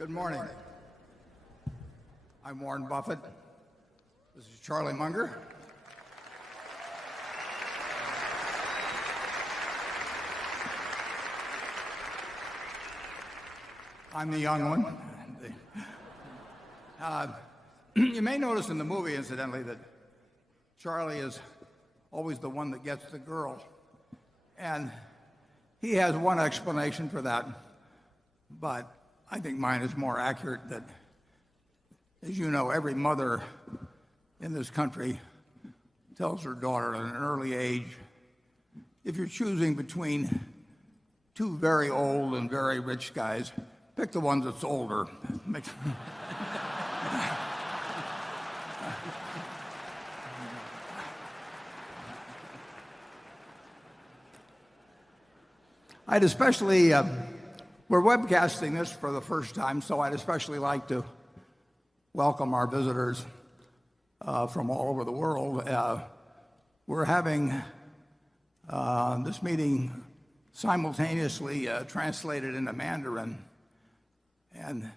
Good morning. I'm Warren Buffett. This is Charlie Munger. I'm the young one. You may notice in the movie, incidentally, that Charlie is always the one that gets the girl. And he has one explanation for that, but I think mine is more accurate. That, as you know, every mother in this country tells her daughter at an early age, if you're choosing between two very old and very rich guys, pick the one that's older. I'd especially, we're webcasting this for the first time, so I'd especially like to welcome our visitors from all over the world. We're having this meeting simultaneously translated into Mandarin, and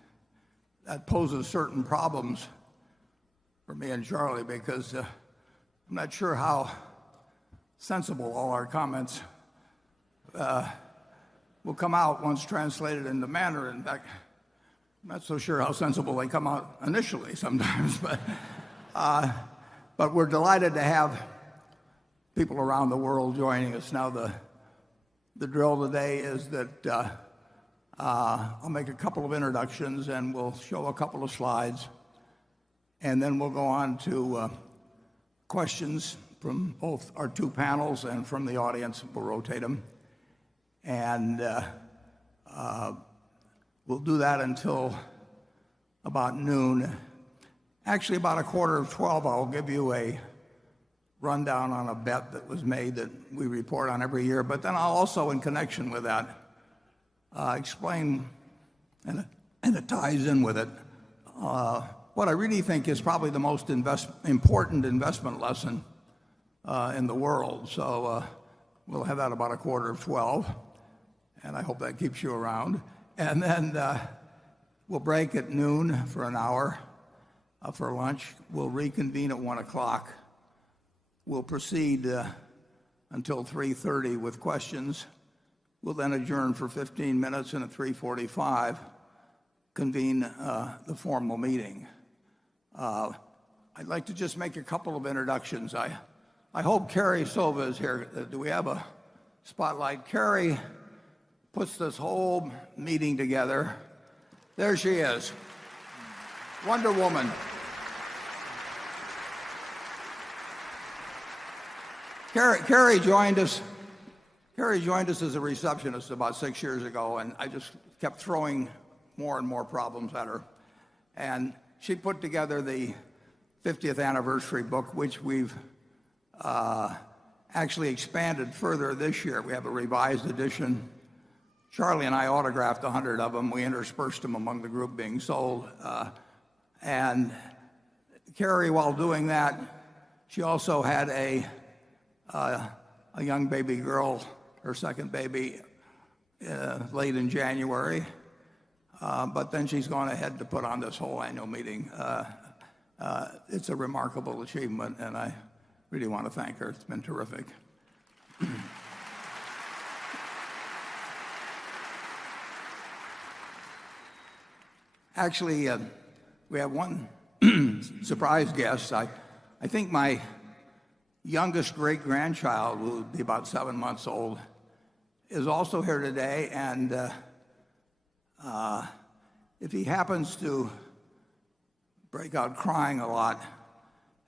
that poses certain problems for me and Charlie because I'm not sure how sensible all our comments will come out once translated into Mandarin. In fact, I'm not so sure how sensible they come out initially sometimes, but we're delighted to have people around the world joining us. Now, the drill today is that I'll make a couple of introductions and we'll show a couple of slides, and then we'll go on to questions from both our two panels and from the audience. We'll rotate them. And we'll do that until about noon. Actually, about 11:15, I'll give you a rundown on a bet that was made that we report on every year. But then I'll also, in connection with that, explain, and it ties in with it, what I really think is probably the most important investment lesson in the world. So we'll have that about 11:15. And I hope that keeps you around. And then we'll break at noon for an hour for lunch. We'll reconvene at 1 o'clock. We'll proceed until 3:30 with questions. We'll then adjourn for 15 minutes, and at 3:45 convene the formal meeting. I'd like to just make a couple of introductions. I hope Carrie Sova is here. Do we have a spotlight? Carrie puts this whole meeting together. There she is, Wonder Woman. Carrie joined us as a receptionist about 6 years ago, and I just kept throwing more and more problems at her. And she put together the 50th anniversary book, which we've actually expanded further this year. We have a revised edition. Charlie and I autographed 100 of them. We interspersed them among the group being sold. And Carrie, while doing that, she also had a young baby girl, her second baby, late in January. But then she's gone ahead to put on this whole annual meeting. It's a remarkable achievement, and I really want to thank her. It's been terrific. Actually, we have one surprise guest. I think my youngest great-grandchild, who would be about 7 months old, is also here today. And if he happens to break out crying a lot,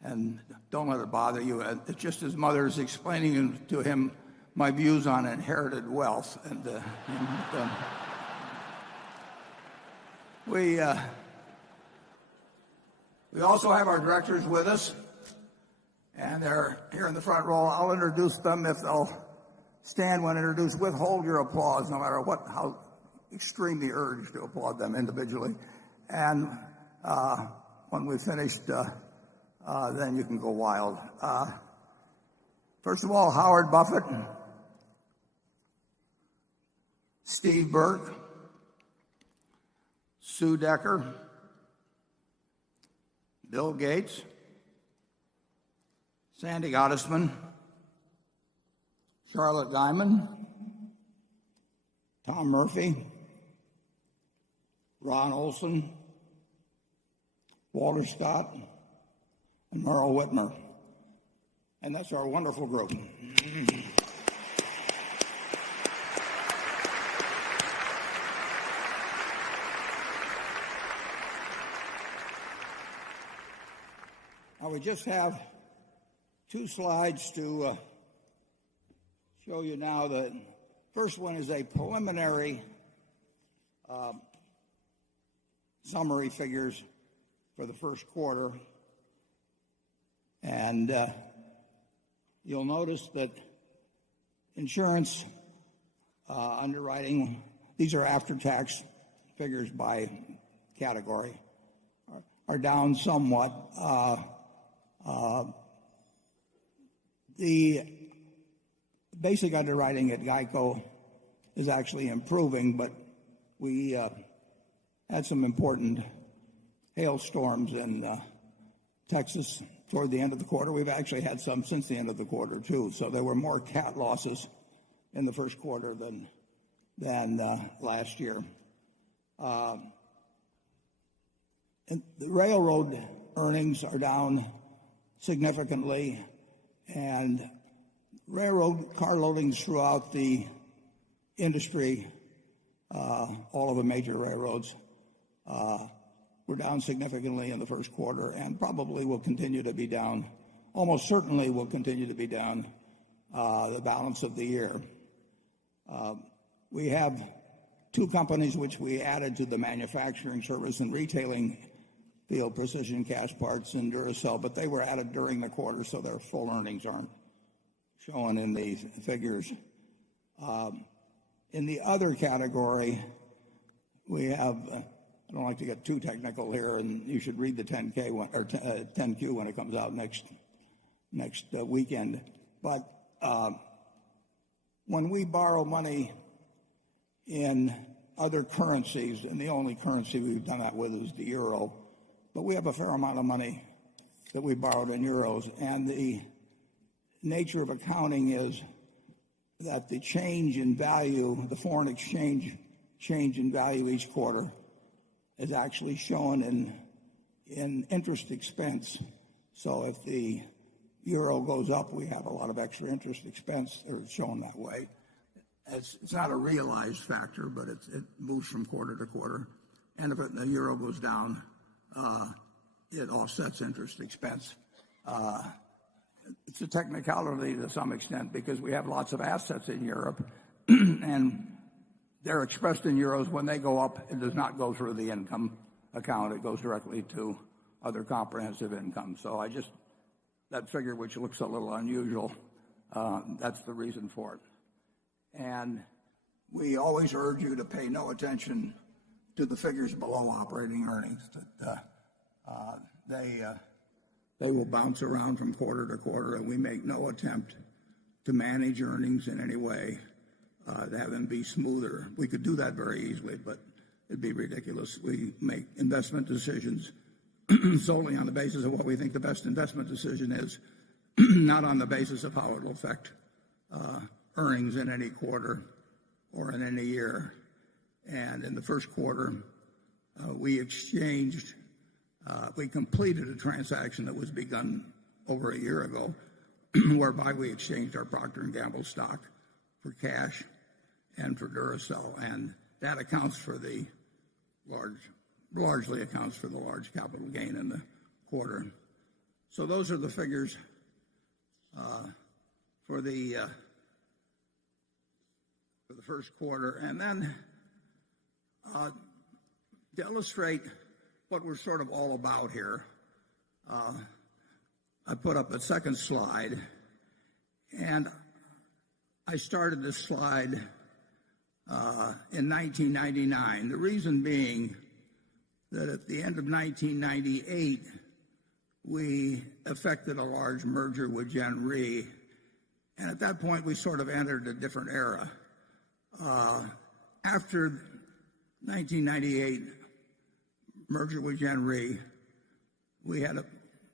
and don't let it bother you, it's just his mother's explaining to him my views on inherited wealth. We also have our directors with us, and they're here in the front row. I'll introduce them if they'll stand when introduced. Withhold your applause, no matter how extremely urged to applaud them individually. And when we've finished, then you can go wild. First of all, Howard Buffett, Steve Burke, Sue Decker, Bill Gates, Sandy Gottesman, Charlotte Diamond, Tom Murphy, Ron Olson, Walter Scott, and Merle Whitmer. And that's our wonderful group. Now we just have 2 slides to show you now. The first one is a preliminary summary figures for the first quarter. And you'll notice that insurance underwriting, these are after-tax figures by category, are down somewhat. The basic underwriting at GEICO is actually improving, but we had some important hailstorms in Texas toward the end of the quarter. We've actually had some since the end of the quarter, too. So there were more cat losses in the first quarter than last year. And the railroad earnings are down significantly, and railroad car loadings throughout the industry, all of the major railroads, were down significantly in the first quarter and probably will continue to be down, almost certainly will continue to be down the balance of the year. We have 2 companies which we added to the manufacturing service and retailing field, Precision Castparts and Duracell, but they were added during the quarter, so their full earnings aren't shown in these figures. In the other category, we have, I don't like to get too technical here, and you should read the 10K one, or 10Q when it comes out next weekend. But when we borrow money in other currencies, and the only currency we've done that with is the euro, but we have a fair amount of money that we borrowed in euros, and the nature of accounting is that the change in value, the foreign exchange change in value each quarter, is actually shown in interest expense. So if the euro goes up, we have a lot of extra interest expense, or it's shown that way. It's not a realized factor, but it moves from quarter to quarter. And if the euro goes down, it offsets interest expense. It's a technicality to some extent because we have lots of assets in Europe, and they're expressed in euros. When they go up, it does not go through the income account. It goes directly to other comprehensive income. So that figure, which looks a little unusual, that's the reason for it. And we always urge you to pay no attention to the figures below operating earnings. They will bounce around from quarter to quarter, and we make no attempt to manage earnings in any way to have them be smoother. We could do that very easily, but it'd be ridiculous. We make investment decisions solely on the basis of what we think the best investment decision is, not on the basis of how it will affect earnings in any quarter or in any year. And in the first quarter, we completed a transaction that was begun over a year ago, whereby we exchanged our Procter & Gamble stock for cash and for Duracell, and that largely accounts for the large capital gain in the quarter. So those are the figures for the first quarter. And then to illustrate what we're sort of all about here, I put up a second slide, and I started this slide in 1999. The reason being that at the end of 1998, we effected a large merger with Gen Re, and at that point we sort of entered a different era. After 1998, merger with Gen Re, we had a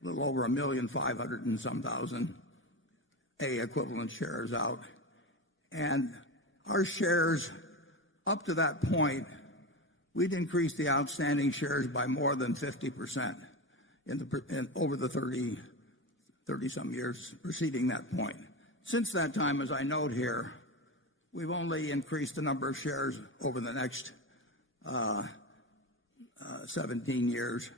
little over 1,500,000 and some thousand A equivalent shares out. And our shares, up to that point, we'd increased the outstanding shares by more than 50% over the 30-some years preceding that point. Since that time, as I note here, we've only increased the number of shares over the next 17 years.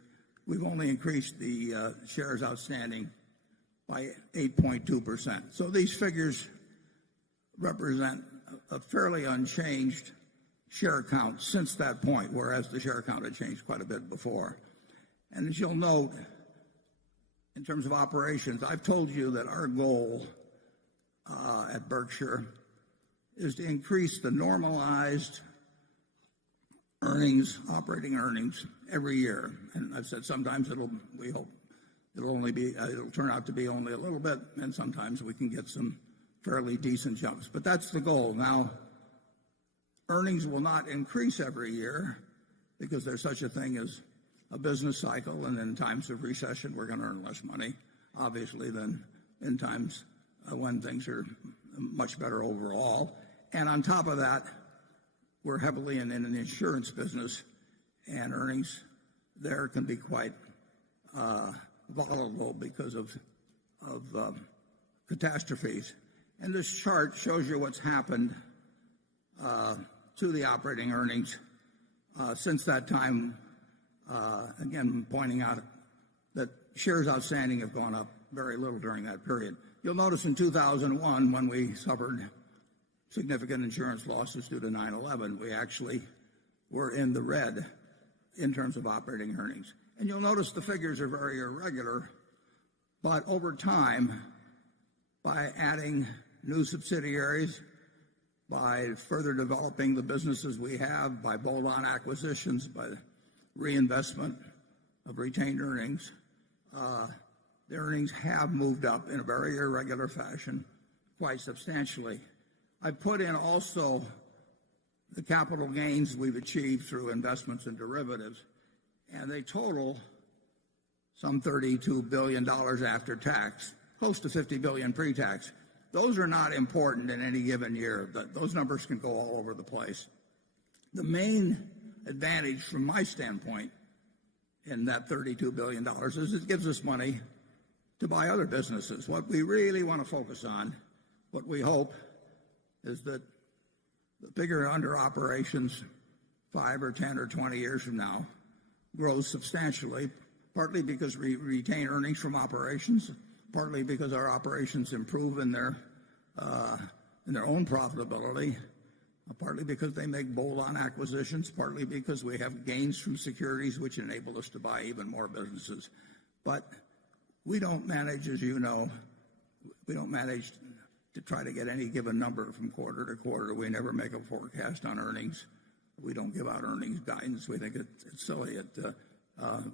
We've only increased the shares outstanding by 8.2%. So these figures represent a fairly unchanged share count since that point, whereas the share count had changed quite a bit before. And as you'll note, in terms of operations, I've told you that our goal at Berkshire is to increase the normalized earnings, operating earnings, every year. And I've said sometimes we hope it'll turn out to be only a little bit, and sometimes we can get some fairly decent jumps. But that's the goal. Now, earnings will not increase every year because there's such a thing as a business cycle, and in times of recession, we're going to earn less money, obviously, than in times when things are much better overall. And on top of that, we're heavily in an insurance business, and earnings there can be quite volatile because of catastrophes. And this chart shows you what's happened to the operating earnings since that time, again pointing out that shares outstanding have gone up very little during that period. You'll notice in 2001, when we suffered significant insurance losses due to 9/11, we actually were in the red in terms of operating earnings. And you'll notice the figures are very irregular, but over time, by adding new subsidiaries, by further developing the businesses we have, by bolt-on acquisitions, by reinvestment of retained earnings, the earnings have moved up in a very irregular fashion quite substantially. I put in also the capital gains we've achieved through investments in derivatives, and they total some $32 billion after tax, close to $50 billion pre-tax. Those are not important in any given year. Those numbers can go all over the place. The main advantage from my standpoint in that $32 billion is it gives us money to buy other businesses. What we really want to focus on, what we hope, is that the bigger under operations 5 or 10 or 20 years from now grows substantially, partly because we retain earnings from operations, partly because our operations improve in their own profitability, partly because they make bolt-on acquisitions, partly because we have gains from securities which enable us to buy even more businesses. But we don't manage, as you know, we don't manage to try to get any given number from quarter to quarter. We never make a forecast on earnings. We don't give out earnings guidance. We think it's silly.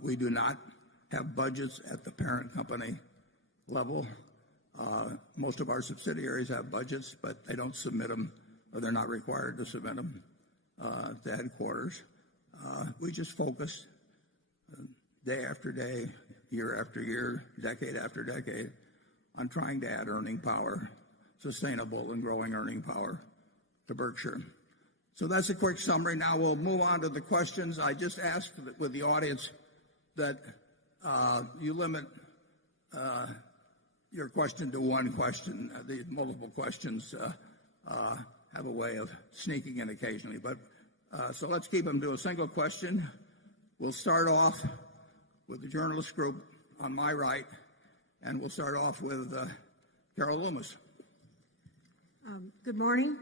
We do not have budgets at the parent company level. Most of our subsidiaries have budgets, but they don't submit them, or they're not required to submit them to headquarters. We just focus day after day, year after year, decade after decade on trying to add earning power, sustainable and growing earning power to Berkshire. So that's a quick summary. Now we'll move on to the questions. I just asked with the audience that you limit your question to one question. The multiple questions have a way of sneaking in occasionally. But so let's keep them to a single question. We'll start off with the journalist group on my right, and we'll start off with Carol Loomis. Good morning.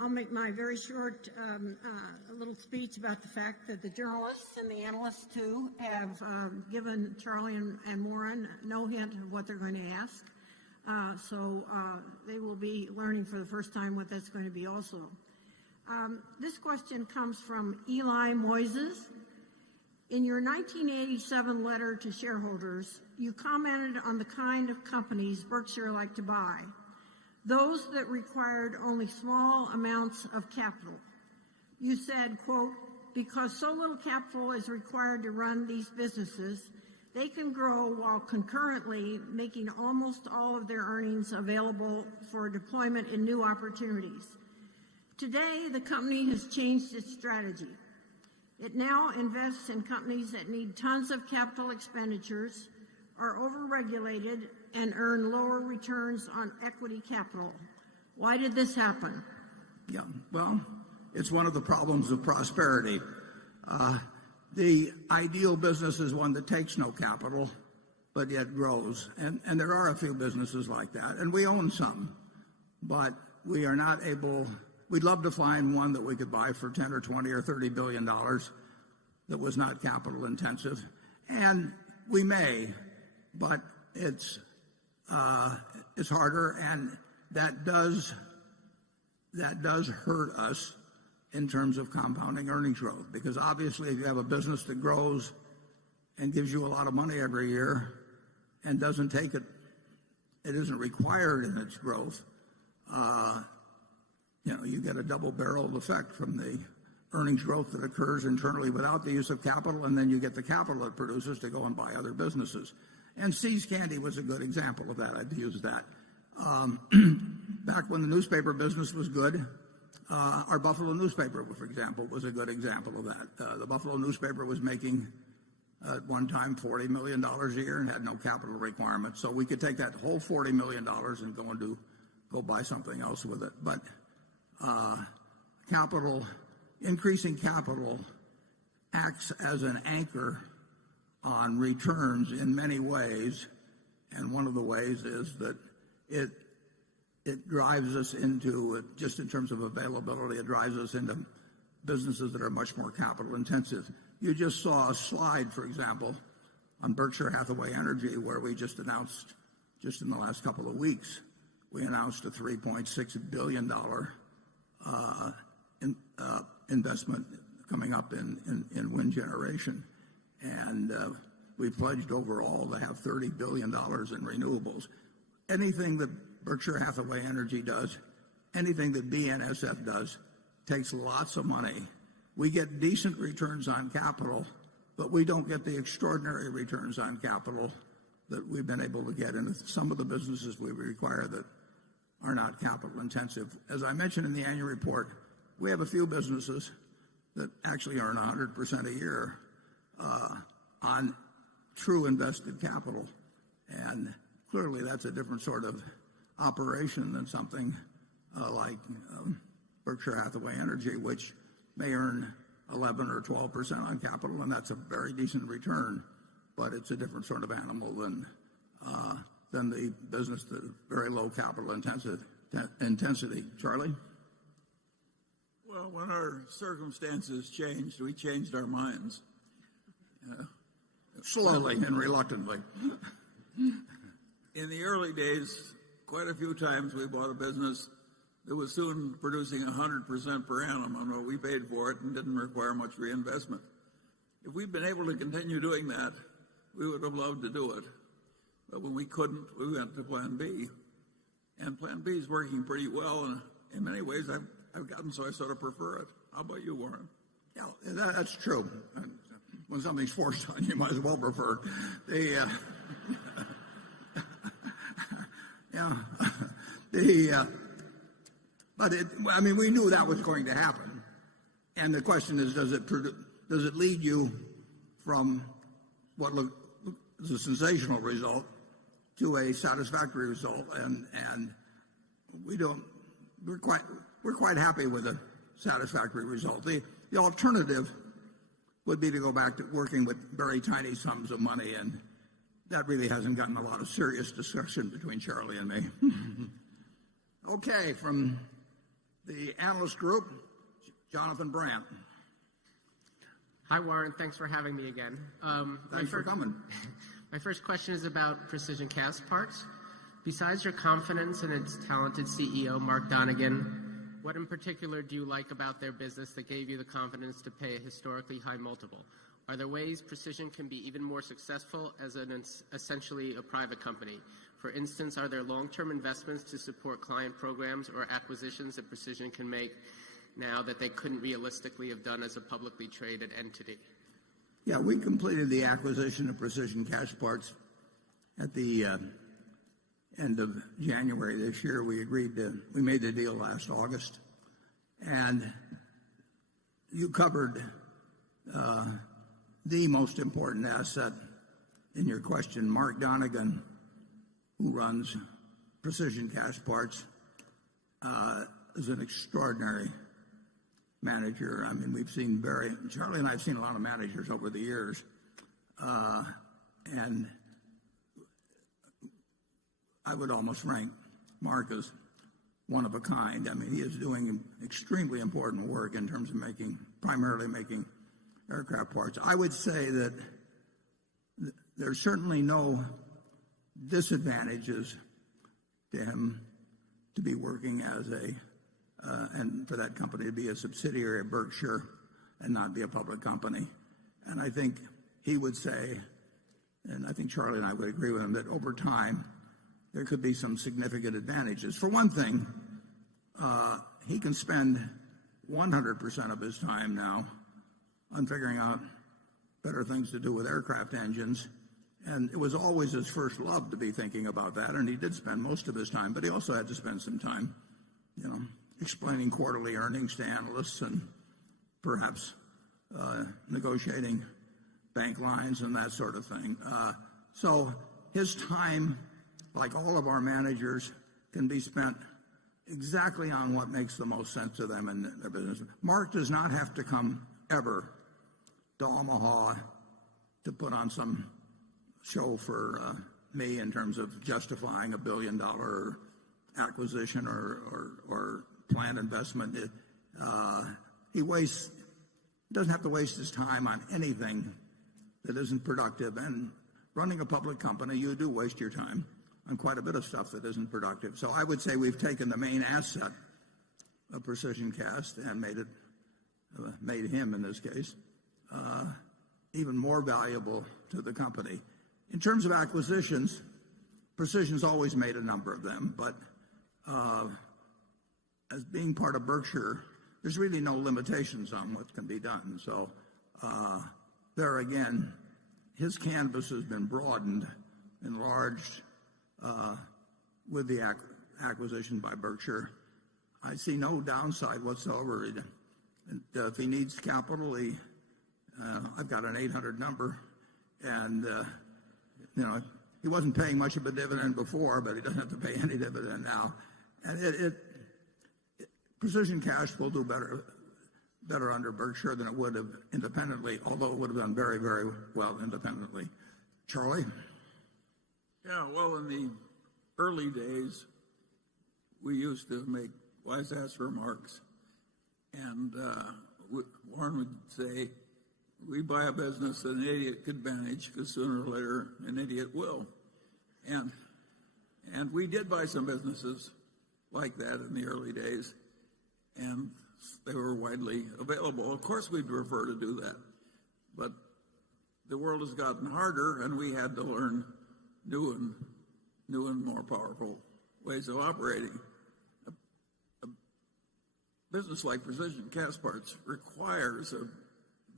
I'll make my very short little speech about the fact that the journalists and the analysts, too, have given Charlie and Warren no hint of what they're going to ask. So they will be learning for the first time what that's going to be also. This question comes from Eli Moises. In your 1987 letter to shareholders, you commented on the kind of companies Berkshire liked to buy, those that required only small amounts of capital. You said, quote, because so little capital is required to run these businesses, they can grow while concurrently making almost all of their earnings available for deployment in new opportunities. Today, the company has changed its strategy. It now invests in companies that need tons of capital expenditures, are overregulated, and earn lower returns on equity capital. Why did this happen? Yeah, well, it's one of the problems of prosperity. The ideal business is one that takes no capital, but yet grows. And there are a few businesses like that, and we own some. But we are not able, we'd love to find one that we could buy for 10 or 20 or $30 billion that was not capital intensive. And we may, but it's harder, and that does hurt us in terms of compounding earnings growth, because obviously if you have a business that grows and gives you a lot of money every year and doesn't take it, it isn't required in its growth, you get a double-barreled effect from the earnings growth that occurs internally without the use of capital, and then you get the capital it produces to go and buy other businesses. And See's Candy was a good example of that. I'd use that. Back when the newspaper business was good, our Buffalo newspaper, for example, was a good example of that. The Buffalo newspaper was making, at one time, $40 million a year and had no capital requirements. So we could take that whole $40 million and go buy something else with it. But increasing capital acts as an anchor on returns in many ways. And one of the ways is that it drives us into, just in terms of availability, it drives us into businesses that are much more capital intensive. You just saw a slide, for example, on Berkshire Hathaway Energy, where we just announced, just in the last couple of weeks, we announced a $3.6 billion investment coming up in wind generation. And we pledged overall to have $30 billion in renewables. Anything that Berkshire Hathaway Energy does, anything that BNSF does, takes lots of money. We get decent returns on capital, but we don't get the extraordinary returns on capital that we've been able to get in some of the businesses we require that are not capital intensive. As I mentioned in the annual report, we have a few businesses that actually earn 100% a year on true invested capital. And clearly that's a different sort of operation than something like Berkshire Hathaway Energy, which may earn 11 or 12% on capital, and that's a very decent return, but it's a different sort of animal than the business that is very low capital intensity. Charlie? Well, when our circumstances changed, we changed our minds. Slowly and reluctantly. In the early days, quite a few times we bought a business that was soon producing 100% per annum on what we paid for it and didn't require much reinvestment. If we'd been able to continue doing that, we would have loved to do it. But when we couldn't, we went to Plan B. And Plan B is working pretty well, and in many ways I've gotten so I sort of prefer it. How about you, Warren? Yeah, that's true. When something's forced on you, you might as well prefer. We knew that was going to happen, and the question is, does it lead you from what is a sensational result to a satisfactory result? And we're quite happy with a satisfactory result. The alternative would be to go back to working with very tiny sums of money, and that really hasn't gotten a lot of serious discussion between Charlie and me. Okay, from the analyst group, Jonathan Brandt. Hi, Warren. Thanks for having me again. Thanks for coming. My first question is about Precision Castparts. Besides your confidence in its talented CEO, Mark Donegan, what in particular do you like about their business that gave you the confidence to pay a historically high multiple? Are there ways Precision can be even more successful as essentially a private company? For instance, are there long-term investments to support client programs or acquisitions that Precision can make now that they couldn't realistically have done as a publicly traded entity? Yeah, we completed the acquisition of Precision Castparts at the end of January this year. We made the deal last August, and you covered the most important asset in your question. Mark Donegan, who runs Precision Castparts, is an extraordinary manager. I mean, Charlie and I have seen a lot of managers over the years, and I would almost rank Mark as one of a kind. I mean, he is doing extremely important work in terms of primarily making aircraft parts. I would say that there's certainly no disadvantages to him to be working as and for that company to be a subsidiary of Berkshire and not be a public company. And I think he would say, and I think Charlie and I would agree with him, that over time there could be some significant advantages. For one thing, he can spend 100% of his time now on figuring out better things to do with aircraft engines. And it was always his first love to be thinking about that, and he did spend most of his time, but he also had to spend some time, explaining quarterly earnings to analysts and perhaps negotiating bank lines and that sort of thing. So his time, like all of our managers, can be spent exactly on what makes the most sense to them in their business. Mark does not have to come ever to Omaha to put on some show for me in terms of justifying $1 billion acquisition or planned investment. He doesn't have to waste his time on anything that isn't productive. And running a public company, you do waste your time on quite a bit of stuff that isn't productive. So I would say we've taken the main asset of Precision Cast and made him, in this case, even more valuable to the company. In terms of acquisitions, Precision's always made a number of them, but as being part of Berkshire, there's really no limitations on what can be done. So there again, his canvas has been broadened, enlarged with the acquisition by Berkshire. I see no downside whatsoever. If he needs capital, I've got an 800 number, and he wasn't paying much of a dividend before, but he doesn't have to pay any dividend now. And Precision Cash will do better under Berkshire than it would have independently, although it would have done very, very well independently. Charlie? Yeah, well, in the early days, we used to make wise-ass remarks. And Warren would say, we buy a business that an idiot could manage because sooner or later an idiot will. And we did buy some businesses like that in the early days, and they were widely available. Of course, we'd prefer to do that, but the world has gotten harder, and we had to learn new and more powerful ways of operating. A business like Precision Castparts requires a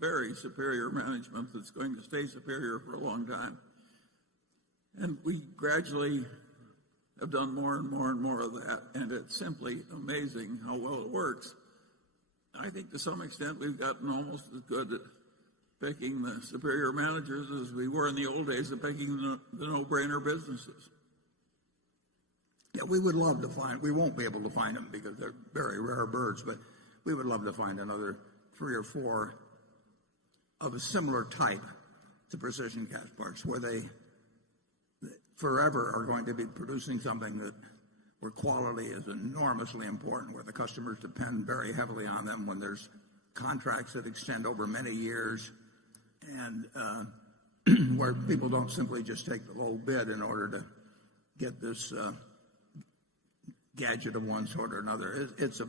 very superior management that's going to stay superior for a long time. And we gradually have done more and more and more of that, and it's simply amazing how well it works. I think to some extent we've gotten almost as good at picking the superior managers as we were in the old days of picking the no-brainer businesses. Yeah, we would love to we won't be able to find them because they're very rare birds, but we would love to find another 3 or 4 of a similar type to Precision Castparts, where they forever are going to be producing something where quality is enormously important, where the customers depend very heavily on them, when there's contracts that extend over many years, and where people don't simply just take the low bid in order to get this gadget of one sort or another. It's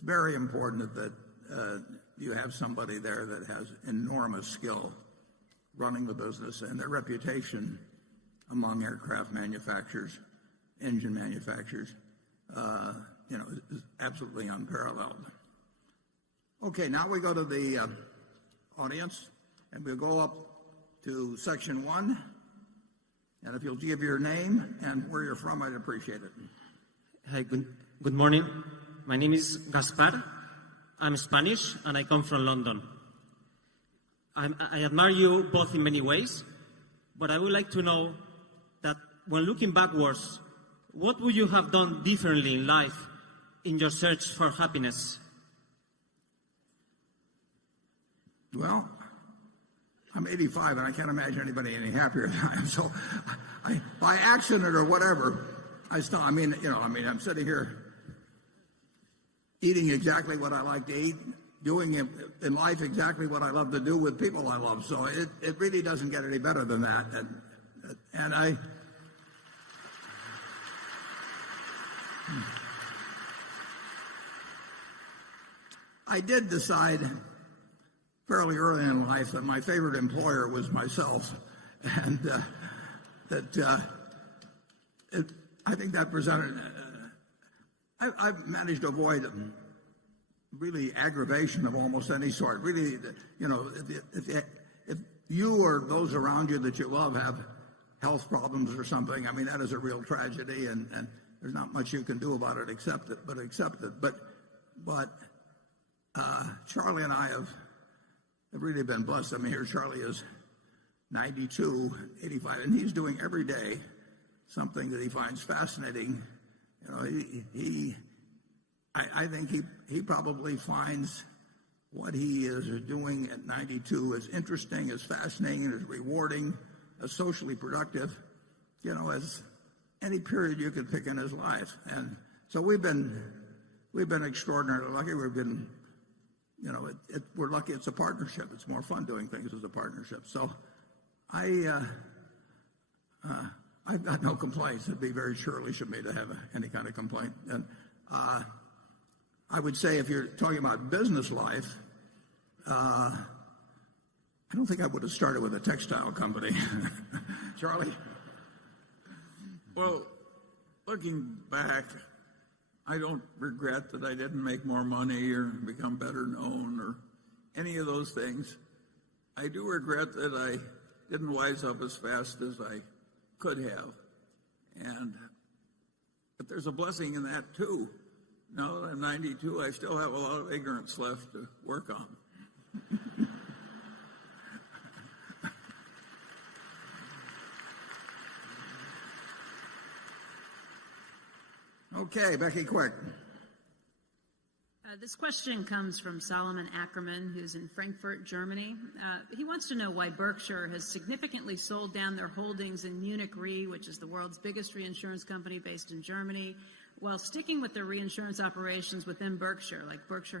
very important that you have somebody there that has enormous skill running the business, and their reputation among aircraft manufacturers, engine manufacturers, is absolutely unparalleled. Okay, now we go to the audience, and we'll go up to section 1. And if you'll give your name and where you're from, I'd appreciate it. Hi, good morning. My name is Gaspar. I'm Spanish, and I come from London. I admire you both in many ways, but I would like to know that when looking backwards, what would you have done differently in life in your search for happiness? Well, I'm 85, and I can't imagine anybody any happier than I am. So, by accident or whatever, I'm sitting here eating exactly what I like to eat, doing in life exactly what I love to do with people I love. So it really doesn't get any better than that. And I did decide fairly early in life that my favorite employer was myself, and I think that presented. I've managed to avoid really aggravation of almost any sort. Really, if you or those around you that you love have health problems or something, I mean, that is a real tragedy, and there's not much you can do about it except accept it. But Charlie and I have really been blessed. I mean, here Charlie is 92, 85, and he's doing every day something that he finds fascinating. I think he probably finds what he is doing at 92 as interesting, as fascinating, as rewarding, as socially productive, as any period you could pick in his life. And so we've been extraordinarily lucky. We've been, we're lucky it's a partnership. It's more fun doing things as a partnership. So I've got no complaints. It'd be very churlish of me to have any kind of complaint. And I would say if you're talking about business life, I don't think I would have started with a textile company. Charlie? Well, looking back, I don't regret that I didn't make more money or become better known or any of those things. I do regret that I didn't wise up as fast as I could have. But there's a blessing in that too. Now that I'm 92, I still have a lot of ignorance left to work on. Okay, Becky, quick. This question comes from Solomon Ackerman, who's in Frankfurt, Germany. He wants to know why Berkshire has significantly sold down their holdings in Munich Re, which is the world's biggest reinsurance company based in Germany, while sticking with their reinsurance operations within Berkshire, like Berkshire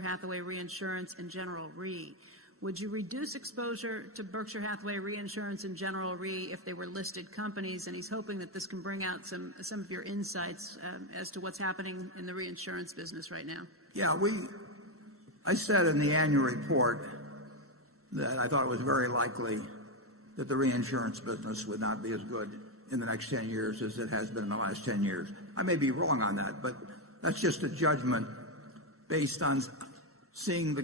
Hathaway Reinsurance and General Re. Would you reduce exposure to Berkshire Hathaway Reinsurance and General Re if they were listed companies? And he's hoping that this can bring out some of your insights as to what's happening in the reinsurance business right now. Yeah, I said in the annual report that I thought it was very likely that the reinsurance business would not be as good in the next 10 years as it has been in the last 10 years. I may be wrong on that, but that's just a judgment based on seeing the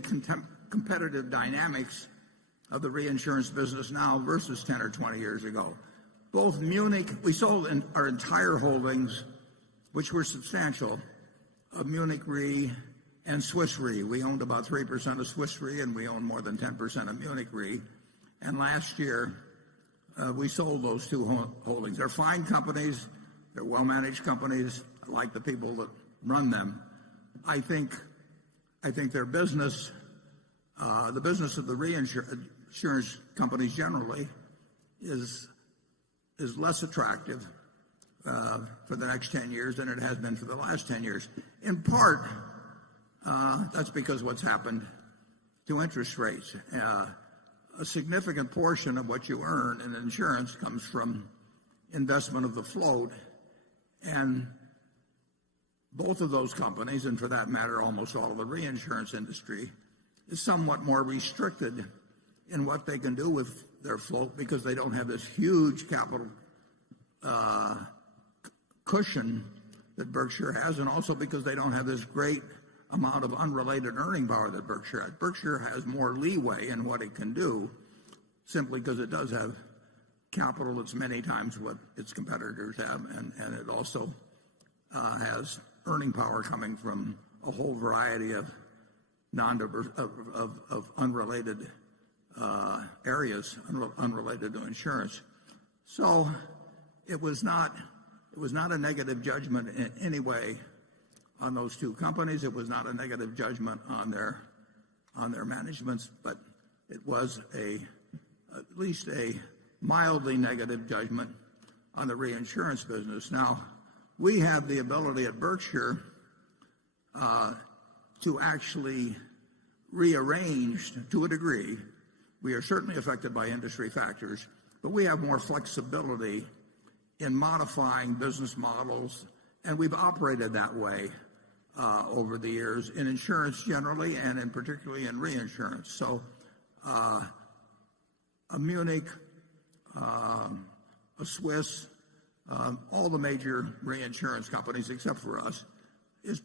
competitive dynamics of the reinsurance business now versus 10 or 20 years ago. Both Munich, we sold our entire holdings, which were substantial, of Munich Re and Swiss Re. We owned about 3% of Swiss Re, and we owned more than 10% of Munich Re. And last year, we sold those two holdings. They're fine companies. They're well-managed companies. I like the people that run them. I think their business, the business of the reinsurance companies generally, is less attractive for the next 10 years than it has been for the last 10 years. In part, that's because what's happened to interest rates. A significant portion of what you earn in insurance comes from investment of the float, and both of those companies, and for that matter almost all of the reinsurance industry, is somewhat more restricted in what they can do with their float because they don't have this huge capital cushion that Berkshire has, and also because they don't have this great amount of unrelated earning power that Berkshire has. Berkshire has more leeway in what it can do simply because it does have capital that's many times what its competitors have, and it also has earning power coming from a whole variety of unrelated areas unrelated to insurance. So it was not a negative judgment in any way on those two companies. It was not a negative judgment on their managements, but it was at least a mildly negative judgment on the reinsurance business. Now, we have the ability at Berkshire to actually rearrange to a degree. We are certainly affected by industry factors, but we have more flexibility in modifying business models, and we've operated that way over the years in insurance generally and in particularly in reinsurance. So a Munich, a Swiss, all the major reinsurance companies except for us is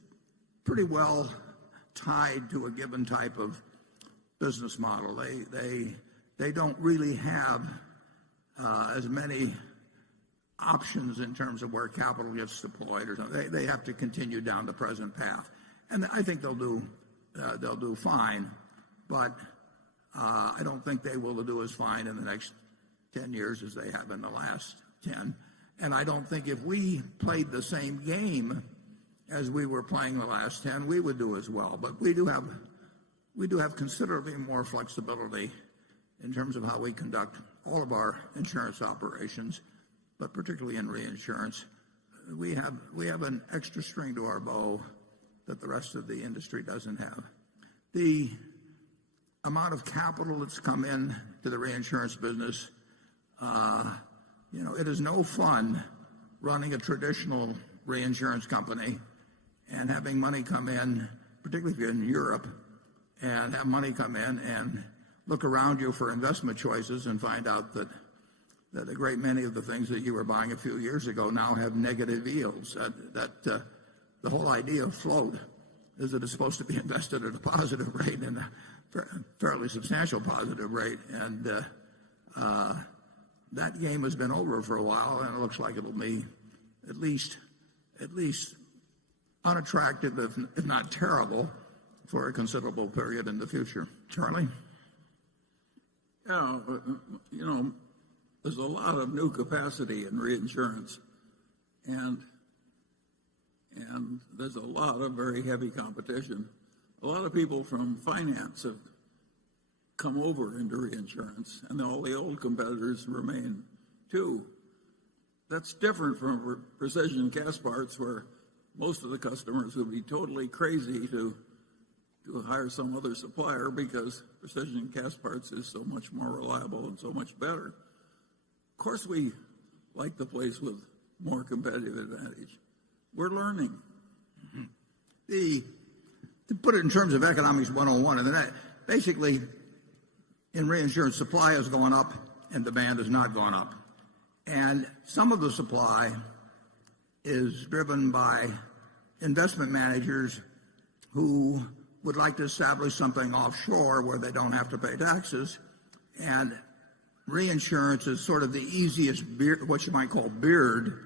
pretty well tied to a given type of business model. They don't really have as many options in terms of where capital gets deployed or something. They have to continue down the present path, and I think they'll do fine. But I don't think they will do as fine in the next 10 years as they have in the last 10. And I don't think if we played the same game as we were playing the last 10, we would do as well. But we do have considerably more flexibility in terms of how we conduct all of our insurance operations, but particularly in reinsurance. We have an extra string to our bow that the rest of the industry doesn't have. The amount of capital that's come in to the reinsurance business, it is no fun running a traditional reinsurance company and having money come in, particularly if you're in Europe, and have money come in and look around you for investment choices and find out that a great many of the things that you were buying a few years ago now have negative yields. The whole idea of float is that it's supposed to be invested at a positive rate and a fairly substantial positive rate. And that game has been over for a while, and it looks like it'll be at least unattractive, if not terrible, for a considerable period in the future. Charlie? Yeah, there's a lot of new capacity in reinsurance, and there's a lot of very heavy competition. A lot of people from finance have come over into reinsurance, and all the old competitors remain too. That's different from precision cast parts, where most of the customers would be totally crazy to hire some other supplier because precision cast parts is so much more reliable and so much better. Of course, we like the place with more competitive advantage. We're learning. To put it in terms of economics 101, and then basically in reinsurance, supply has gone up and demand has not gone up. And some of the supply is driven by investment managers who would like to establish something offshore where they don't have to pay taxes. And reinsurance is sort of the easiest what you might call beard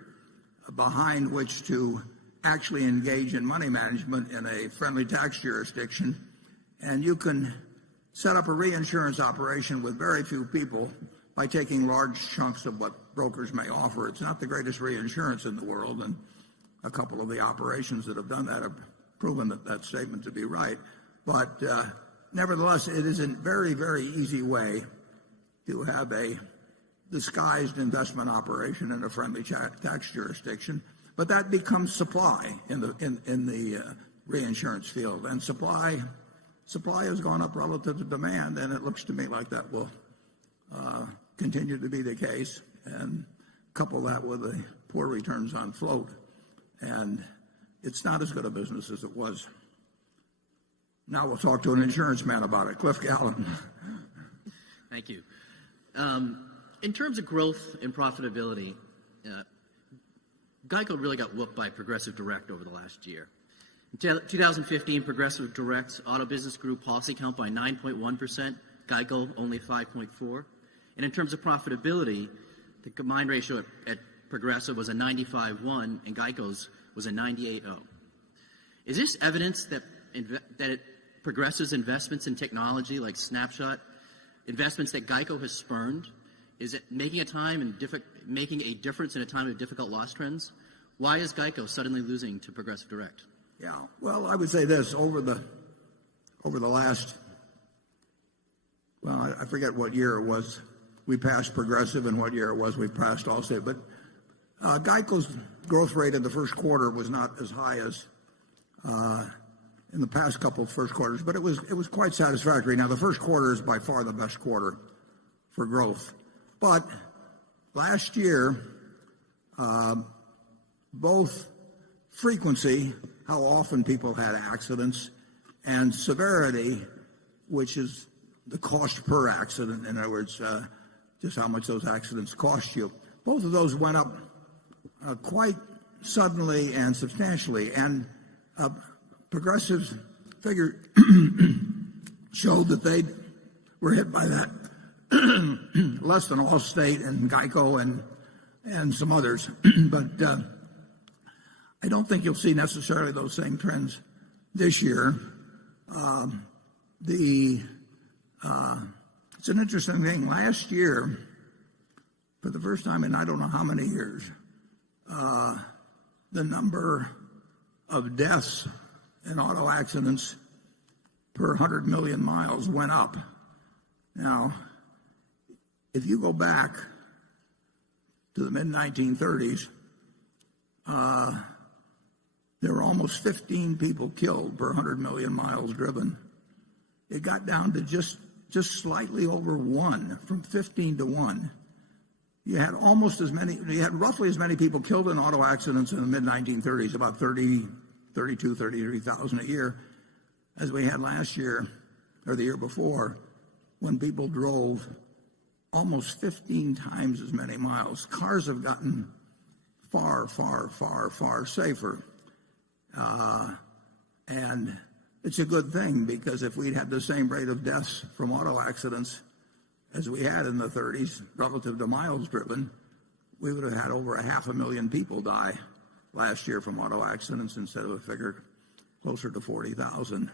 behind which to actually engage in money management in a friendly tax jurisdiction. And you can set up a reinsurance operation with very few people by taking large chunks of what brokers may offer. It's not the greatest reinsurance in the world, and a couple of the operations that have done that have proven that statement to be right. But nevertheless, it is a very, very easy way to have a disguised investment operation in a friendly tax jurisdiction. But that becomes supply in the reinsurance field, and supply has gone up relative to demand, and it looks to me like that will continue to be the case. And couple that with the poor returns on float, and it's not as good a business as it was. Now we'll talk to an insurance man about it. Cliff Gallen. Thank you. In terms of growth and profitability, Geico really got whooped by Progressive Direct over the last year. In 2015, Progressive Direct's auto business grew policy count by 9.1%, Geico only 5.4%. And in terms of profitability, the combined ratio at Progressive was a 95.1 and Geico's was a 98.0. Is this evidence that Progressive's investments in technology like Snapshot, investments that Geico has spurned, is it making a difference in a time of difficult loss trends? Why is Geico suddenly losing to Progressive Direct? Yeah, well, I would say this over the last, well, I forget what year it was we passed Progressive and what year it was we passed Allstate, but Geico's growth rate in the first quarter was not as high as in the past couple of first quarters, but it was quite satisfactory. Now, the first quarter is by far the best quarter for growth. But last year, both frequency, how often people had accidents, and severity, which is the cost per accident, in other words, just how much those accidents cost you, both of those went up quite suddenly and substantially. And Progressive's figure showed that they were hit by that less than Allstate and Geico and some others. But I don't think you'll see necessarily those same trends this year. It's an interesting thing. Last year, for the first time in I don't know how many years, the number of deaths in auto accidents per 100 million miles went up. Now, if you go back to the mid-1930s, there were almost 15 people killed per 100 million miles driven. It got down to just slightly over 1, from 15 to 1. You had roughly as many people killed in auto accidents in the mid-1930s, about 33,000 a year, as we had last year or the year before, when people drove almost 15 times as many miles. Cars have gotten far, far, far, far safer. And it's a good thing, because if we'd had the same rate of deaths from auto accidents as we had in the 30s relative to miles driven, we would have had over 500,000 people die last year from auto accidents instead of a figure closer to 40,000.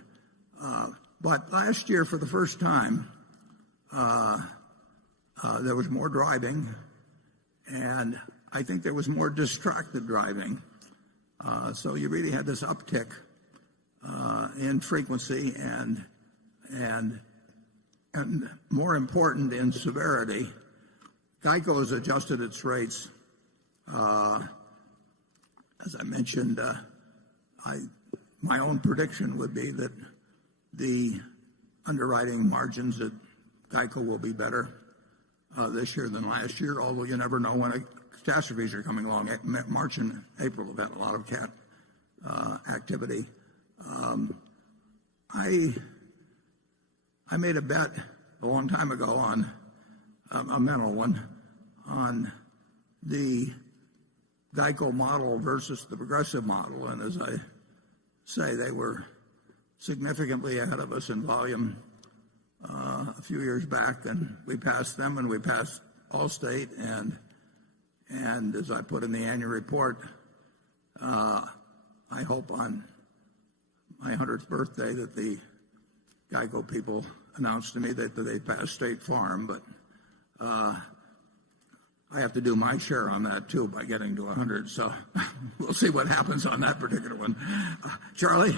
But last year, for the first time, there was more driving, and I think there was more distracted driving. So you really had this uptick in frequency and more important, in severity. Geico has adjusted its rates. As I mentioned, my own prediction would be that the underwriting margins at Geico will be better this year than last year, although you never know when catastrophes are coming along. March and April have had a lot of cat activity. I made a bet a long time ago on a mental one on the Geico model versus the Progressive model, and as I say, they were significantly ahead of us in volume a few years back, and we passed them, and we passed Allstate, and as I put in the annual report, I hope on my 100th birthday that the Geico people announced to me that they passed State Farm, but I have to do my share on that too by getting to 100, so we'll see what happens on that particular one. Charlie?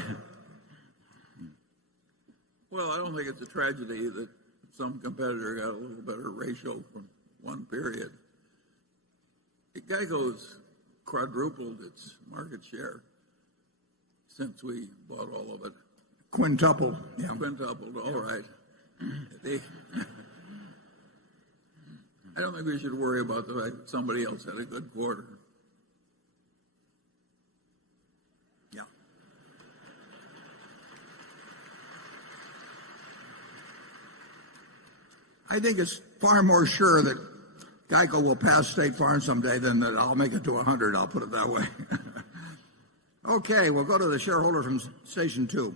Well, I don't think it's a tragedy that some competitor got a little better ratio from one period. Geico's quadrupled its market share since we bought all of it. Quintuple. Yeah. Quintupled, all right. I don't think we should worry about the fact that somebody else had a good quarter. Yeah. I think it's far more sure that Geico will pass State Farm someday than that I'll make it to 100. I'll put it that way. Okay, we'll go to the shareholder from Station 2.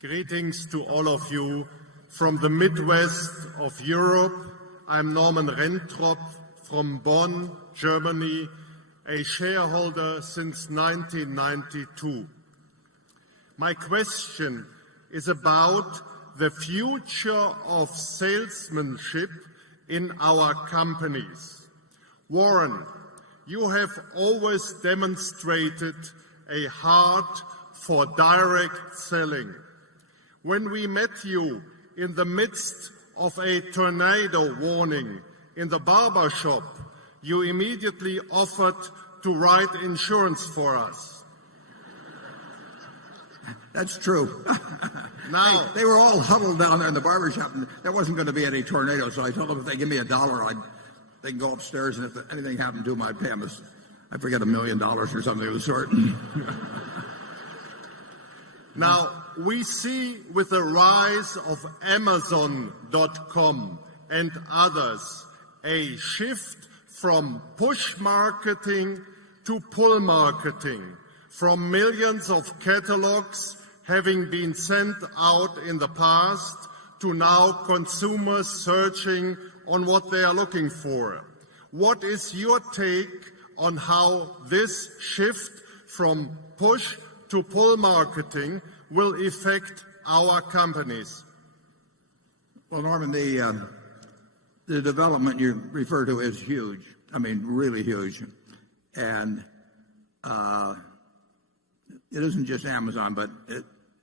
Greetings to all of you from the Midwest of Europe. I'm Norman Rentrop from Bonn, Germany, a shareholder since 1992. My question is about the future of salesmanship in our companies. Warren, you have always demonstrated a heart for direct selling. When we met you in the midst of a tornado warning in the barber shop, you immediately offered to write insurance for us. That's true. Now, they were all huddled down there in the barber shop, and there wasn't going to be any tornado, so I told them if they give me $1, they can go upstairs, and if anything happened to them, I'd pay them, I forget, $1 million or something of the sort. Now, we see with the rise of Amazon.com and others a shift from push marketing to pull marketing, from millions of catalogs having been sent out in the past to now consumers searching on what they are looking for. What is your take on how this shift from push to pull marketing will affect our companies? Well, Norman, the development you refer to is huge. I mean, really huge. And it isn't just Amazon, but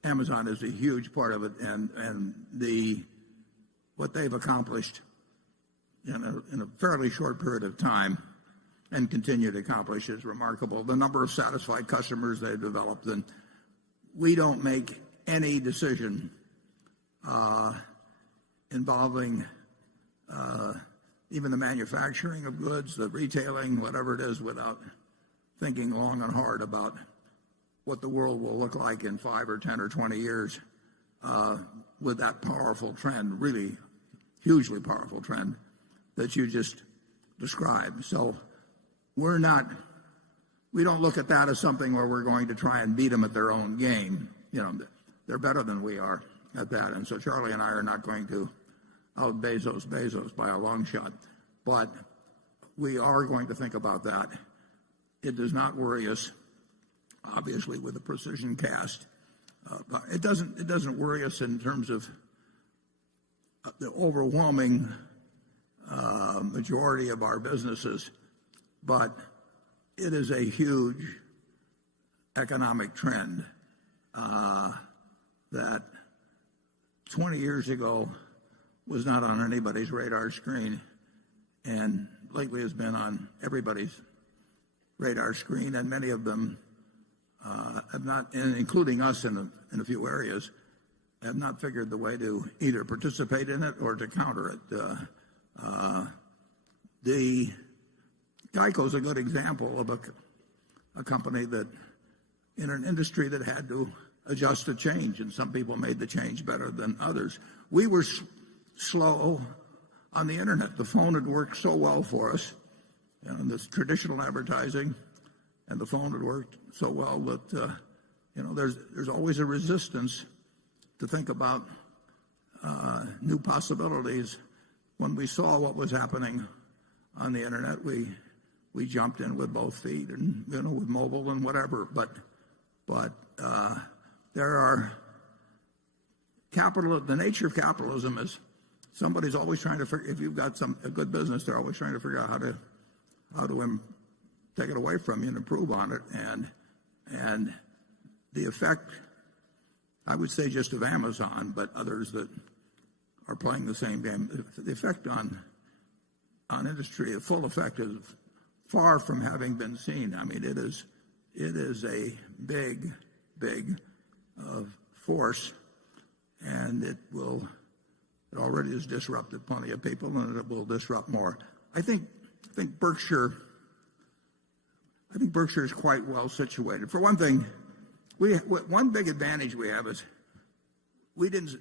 Amazon is a huge part of it. And what they've accomplished in a fairly short period of time and continue to accomplish is remarkable. The number of satisfied customers they've developed. And we don't make any decision involving even the manufacturing of goods, the retailing, whatever it is, without thinking long and hard about what the world will look like in 5 or 10 or 20 years with that powerful trend, really hugely powerful trend that you just described. So we don't look at that as something where we're going to try and beat them at their own game. They're better than we are at that. And so Charlie and I are not going to out Bezos by a long shot. But we are going to think about that. It does not worry us, obviously, with the precision cast. It doesn't worry us in terms of the overwhelming majority of our businesses, but it is a huge economic trend that 20 years ago was not on anybody's radar screen, and lately has been on everybody's radar screen, and many of them have not, including us in a few areas, have not figured the way to either participate in it or to counter it. The Geico is a good example of a company that, in an industry that had to adjust to change, and some people made the change better than others. We were slow on the internet. The phone had worked so well for us, and this traditional advertising, and the phone had worked so well that there's always a resistance to think about new possibilities. When we saw what was happening on the internet, we jumped in with both feet, and with mobile and whatever. But there are the nature of capitalism is somebody's always trying to figure. If you've got a good business, they're always trying to figure out how to take it away from you and improve on it. And the effect, I would say, just of Amazon, but others that are playing the same game, the effect on industry, the full effect is far from having been seen. I mean, it is a big force, and it already has disrupted plenty of people, and it will disrupt more. I think Berkshire is quite well situated. For one thing, one big advantage we have is we didn't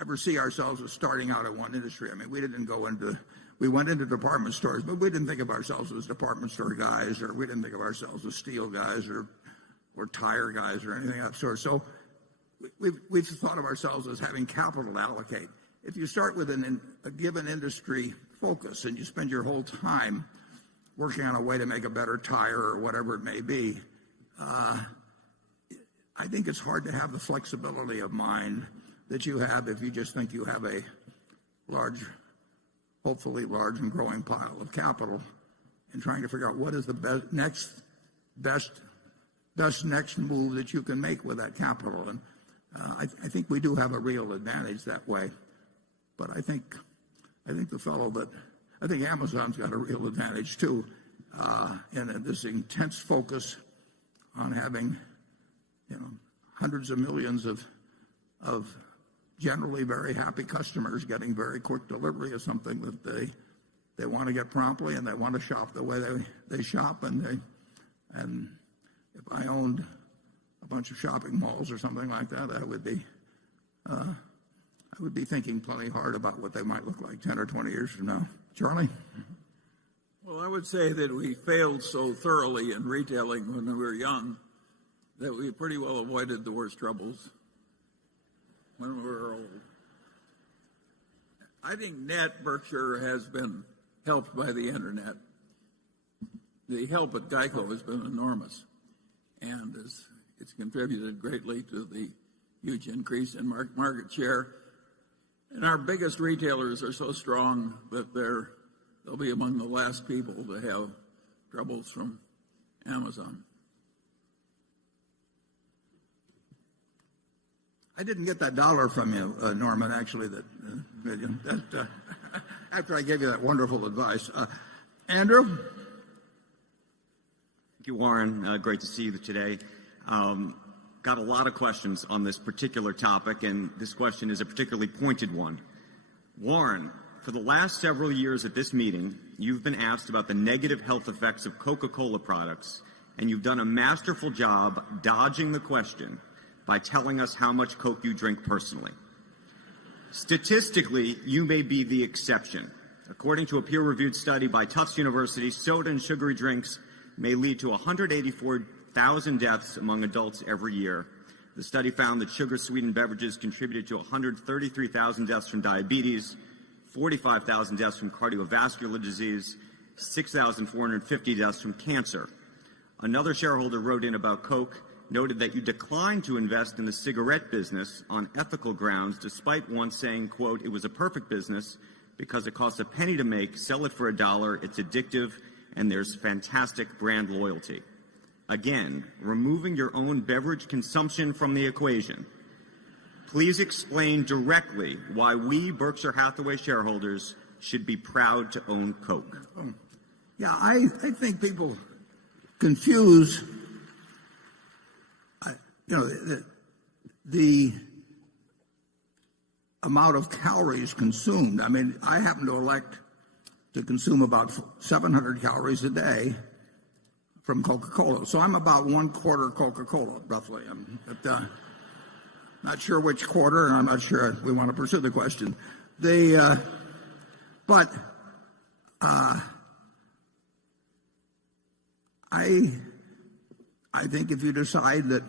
ever see ourselves as starting out in one industry. I mean, we went into department stores, but we didn't think of ourselves as department store guys, or we didn't think of ourselves as steel guys or tire guys or anything of that sort. So we've thought of ourselves as having capital to allocate. If you start with a given industry focus and you spend your whole time working on a way to make a better tire or whatever it may be, I think it's hard to have the flexibility of mind that you have if you just think you have a hopefully large and growing pile of capital, and trying to figure out what is the best next move that you can make with that capital. And I think we do have a real advantage that way. But I think Amazon's got a real advantage too, in this intense focus on having, hundreds of millions of generally very happy customers getting very quick delivery of something that they want to get promptly, and they want to shop the way they shop. And if I owned a bunch of shopping malls or something like that, I would be thinking plenty hard about what they might look like 10 or 20 years from now. Charlie? Well, I would say that we failed so thoroughly in retailing when we were young that we pretty well avoided the worst troubles when we were old. I think net Berkshire has been helped by the internet. The help at GEICO has been enormous, and it's contributed greatly to the huge increase in market share. And our biggest retailers are so strong that they'll be among the last people to have troubles from Amazon. I didn't get that dollar from you, Norman, actually, after I gave you that wonderful advice. Andrew? Thank you, Warren. Great to see you today. Got a lot of questions on this particular topic, and this question is a particularly pointed one. Warren, for the last several years at this meeting, you've been asked about the negative health effects of Coca-Cola products, and you've done a masterful job dodging the question by telling us how much Coke you drink personally. Statistically, you may be the exception. According to a peer-reviewed study by Tufts University, soda and sugary drinks may lead to 184,000 deaths among adults every year. The study found that sugar-sweetened beverages contributed to 133,000 deaths from diabetes, 45,000 deaths from cardiovascular disease, 6,450 deaths from cancer. Another shareholder wrote in about Coke, noted that you declined to invest in the cigarette business on ethical grounds, despite once saying, quote, it was a perfect business because it costs a penny to make, sell it for $1, it's addictive, and there's fantastic brand loyalty. Again, removing your own beverage consumption from the equation. Please explain directly why we Berkshire Hathaway shareholders should be proud to own Coke. Yeah, I think people confuse the amount of calories consumed. I mean, I happen to elect to consume about 700 calories a day from Coca-Cola. So I'm about 1/4 Coca-Cola, roughly. I'm not sure which quarter, and I'm not sure we want to pursue the question. But I think if you decide that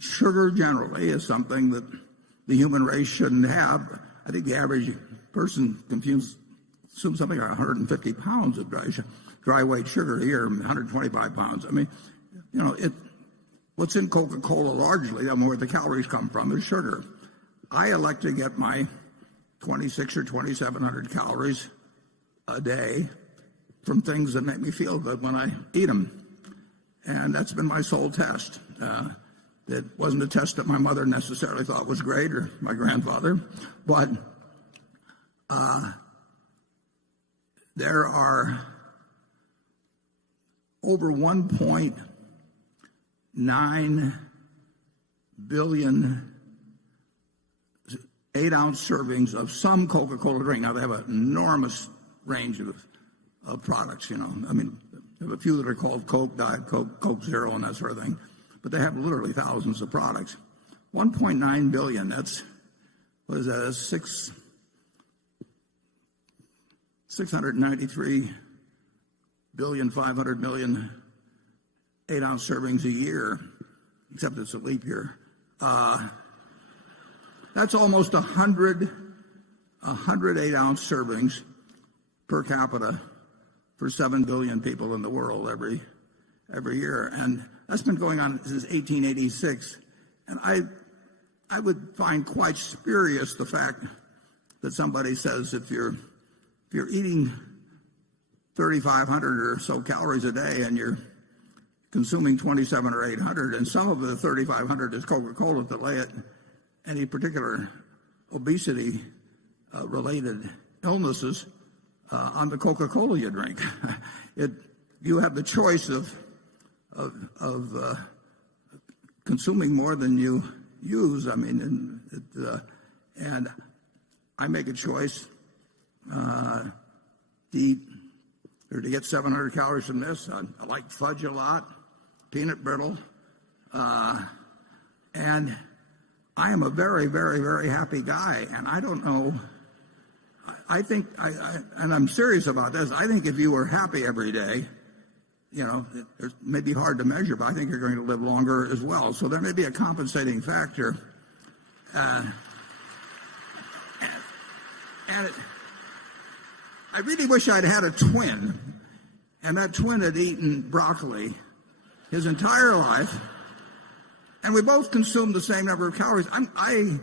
sugar generally is something that the human race shouldn't have, I think the average person consumes something like 150 pounds of dry weight sugar a year, 125 pounds. I mean, what's in Coca-Cola largely, I mean, where the calories come from, is sugar. I elect to get my 2,600 or 2,700 calories a day from things that make me feel good when I eat them. And that's been my sole test. It wasn't a test that my mother necessarily thought was great, or my grandfather, but there are over 1.9 billion 8-ounce servings of some Coca-Cola drink. Now, they have an enormous range of products, I mean, they have a few that are called Coke, Diet Coke, Coke Zero, and that sort of thing. But they have literally thousands of products. 1.9 billion, that's what is that, 693,500,000,000 8-ounce servings a year, except it's a leap year. That's almost 100 8-ounce servings per capita for 7 billion people in the world every year. And that's been going on since 1886. And I would find quite spurious the fact that somebody says if you're eating 3,500 or so calories a day and you're consuming 27 or 800, and some of the 3,500 is Coca-Cola to lay it any particular obesity related illnesses on the Coca-Cola you drink. You have the choice of consuming more than you use. I mean, and I make a choice to eat or to get 700 calories from this. I like fudge a lot, peanut brittle, and I am a very, very, very happy guy. And I don't know. I think, and I'm serious about this. I think if you were happy every day, it may be hard to measure, but I think you're going to live longer as well. So there may be a compensating factor. And I really wish I'd had a twin, and that twin had eaten broccoli his entire life, and we both consumed the same number of calories. I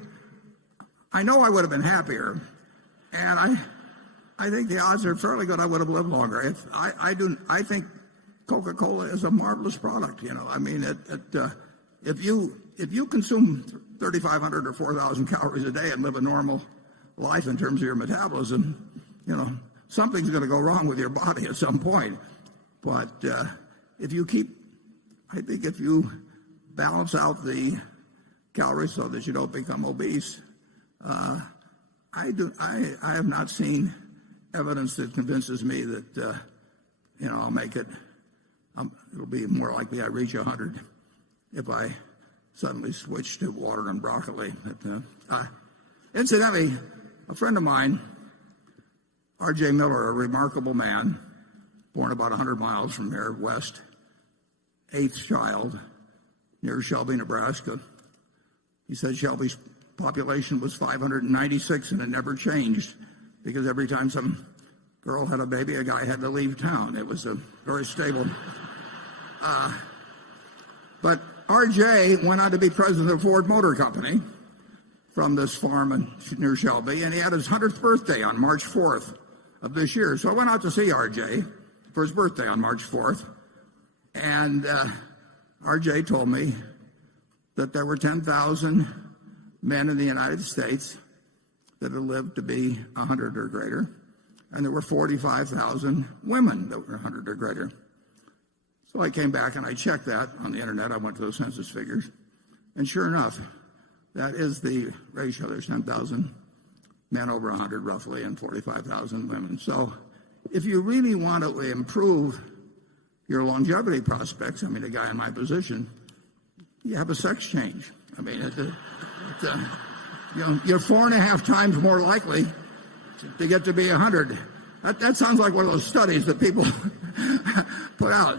know I would have been happier, and I think the odds are fairly good I would have lived longer. I think Coca-Cola is a marvelous product. I mean, if you consume 3,500 or 4,000 calories a day and live a normal life in terms of your metabolism, something's going to go wrong with your body at some point. But if you balance out the calories so that you don't become obese, I have not seen evidence that convinces me that I'll make it. It'll be more likely I reach 100 if I suddenly switch to water and broccoli. Incidentally, a friend of mine, R.J. Miller, a remarkable man, born about 100 miles from here west, 8th child, near Shelby, Nebraska. He said Shelby's population was 596 and it never changed because every time some girl had a baby, a guy had to leave town. It was a very stable. But R.J. went on to be president of Ford Motor Company from this farm near Shelby, and he had his 100th birthday on March 4th of this year. So I went out to see R.J. for his birthday on March 4th, and R.J. told me that there were 10,000 men in the United States that had lived to be 100 or greater, and there were 45,000 women that were 100 or greater. So I came back and I checked that on the internet. I went to those census figures, and sure enough, that is the ratio. There's 10,000 men over 100 roughly and 45,000 women. So if you really want to improve your longevity prospects, I mean, a guy in my position, you have a sex change. I mean, you're 4.5 times more likely to get to be 100. That sounds like one of those studies that people put out.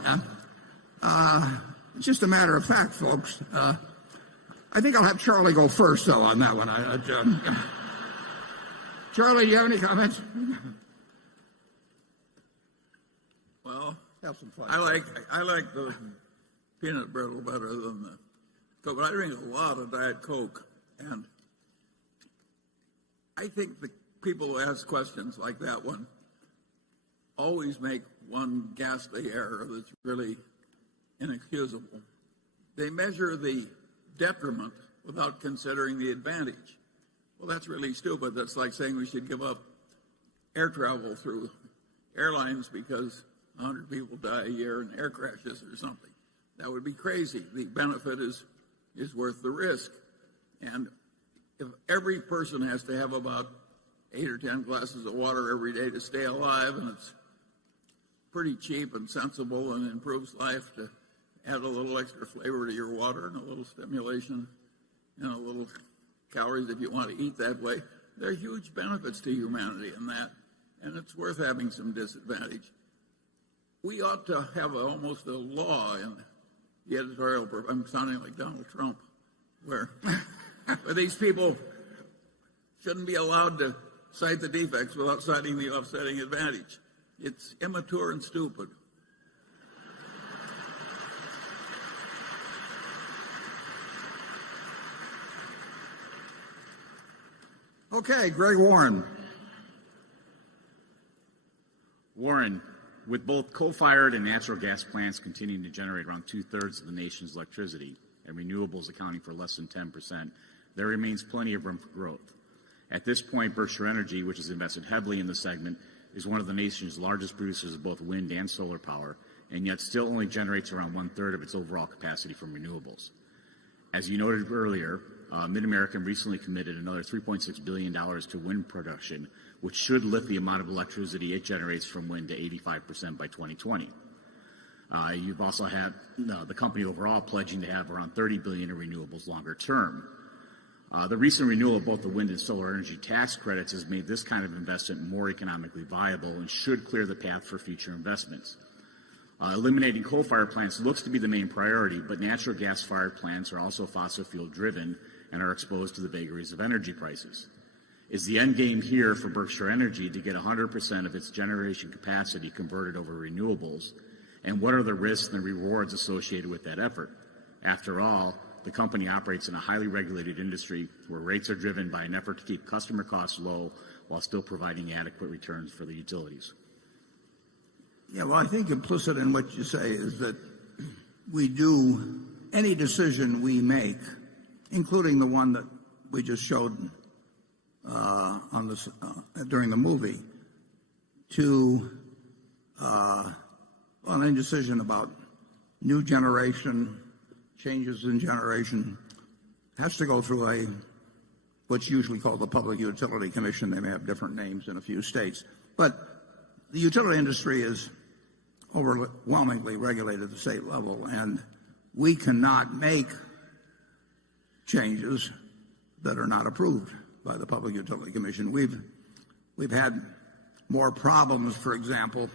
It's just a matter of fact, folks. I think I'll have Charlie go first, though, on that one. Charlie, do you have any comments? Well, have some fun. I like the peanut brittle better than the Coke, but I drink a lot of Diet Coke, and I think the people who ask questions like that one always make one ghastly error that's really inexcusable. They measure the detriment without considering the advantage. Well, that's really stupid. That's like saying we should give up air travel through airlines because 100 people die a year in air crashes or something. That would be crazy. The benefit is worth the risk. And if every person has to have about 8 or 10 glasses of water every day to stay alive, and it's pretty cheap and sensible and improves life to add a little extra flavor to your water and a little stimulation and a little calories if you want to eat that way. There are huge benefits to humanity in that, and it's worth having some disadvantage. We ought to have almost a law in the editorial. I'm sounding like Donald Trump, where these people shouldn't be allowed to cite the defects without citing the offsetting advantage. It's immature and stupid. Okay, Greg Warren. Warren, with both coal-fired and natural gas plants continuing to generate around 2/3 of the nation's electricity and renewables accounting for less than 10%, there remains plenty of room for growth. At this point, Berkshire Energy, which has invested heavily in the segment, is one of the nation's largest producers of both wind and solar power, and yet still only generates around 1/3 of its overall capacity from renewables. As you noted earlier, Mid-American recently committed another $3.6 billion to wind production, which should lift the amount of electricity it generates from wind to 85% by 2020. You've also had the company overall pledging to have around $30 billion in renewables longer term. The recent renewal of both the wind and solar energy tax credits has made this kind of investment more economically viable and should clear the path for future investments. Eliminating coal-fired plants looks to be the main priority, but natural gas-fired plants are also fossil fuel-driven and are exposed to the vagaries of energy prices. Is the end game here for Berkshire Energy to get 100% of its generation capacity converted over renewables? And what are the risks and rewards associated with that effort? After all, the company operates in a highly regulated industry where rates are driven by an effort to keep customer costs low while still providing adequate returns for the utilities. Yeah, well, I think implicit in what you say is that we do any decision we make, including the one that we just showed on this during the movie, to on any decision about new generation, changes in generation, has to go through what's usually called the Public Utility Commission. They may have different names in a few states, but the utility industry is overwhelmingly regulated at the state level, and we cannot make changes that are not approved by the Public Utility Commission. We've had more problems, for example,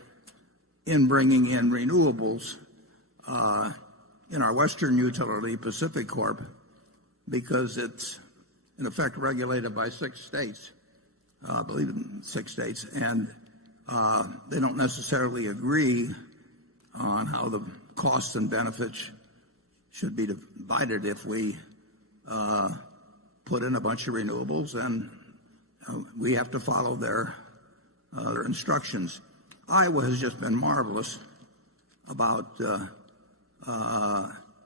in bringing in renewables in our western utility, Pacific Corp, because it's in effect regulated by 6 states, I believe in 6 states, and they don't necessarily agree on how the costs and benefits should be divided if we put in a bunch of renewables, and we have to follow their instructions. Iowa has just been marvelous about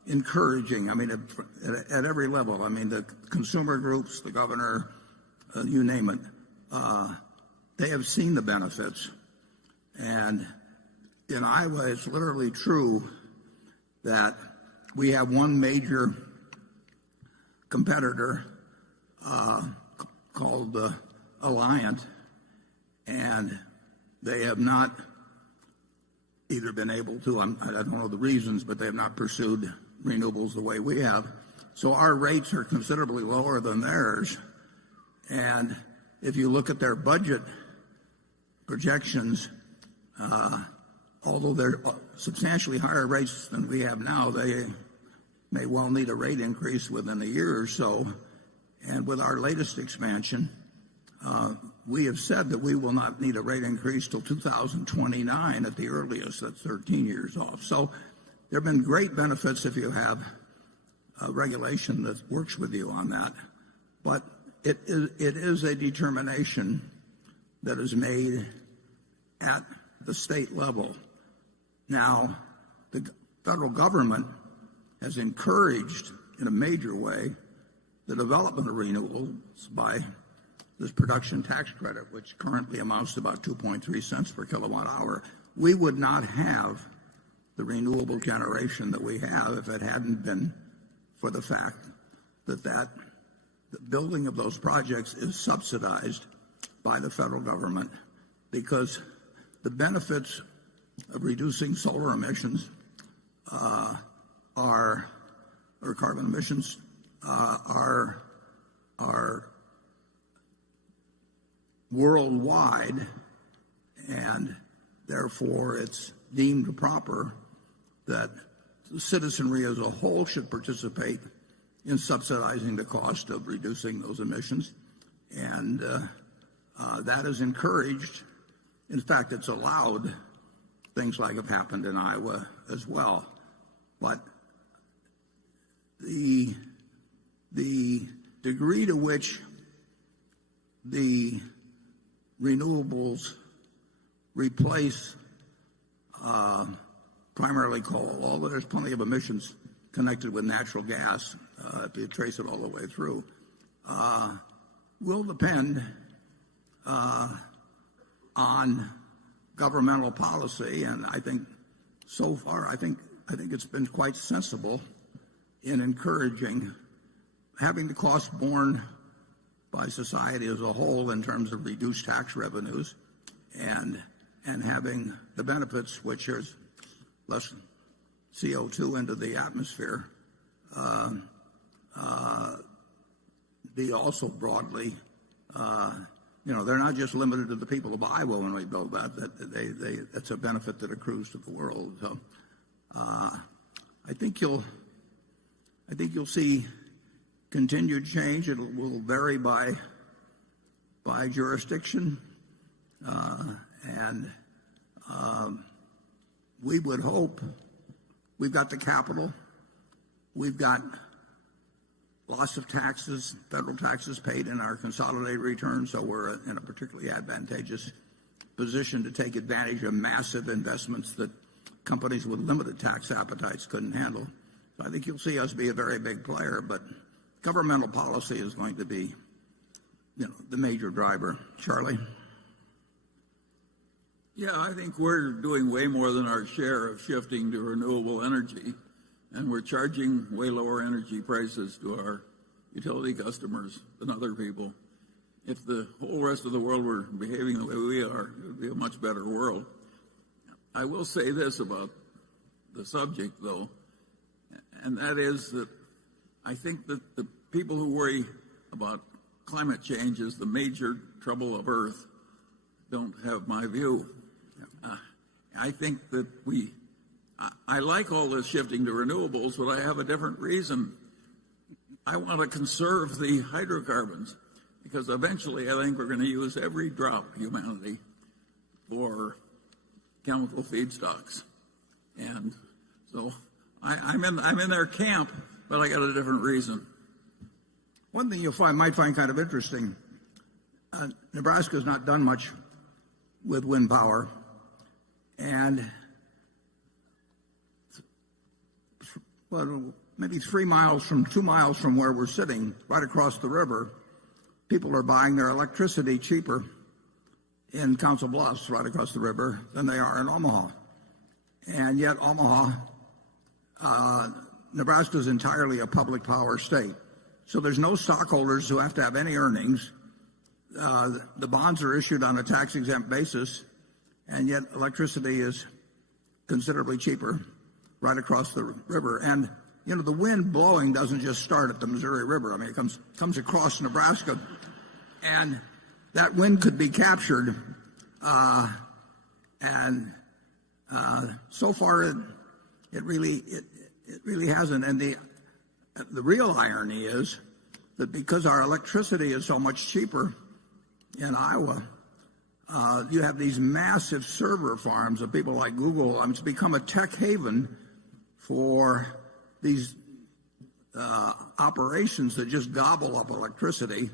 encouraging, at every level. The consumer groups, the governor, you name it, they have seen the benefits. And in Iowa, it's literally true that we have one major competitor called Alliant, and they have not either been able to, I don't know the reasons, but they have not pursued renewables the way we have. So our rates are considerably lower than theirs. And if you look at their budget projections, although they're substantially higher rates than we have now, they may well need a rate increase within a year or so. And with our latest expansion, we have said that we will not need a rate increase till 2029 at the earliest. That's 13 years off. So there have been great benefits if you have regulation that works with you on that. But it is a determination that is made at the state level. Now, the federal government has encouraged in a major way the development of renewables by this production tax credit, which currently amounts to about 2.3 cents per kilowatt hour. We would not have the renewable generation that we have if it hadn't been for the fact that the building of those projects is subsidized by the federal government, because the benefits of reducing solar emissions or carbon emissions are are worldwide, and therefore it's deemed proper that the citizenry as a whole should participate in subsidizing the cost of reducing those emissions. And that is encouraged. In fact, it's allowed. Things like have happened in Iowa as well. But the degree to which the renewables replace primarily coal, although there's plenty of emissions connected with natural gas, if you trace it all the way through, will depend on governmental policy. And I think so far, I think it's been quite sensible in encouraging having the cost borne by society as a whole in terms of reduced tax revenues, and having the benefits, which is less CO2 into the atmosphere, be also broadly, they're not just limited to the people of Iowa when we build that. That's a benefit that accrues to the world. So I think you'll see continued change. It will vary by jurisdiction, and we would hope we've got the capital, we've got lots of taxes, federal taxes paid in our consolidated returns, so we're in a particularly advantageous position to take advantage of massive investments that companies with limited tax appetites couldn't handle. So I think you'll see us be a very big player, but governmental policy is going to be, the major driver. Charlie? Yeah, I think we're doing way more than our share of shifting to renewable energy, and we're charging way lower energy prices to our utility customers than other people. If the whole rest of the world were behaving the way we are, it would be a much better world. I will say this about the subject, though, and that is that I think that the people who worry about climate change as the major trouble of Earth don't have my view. I think that I like all this shifting to renewables, but I have a different reason. I want to conserve the hydrocarbons, because eventually I think we're going to use every drop, humanity, for chemical feedstocks. And so I'm in their camp, but I got a different reason. One thing might find kind of interesting, Nebraska's not done much with wind power, and maybe 2 miles from where we're sitting, right across the river, people are buying their electricity cheaper in Council Bluffs, right across the river, than they are in Omaha. And yet Omaha, Nebraska is entirely a public power state. So there's no stockholders who have to have any earnings. The bonds are issued on a tax-exempt basis, and yet electricity is considerably cheaper right across the river. And, the wind blowing doesn't just start at the Missouri River. I mean, it comes across Nebraska, and that wind could be captured. So far, it really hasn't. And the real irony is that because our electricity is so much cheaper in Iowa, you have these massive server farms of people like Google. I mean, it's become a tech haven for these operations that just gobble up electricity.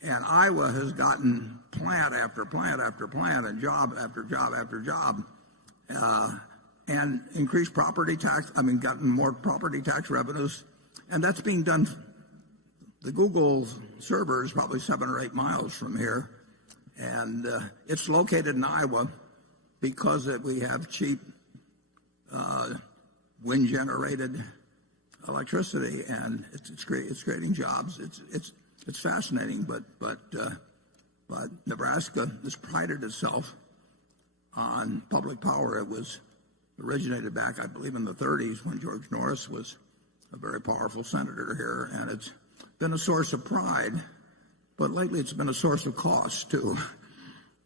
And Iowa has gotten plant after plant after plant and job after job after job, and increased property tax. Gotten more property tax revenues. And that's being done. The Google server is probably 7 or 8 miles from here. And it's located in Iowa because we have cheap wind-generated electricity, and it's creating jobs. It's fascinating, but Nebraska has prided itself on public power. It was originated back, I believe, in the 30s when George Norris was a very powerful senator here, and it's been a source of pride but lately it's been a source of cost, too.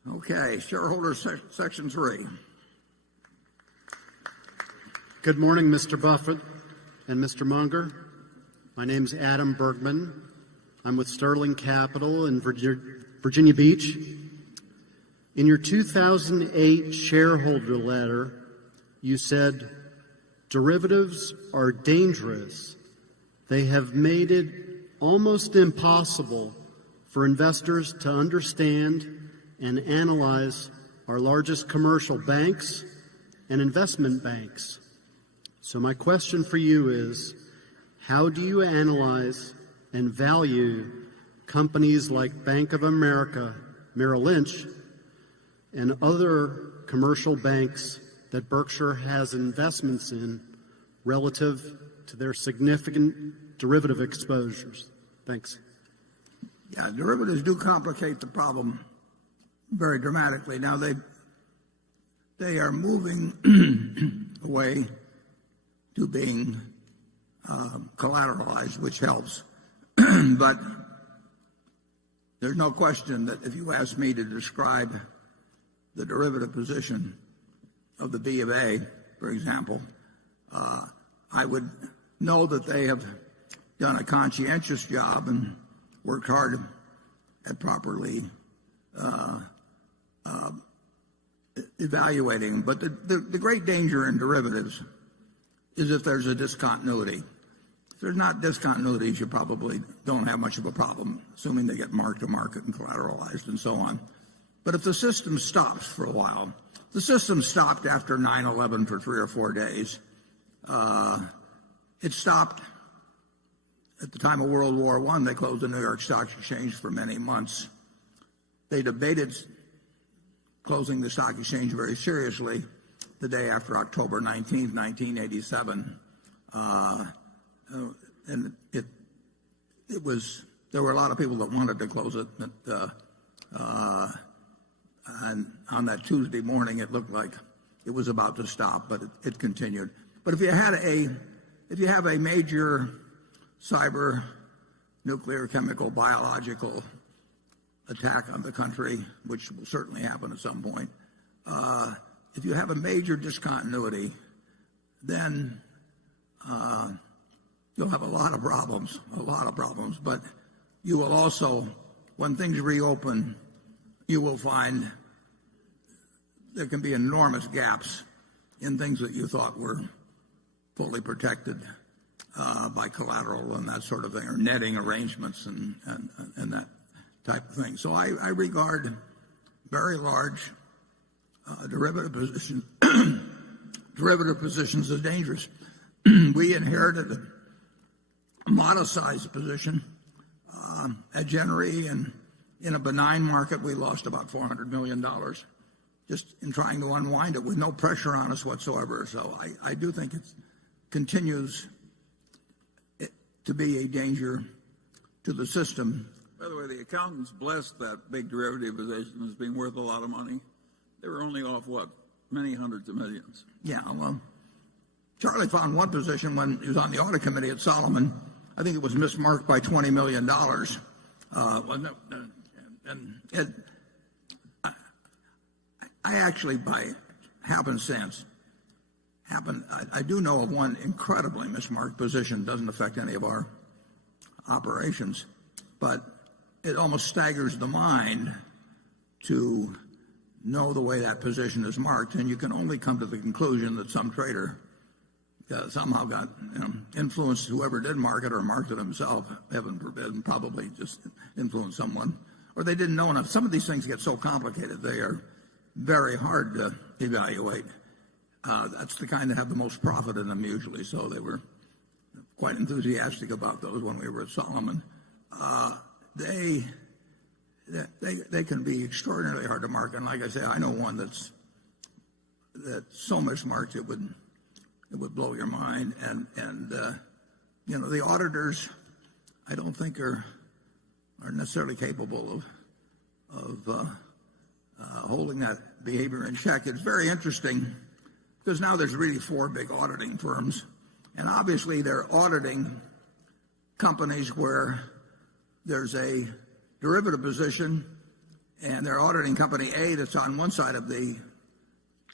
Okay, shareholder section 3. Good morning, Mr. Buffett and Mr. Munger. My name's Adam Bergman. I'm with Sterling Capital in Virginia Beach. In your 2008 shareholder letter, you said, derivatives are dangerous. They have made it almost impossible for investors to understand and analyze our largest commercial banks and investment banks. So my question for you is, how do you analyze and value companies like Bank of America, Merrill Lynch, and other commercial banks that Berkshire has investments in relative to their significant derivative exposures? Thanks. Yeah, derivatives do complicate the problem very dramatically. Now they are moving away to being collateralized, which helps. But there's no question that if you ask me to describe the derivative position of the B of A, for example, I would know that they have done a conscientious job and worked hard at properly evaluating. But the great danger in derivatives is if there's a discontinuity. If there's not discontinuities, you probably don't have much of a problem, assuming they get marked to market and collateralized and so on. But if the system stops for a while, the system stopped after 9/11 for 3 or 4 days. It stopped at the time of World War I. They closed the New York Stock Exchange for many months. They debated closing the stock exchange very seriously the day after October 19th, 1987. And there were a lot of people that wanted to close it. And on that Tuesday morning, it looked like it was about to stop, but it continued. But if you have a major cyber, nuclear, chemical, biological attack on the country, which will certainly happen at some point, if you have a major discontinuity, then you'll have a lot of problems. But you will also, when things reopen, you will find there can be enormous gaps in things that you thought were fully protected by collateral and that sort of thing, or netting arrangements and that type of thing. So I regard very large derivative positions as dangerous. We inherited a modest-sized position at Gen Re, and in a benign market, we lost about $400 million just in trying to unwind it with no pressure on us whatsoever. So I do think it continues to be a danger to the system. By the way, the accountants blessed that big derivative position as being worth a lot of money. They were only off, what, many hundreds of millions. Yeah, well, Charlie found one position when he was on the audit committee at Solomon. I think it was mismarked by $20 million. I actually, by happenstance, I do know of one incredibly mismarked position. Doesn't affect any of our operations, but it almost staggers the mind to know the way that position is marked, and you can only come to the conclusion that some trader somehow got influenced whoever did mark it, or marked it himself, heaven forbid, and probably just influenced someone, or they didn't know enough. Some of these things get so complicated they are very hard to evaluate. That's the kind that have the most profit in them usually, so they were quite enthusiastic about those when we were at Solomon. They can be extraordinarily hard to mark, and like I say, I know one that's so mismarked it would blow your mind. And the auditors, I don't think are necessarily capable of holding that behavior in check. It's very interesting because now there's really 4 big auditing firms, and obviously they're auditing companies where there's a derivative position, and they're auditing company A that's on one side of the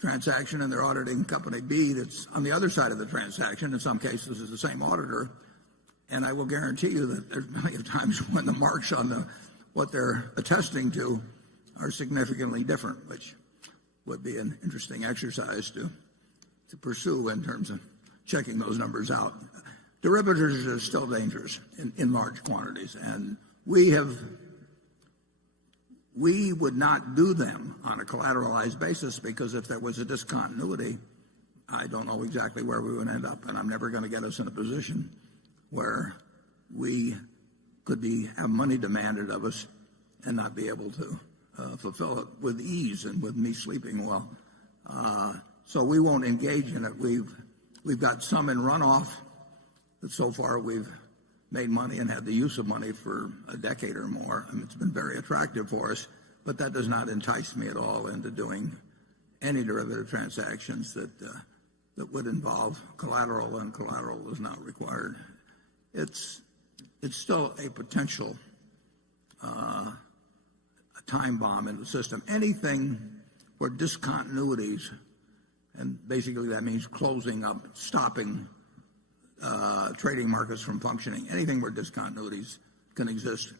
transaction, and they're auditing company B that's on the other side of the transaction. In some cases, it's the same auditor. And I will guarantee you that there's plenty of times when the marks on what they're attesting to are significantly different, which would be an interesting exercise to pursue in terms of checking those numbers out. Derivatives are still dangerous in large quantities, and we would not do them on a collateralized basis, because if there was a discontinuity, I don't know exactly where we would end up, and I'm never going to get us in a position where we could have money demanded of us and not be able to fulfill it with ease and with me sleeping well. So we won't engage in it. We've got some in runoff that so far we've made money and had the use of money for a decade or more. I mean, it's been very attractive for us, but that does not entice me at all into doing any derivative transactions that would involve collateral, and collateral is not required. It's still a potential a time bomb in the system. Anything where discontinuities, and basically that means closing up, stopping trading markets from functioning, anything where discontinuities can exist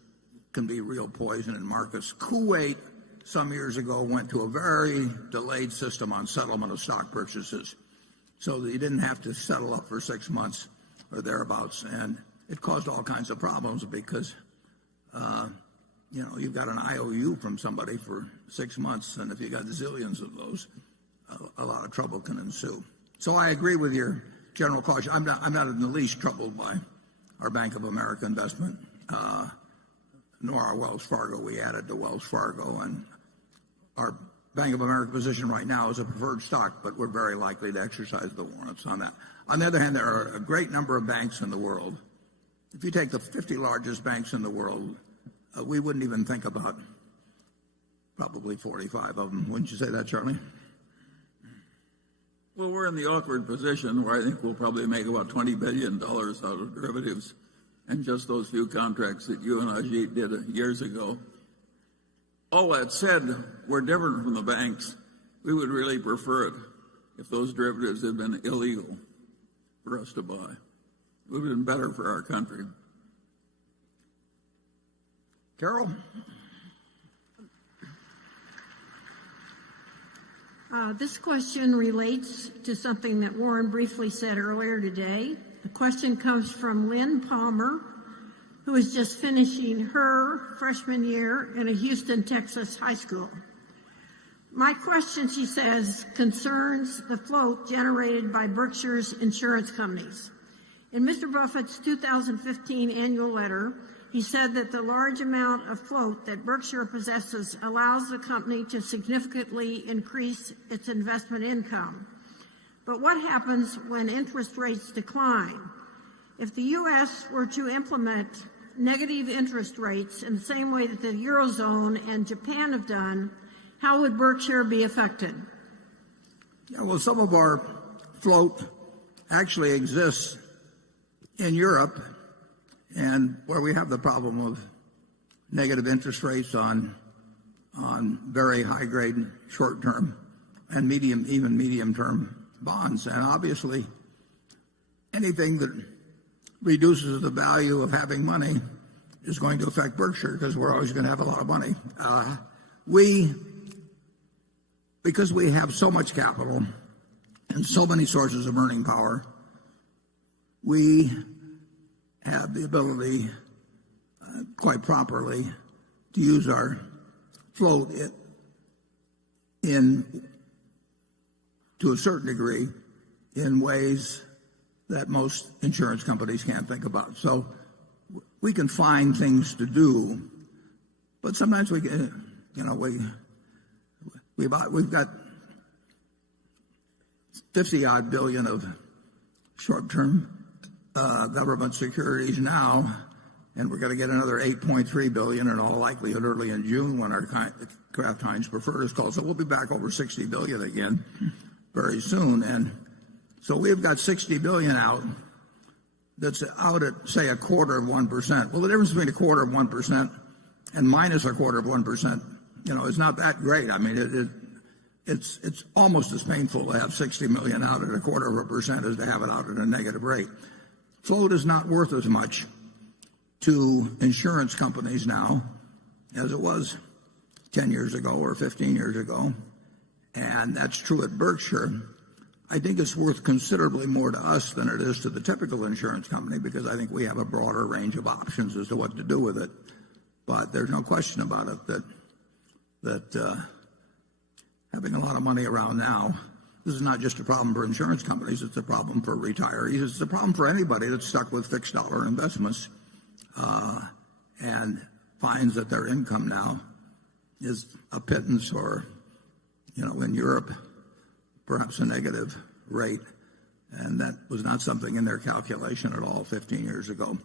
can be real poison in markets. Kuwait, some years ago, went to a very delayed system on settlement of stock purchases, so that you didn't have to settle up for 6 months or thereabouts, and it caused all kinds of problems because you've got an IOU from somebody for 6 months, and if you got zillions of those, a lot of trouble can ensue. So I agree with your general caution. I'm not in the least troubled by our Bank of America investment, nor our Wells Fargo. We added to Wells Fargo, and our Bank of America position right now is a preferred stock, but we're very likely to exercise the warrants on that. On the other hand, there are a great number of banks in the world. If you take the 50 largest banks in the world, we wouldn't even think about probably 45 of them. Wouldn't you say that, Charlie? Well, we're in the awkward position where I think we'll probably make about $20 billion out of derivatives and just those few contracts that you and Ajit did years ago. All that said, we're different from the banks. We would really prefer it if those derivatives had been illegal for us to buy. It would have been better for our country. Carol? This question relates to something that Warren briefly said earlier today. The question comes from Lynn Palmer, who is just finishing her freshman year in a Houston, Texas high school. My question, she says, concerns the float generated by Berkshire's insurance companies. In Mr. Buffett's 2015 annual letter, he said that the large amount of float that Berkshire possesses allows the company to significantly increase its investment income. But what happens when interest rates decline? If the U.S. were to implement negative interest rates in the same way that the Eurozone and Japan have done, how would Berkshire be affected? Yeah, well, some of our float actually exists in Europe, and where we have the problem of negative interest rates on very high-grade short-term and even medium-term bonds. And obviously, anything that reduces the value of having money is going to affect Berkshire, because we're always going to have a lot of money. Because we have so much capital and so many sources of earning power, we have the ability, quite properly, to use our float to a certain degree in ways that most insurance companies can't think about. So we can find things to do, but sometimes we've got 50-odd billion of short-term government securities now, and we're going to get another 8.3 billion in all likelihood early in June when our Kraft Heinz preferred is called. So we'll be back over 60 billion again very soon. And so we've got 60 billion out that's out at, say, 1/4 of 1%. Well, the difference between 1/4 of 1% and minus a quarter of 1%, is not that great. I mean, it's almost as painful to have 60 million out at a quarter of a percent as to have it out at a negative rate. Float is not worth as much to insurance companies now as it was 10 years ago or 15 years ago. And that's true at Berkshire. I think it's worth considerably more to us than it is to the typical insurance company because I think we have a broader range of options as to what to do with it. But there's no question about it that having a lot of money around now, this is not just a problem for insurance companies, it's a problem for retirees. It's a problem for anybody that's stuck with fixed dollar investments and finds that their income now is a pittance or, in Europe, perhaps a negative rate. And that was not something in their calculation at all 15 years ago.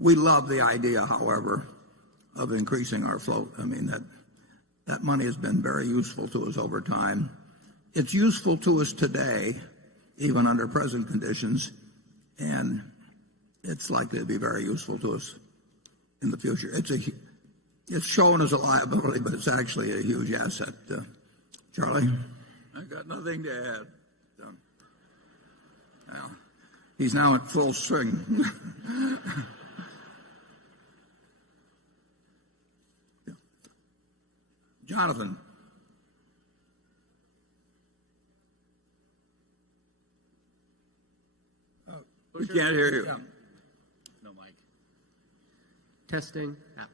We love the idea, however, of increasing our float. I mean, that money has been very useful to us over time. It's useful to us today, even under present conditions, and it's likely to be very useful to us in the future. It's shown as a liability, but it's actually a huge asset. Charlie? I got nothing to add. Well, he's now at full swing. Jonathan. We can't hear you. Yeah. No mic. Testing. Yeah.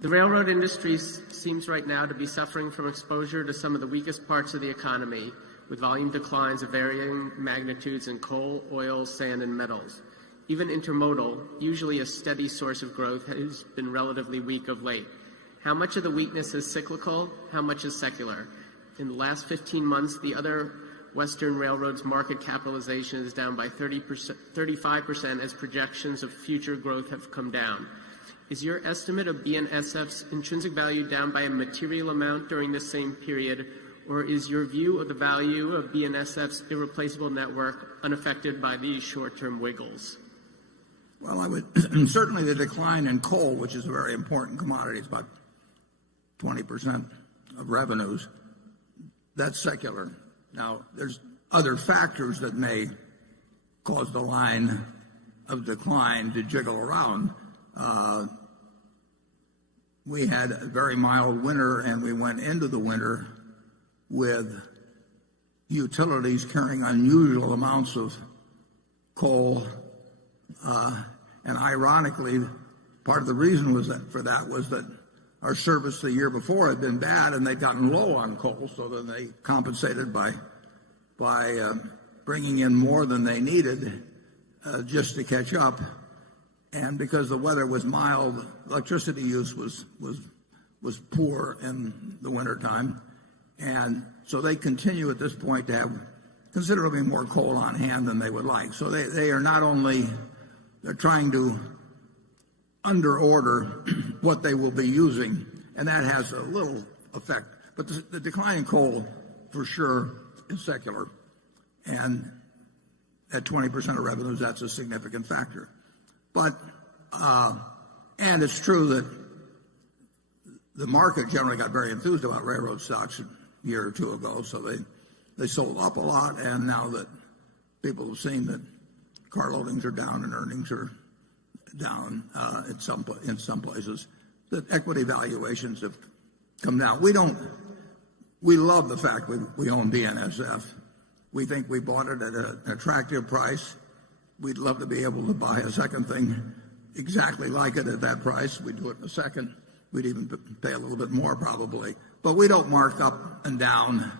The railroad industry seems right now to be suffering from exposure to some of the weakest parts of the economy, with volume declines of varying magnitudes in coal, oil, sand, and metals. Even intermodal, usually a steady source of growth, has been relatively weak of late. How much of the weakness is cyclical? How much is secular? In the last 15 months, the other Western railroads' market capitalization is down by 35% as projections of future growth have come down. Is your estimate of BNSF's intrinsic value down by a material amount during this same period, or is your view of the value of BNSF's irreplaceable network unaffected by these short-term wiggles? Well, I would certainly the decline in coal, which is a very important commodity, it's about 20% of revenues. That's secular. Now, there's other factors that may cause the line of decline to jiggle around. We had a very mild winter, and we went into the winter with utilities carrying unusual amounts of coal. And ironically, part of the reason was that our service the year before had been bad, and they'd gotten low on coal, so then they compensated by bringing in more than they needed just to catch up. And because the weather was mild, electricity use was poor in the wintertime. And so they continue at this point to have considerably more coal on hand than they would like. So they are not only, they're trying to underorder what they will be using, and that has a little effect. But the decline in coal, for sure, is secular. And at 20% of revenues, that's a significant factor. But, and it's true that the market generally got very enthused about railroad stocks a year or two ago, so they sold up a lot, and now that people have seen that car loadings are down and earnings are down in some places, that equity valuations have come down. We love the fact we own BNSF. We think we bought it at an attractive price. We'd love to be able to buy a second thing exactly like it at that price. We'd do it in a second. We'd even pay a little bit more probably. But we don't mark up and down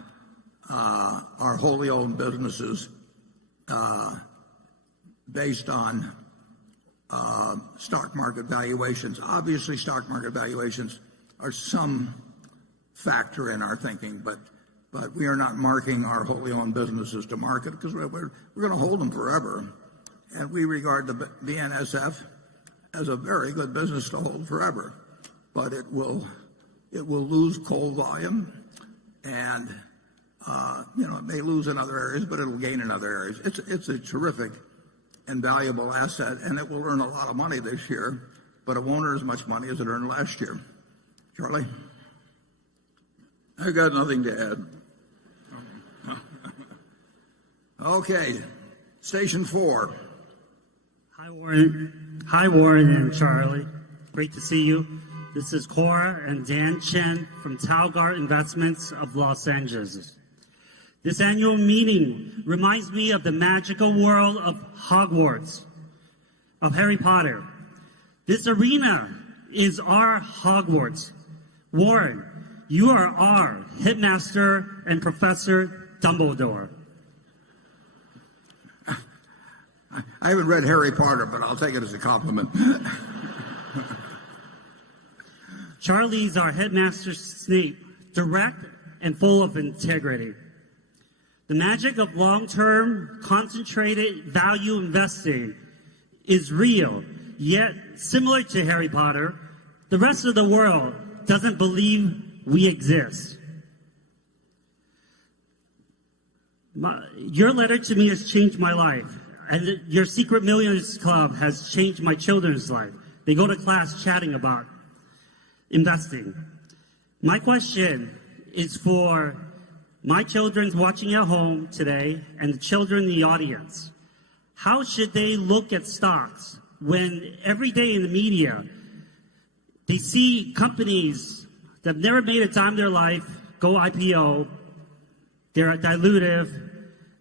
our wholly owned businesses based on stock market valuations. Obviously, stock market valuations are some factor in our thinking, but we are not marking our wholly owned businesses to market because we're going to hold them forever. And we regard the BNSF as a very good business to hold forever. But it will lose coal volume, and it may lose in other areas, but it'll gain in other areas. It's a terrific and valuable asset, and it will earn a lot of money this year, but it won't earn as much money as it earned last year. Charlie? I've got nothing to add. Okay, station 4. Hi, Warren and Charlie. Great to see you. This is Cora and Dan Chen from Talgard Investments of Los Angeles. This annual meeting reminds me of the magical world of Hogwarts, of Harry Potter. This arena is our Hogwarts. Warren, you are our headmaster and Professor Dumbledore. I haven't read Harry Potter, but I'll take it as a compliment. Charlie's our headmaster Snape, direct and full of integrity. The magic of long-term, concentrated value investing is real, yet similar to Harry Potter, the rest of the world doesn't believe we exist. Your letter to me has changed my life, and your Secret Millionaires Club has changed my children's life. They go to class chatting about investing. My question is for my children watching at home today and the children in the audience. How should they look at stocks when every day in the media they see companies that have never made a dime in their life go IPO, they're dilutive,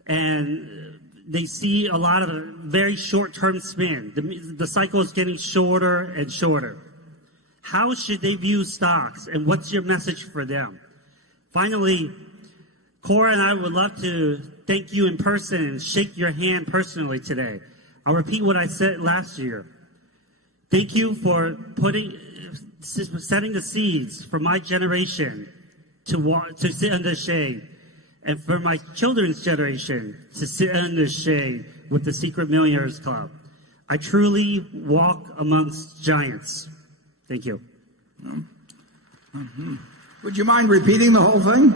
and they see a lot of very short-term spin. The cycle is getting shorter and shorter. How should they view stocks, and what's your message for them? Finally, Cora and I would love to thank you in person and shake your hand personally today. I'll repeat what I said last year. Thank you for setting the seeds for my generation to sit in the shade, and for my children's generation to sit in the shade with the Secret Millionaires Club. I truly walk amongst giants. Thank you. Mm-hmm. Would you mind repeating the whole thing?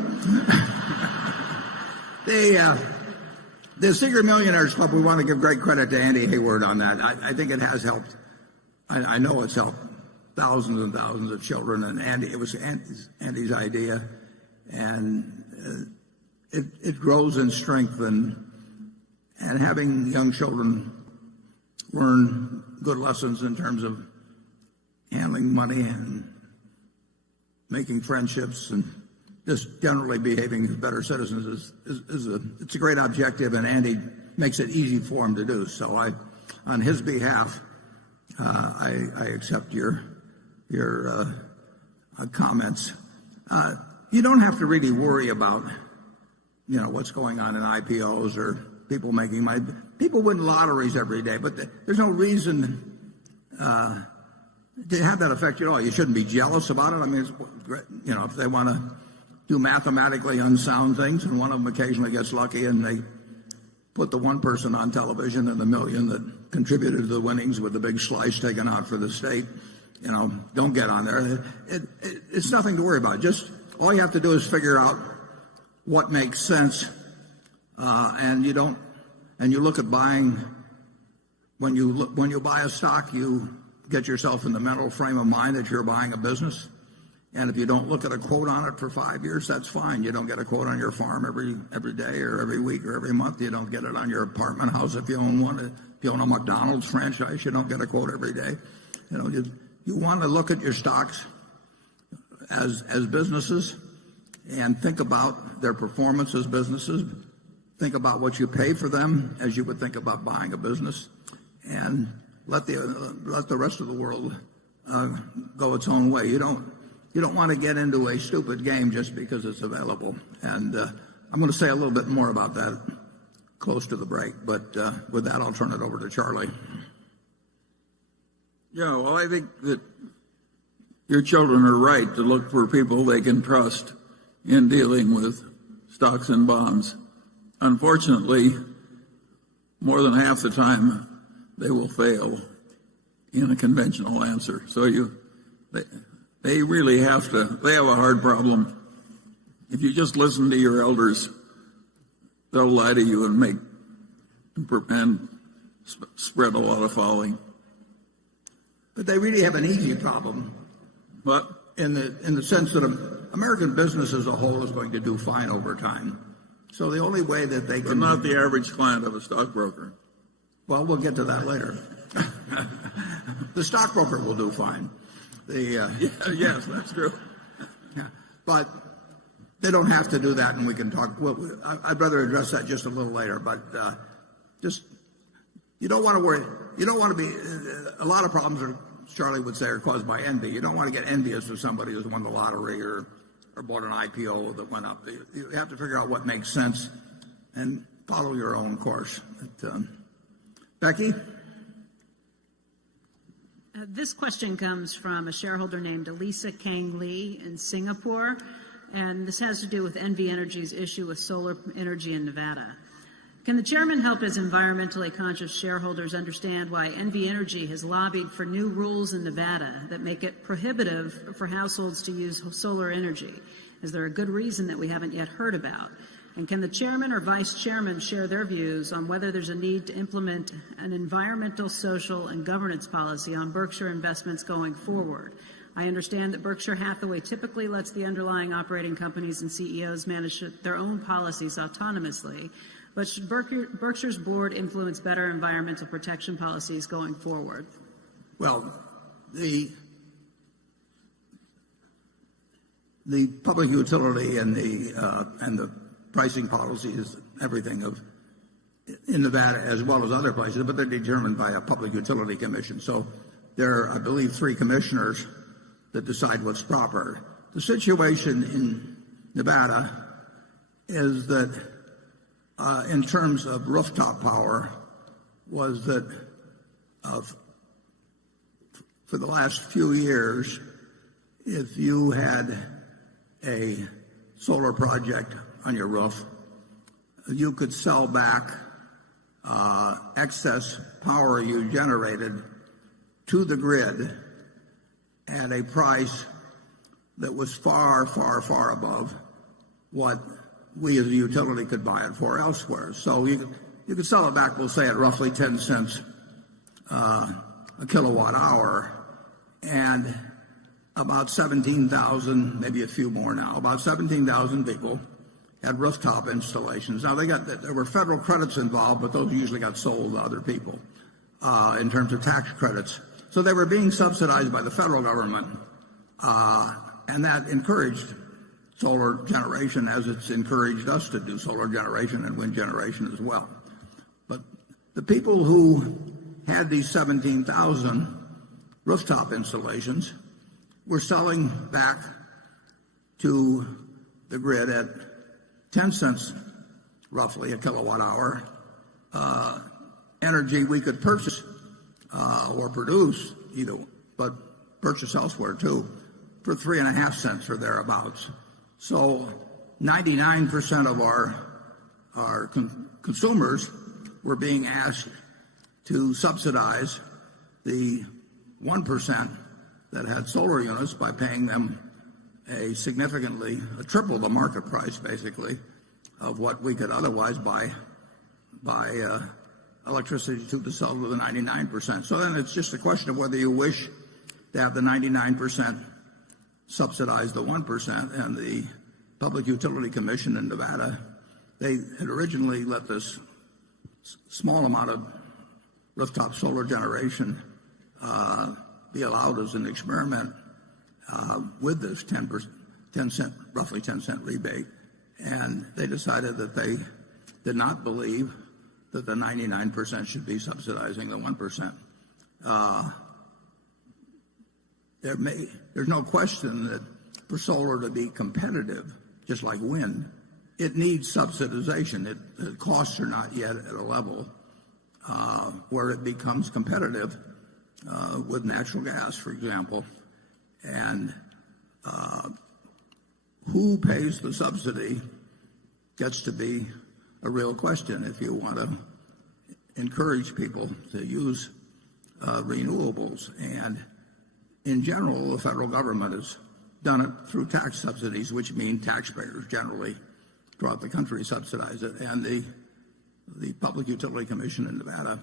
The Secret Millionaires Club, we want to give great credit to Andy Hayward on that. I think it has helped. I know it's helped thousands and thousands of children, and it was Andy's idea, and it grows in strength, and having young children learn good lessons in terms of handling money and making friendships and just generally behaving as better citizens it's a great objective, and Andy makes it easy for him to do. So on his behalf, I accept your comments. You don't have to really worry about what's going on in IPOs or people making money. People win lotteries every day, but there's no reason to have that affect you at all. You shouldn't be jealous about it. I mean, it's great, if they want to do mathematically unsound things, and one of them occasionally gets lucky and they put the one person on television in the million that contributed to the winnings with a big slice taken out for the state, don't get on there. It's nothing to worry about. Just all you have to do is figure out what makes sense, and you look at buying. When you buy a stock, you get yourself in the mental frame of mind that you're buying a business. And if you don't look at a quote on it for 5 years, that's fine. You don't get a quote on your farm every day or every week or every month. You don't get it on your apartment house if you own one. If you own a McDonald's franchise, you don't get a quote every day. You want to look at your stocks as businesses and think about their performance as businesses. Think about what you pay for them as you would think about buying a business, and let the rest of the world go its own way. You don't want to get into a stupid game just because it's available. And I'm going to say a little bit more about that close to the break. But with that, I'll turn it over to Charlie. Yeah, well, I think that your children are right to look for people they can trust in dealing with stocks and bonds. Unfortunately, more than half the time, they will fail in a conventional answer. So they really they have a hard problem. If you just listen to your elders, they'll lie to you and spread a lot of folly. But they really have an easy problem. What? in the sense that American business as a whole is going to do fine over time. So the only way that they can... But not the average client of a stockbroker. Well, we'll get to that later. The stockbroker will do fine. Yes, that's true. Yeah, but they don't have to do that, and we can talk. Well, I'd rather address that just a little later. But just you don't want to worry. You don't want to be. A lot of problems are, Charlie would say, are caused by envy. You don't want to get envious of somebody who's won the lottery or bought an IPO that went up. You have to figure out what makes sense and follow your own course. Becky? This question comes from a shareholder named Elisa Kang Lee in Singapore, and this has to do with NV Energy's issue with solar energy in Nevada. Can the chairman help his environmentally conscious shareholders understand why NV Energy has lobbied for new rules in Nevada that make it prohibitive for households to use solar energy? Is there a good reason that we haven't yet heard about? And can the chairman or vice chairman share their views on whether there's a need to implement an environmental, social, and governance policy on Berkshire investments going forward? I understand that Berkshire Hathaway typically lets the underlying operating companies and CEOs manage their own policies autonomously, but should Berkshire's board influence better environmental protection policies going forward? Well, the public utility and the pricing policies, everything in Nevada as well as other places, but they're determined by a public utility commission. So there are, I believe, 3 commissioners that decide what's proper. The situation in Nevada is that in terms of rooftop power was that for the last few years, if you had a solar project on your roof, you could sell back excess power you generated to the grid at a price that was far, far, far above what we as a utility could buy it for elsewhere. So you could sell it back, we'll say, at roughly 10 cents a kilowatt hour, and about 17,000, maybe a few more now, about 17,000 people had rooftop installations. Now there were federal credits involved, but those usually got sold to other people in terms of tax credits. So they were being subsidized by the federal government, and that encouraged solar generation as it's encouraged us to do solar generation and wind generation as well. But the people who had these 17,000 rooftop installations were selling back to the grid at 10 cents roughly a kilowatt hour energy we could purchase or produce either, but purchase elsewhere too, for 3.5 cents or thereabouts. So 99% of our consumers were being asked to subsidize the 1% that had solar units by paying them triple the market price, basically, of what we could otherwise buy electricity to sell to the 99%. So then it's just a question of whether you wish to have the 99% subsidize the 1%. And the Public Utility Commission in Nevada, they had originally let this small amount of rooftop solar generation be allowed as an experiment with this roughly 10 cent rebate. And they decided that they did not believe that the 99% should be subsidizing the 1%. There's no question that for solar to be competitive, just like wind, it needs subsidization. The costs are not yet at a level where it becomes competitive with natural gas, for example. And who pays the subsidy gets to be a real question if you want to encourage people to use renewables. And in general, the federal government has done it through tax subsidies, which mean taxpayers generally throughout the country subsidize it. And the Public Utility Commission in Nevada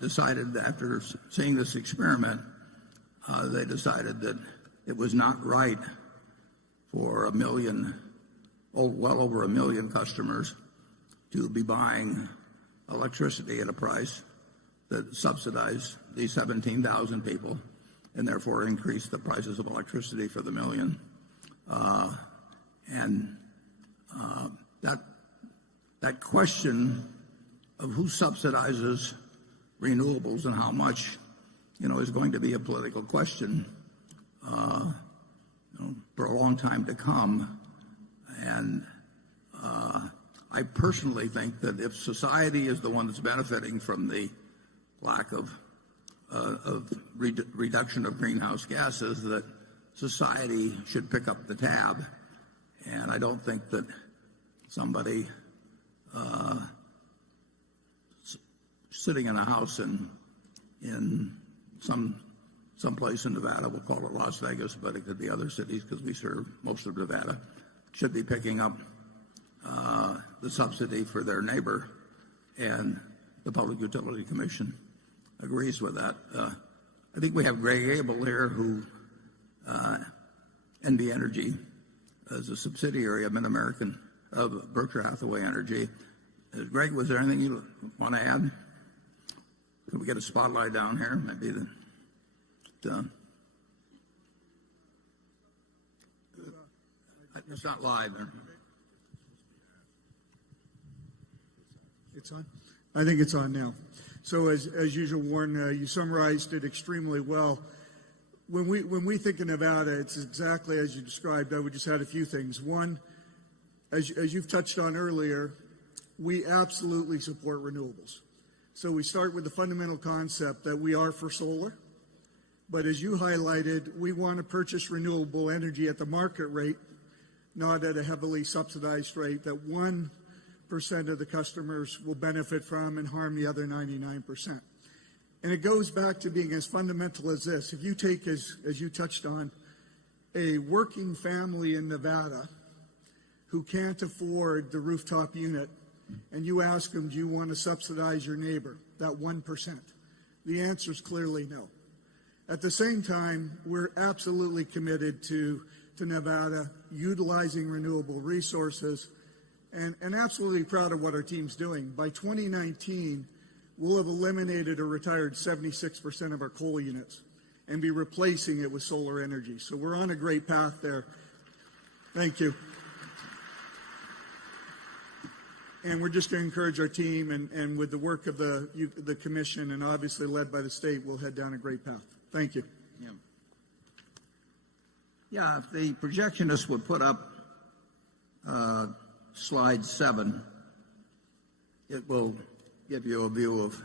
decided, after seeing this experiment, they decided that it was not right for well over 1 million customers to be buying electricity at a price that subsidized these 17,000 people and therefore increased the prices of electricity for the million. That question of who subsidizes renewables and how much, is going to be a political question for a long time to come. And I personally think that if society is the one that's benefiting from the lack of reduction of greenhouse gases, that society should pick up the tab. And I don't think that somebody sitting in a house in some place in Nevada, we'll call it Las Vegas, but it could be other cities because we serve most of Nevada, should be picking up the subsidy for their neighbor, and the Public Utility Commission agrees with that. I think we have Greg Abel here, who NB Energy is a subsidiary of Mid-American, of Berkshire Hathaway Energy. Greg, was there anything you want to add? Could we get a spotlight down here? Maybe it's not live. It's on? I think it's on now. So as usual, Warren, you summarized it extremely well. When we think of Nevada, it's exactly as you described. I would just add a few things. One, as you've touched on earlier, we absolutely support renewables. So we start with the fundamental concept that we are for solar. But as you highlighted, we want to purchase renewable energy at the market rate, not at a heavily subsidized rate that 1% of the customers will benefit from and harm the other 99%. And it goes back to being as fundamental as this. If you take, as you touched on, a working family in Nevada who can't afford the rooftop unit, and you ask them, do you want to subsidize your neighbor, that 1%? The answer is clearly no. At the same time, we're absolutely committed to Nevada utilizing renewable resources, and absolutely proud of what our team's doing. By 2019, we'll have eliminated or retired 76% of our coal units and be replacing it with solar energy. So we're on a great path there. Thank you. And we're just going to encourage our team, and with the work of the commission and obviously led by the state, we'll head down a great path. Thank you. Yeah, if the projectionist would put up slide 7, it will give you a view of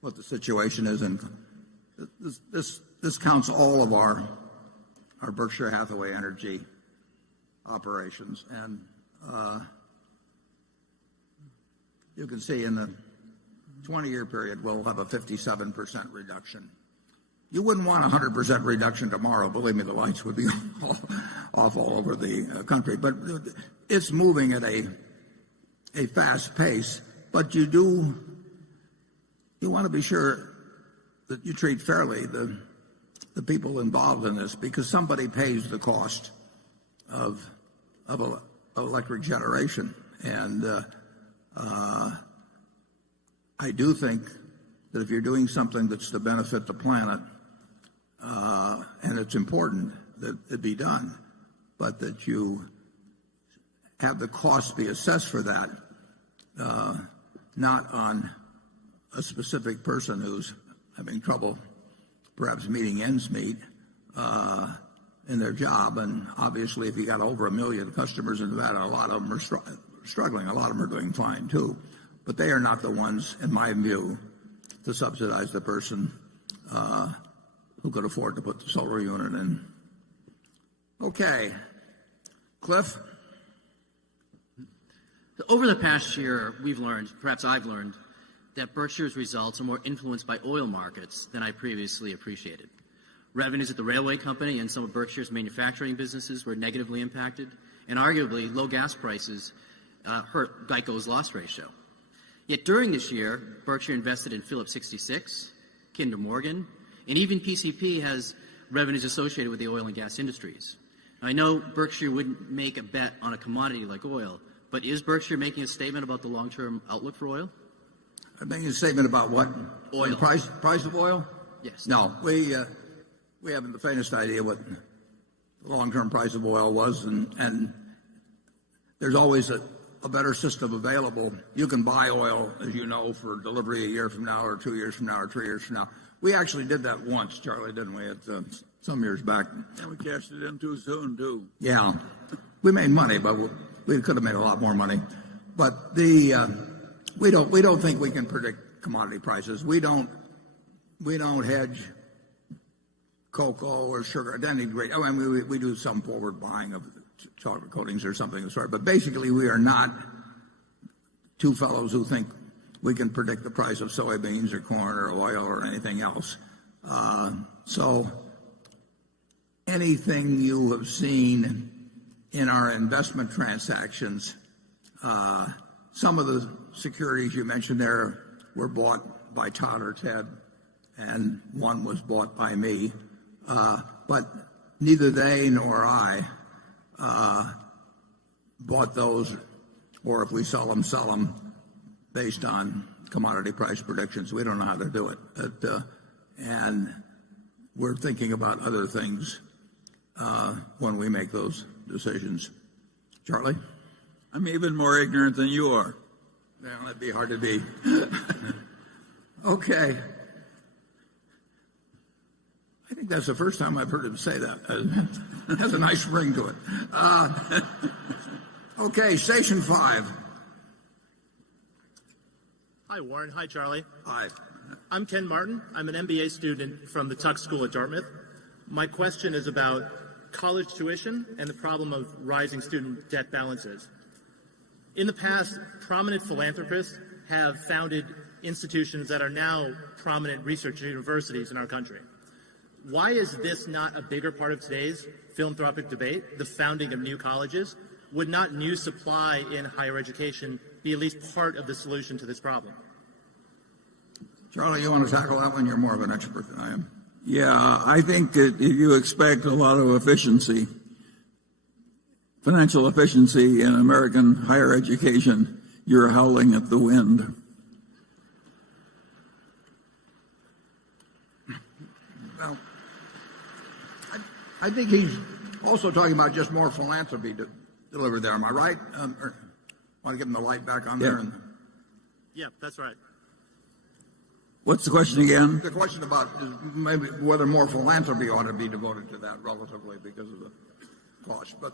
what the situation is. And this counts all of our Berkshire Hathaway Energy operations. And you can see in the 20-year period, we'll have a 57% reduction. You wouldn't want a 100% reduction tomorrow. Believe me, the lights would be off all over the country. But it's moving at a fast pace. But you want to be sure that you treat fairly the people involved in this, because somebody pays the cost of electric generation. And I do think that if you're doing something that's to benefit the planet, and it's important that it be done, but that you have the cost be assessed for that, not on a specific person who's having trouble perhaps meeting ends meet in their job. And obviously, if you got over 1 million customers in Nevada, a lot of them are struggling. A lot of them are doing fine, too. But they are not the ones, in my view, to subsidize the person who could afford to put the solar unit in. Okay. Cliff? Over the past year, we've learned, perhaps I've learned, that Berkshire's results are more influenced by oil markets than I previously appreciated. Revenues at the railway company and some of Berkshire's manufacturing businesses were negatively impacted, and arguably low gas prices hurt GEICO's loss ratio. Yet during this year, Berkshire invested in Phillips 66, Kinder Morgan, and even PCP has revenues associated with the oil and gas industries. I know Berkshire wouldn't make a bet on a commodity like oil, but is Berkshire making a statement about the long-term outlook for oil? I'm making a statement about what? Oil. The price of oil? Yes. No, we haven't the faintest idea what the long-term price of oil was, and there's always a better system available. You can buy oil, as you know, for delivery a year from now, or 2 years from now, or 3 years from now. We actually did that once, Charlie, didn't we? Some years back. And we cashed it in too soon, too. Yeah, we made money, but we could have made a lot more money. But we don't think we can predict commodity prices. We don't hedge cocoa or sugar at any rate. I mean, we do some forward buying of chocolate coatings or something of the sort. But basically, we are not two fellows who think we can predict the price of soybeans or corn or oil or anything else. So anything you have seen in our investment transactions, some of the securities you mentioned there were bought by Todd or Ted, and one was bought by me. But neither they nor I bought those, or if we sell them based on commodity price predictions. We don't know how to do it. And we're thinking about other things when we make those decisions. Charlie? I'm even more ignorant than you are. Well, that'd be hard to be. Okay. I think that's the first time I've heard him say that. It has a nice ring to it. Okay, station 5. Hi, Warren. Hi, Charlie. Hi. I'm Ken Martin. I'm an MBA student from the Tuck School at Dartmouth. My question is about college tuition and the problem of rising student debt balances. In the past, prominent philanthropists have founded institutions that are now prominent research universities in our country. Why is this not a bigger part of today's philanthropic debate, the founding of new colleges? Would not new supply in higher education be at least part of the solution to this problem? Charlie, you want to tackle that one? You're more of an expert than I am. Yeah, I think that if you expect a lot of efficiency, financial efficiency in American higher education, you're howling at the wind. Well, I think he's also talking about just more philanthropy delivered there. Am I right? Want to give him the light back on there? Yeah, that's right. What's the question again? The question about is maybe whether more philanthropy ought to be devoted to that relatively because of the cost. But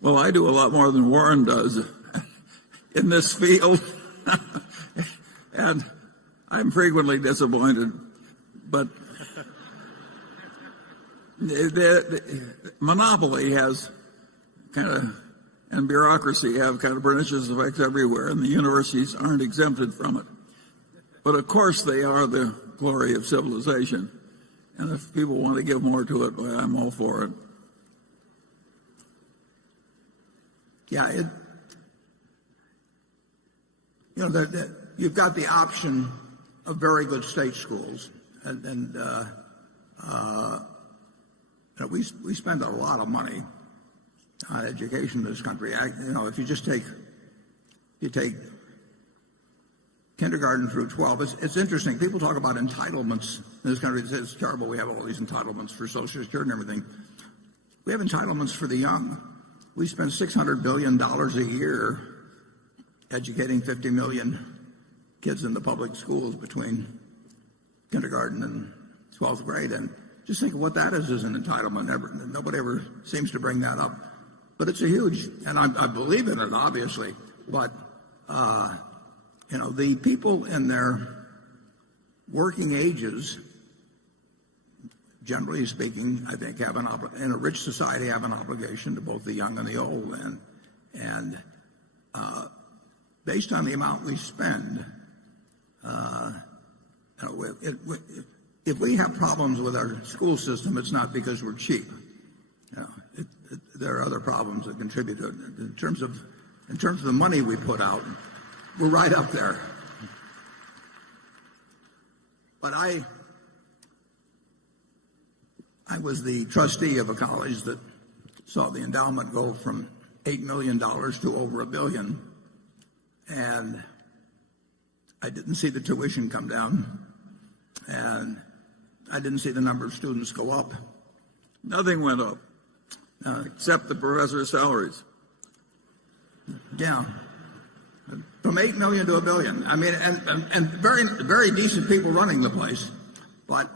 well, I do a lot more than Warren does in this field, and I'm frequently disappointed. But the monopoly has and bureaucracy have kind of pernicious effects everywhere, and the universities aren't exempted from it. But of course they are the glory of civilization. And if people want to give more to it, well, I'm all for it. yeah, you've got the option of very good state schools, and we spend a lot of money on education in this country. If you take kindergarten through 12, it's interesting. People talk about entitlements in this country. It's terrible. We have all these entitlements for Social Security and everything. We have entitlements for the young. We spend $600 billion a year educating 50 million kids in the public schools between kindergarten and 12th grade. And just think of what that is as an entitlement. Nobody ever seems to bring that up. But it's a huge, and I believe in it, obviously. But, the people in their working ages, generally speaking, I think in a rich society have an obligation to both the young and the old. And based on the amount we spend, if we have problems with our school system, it's not because we're cheap. There are other problems that contribute to it. In terms of the money we put out, we're right up there. But I I was the trustee of a college that saw the endowment go from $8 million to over $1 billion. And I didn't see the tuition come down. And I didn't see the number of students go up. Nothing went up, except the professors' salaries. Yeah. From 8 million to $1 billion. I mean, and very, very decent people running the place. But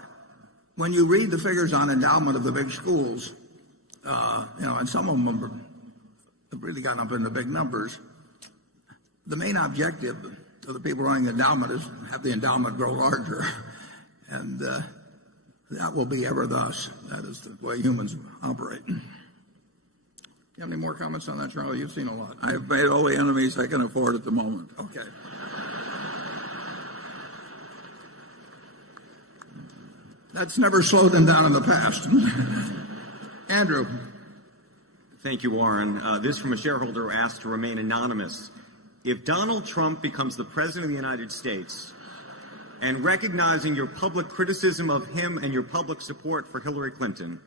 when you read the figures on endowment of the big schools, and some of them have really gotten up into big numbers, the main objective of the people running the endowment is have the endowment grow larger. And that will be ever thus. That is the way humans operate. You have any more comments on that, Charlie? You've seen a lot. I have made all the enemies I can afford at the moment. Okay. That's never slowed them down in the past. Andrew. Thank you, Warren. This from a shareholder who asked to remain anonymous. If Donald Trump becomes the President of the United States, and recognizing your public criticism of him and your public support for Hillary Clinton,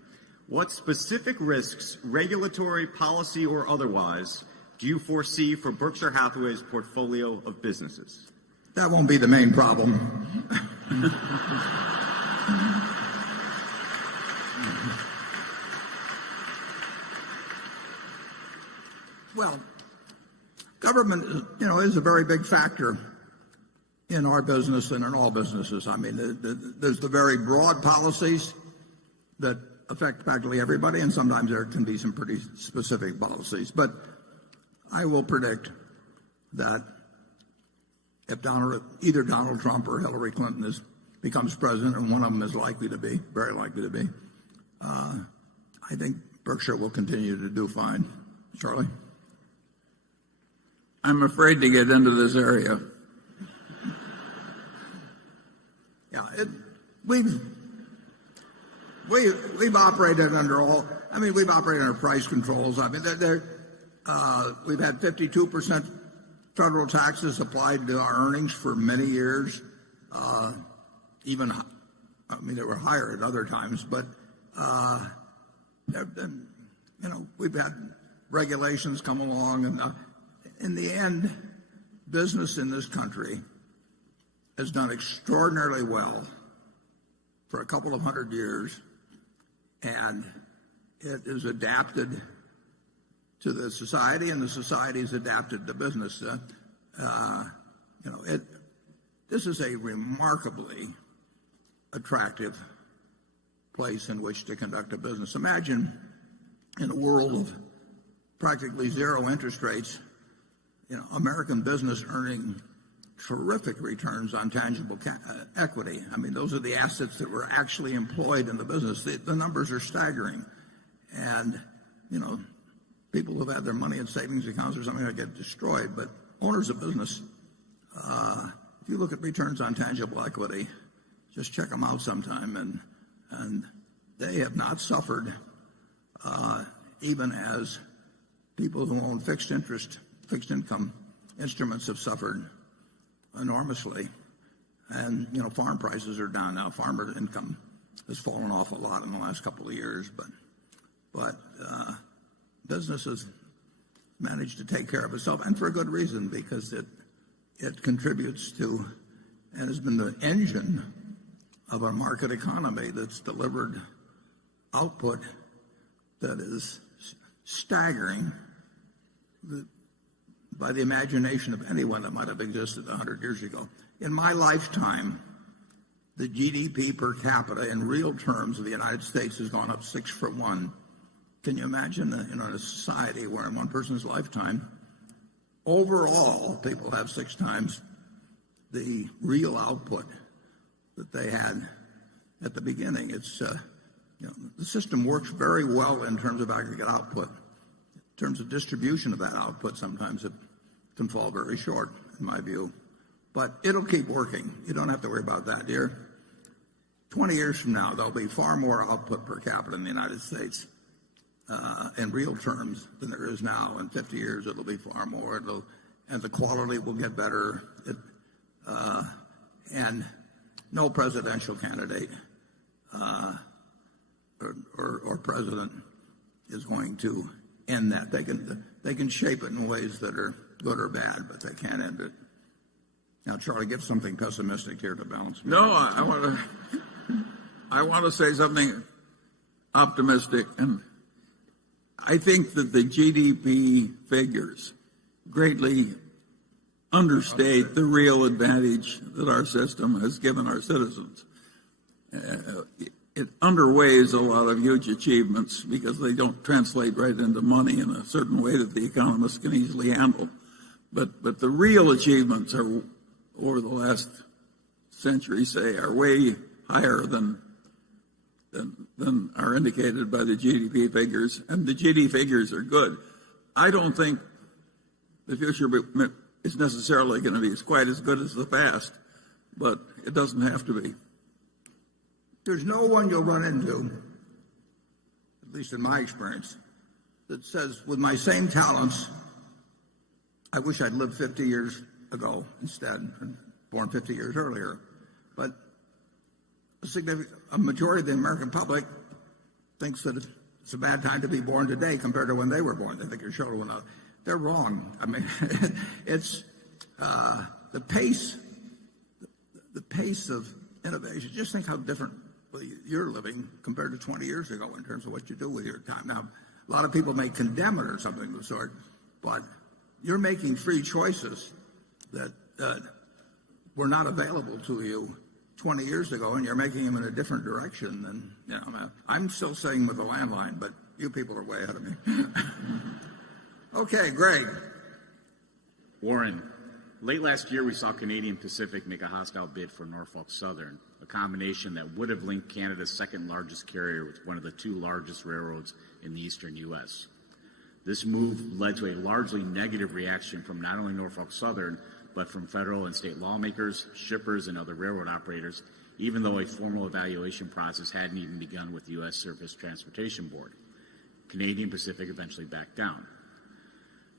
what specific risks, regulatory, policy, or otherwise, do you foresee for Berkshire Hathaway's portfolio of businesses? That won't be the main problem. Well, government, is a very big factor in our business and in all businesses. I mean, there's the very broad policies that affect practically everybody, and sometimes there can be some pretty specific policies. But I will predict that if either Donald Trump or Hillary Clinton becomes president, and one of them is likely to be, very likely to be, I think Berkshire will continue to do fine. Charlie? I'm afraid to get into this area. Yeah, we've operated under we've operated under price controls. I mean, we've had 52% federal taxes applied to our earnings for many years. They were higher at other times, but we've had regulations come along, and in the end, business in this country has done extraordinarily well for a couple of hundred years, and it is adapted to the society, and the society is adapted to business. This is a remarkably attractive place in which to conduct a business. Imagine in a world of practically zero interest rates, American business earning terrific returns on tangible equity. I mean, those are the assets that were actually employed in the business. The numbers are staggering. And, people who've had their money in savings accounts or something that get destroyed. But owners of business, if you look at returns on tangible equity, just check them out sometime. And they have not suffered, even as people who own fixed income instruments have suffered enormously. And farm prices are down now. Farmer income has fallen off a lot in the last couple of years, but business has managed to take care of itself, and for a good reason, because it contributes to and has been the engine of a market economy that's delivered output that is staggering by the imagination of anyone that might have existed 100 years ago. In my lifetime, the GDP per capita in real terms of the United States has gone up 6 for 1. Can you imagine in a society where in one person's lifetime, overall, people have 6 times the real output that they had at the beginning? It's the system works very well in terms of aggregate output. In terms of distribution of that output, sometimes it can fall very short, in my view. But it'll keep working. You don't have to worry about that, dear. 20 years from now, there'll be far more output per capita in the United States in real terms than there is now. In 50 years, it'll be far more. And the quality will get better. And no presidential candidate or president is going to end that. They can shape it in ways that are good or bad, but they can't end it. Now, Charlie, give something pessimistic here to balance. No, I want to say something optimistic, and I think that the GDP figures greatly understate the real advantage that our system has given our citizens. It underweighs a lot of huge achievements because they don't translate right into money in a certain way that the economists can easily handle. But the real achievements are, over the last century, say, are way higher than are indicated by the GDP figures, and the GDP figures are good. I don't think the future is necessarily going to be quite as good as the past, but it doesn't have to be. There's no one you'll run into, at least in my experience, that says, with my same talents, I wish I'd lived 50 years ago instead, and born 50 years earlier. But a majority of the American public thinks that it's a bad time to be born today compared to when they were born. They think your children went out. They're wrong. I mean, it's the pace of innovation. Just think how different you're living compared to 20 years ago in terms of what you do with your time. Now, a lot of people may condemn it or something of the sort, but you're making free choices that were not available to you 20 years ago, and you're making them in a different direction than, I'm still staying with the landline, but you people are way ahead of me. Okay, Greg. Warren, late last year we saw Canadian Pacific make a hostile bid for Norfolk Southern, a combination that would have linked Canada's second largest carrier with one of the two largest railroads in the eastern U.S. This move led to a largely negative reaction from not only Norfolk Southern, but from federal and state lawmakers, shippers, and other railroad operators, even though a formal evaluation process hadn't even begun with the U.S. Surface Transportation Board. Canadian Pacific eventually backed down.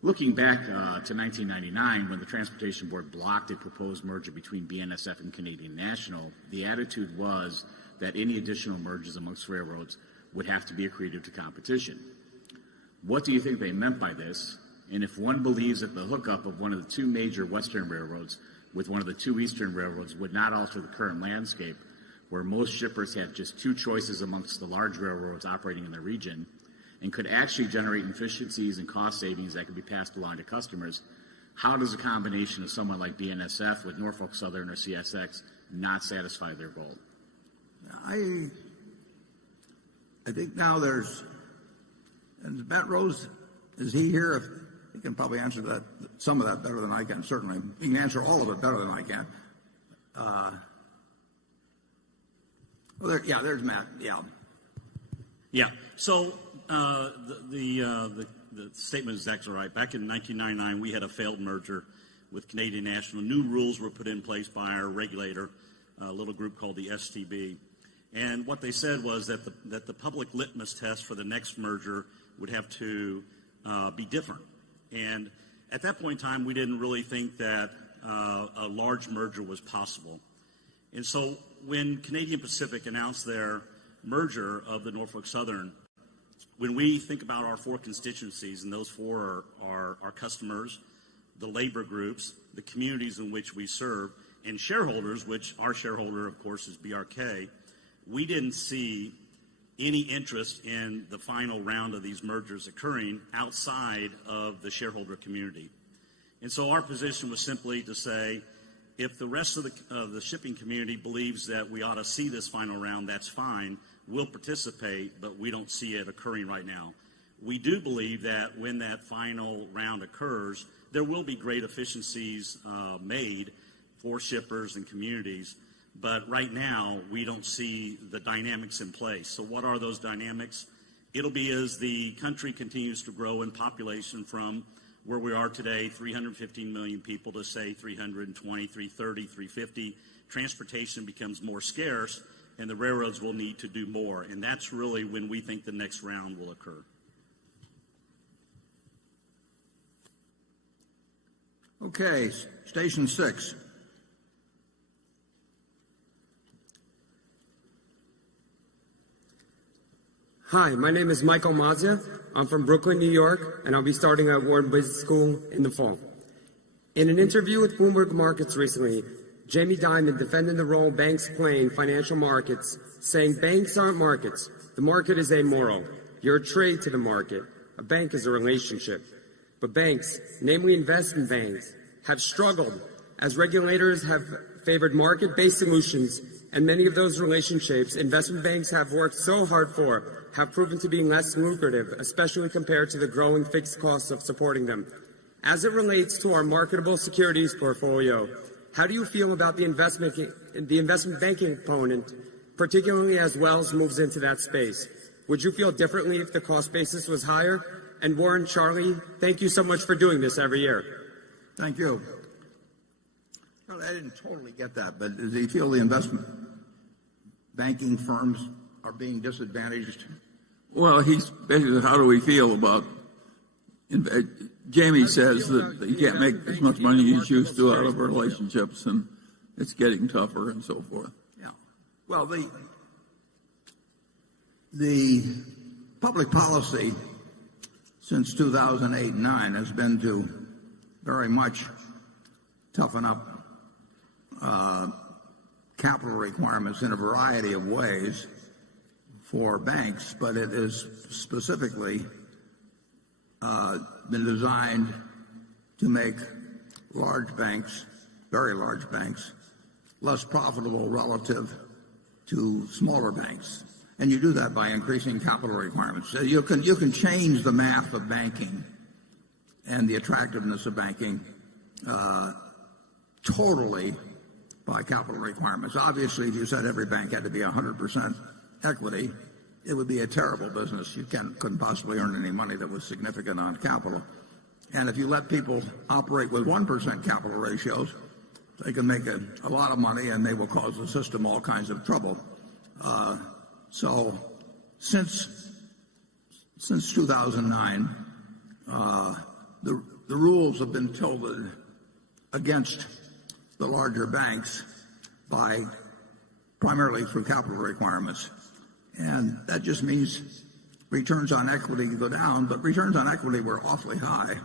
Looking back to 1999, when the Transportation Board blocked a proposed merger between BNSF and Canadian National, the attitude was that any additional mergers amongst railroads would have to be accretive to competition. What do you think they meant by this? And if one believes that the hookup of one of the two major western railroads with one of the two eastern railroads would not alter the current landscape, where most shippers have just two choices amongst the large railroads operating in the region, and could actually generate efficiencies and cost savings that could be passed along to customers, how does a combination of someone like BNSF with Norfolk Southern or CSX not satisfy their goal? I think now there's, and Matt Rose, is he here? He can probably answer that, some of that better than I can, certainly. He can answer all of it better than I can. There's Matt, yeah. Yeah, so the statement is exactly right. Back in 1999, we had a failed merger with Canadian National. New rules were put in place by our regulator, a little group called the STB. And what they said was that the public litmus test for the next merger would have to be different. And at that point in time, we didn't really think that a large merger was possible. And so when Canadian Pacific announced their merger of the Norfolk Southern, when we think about our four constituencies, and those four are our customers, the labor groups, the communities in which we serve, and shareholders, which our shareholder, of course, is BRK, we didn't see any interest in the final round of these mergers occurring outside of the shareholder community. And so our position was simply to say, if the rest of the shipping community believes that we ought to see this final round, that's fine. We'll participate, but we don't see it occurring right now. We do believe that when that final round occurs, there will be great efficiencies made for shippers and communities. But right now, we don't see the dynamics in place. So what are those dynamics? It'll be as the country continues to grow in population from where we are today, 315 million people, to say 320, 330, 350. Transportation becomes more scarce, and the railroads will need to do more. And that's really when we think the next round will occur. Okay, Station 6. Hi, my name is Michael Mazia. I'm from Brooklyn, New York, and I'll be starting at Wharton Business School in the fall. In an interview with Bloomberg Markets recently, Jamie Dimon defended the role banks play in financial markets, saying banks aren't markets. The market is amoral. You're a trade to the market. A bank is a relationship. But banks, namely investment banks, have struggled as regulators have favored market-based solutions, and many of those relationships investment banks have worked so hard for have proven to be less lucrative, especially compared to the growing fixed costs of supporting them. As it relates to our marketable securities portfolio, how do you feel about the investment banking component, particularly as Wells moves into that space? Would you feel differently if the cost basis was higher? And Warren, Charlie, thank you so much for doing this every year. Thank you. Well, I didn't totally get that, but does he feel the investment banking firms are being disadvantaged? Well, he's basically, how do we feel about Jamie says that you can't make as much money as you used to out of relationships, and it's getting tougher and so forth. Yeah. Well, the public policy since 2008 and 9 has been to very much toughen up capital requirements in a variety of ways for banks, but it is specifically been designed to make large banks, very large banks, less profitable relative to smaller banks. And you do that by increasing capital requirements. So you can change the math of banking and the attractiveness of banking totally by capital requirements. Obviously, if you said every bank had to be 100% equity, it would be a terrible business. You couldn't possibly earn any money that was significant on capital. And if you let people operate with 1% capital ratios, they can make a lot of money, and they will cause the system all kinds of trouble. So since 2009, the rules have been tilted against the larger banks primarily through capital requirements. And that just means returns on equity go down, but returns on equity were awfully high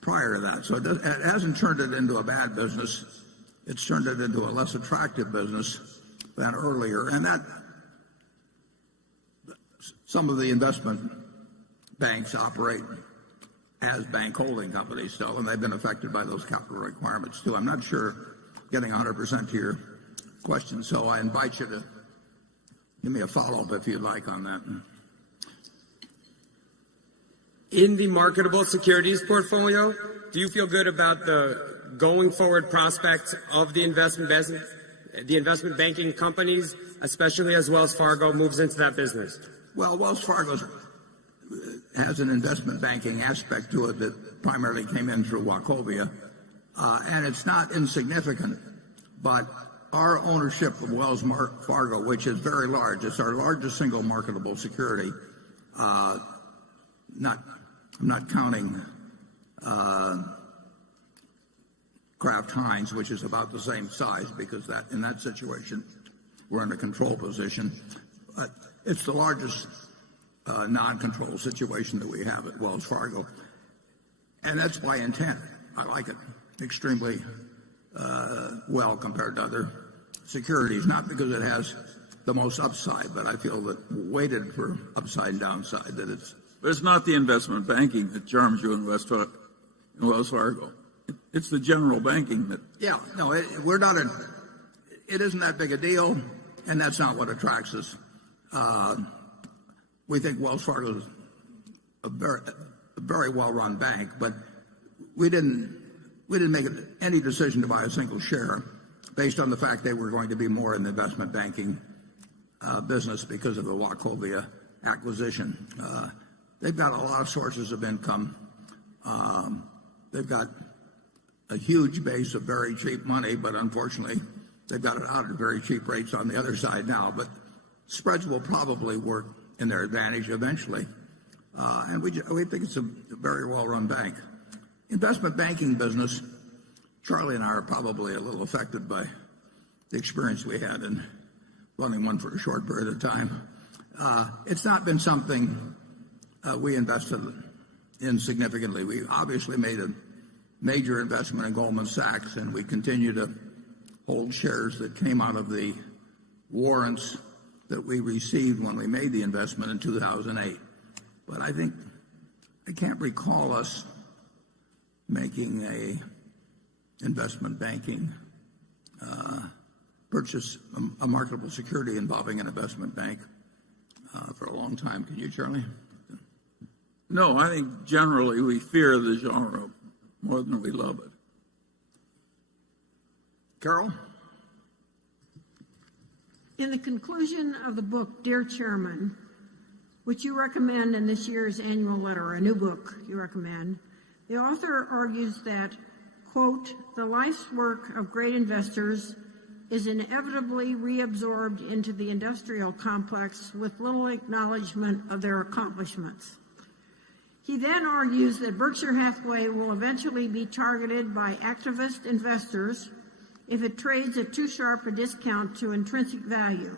prior to that. So it hasn't turned it into a bad business. It's turned it into a less attractive business than earlier. And that some of the investment banks operate as bank holding companies still, and they've been affected by those capital requirements too. I'm not sure getting 100% to your question, so I invite you to give me a follow-up if you'd like on that. In the marketable securities portfolio, do you feel good about the going forward prospects of the investment banking companies, especially as Wells Fargo moves into that business? Well, Wells Fargo has an investment banking aspect to it that primarily came in through Wachovia, and it's not insignificant, but our ownership of Wells Fargo, which is very large, it's our largest single marketable security. I'm not counting Kraft Heinz, which is about the same size, because in that situation we're in a control position. But it's the largest non-control situation that we have at Wells Fargo, and that's by intent. I like it extremely well compared to other securities, not because it has the most upside, but I feel that weighted for upside and downside that it's. But it's not the investment banking that charms you in Wells Fargo. It's the general banking that. Yeah, no, we're not. It isn't that big a deal, and that's not what attracts us. We think Wells Fargo is a very well-run bank, but we didn't make any decision to buy a single share based on the fact they were going to be more in the investment banking business because of the Wachovia acquisition. They've got a lot of sources of income. They've got a huge base of very cheap money, but unfortunately, they've got it out at very cheap rates on the other side now. But spreads will probably work in their advantage eventually. And we think it's a very well-run bank. Investment banking business, Charlie and I are probably a little affected by the experience we had in running one for a short period of time. it's not been something we invested in significantly. We obviously made a major investment in Goldman Sachs, and we continue to hold shares that came out of the warrants that we received when we made the investment in 2008. But I can't recall us making a investment banking purchase a marketable security involving an investment bank for a long time. Can you, Charlie? No, I think generally we fear the genre more than we love it. Carol? In the conclusion of the book, Dear Chairman, which you recommend in this year's annual letter, a new book you recommend, the author argues that, quote, the life's work of great investors is inevitably reabsorbed into the industrial complex with little acknowledgement of their accomplishments. He then argues that Berkshire Hathaway will eventually be targeted by activist investors if it trades at too sharp a discount to intrinsic value.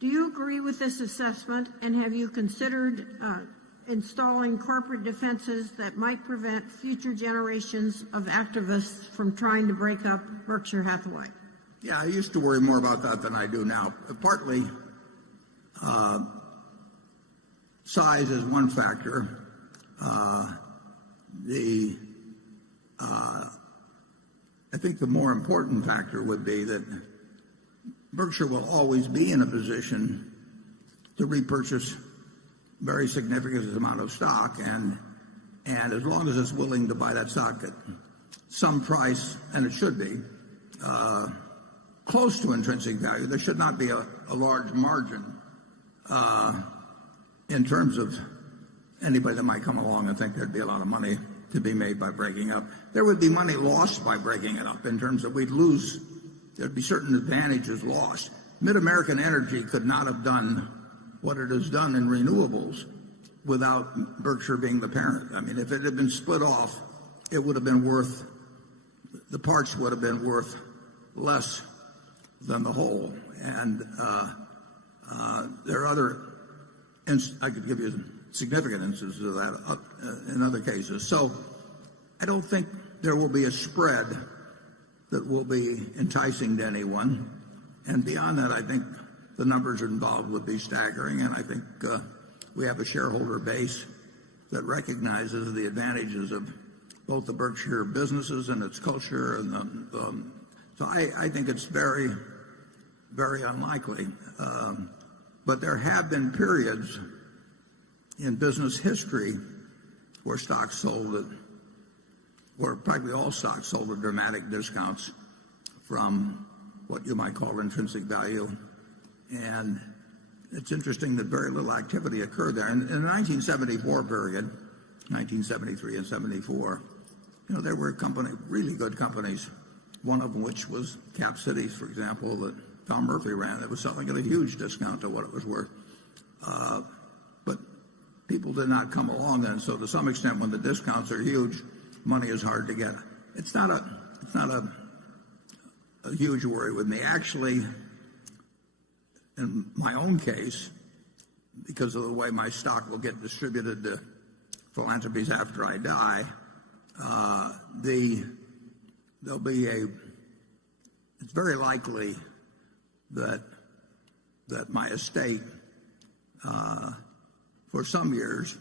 Do you agree with this assessment, and have you considered installing corporate defenses that might prevent future generations of activists from trying to break up Berkshire Hathaway? Yeah, I used to worry more about that than I do now. Partly, size is one factor. I think the more important factor would be that Berkshire will always be in a position to repurchase very significant amount of stock, and as long as it's willing to buy that stock at some price, and it should be, close to intrinsic value, there should not be a large margin in terms of anybody that might come along and think there'd be a lot of money to be made by breaking up. There would be money lost by breaking it up in terms of there'd be certain advantages lost. Mid-American Energy could not have done what it has done in renewables without Berkshire being the parent. I mean, if it had been split off, it would have been the parts would have been worth less than the whole. And there are I could give you significant instances of that in other cases. So I don't think there will be a spread that will be enticing to anyone. And beyond that, I think the numbers involved would be staggering. And I think we have a shareholder base that recognizes the advantages of both the Berkshire businesses and its culture. And so I think it's very, very unlikely. But there have been periods in business history where stocks sold where practically all stocks sold at dramatic discounts from what you might call intrinsic value. And it's interesting that very little activity occurred there. And in the 1974 period, 1973 and 74, there were really good companies, one of which was Cap Cities, for example, that Tom Murphy ran, that was selling at a huge discount to what it was worth. But people did not come along then. So to some extent, when the discounts are huge, money is hard to get. It's not a huge worry with me. Actually, in my own case, because of the way my stock will get distributed to philanthropies after I die, it's very likely that my estate for some years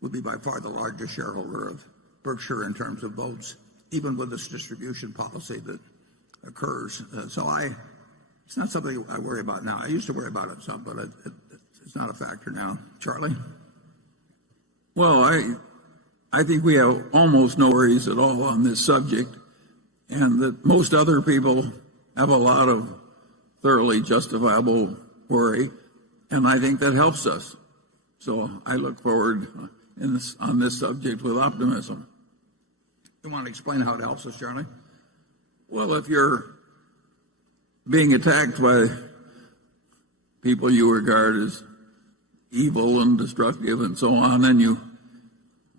would be by far the largest shareholder of Berkshire in terms of votes, even with this distribution policy that occurs. It's not something I worry about now. I used to worry about it some, but it's not a factor now. Charlie? Well, I think we have almost no worries at all on this subject, and that most other people have a lot of thoroughly justifiable worry, and I think that helps us. So I look forward on this subject with optimism. You want to explain how it helps us, Charlie? Well, if you're being attacked by people you regard as evil and destructive and so on, and you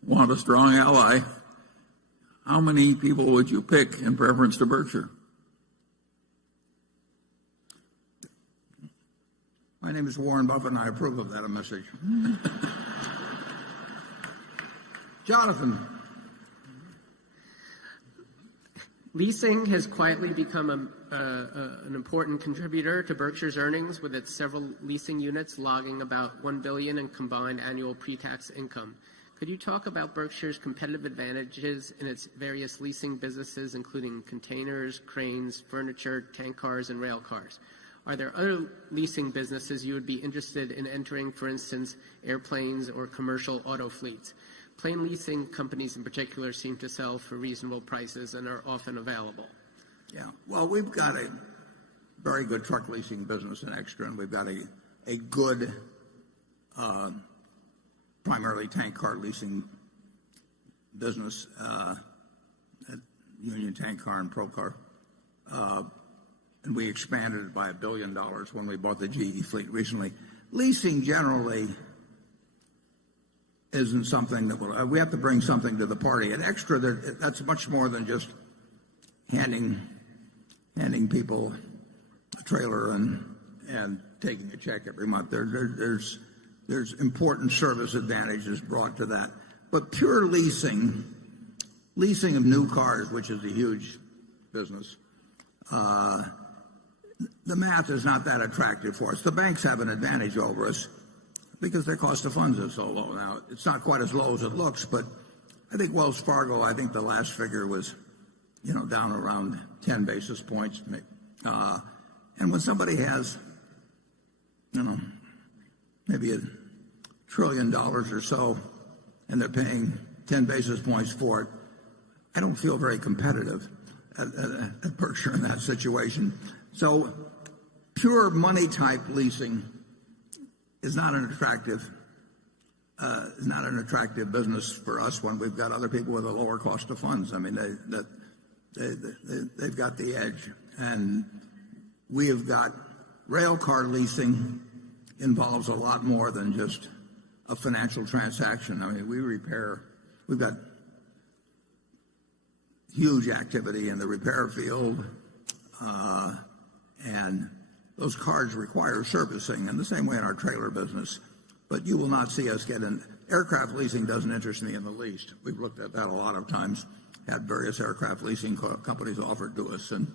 want a strong ally, how many people would you pick in preference to Berkshire? My name is Warren Buffett, and I approve of that message. Jonathan. Leasing has quietly become an important contributor to Berkshire's earnings, with its several leasing units logging about $1 billion in combined annual pre-tax income. Could you talk about Berkshire's competitive advantages in its various leasing businesses, including containers, cranes, furniture, tank cars, and rail cars? Are there other leasing businesses you would be interested in entering, for instance, airplanes or commercial auto fleets? Plane leasing companies in particular seem to sell for reasonable prices and are often available. Yeah, well, we've got a very good truck leasing business in Extra, and we've got a good primarily tank car leasing business at Union Tank Car and Procar. And we expanded it by $1 billion when we bought the GE fleet recently. Leasing generally isn't something that we have to bring something to the party. At Extra, that's much more than just handing people a trailer and taking a check every month. There's important service advantages brought to that. But pure leasing of new cars, which is a huge business, the math is not that attractive for us. The banks have an advantage over us because their cost of funds is so low. Now, it's not quite as low as it looks, but I think Wells Fargo, I think the last figure was, down around 10 basis points. And when somebody has, maybe $1 trillion or so, and they're paying 10 basis points for it, I don't feel very competitive at Berkshire in that situation. So pure money type leasing is not an attractive business for us when we've got other people with a lower cost of funds. I mean, they've got the edge. And we have got rail car leasing involves a lot more than just a financial transaction. I mean, we've got huge activity in the repair field, and those cars require servicing in the same way in our trailer business. But you will not see us get in. Aircraft leasing doesn't interest me in the least. We've looked at that a lot of times, had various aircraft leasing companies offered to us, and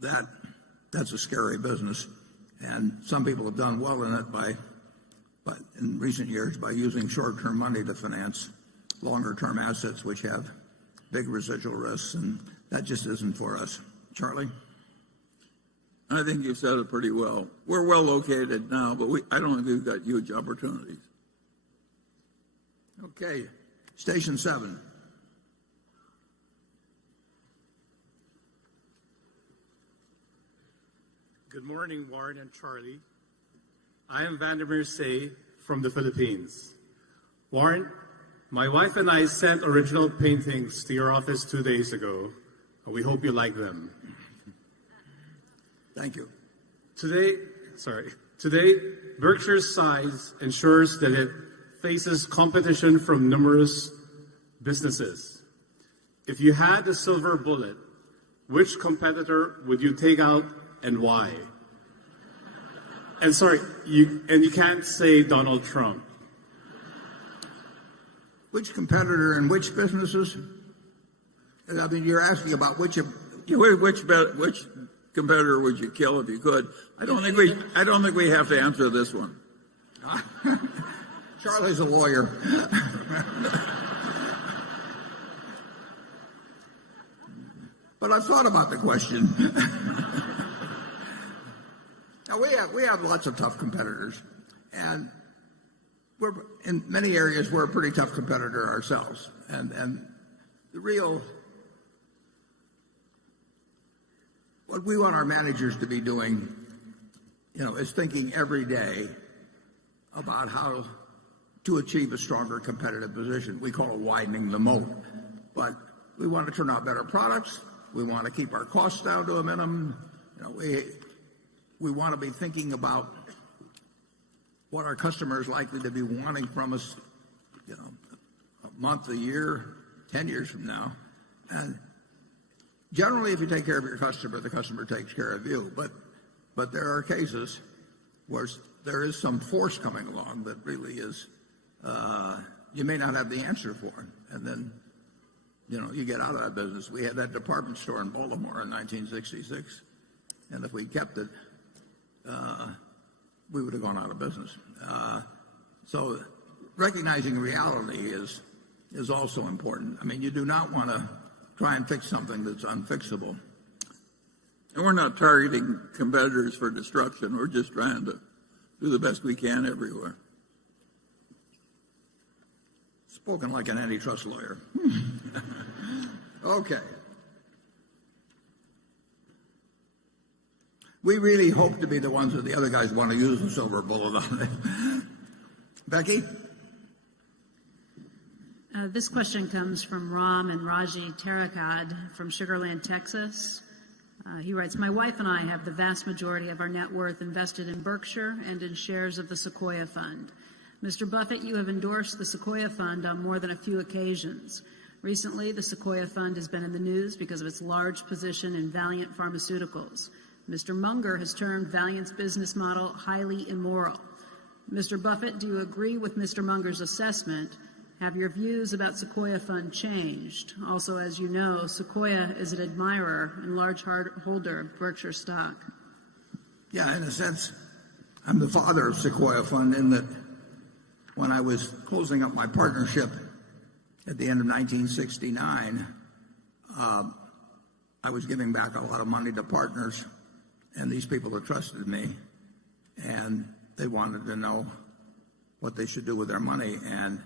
that's a scary business. And some people have done well in it but in recent years by using short-term money to finance longer-term assets which have big residual risks, and that just isn't for us. Charlie? I think you said it pretty well. We're well located now, but I don't think we've got huge opportunities. Okay, Station 7. Good morning, Warren and Charlie. I am Vandermeer Say from the Philippines. Warren, my wife and I sent original paintings to your office 2 days ago, and we hope you like them. Thank you. Today, Berkshire's size ensures that it faces competition from numerous businesses. If you had a silver bullet, which competitor would you take out and why? And sorry, you can't say Donald Trump. Which competitor and which businesses? I mean, you're asking about which competitor would you kill if you could? I don't think we have to answer this one. Charlie's a lawyer. But I've thought about the question. Now we have lots of tough competitors, and in many areas we're a pretty tough competitor ourselves. And what we want our managers to be doing, is thinking every day about how to achieve a stronger competitive position. We call it widening the moat. But we want to turn out better products. We want to keep our costs down to a minimum. We want to be thinking about what our customers are likely to be wanting from us, a month, a year, 10 years from now. And generally, if you take care of your customer, the customer takes care of you. But But there are cases where there is some force coming along that really is, you may not have the answer for it. And then, you get out of that business. We had that department store in Baltimore in 1966. And if we kept it, we would have gone out of business. So recognizing reality is also important. I mean, you do not want to try and fix something that's unfixable. And we're not targeting competitors for destruction. We're just trying to do the best we can everywhere. Spoken like an antitrust lawyer. Okay. We really hope to be the ones that the other guys want to use the silver bullet on. Becky? This question comes from Ram and Raji Tarakad from Sugar Land, Texas. He writes, my wife and I have the vast majority of our net worth invested in Berkshire and in shares of the Sequoia Fund. Mr. Buffett, you have endorsed the Sequoia Fund on more than a few occasions. Recently, the Sequoia Fund has been in the news because of its large position in Valiant Pharmaceuticals. Mr. Munger has termed Valiant's business model highly immoral. Mr. Buffett, do you agree with Mr. Munger's assessment? Have your views about Sequoia Fund changed? Also, as you know, Sequoia is an admirer and large holder of Berkshire stock. Yeah, in a sense, I'm the father of Sequoia Fund in that when I was closing up my partnership at the end of 1969, I was giving back a lot of money to partners, and these people had trusted me, and they wanted to know what they should do with their money. And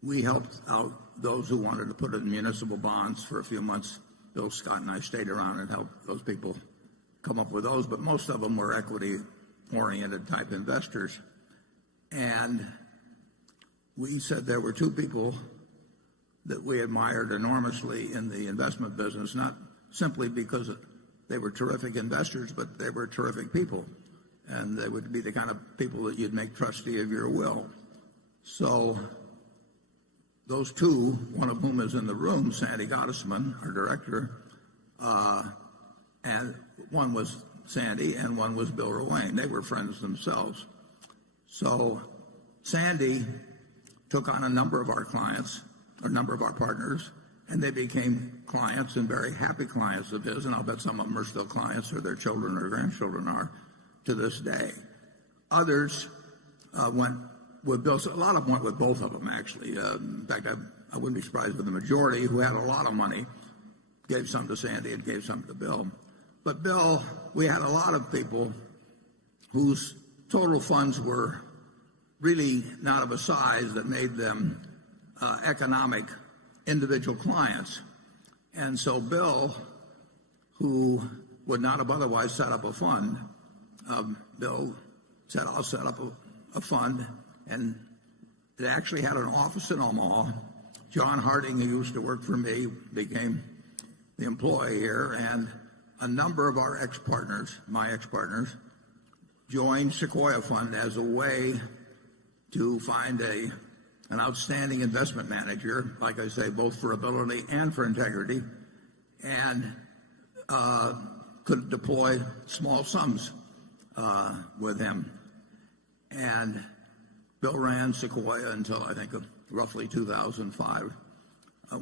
we helped out those who wanted to put it in municipal bonds for a few months. Bill Scott and I stayed around and helped those people come up with those, but most of them were equity-oriented type investors. And we said there were two people that we admired enormously in the investment business, not simply because they were terrific investors, but they were terrific people. And they would be the kind of people that you'd make trustee of your will. So those two, one of whom is in the room, Sandy Gottesman, our director, and one was Sandy and one was Bill Ruane. They were friends themselves. So Sandy took on a number of our clients, a number of our partners, and they became clients and very happy clients of his, and I'll bet some of them are still clients, or their children or grandchildren are to this day. Others went with Bill. A lot of them went with both of them, actually. In fact, I wouldn't be surprised if the majority, who had a lot of money, gave some to Sandy and gave some to Bill. But Bill, we had a lot of people whose total funds were really not of a size that made them economic individual clients. And so Bill, who would not have otherwise set up a fund, Bill said, I'll set up a fund, and it actually had an office in Omaha. John Harding, who used to work for me, became the employee here, and a number of our ex-partners, my ex-partners, joined Sequoia Fund as a way to find an outstanding investment manager, like I say, both for ability and for integrity, and could deploy small sums with him. And Bill ran Sequoia until, I think, roughly 2005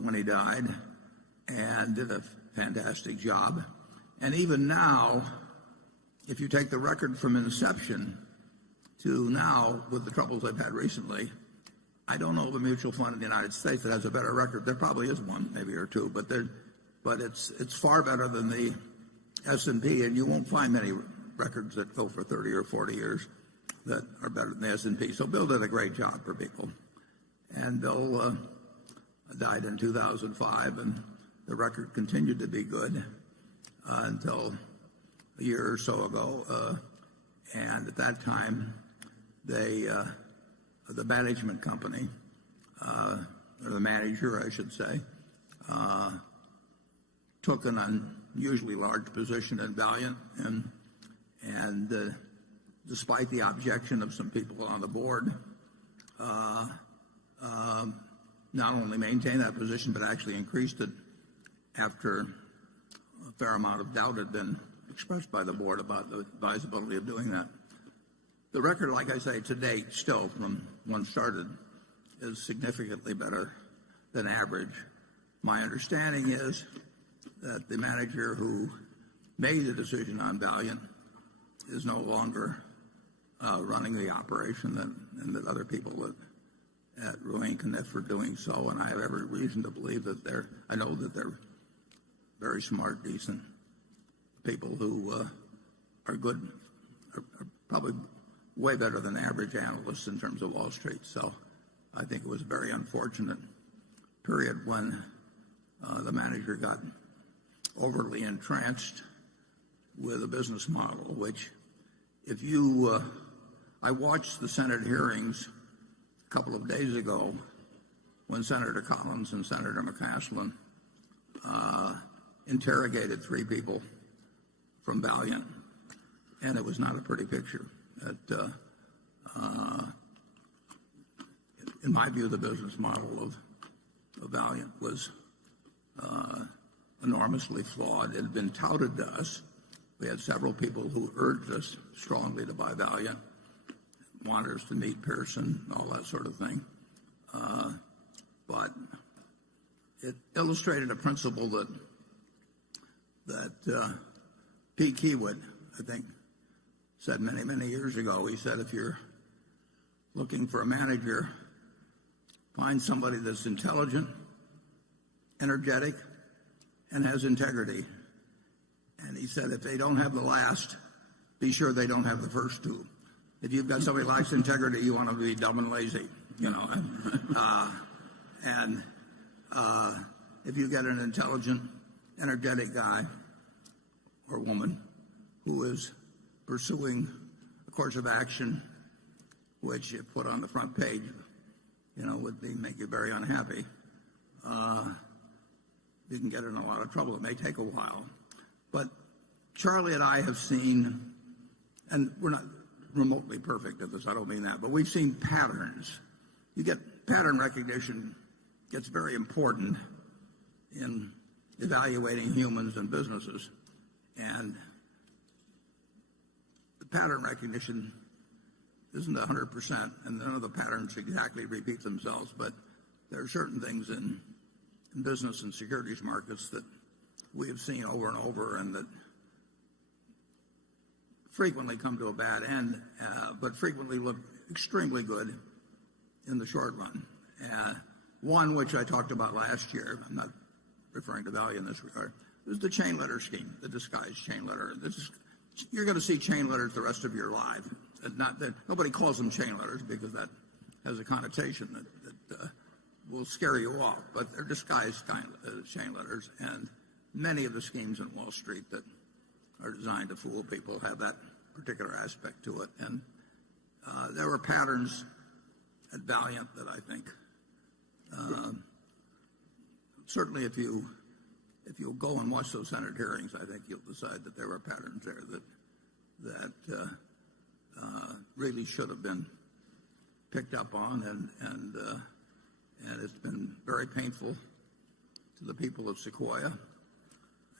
when he died, and did a fantastic job. And even now, if you take the record from inception to now, with the troubles I've had recently, I don't know of a mutual fund in the United States that has a better record. There probably is one, maybe, or two, but it's far better than the S&P, and you won't find many records that go for 30 or 40 years that are better than the S&P. So Bill did a great job for people. And Bill died in 2005, and the record continued to be good until a year or so ago. And at that time, the management company, or the manager, I should say, took an unusually large position in Valiant, and despite the objection of some people on the board, not only maintained that position, but actually increased it after a fair amount of doubt had been expressed by the board about the advisability of doing that. The record, like I say, to date, still from when started, is significantly better than average. My understanding is that the manager who made the decision on Valiant is no longer running the operation, and that other people at Ruane Cunniff are doing so, and I have every reason to believe that I know that they're very smart, decent people who are good, are probably way better than average analysts in terms of Wall Street. So I think it was a very unfortunate period when the manager got overly entranced with a business model, which if you, I watched the Senate hearings a couple of days ago when Senator Collins and Senator McCaslin interrogated three people from Valiant, and it was not a pretty picture. In my view, the business model of Valiant was enormously flawed. It had been touted to us. We had several people who urged us strongly to buy Valiant, wanted us to meet Pearson, all that sort of thing. But it illustrated a principle that Pete Keywood, I think, said many, many years ago. He said, if you're looking for a manager, find somebody that's intelligent, energetic, and has integrity. And he said, if they don't have the last, be sure they don't have the first two. If you've got somebody who lacks integrity, you want to be dumb and lazy, you know. And if you get an intelligent, energetic guy or woman who is pursuing a course of action which, if put on the front page, would make you very unhappy, you can get in a lot of trouble. It may take a while. But Charlie and I have seen, and we're not remotely perfect at this, I don't mean that, but we've seen patterns. Pattern recognition gets very important in evaluating humans and businesses. And the pattern recognition isn't 100%, and none of the patterns exactly repeat themselves, but there are certain things in business and securities markets that we have seen over and over and that frequently come to a bad end, but frequently look extremely good in the short run. One which I talked about last year, I'm not referring to value in this regard, is the chain letter scheme, the disguised chain letter. You're going to see chain letters the rest of your life. Nobody calls them chain letters because that has a connotation that will scare you off, but they're disguised chain letters, and many of the schemes in Wall Street that are designed to fool people have that particular aspect to it. And there were patterns at Valiant that I think certainly if you'll go and watch those Senate hearings, I think you'll decide that there were patterns there that really should have been picked up on, and it's been very painful to the people of Sequoia.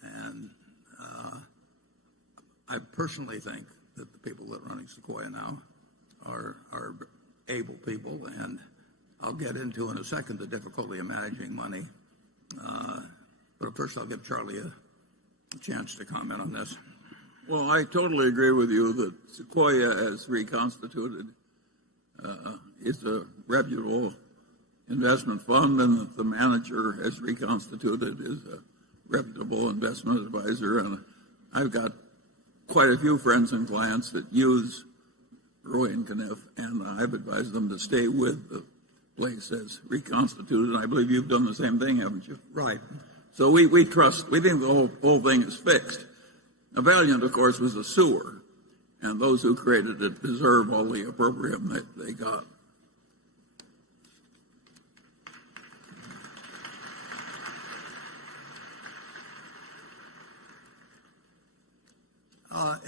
And I personally think that the people that are running Sequoia now are able people, and I'll get into in a second the difficulty of managing money. But first I'll give Charlie a chance to comment on this. Well, I totally agree with you that Sequoia, as reconstituted, is a reputable investment fund, and that the manager, as reconstituted, is a reputable investment advisor. And I've got quite a few friends and clients that use Ruane Cunniff, and I've advised them to stay with the place as reconstituted. And I believe you've done the same thing, haven't you? Right. So we trust. We think the whole thing is fixed. Now, Valiant, of course, was a sewer, and those who created it deserve all the opprobrium that they got.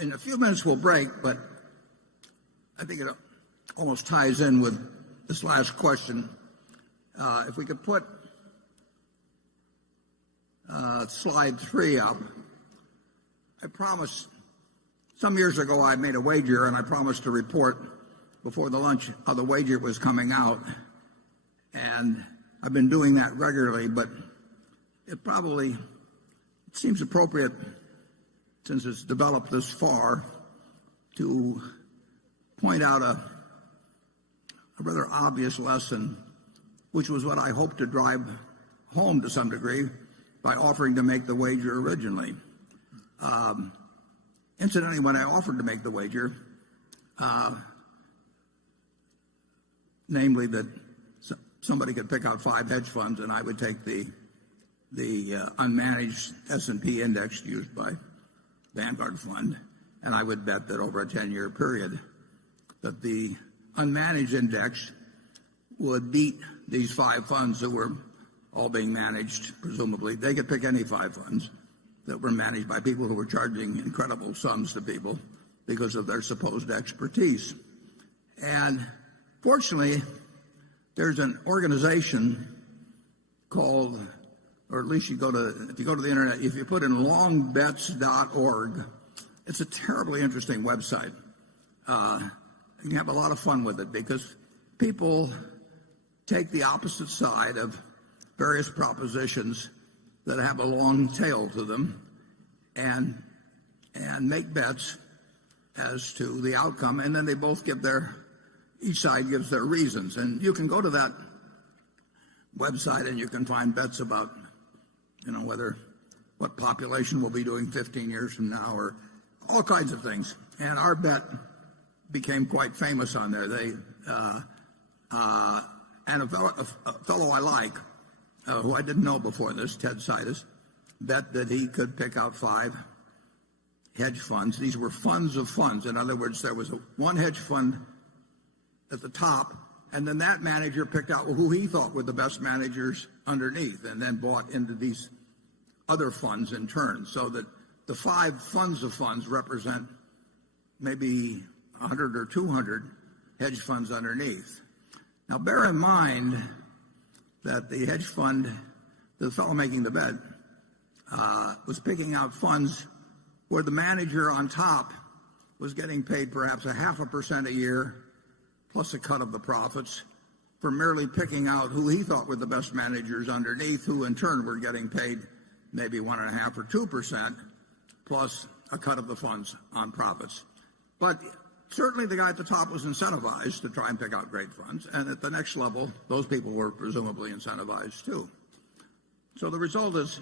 In a few minutes we'll break, but I think it almost ties in with this last question. If we could put slide 3 up, I promised, some years ago I made a wager, and I promised to report before the lunch how the wager was coming out. And I've been doing that regularly, but it seems appropriate, since it's developed this far, to point out a rather obvious lesson, which was what I hoped to drive home to some degree by offering to make the wager originally. Incidentally, when I offered to make the wager, namely that somebody could pick out 5 hedge funds and I would take the unmanaged S&P index used by Vanguard Fund, and I would bet that over a 10-year period that the unmanaged index would beat these 5 funds that were all being managed, presumably. They could pick any 5 funds that were managed by people who were charging incredible sums to people because of their supposed expertise. And fortunately, there's an organization called, or at least if you go to the internet, if you put in longbets.org, it's a terribly interesting website. You can have a lot of fun with it because people take the opposite side of various propositions that have a long tail to them and make bets as to the outcome, and then they both give each side gives their reasons. And you can go to that website and you can find bets about, what population will be doing 15 years from now, or all kinds of things. And our bet became quite famous on there. And a fellow I like, who I didn't know before this, Ted Seides, bet that he could pick out 5 hedge funds. These were funds of funds. In other words, there was one hedge fund at the top, and then that manager picked out who he thought were the best managers underneath, and then bought into these other funds in turn, so that the 5 funds of funds represent maybe 100 or 200 hedge funds underneath. Now, bear in mind that the hedge fund, the fellow making the bet, was picking out funds where the manager on top was getting paid perhaps 0.5% a year, plus a cut of the profits, for merely picking out who he thought were the best managers underneath, who in turn were getting paid maybe 1.5% or 2%, plus a cut of the funds on profits. But certainly the guy at the top was incentivized to try and pick out great funds, and at the next level, those people were presumably incentivized too. So the result is,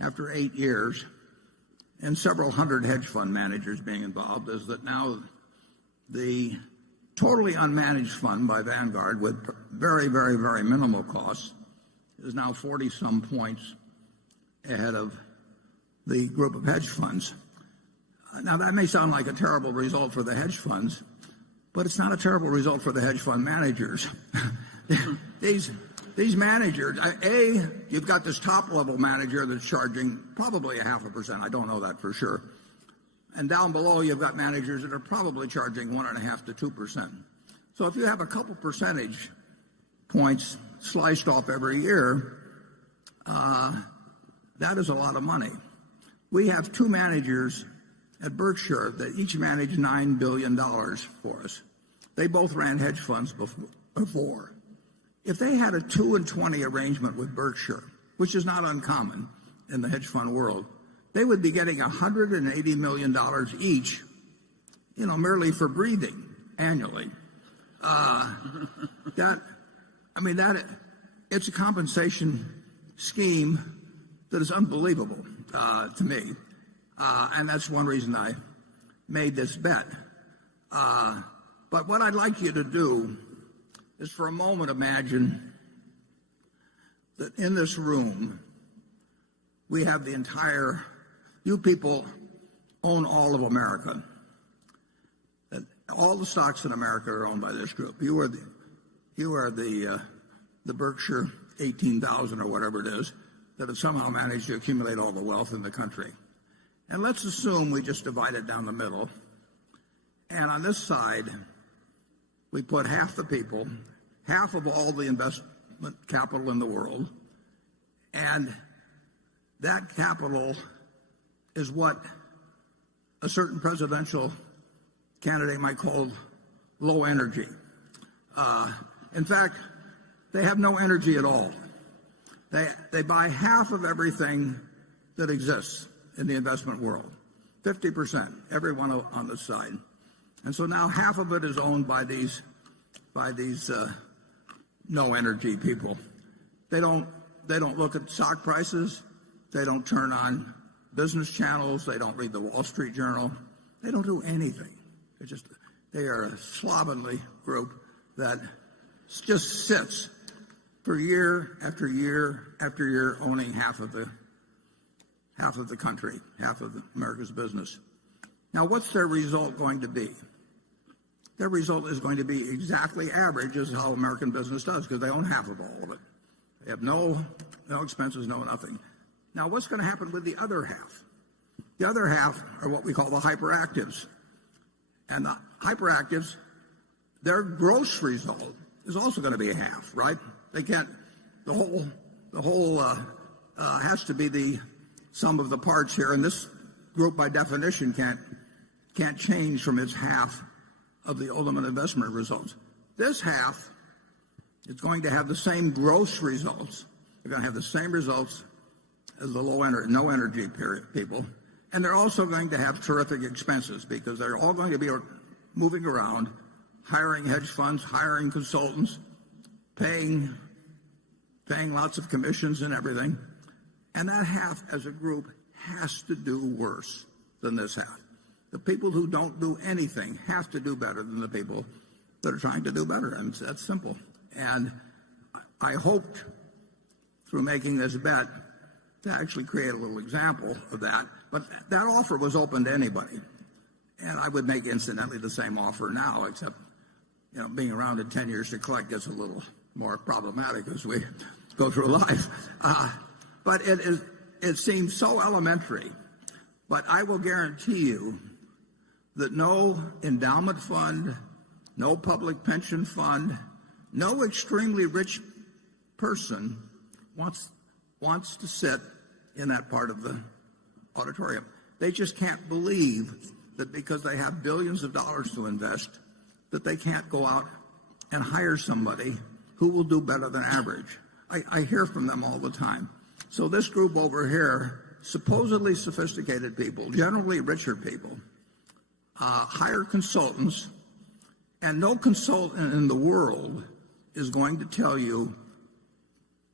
after 8 years and several hundred hedge fund managers being involved, is that now the totally unmanaged fund by Vanguard, with very, very, very minimal costs, is now 40-some points ahead of the group of hedge funds. Now, that may sound like a terrible result for the hedge funds, but it's not a terrible result for the hedge fund managers. These managers, you've got this top-level manager that's charging probably 0.5%. I don't know that for sure. And down below, you've got managers that are probably charging 1.5% to 2%. So if you have a couple percentage points sliced off every year, that is a lot of money. We have 2 managers at Berkshire that each managed $9 billion for us. They both ran hedge funds before. If they had a 2-and-20 arrangement with Berkshire, which is not uncommon in the hedge fund world, they would be getting $180 million each, merely for breathing annually. It's a compensation scheme that is unbelievable to me. And that's one reason I made this bet. But what I'd like you to do is for a moment imagine that in this room we have you people own all of America. That all the stocks in America are owned by this group. You are the Berkshire 18,000 or whatever it is that have somehow managed to accumulate all the wealth in the country. And let's assume we just divide it down the middle. And on this side, we put half the people, half of all the investment capital in the world, and that capital is what a certain presidential candidate might call low energy. In fact, they have no energy at all. They buy half of everything that exists in the investment world, 50%, everyone on the side. And so now half of it is owned by these no energy people. They don't look at stock prices. They don't turn on business channels. They don't read the Wall Street Journal. They don't do anything. They are a slovenly group that just sits for year after year after year owning half of the country, half of America's business. Now, what's their result going to be? Their result is going to be exactly average as how American business does, because they own half of all of it. They have no expenses, no nothing. Now, what's going to happen with the other half? The other half are what we call the hyperactives. And the hyperactives, their gross result is also going to be a half, right? They can't, the whole has to be the sum of the parts here, and this group by definition can't change from its half of the ultimate investment results. This half is going to have the same gross results. They're going to have the same results as the no energy people, and they're also going to have terrific expenses because they're all going to be moving around, hiring hedge funds, hiring consultants, paying lots of commissions and everything. And that half as a group has to do worse than this half. The people who don't do anything have to do better than the people that are trying to do better. And that's simple. And I hoped through making this bet to actually create a little example of that. But that offer was open to anybody. And I would make incidentally the same offer now, except being around in 10 years to collect gets a little more problematic as we go through life. But it seems so elementary. But I will guarantee you that no endowment fund, no public pension fund, no extremely rich person wants to sit in that part of the auditorium. They just can't believe that because they have billions of dollars to invest, that they can't go out and hire somebody who will do better than average. I hear from them all the time. So this group over here, supposedly sophisticated people, generally richer people, hire consultants, and no consultant in the world is going to tell you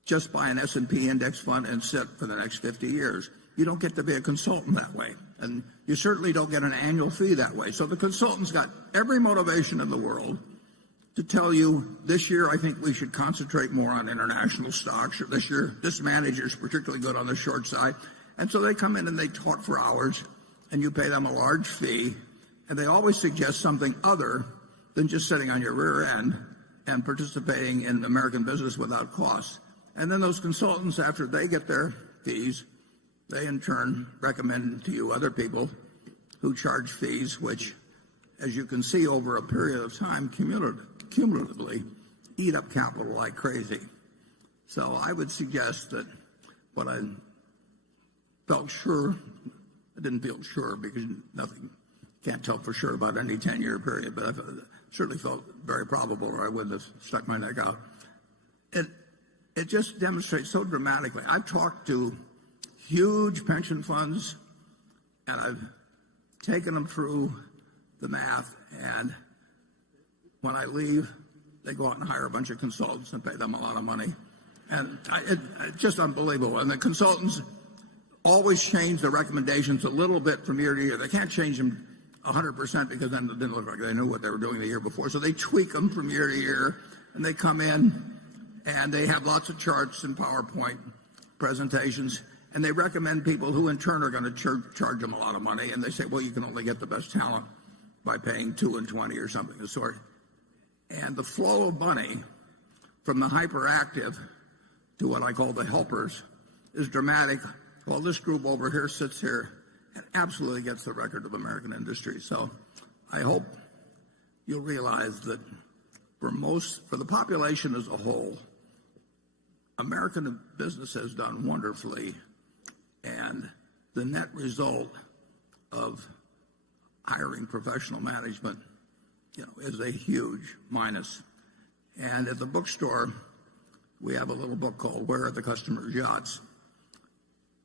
just buy an S&P index fund and sit for the next 50 years. You don't get to be a consultant that way. And you certainly don't get an annual fee that way. So the consultant's got every motivation in the world to tell you, this year I think we should concentrate more on international stocks, or this year this manager's particularly good on the short side. And so they come in and they talk for hours, and you pay them a large fee, and they always suggest something other than just sitting on your rear end and participating in American business without cost. And then those consultants, after they get their fees, they in turn recommend to you other people who charge fees, which, as you can see over a period of time, cumulatively eat up capital like crazy. So I would suggest that what I felt sure, I didn't feel sure because nothing, can't tell for sure about any 10-year period, but I certainly felt very probable, or I wouldn't have stuck my neck out. It just demonstrates so dramatically. I've talked to huge pension funds, and I've taken them through the math, and when I leave, they go out and hire a bunch of consultants and pay them a lot of money. And it's just unbelievable. And the consultants always change the recommendations a little bit from year to year. They can't change them 100% because then it didn't look like they knew what they were doing the year before. So they tweak them from year to year, and they come in, and they have lots of charts and PowerPoint presentations, and they recommend people who in turn are going to charge them a lot of money, and they say, well, you can only get the best talent by paying 2 and 20 or something of the sort. And the flow of money from the hyperactive to what I call the helpers is dramatic, while this group over here sits here and absolutely gets the record of American industry. So I hope you'll realize that for the population as a whole, American business has done wonderfully, and the net result of hiring professional management, is a huge minus. And at the bookstore, we have a little book called Where Are the Customer's Yachts?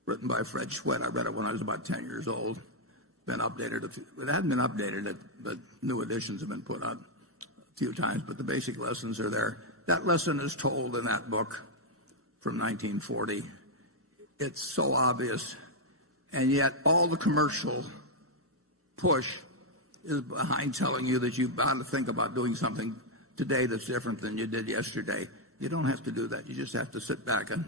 Written by Fred Schwett. I read it when I was about 10 years old. Been updated. It hadn't been updated, but new editions have been put out a few times. But the basic lessons are there. That lesson is told in that book from 1940. It's so obvious, and yet all the commercial push is behind telling you that you've got to think about doing something today that's different than you did yesterday. You don't have to do that. You just have to sit back and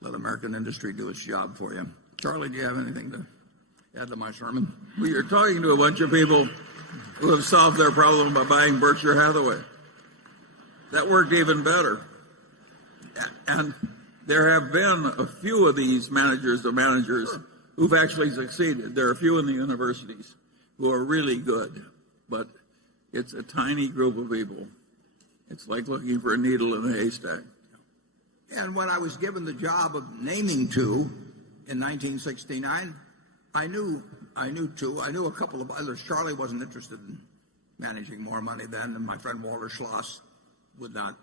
let American industry do its job for you. Charlie, do you have anything to add to my sermon? Well, you're talking to a bunch of people who have solved their problem by buying Berkshire Hathaway. That worked even better. And there have been a few of these managers of managers who've actually succeeded. There are a few in the universities who are really good, but it's a tiny group of people. It's like looking for a needle in a haystack. And when I was given the job of naming two in 1969, I knew two. I knew a couple of others. Charlie wasn't interested in managing more money then, and my friend Walter Schloss would not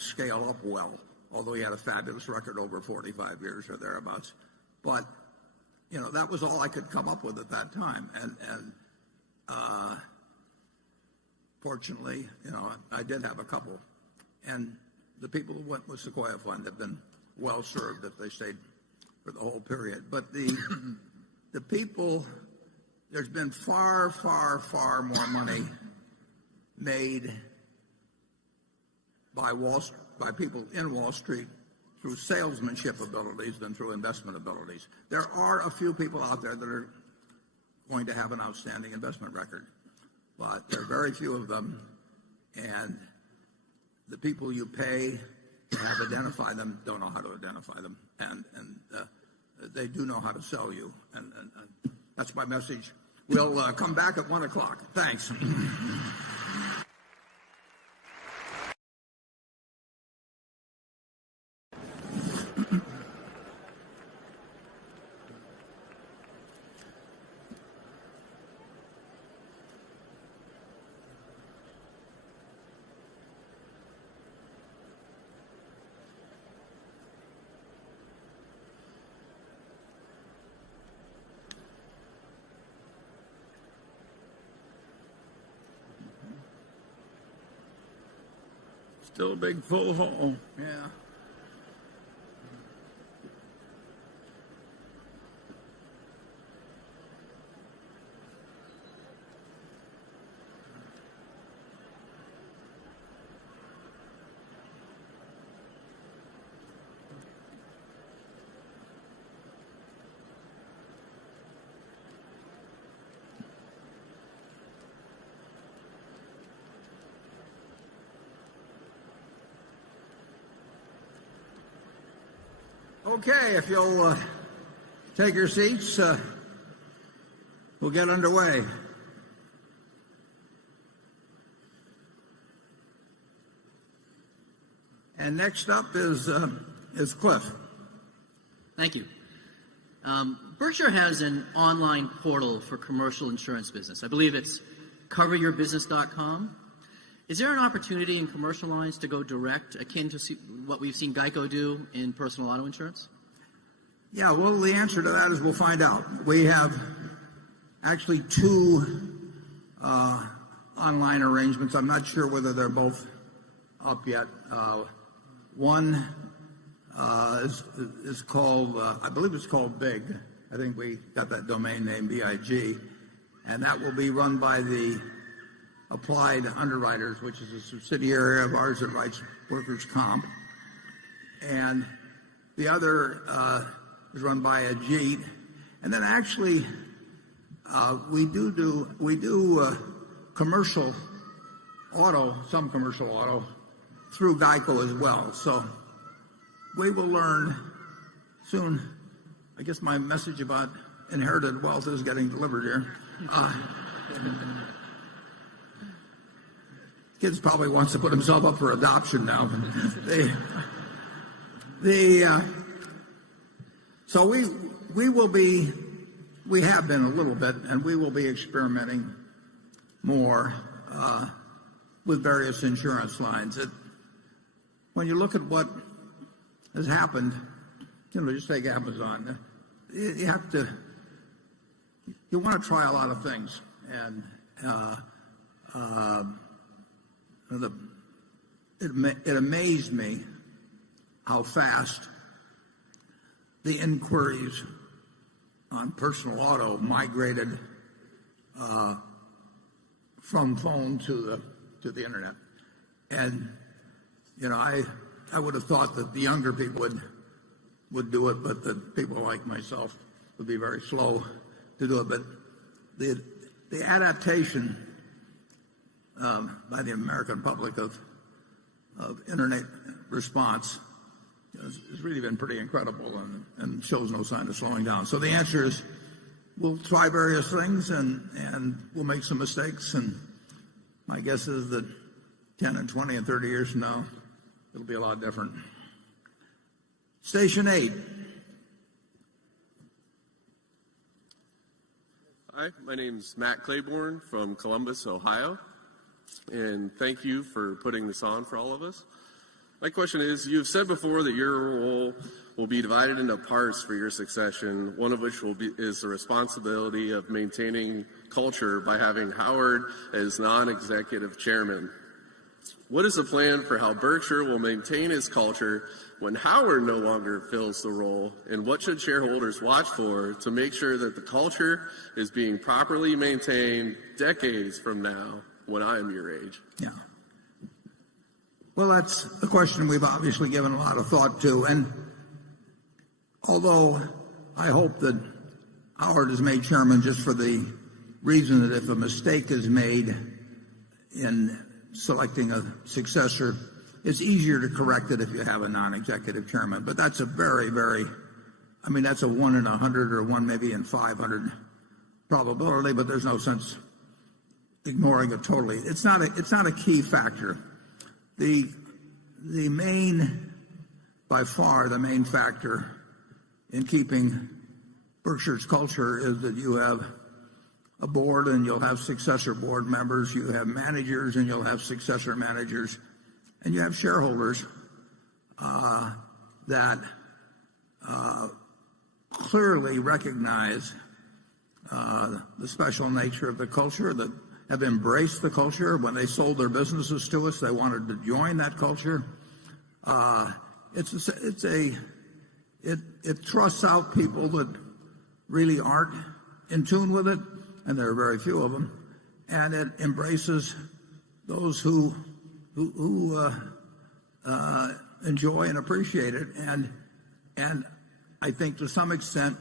scale up well, although he had a fabulous record over 45 years or thereabouts. But, that was all I could come up with at that time. And fortunately, I did have a couple. And the people who went with Sequoia Fund have been well served if they stayed for the whole period. But the people, there's been far, far, far more money made by people in Wall Street through salesmanship abilities than through investment abilities. There are a few people out there that are going to have an outstanding investment record, but there are very few of them, and the people you pay to have identify them don't know how to identify them, and they do know how to sell you, and that's my message. We'll come back at 1 o'clock. Thanks. Still a big full hall. Yeah. Okay, if you'll take your seats, we'll get underway. And next up is Cliff. Thank you. Berkshire has an online portal for commercial insurance business. I believe it's coveryourbusiness.com. Is there an opportunity in commercial lines to go direct, akin to what we've seen Geico do in personal auto insurance? Yeah, well, the answer to that is we'll find out. We have actually two online arrangements. I'm not sure whether they're both up yet. One is called, I believe it's called Big. I think we got that domain name, BIG. And that will be run by the Applied Underwriters, which is a subsidiary of ours that writes workers' comp. And the other is run by Ajit. And then actually, we do commercial auto, some commercial auto, through Geico as well. So we will learn soon. I guess my message about inherited wealth is getting delivered here. Kids probably wants to put himself up for adoption now. So we will be we have been a little bit, and we will be experimenting more with various insurance lines. When you look at what has happened, just take Amazon. You want to try a lot of things, and it amazed me how fast the inquiries on personal auto migrated from phone to the internet. And I would have thought that the younger people would do it, but that people like myself would be very slow to do it. But the adaptation by the American public of internet response has really been pretty incredible and shows no sign of slowing down. So the answer is we'll try various things and we'll make some mistakes. And my guess is that 10 and 20 and 30 years from now, it'll be a lot different. Station 8. Hi, my name's Matt Claiborne from Columbus, Ohio. And thank you for putting this on for all of us. My question is, you've said before that your role will be divided into parts for your succession, one of which is the responsibility of maintaining culture by having Howard as non-executive chairman. What is the plan for how Berkshire will maintain its culture when Howard no longer fills the role, and what should shareholders watch for to make sure that the culture is being properly maintained decades from now when I'm your age? Yeah. Well, that's a question we've obviously given a lot of thought to, and although I hope that Howard is made chairman just for the reason that if a mistake is made in selecting a successor, it's easier to correct it if you have a non-executive chairman. But that's a that's a 1 in 100 or 1 maybe in 500 probability, but there's no sense ignoring it totally. It's not a key factor. The by far the main factor in keeping Berkshire's culture is that you have a board and you'll have successor board members, you have managers and you'll have successor managers, and you have shareholders that clearly recognize the special nature of the culture, that have embraced the culture. When they sold their businesses to us, they wanted to join that culture. It thrusts out people that really aren't in tune with it, and there are very few of them, and it embraces those who enjoy and appreciate it, and I think to some extent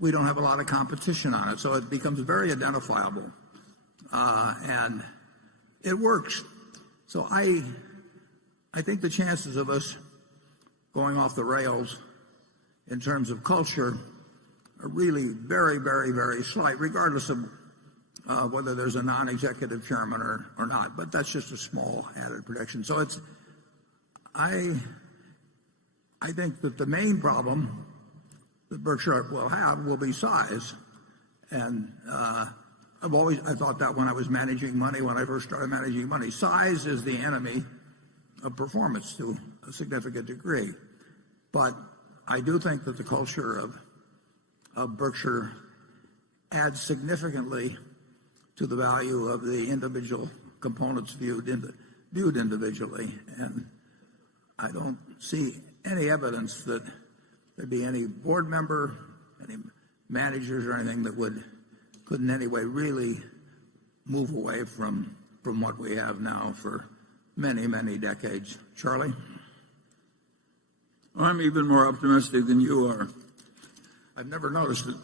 we don't have a lot of competition on it, so it becomes very identifiable. And it works. So I think the chances of us going off the rails in terms of culture are really very, very, very slight, regardless of whether there's a non-executive chairman or not. But that's just a small added prediction. So I think that the main problem that Berkshire will have will be size. And I thought that when I was managing money, when I first started managing money, size is the enemy of performance to a significant degree. But I do think that the culture of Berkshire adds significantly to the value of the individual components viewed individually. And I don't see any evidence that there'd be any board member, any managers or anything that could in any way really move away from what we have now for many, many decades. Charlie? I'm even more optimistic than you are. I've never noticed it.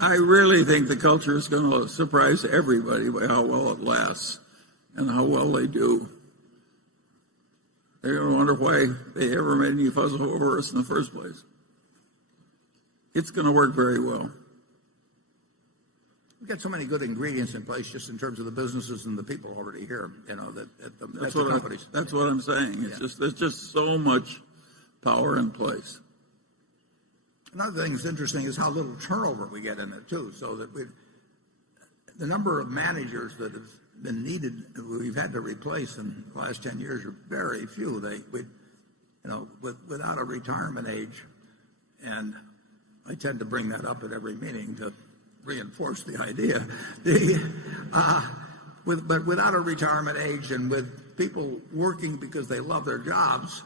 I really think the culture is going to surprise everybody by how well it lasts and how well they do. They're going to wonder why they ever made any fuss over us in the first place. It's going to work very well. We've got so many good ingredients in place just in terms of the businesses and the people already here, at the companies. That's what I'm saying. There's just so much power in place. another thing that's interesting is how little turnover we get in it too. So that the number of managers that have been needed, we've had to replace in the last 10 years are very few. Without a retirement age, and I tend to bring that up at every meeting to reinforce the idea. But without a retirement age and with people working because they love their jobs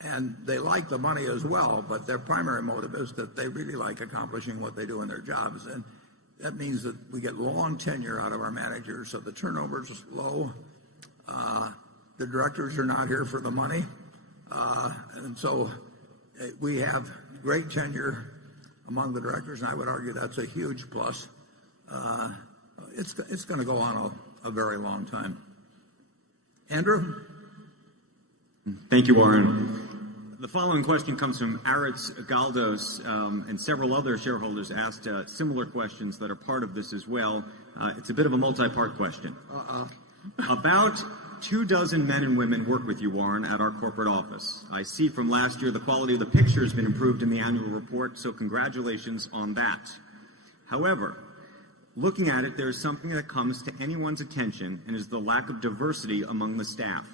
and they like the money as well, but their primary motive is that they really like accomplishing what they do in their jobs. And that means that we get long tenure out of our managers, so the turnover is low. The directors are not here for the money. And so we have great tenure among the directors, and I would argue that's a huge plus. It's going to go on a very long time. Andrew? Thank you, Warren. The following question comes from Aritz Galdos, and several other shareholders asked similar questions that are part of this as well. It's a bit of a multi-part question. About 24 men and women work with you, Warren, at our corporate office. I see from last year the quality of the picture has been improved in the annual report, so congratulations on that. However, looking at it, there is something that comes to anyone's attention, and is the lack of diversity among the staff.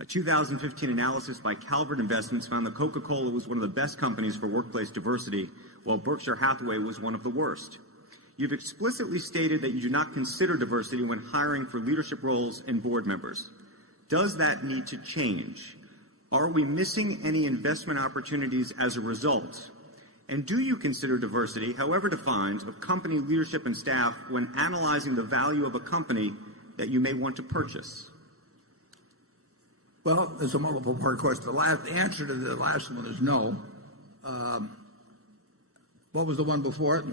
A 2015 analysis by Calvert Investments found that Coca-Cola was one of the best companies for workplace diversity, while Berkshire Hathaway was one of the worst. You've explicitly stated that you do not consider diversity when hiring for leadership roles and board members. Does that need to change? Are we missing any investment opportunities as a result? And do you consider diversity, however defined, of company leadership and staff when analyzing the value of a company that you may want to purchase? Well, it's a multiple-part question. The answer to the last one is no. What was the one before it?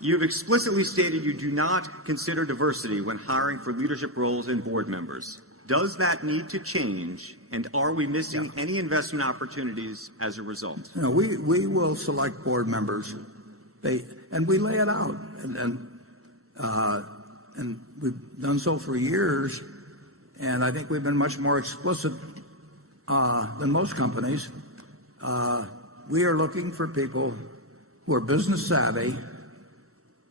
You've explicitly stated you do not consider diversity when hiring for leadership roles and board members. Does that need to change, and are we missing any investment opportunities as a result? We will select board members, and we lay it out, and we've done so for years, and I think we've been much more explicit than most companies. We are looking for people who are business savvy,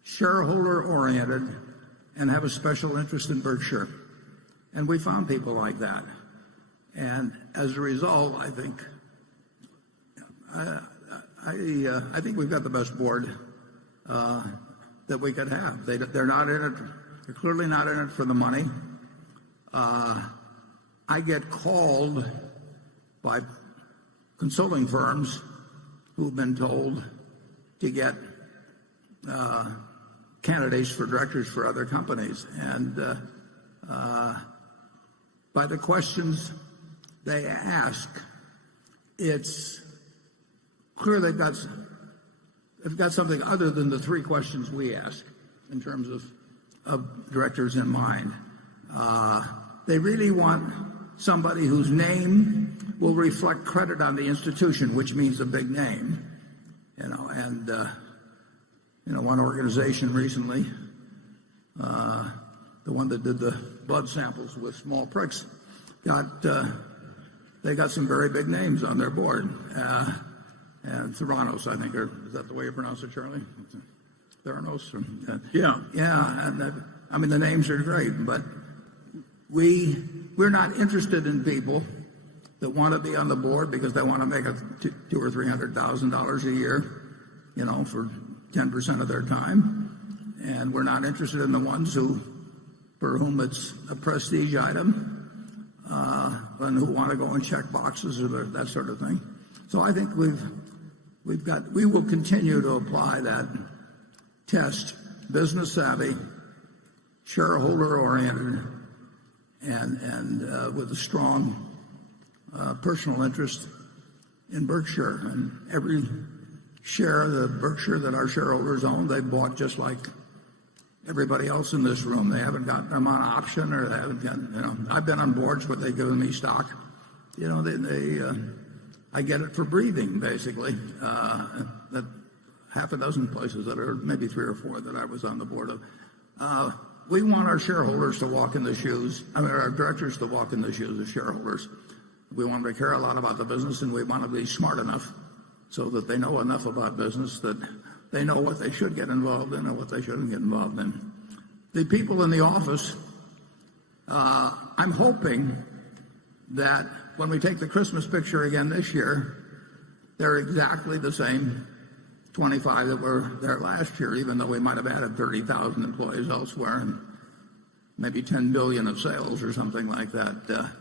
shareholder oriented, and have a special interest in Berkshire. And we found people like that. And as a result, I think we've got the best board that we could have. They're not in it. They're clearly not in it for the money. I get called by consulting firms who've been told to get candidates for directors for other companies. And by the questions they ask, it's clear they've got something other than the three questions we ask in terms of directors in mind. They really want somebody whose name will reflect credit on the institution, which means a big name. One organization recently, the one that did the blood samples with small pricks, they got some very big names on their board. And Theranos, I think, is that the way you pronounce it, Charlie? Theranos? Yeah. Yeah, and the names are great, but we're not interested in people that want to be on the board because they want to make $200,000 or $300,000 a year, for 10% of their time. And we're not interested in the ones for whom it's a prestige item, and who want to go and check boxes or that sort of thing. So I think we will continue to apply that test: business savvy, shareholder oriented, and with a strong personal interest in Berkshire. And every share of the Berkshire that our shareholders own, they bought just like everybody else in this room. They haven't gotten them on option, or they haven't gotten, I've been on boards where they've given me stock. I get it for breathing, basically. That half a dozen places that are maybe 3 or 4 that I was on the board of. We want our shareholders to walk in the shoes, our directors to walk in the shoes of shareholders. We want them to care a lot about the business, and we want to be smart enough so that they know enough about business that they know what they should get involved in and what they shouldn't get involved in. The people in the office, I'm hoping that when we take the Christmas picture again this year, they're exactly the same 25 that were there last year, even though we might have added 30,000 employees elsewhere and maybe 10 billion of sales or something like that.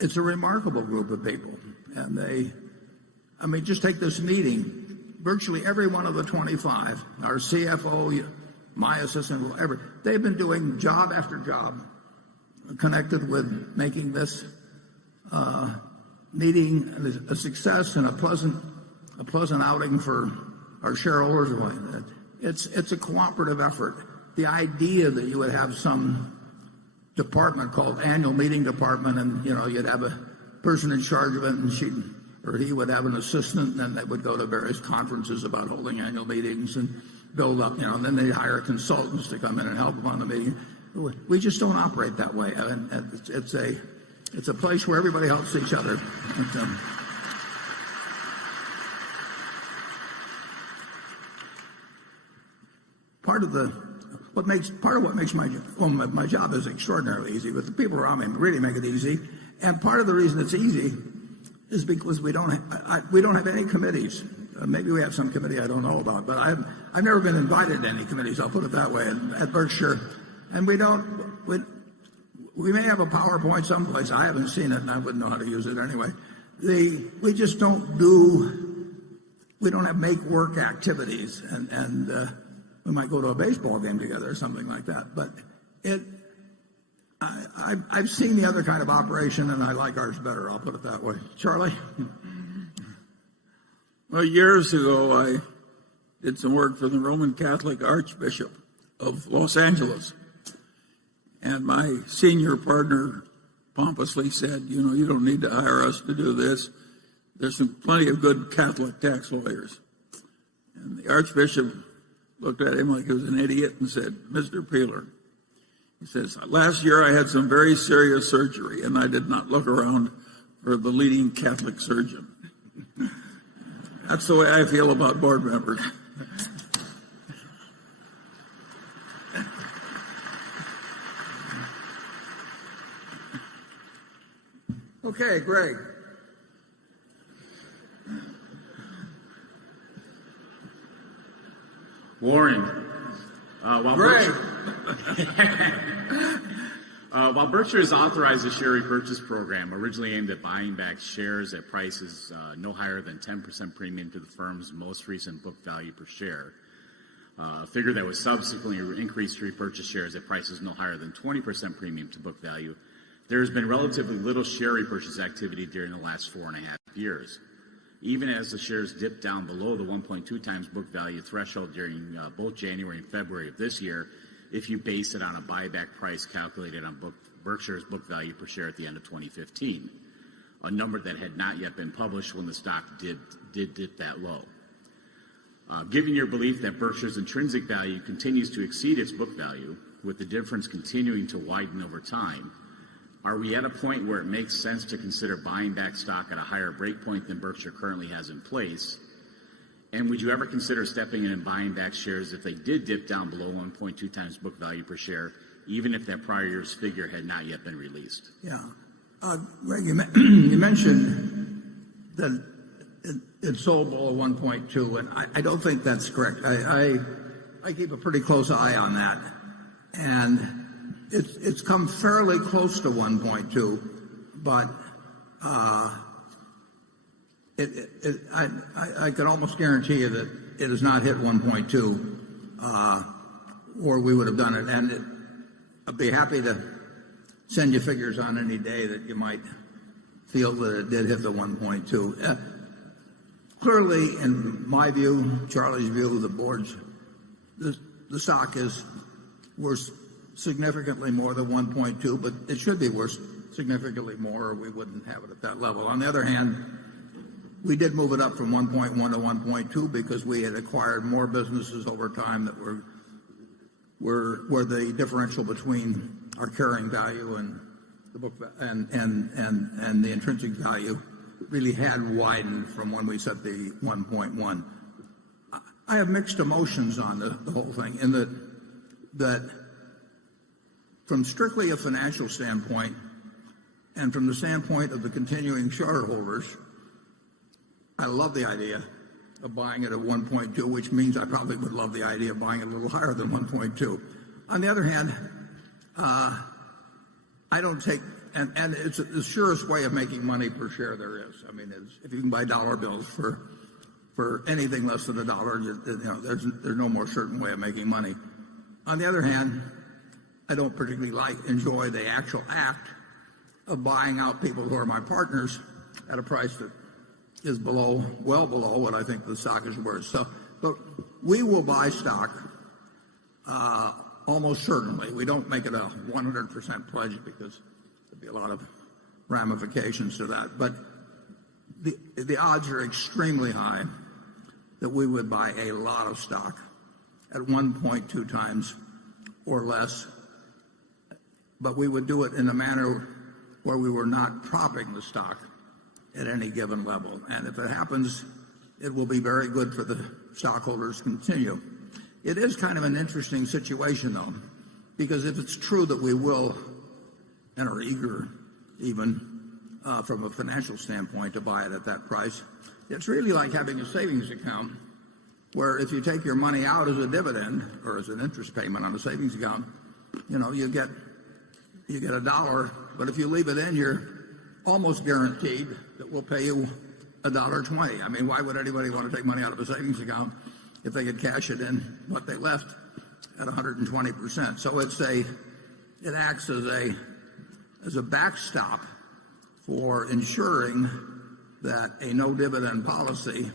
It's a remarkable group of people. And just take this meeting. Virtually every one of the 25, our CFO, my assistant, they've been doing job after job connected with making this meeting a success and a pleasant outing for our shareholders. It's a cooperative effort. The idea that you would have some department called annual meeting department, and you'd have a person in charge of it, and he would have an assistant, and then they would go to various conferences about holding annual meetings and build up, and then they hire consultants to come in and help them on the meeting. We just don't operate that way. I mean, it's a place where everybody helps each other. Part of what makes my job is extraordinarily easy, but the people around me really make it easy. And part of the reason it's easy is because we don't have any committees. Maybe we have some committee I don't know about, but I've never been invited to any committees. I'll put it that way at Berkshire. And we may have a PowerPoint someplace. I haven't seen it, and I wouldn't know how to use it anyway. We just don't have make work activities, and we might go to a baseball game together or something like that. But I've seen the other kind of operation, and I like ours better. I'll put it that way. Charlie? Well, years ago, I did some work for the Roman Catholic Archbishop of Los Angeles. And my senior partner pompously said, you don't need to hire us to do this. There's plenty of good Catholic tax lawyers. And the Archbishop looked at him like he was an idiot and said, Mr. Peeler, he says, last year I had some very serious surgery, and I did not look around for the leading Catholic surgeon. That's the way I feel about board members. Okay, Greg. Warren, Greg. While Berkshire has authorized a share repurchase program originally aimed at buying back shares at prices no higher than 10% premium to the firm's most recent book value per share, a figure that was subsequently increased to repurchase shares at prices no higher than 20% premium to book value, there has been relatively little share repurchase activity during the last 4.5 years. Even as the shares dipped down below the 1.2 times book value threshold during both January and February of this year, if you base it on a buyback price calculated on Berkshire's book value per share at the end of 2015, a number that had not yet been published when the stock did dip that low. Given your belief that Berkshire's intrinsic value continues to exceed its book value, with the difference continuing to widen over time, are we at a point where it makes sense to consider buying back stock at a higher break point than Berkshire currently has in place? And would you ever consider stepping in and buying back shares if they did dip down below 1.2 times book value per share, even if that prior year's figure had not yet been released? Yeah. Greg, you mentioned that it sold below 1.2, and I don't think that's correct. I keep a pretty close eye on that. And it's come fairly close to 1.2, but I can almost guarantee you that it has not hit 1.2, or we would have done it. And I'd be happy to send you figures on any day that you might feel that it did hit the 1.2. Clearly, in my view, Charlie's view, the board's, the stock is worth significantly more than 1.2, but it should be worth significantly more, or we wouldn't have it at that level. On the other hand, we did move it up from 1.1 to 1.2 because we had acquired more businesses over time that were the differential between our carrying value and the book and the intrinsic value really had widened from when we set the 1.1. I have mixed emotions on the whole thing, in that from strictly a financial standpoint and from the standpoint of the continuing shareholders, I love the idea of buying it at 1.2, which means I probably would love the idea of buying it a little higher than 1.2. On the other hand, I don't take, and it's the surest way of making money per share there is. I mean, if you can buy dollar bills for anything less than $1, there's no more certain way of making money. On the other hand, I don't particularly enjoy the actual act of buying out people who are my partners at a price that is well below what I think the stock is worth. So, but we will buy stock almost certainly. We don't make it a 100% pledge because there'd be a lot of ramifications to that. But the odds are extremely high that we would buy a lot of stock at 1.2 times or less. But we would do it in a manner where we were not propping the stock at any given level. And if it happens, it will be very good for the stockholders to continue. It is kind of an interesting situation, though, because if it's true that we will, and are eager even from a financial standpoint to buy it at that price, it's really like having a savings account where if you take your money out as a dividend or as an interest payment on a savings account, you get $1, but if you leave it in, you're almost guaranteed that we'll pay you $1.20. I mean, why would anybody want to take money out of a savings account if they could cash it in what they left at 120%? So it acts as a backstop for ensuring that a no dividend policy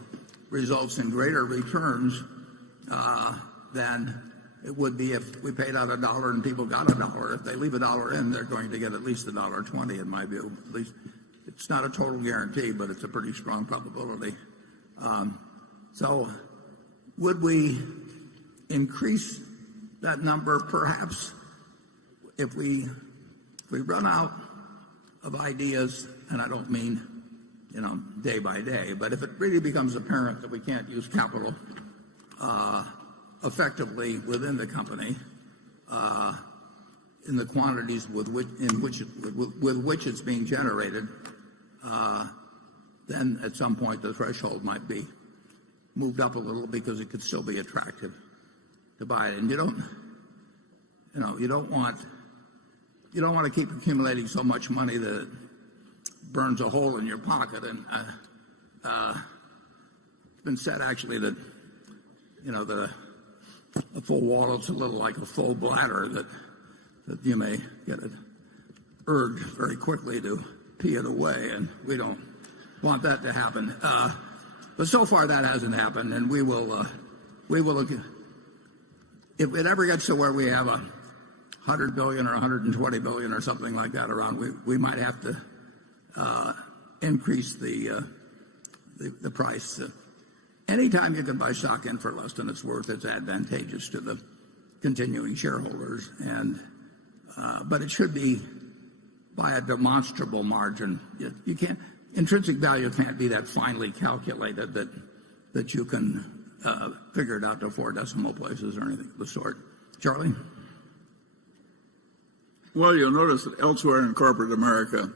results in greater returns than it would be if we paid out $1 and people got $1. If they leave $1 in, they're going to get at least $1.20 in my view. At least it's not a total guarantee, but it's a pretty strong probability. So would we increase that number? Perhaps if we run out of ideas, and I don't mean day by day, but if it really becomes apparent that we can't use capital effectively within the company in the quantities with which it's being generated, then at some point the threshold might be moved up a little because it could still be attractive to buy it. And you don't want to keep accumulating so much money that it burns a hole in your pocket. And it's been said actually that a full wallet's a little like a full bladder, that you may get an urge very quickly to pee it away, and we don't want that to happen. But so far that hasn't happened, and we will look at, if it ever gets to where we have $100 billion or $120 billion or something like that around, we might have to increase the price. Anytime you can buy stock in for less than it's worth, it's advantageous to the continuing shareholders, but it should be by a demonstrable margin. You can't, intrinsic value can't be that finely calculated that you can figure it out to 4 decimal places or anything of the sort. Charlie? Well, you'll notice that elsewhere in corporate America,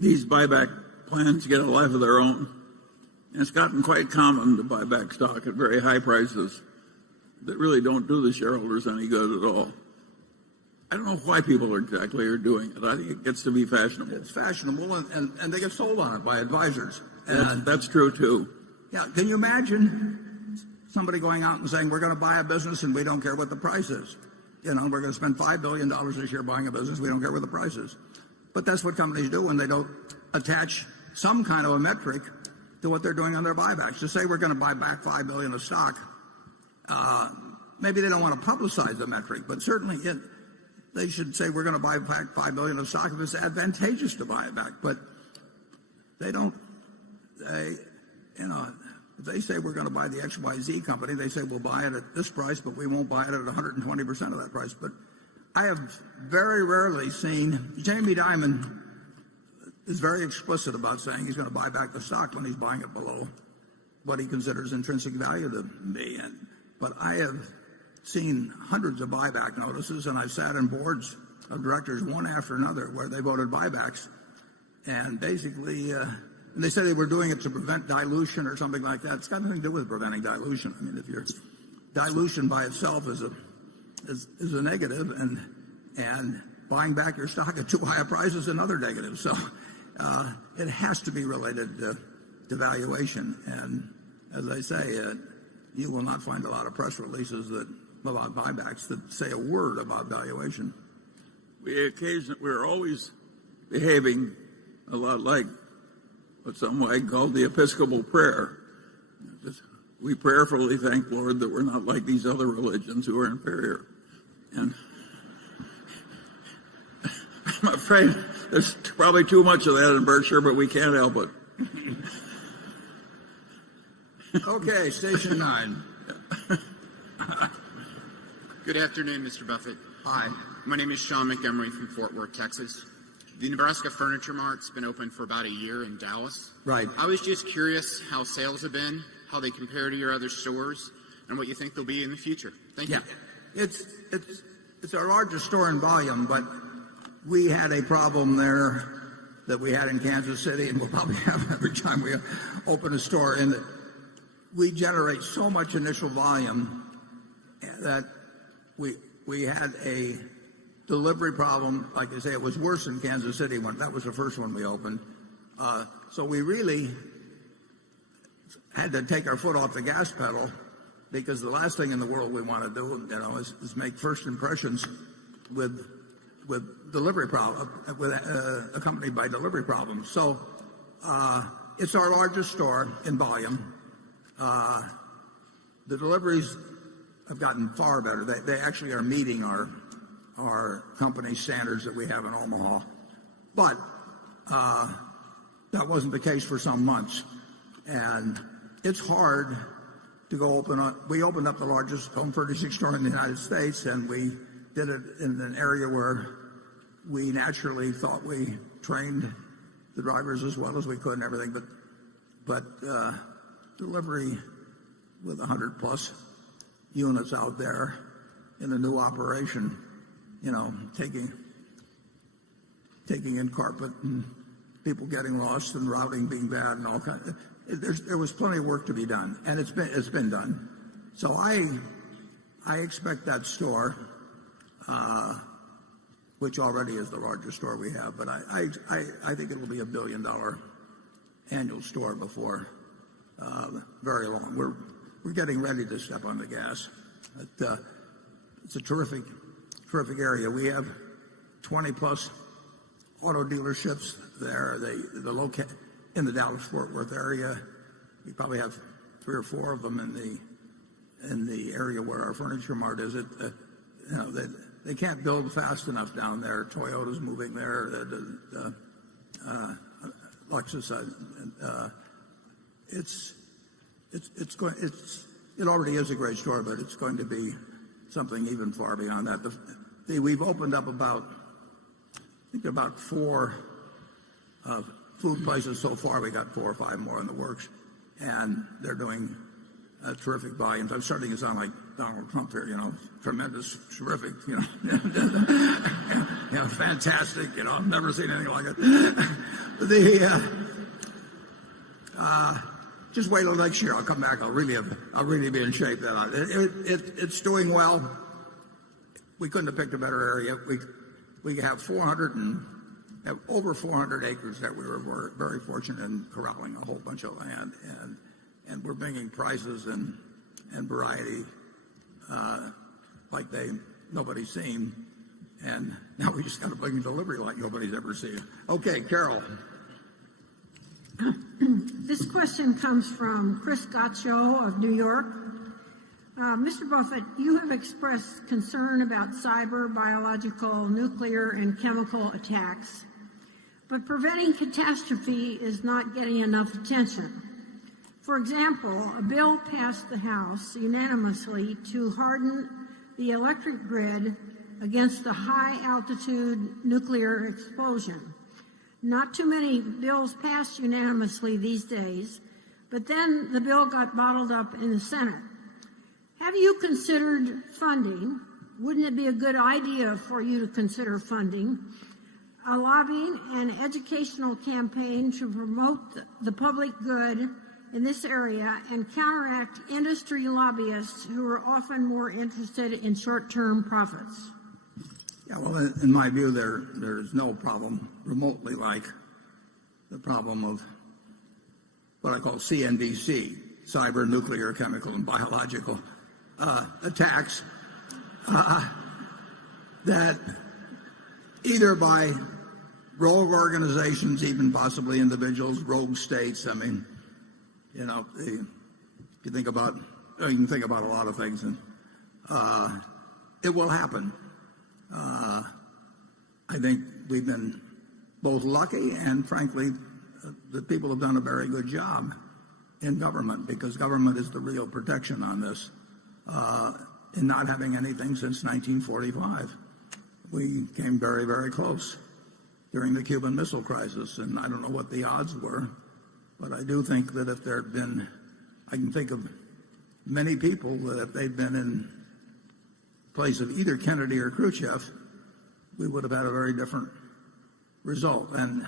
these buyback plans get a life of their own. And it's gotten quite common to buy back stock at very high prices that really don't do the shareholders any good at all. I don't know why people are doing it. I think it gets to be fashionable. It's fashionable, and they get sold on it by advisors. That's true, too. Yeah, can you imagine somebody going out and saying, we're going to buy a business and we don't care what the price is? We're going to spend $5 billion this year buying a business, we don't care what the price is. But that's what companies do when they don't attach some kind of a metric to what they're doing on their buybacks. To say we're going to buy back $5 billion of stock, maybe they don't want to publicize the metric, but certainly they should say we're going to buy back $5 billion of stock if it's advantageous to buy it back. But they don't. If they say we're going to buy the XYZ company, they say we'll buy it at this price, but we won't buy it at 120% of that price. But I have very rarely seen Jamie Dimon is very explicit about saying he's going to buy back the stock when he's buying it below what he considers intrinsic value to be. But I have seen hundreds of buyback notices, and I've sat in boards of directors one after another where they voted buybacks, and basically, and they said they were doing it to prevent dilution or something like that. It's got nothing to do with preventing dilution. I mean, if your dilution by itself is a negative, and buying back your stock at too high a price is another negative. So it has to be related to valuation. And as I say, you will not find a lot of press releases about buybacks that say a word about valuation. We're always behaving a lot like what some might call the Episcopal prayer. We prayerfully thank Lord that we're not like these other religions who are inferior. And I'm afraid there's probably too much of that in Berkshire, but we can't help it. Okay, station 9. Good afternoon, Mr. Buffett. Hi. My name is Sean Montgomery from Fort Worth, Texas. The Nebraska Furniture Mart's been open for about a year in Dallas. Right. I was just curious how sales have been, how they compare to your other stores, and what you think they'll be in the future. Thank you. It's our largest store in volume, but we had a problem there that we had in Kansas City, and we'll probably have every time we open a store, in that we generate so much initial volume that we had a delivery problem. Like I say, it was worse in Kansas City when that was the first one we opened. So we really had to take our foot off the gas pedal, because the last thing in the world we want to do, is make first impressions with delivery problem, accompanied by delivery problems. So it's our largest store in volume. The deliveries have gotten far better. They actually are meeting our company standards that we have in Omaha. But that wasn't the case for some months. And it's hard to go open up. We opened up the largest home furnishing store in the United States, and we did it in an area where we naturally thought we trained the drivers as well as we could and everything. But delivery with 100 plus units out there in a new operation, taking in carpet and people getting lost and routing being bad and all kinds. There was plenty of work to be done, and it's been done. So I expect that store, which already is the largest store we have, but I think it will be $1 billion annual store before very long. We're getting ready to step on the gas. It's a terrific area. We have 20 plus auto dealerships there. In the Dallas-Fort Worth area, we probably have 3 or 4 of them in the area where our Furniture Mart is. They can't build fast enough down there. Toyota's moving there. Lexus. It already is a great store, but it's going to be something even far beyond that. We've opened up about 4 food places so far. We got 4 or 5 more in the works, and they're doing terrific volumes. I'm starting to sound like Donald Trump here, tremendous, terrific, fantastic. I've never seen anything like it. Just wait till next year. I'll come back. I'll really be in shape then. It's doing well. We couldn't have picked a better area. We have over 400 acres that we were very fortunate in corralling a whole bunch of land, and we're bringing prices and variety like nobody's seen, and now we just got to bring delivery like nobody's ever seen. Okay, Carol. This question comes from Chris Gaccio of New York. Mr. Buffett, you have expressed concern about cyber, biological, nuclear, and chemical attacks, but preventing catastrophe is not getting enough attention. For example, a bill passed the House unanimously to harden the electric grid against a high-altitude nuclear explosion. Not too many bills passed unanimously these days, but then the bill got bottled up in the Senate. Have you considered funding? Wouldn't it be a good idea for you to consider funding a lobbying and educational campaign to promote the public good in this area and counteract industry lobbyists who are often more interested in short-term profits? Yeah, well, in my view, there's no problem remotely like the problem of what I call CNBC, cyber, nuclear, chemical, and biological attacks that either by rogue organizations, even possibly individuals, rogue states. I mean, you know, if you think about, you can think about a lot of things, and it will happen. I think we've been both lucky and, frankly, the people have done a very good job in government, because government is the real protection on this. In not having anything since 1945, we came very, very close during the Cuban Missile Crisis, and I don't know what the odds were, but I do think that if there had been, I can think of many people that if they'd been in place of either Kennedy or Khrushchev, we would have had a very different result. And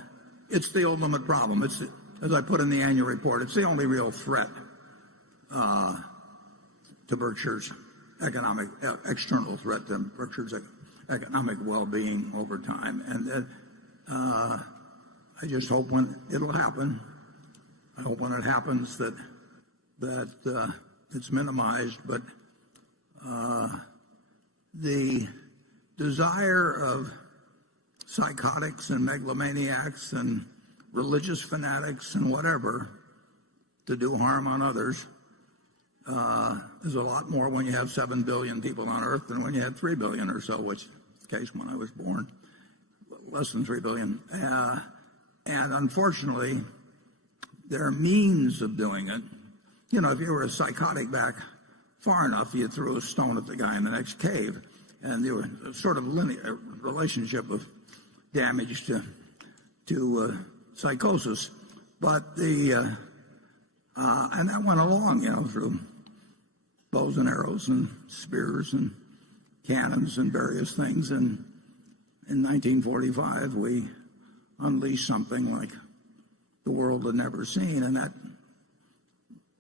it's the ultimate problem. It's, as I put in the annual report, it's the only real threat to Berkshire's economic, external threat to Berkshire's economic well-being over time. And I just hope when it'll happen, I hope when it happens that it's minimized. But the desire of psychotics and megalomaniacs and religious fanatics and whatever to do harm on others is a lot more when you have 7 billion people on Earth than when you had 3 billion or so, which is the case when I was born, less than 3 billion. And unfortunately, there are means of doing it. You know, if you were a psychotic back far enough, you threw a stone at the guy in the next cave, and there was a sort of linear relationship of damage to psychosis. But and that went along, you know, through bows and arrows and spears and cannons and various things. And in 1945, we unleashed something like the world had never seen, and that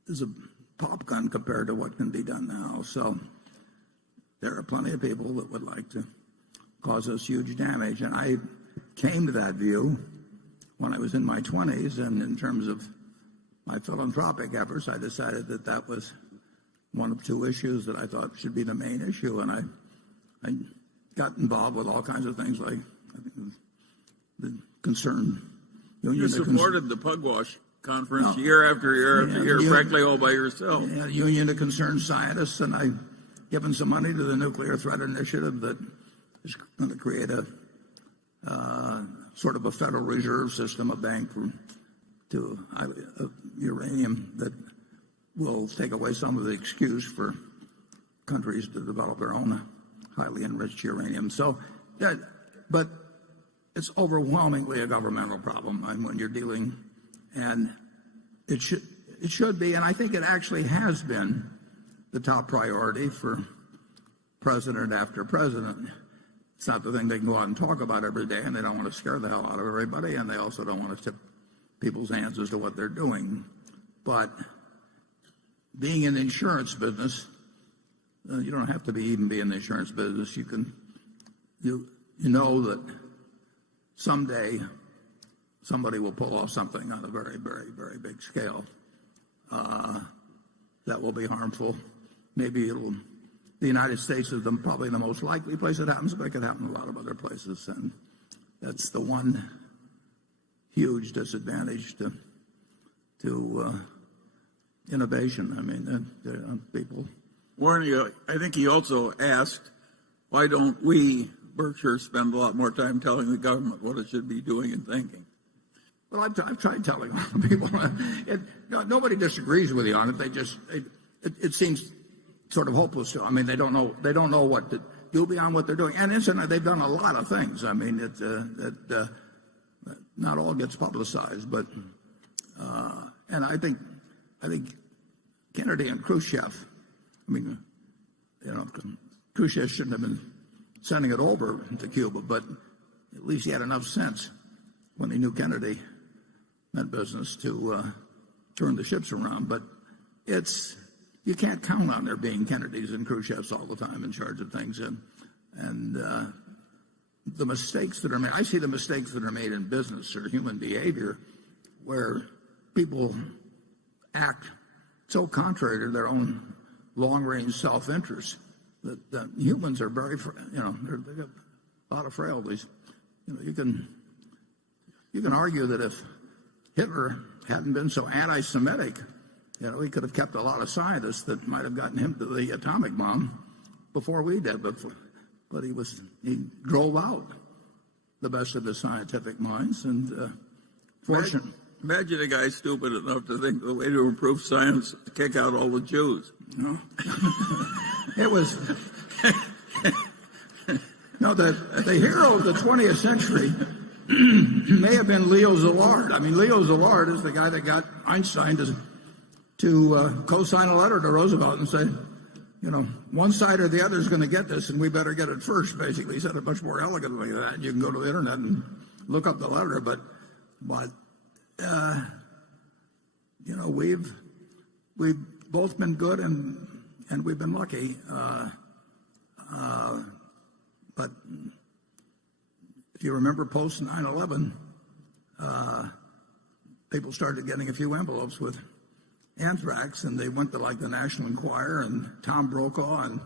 is a pop gun compared to what can be done now. So there are plenty of people that would like to cause us huge damage. And I came to that view when I was in my 20s, and in terms of my philanthropic efforts, I decided that that was one of two issues that I thought should be the main issue. And I got involved with all kinds of things like the concern. You supported the Pugwash Conference year after year after year, frankly, all by yourself. Yeah, Union of Concerned Scientists, and I've given some money to the Nuclear Threat Initiative that is going to create a sort of a Federal Reserve System, a bank to uranium that will take away some of the excuse for countries to develop their own highly enriched uranium. So, but it's overwhelmingly a governmental problem. And when you're dealing, and it should be, and I think it actually has been the top priority for president after president. It's not the thing they can go out and talk about every day, and they don't want to scare the hell out of everybody, and they also don't want to tip people's hands as to what they're doing. But being in the insurance business, you don't have to even be in the insurance business. You know that someday somebody will pull off something on a very, very, very big scale that will be harmful. Maybe the United States is probably the most likely place it happens, but it could happen in a lot of other places. And that's the one huge disadvantage to innovation. I mean, people. Warren, I think he also asked, why don't we, Berkshire, spend a lot more time telling the government what it should be doing and thinking? Well, I've tried telling all the people. Nobody disagrees with you on it. It seems sort of hopeless to them. I mean, they don't know what to do beyond what they're doing. And incidentally, they've done a lot of things. I mean, not all gets publicized, but and I think Kennedy and Khrushchev. I mean, Khrushchev shouldn't have been sending it over to Cuba, but at least he had enough sense when he knew Kennedy meant business to turn the ships around. But you can't count on there being Kennedys and Khrushchevs all the time in charge of things, and the mistakes that are made. I see the mistakes that are made in business or human behavior, where people act so contrary to their own long-range self-interest that humans are very, they got a lot of frailties. You can argue that if Hitler hadn't been so anti-Semitic, he could have kept a lot of scientists that might have gotten him to the atomic bomb before we did. But he drove out the best of his scientific minds, and fortunately. Imagine a guy stupid enough to think the way to improve science is to kick out all the Jews. It was the hero of the 20th century may have been Leo Szilard. I mean, Leo Szilard is the guy that got Einstein to co-sign a letter to Roosevelt and say, one side or the other is going to get this, and we better get it first. Basically, he said it much more elegantly than that. You can go to the internet and look up the letter, but we've both been good and we've been lucky. But if you remember post 9/11, people started getting a few envelopes with anthrax, and they went to like the National Enquirer and Tom Brokaw and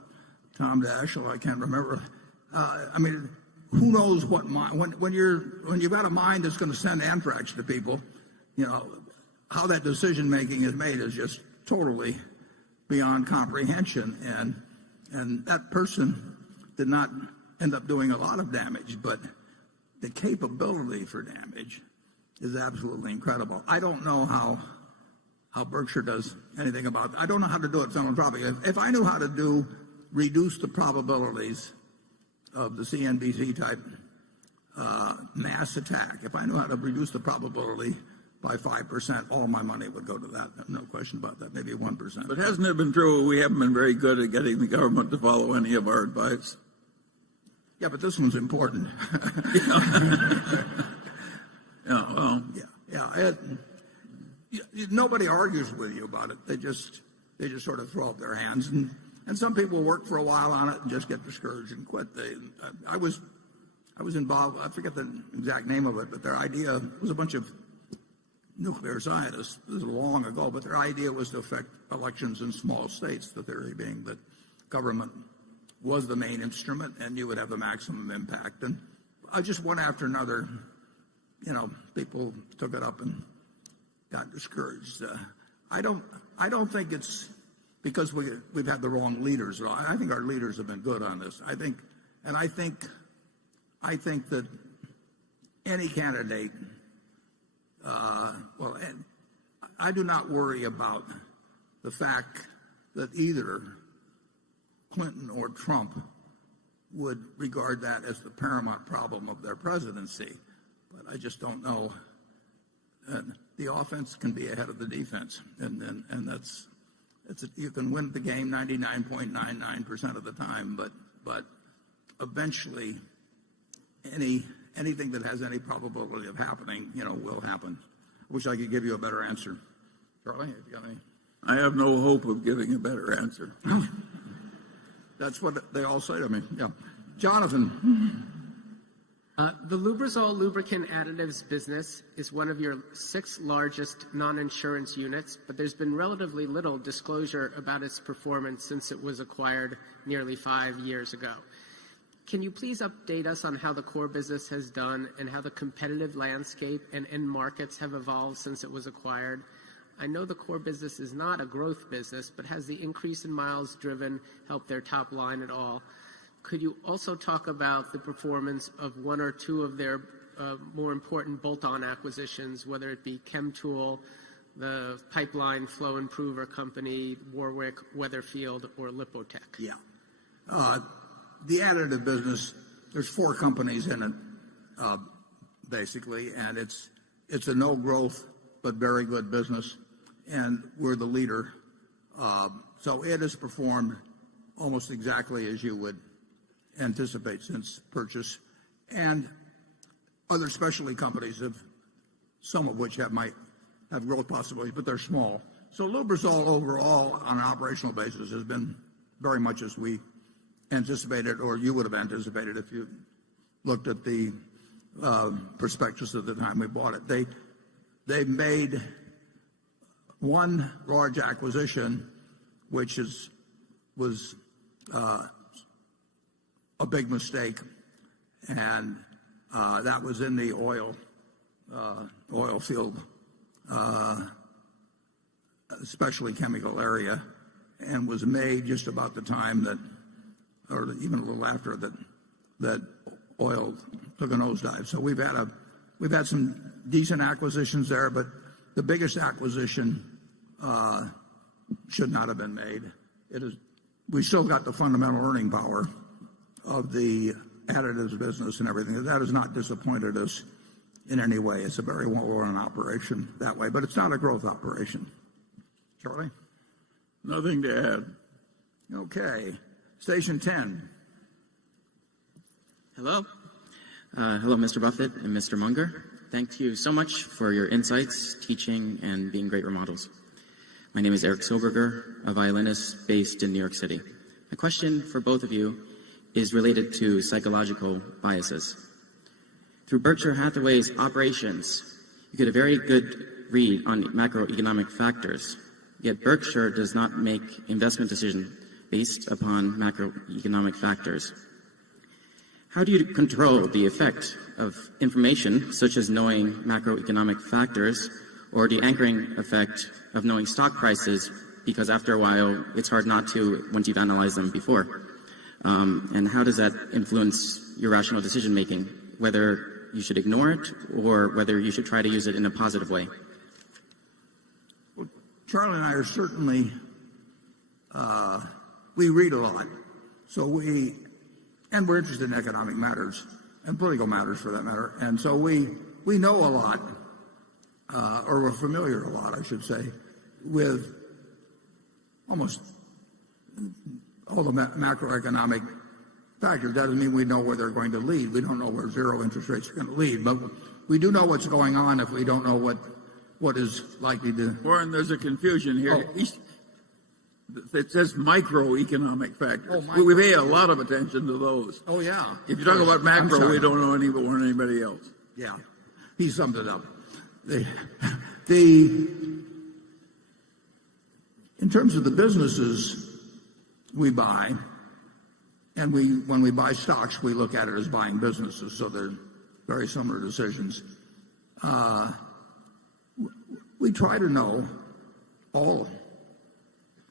Tom Daschle. I can't remember. I mean, who knows what mind when you've got a mind that's going to send anthrax to people, how that decision making is made is just totally beyond comprehension. And that person did not end up doing a lot of damage, but the capability for damage is absolutely incredible. I don't know how Berkshire does anything about it. I don't know how to do it philanthropically. If I knew how to reduce the probabilities of the CNBC type mass attack, if I knew how to reduce the probability by 5%, all my money would go to that. No question about that. Maybe 1%. But hasn't it been true we haven't been very good at getting the government to follow any of our advice? Yeah, but this one's important. Nobody argues with you about it. They just sort of throw up their hands, and some people work for a while on it and just get discouraged and quit. I was involved. I forget the exact name of it, but their idea was a bunch of nuclear scientists. This was long ago, but their idea was to affect elections in small states. The theory being that government was the main instrument, and you would have the maximum impact. And just one after another, people took it up and got discouraged. I don't think it's because we've had the wrong leaders. I think our leaders have been good on this. I think that any candidate. I do not worry about the fact that either Clinton or Trump would regard that as the paramount problem of their presidency. But I just don't know. The offense can be ahead of the defense, and you can win the game 99.99% of the time, but eventually anything that has any probability of happening, will happen. I wish I could give you a better answer. Charlie, have you got any? I have no hope of giving a better answer. That's what they all say to me. Yeah. Jonathan. The Lubrizol lubricant additives business is one of your 6 largest non-insurance units, but there's been relatively little disclosure about its performance since it was acquired nearly 5 years ago. Can you please update us on how the core business has done and how the competitive landscape and end markets have evolved since it was acquired? I know the core business is not a growth business, but has the increase in miles driven helped their top line at all? Could you also talk about the performance of one or two of their more important bolt-on acquisitions, whether it be ChemTool, the Pipeline Flow Improver Company, Warwick, Weatherfield, or Lipotech? Yeah. The additive business, there's 4 companies in it. basically, and it's a no growth but very good business, and we're the leader. So it has performed almost exactly as you would anticipate since purchase, and other specialty companies have, some of which might have growth possibilities, but they're small. So Lubrizol overall on an operational basis has been very much as we anticipated, or you would have anticipated if you looked at the prospectus at the time we bought it. They made one large acquisition, which was a big mistake, and that was in the oil field, especially chemical area, and was made just about the time that, or even a little after that oil took a nosedive. So we've had some decent acquisitions there, but the biggest acquisition should not have been made. We still got the fundamental earning power of the additives business and everything. That has not disappointed us in any way. It's a very well-run operation that way, but it's not a growth operation. Charlie? Nothing to add. Okay. Station 10. Hello. Hello, Mr. Buffett and Mr. Munger. Thank you so much for your insights, teaching, and being great role models. My name is Eric Silberger, a violinist based in New York City. My question for both of you is related to psychological biases. Through Berkshire Hathaway's operations, you get a very good read on macroeconomic factors, yet Berkshire does not make investment decisions based upon macroeconomic factors. How do you control the effect of information, such as knowing macroeconomic factors, or the anchoring effect of knowing stock prices, because after a while, it's hard not to once you've analyzed them before? And how does that influence your rational decision-making, whether you should ignore it or whether you should try to use it in a positive way? Well, Charlie and I are certainly, we read a lot. So we're interested in economic matters and political matters for that matter. And so we know a lot, or we're familiar a lot, I should say, with almost all the macroeconomic factors. Doesn't mean we know where they're going to lead. We don't know where zero interest rates are going to lead, but we do know what's going on if we don't know what is likely to. Warren, there's a confusion here. It says microeconomic factors. We pay a lot of attention to those. Oh, yeah. If you talk about macro, we don't know any more than anybody else. Yeah, he summed it up. In terms of the businesses we buy, and when we buy stocks, we look at it as buying businesses, so they're very similar decisions. We try to know all,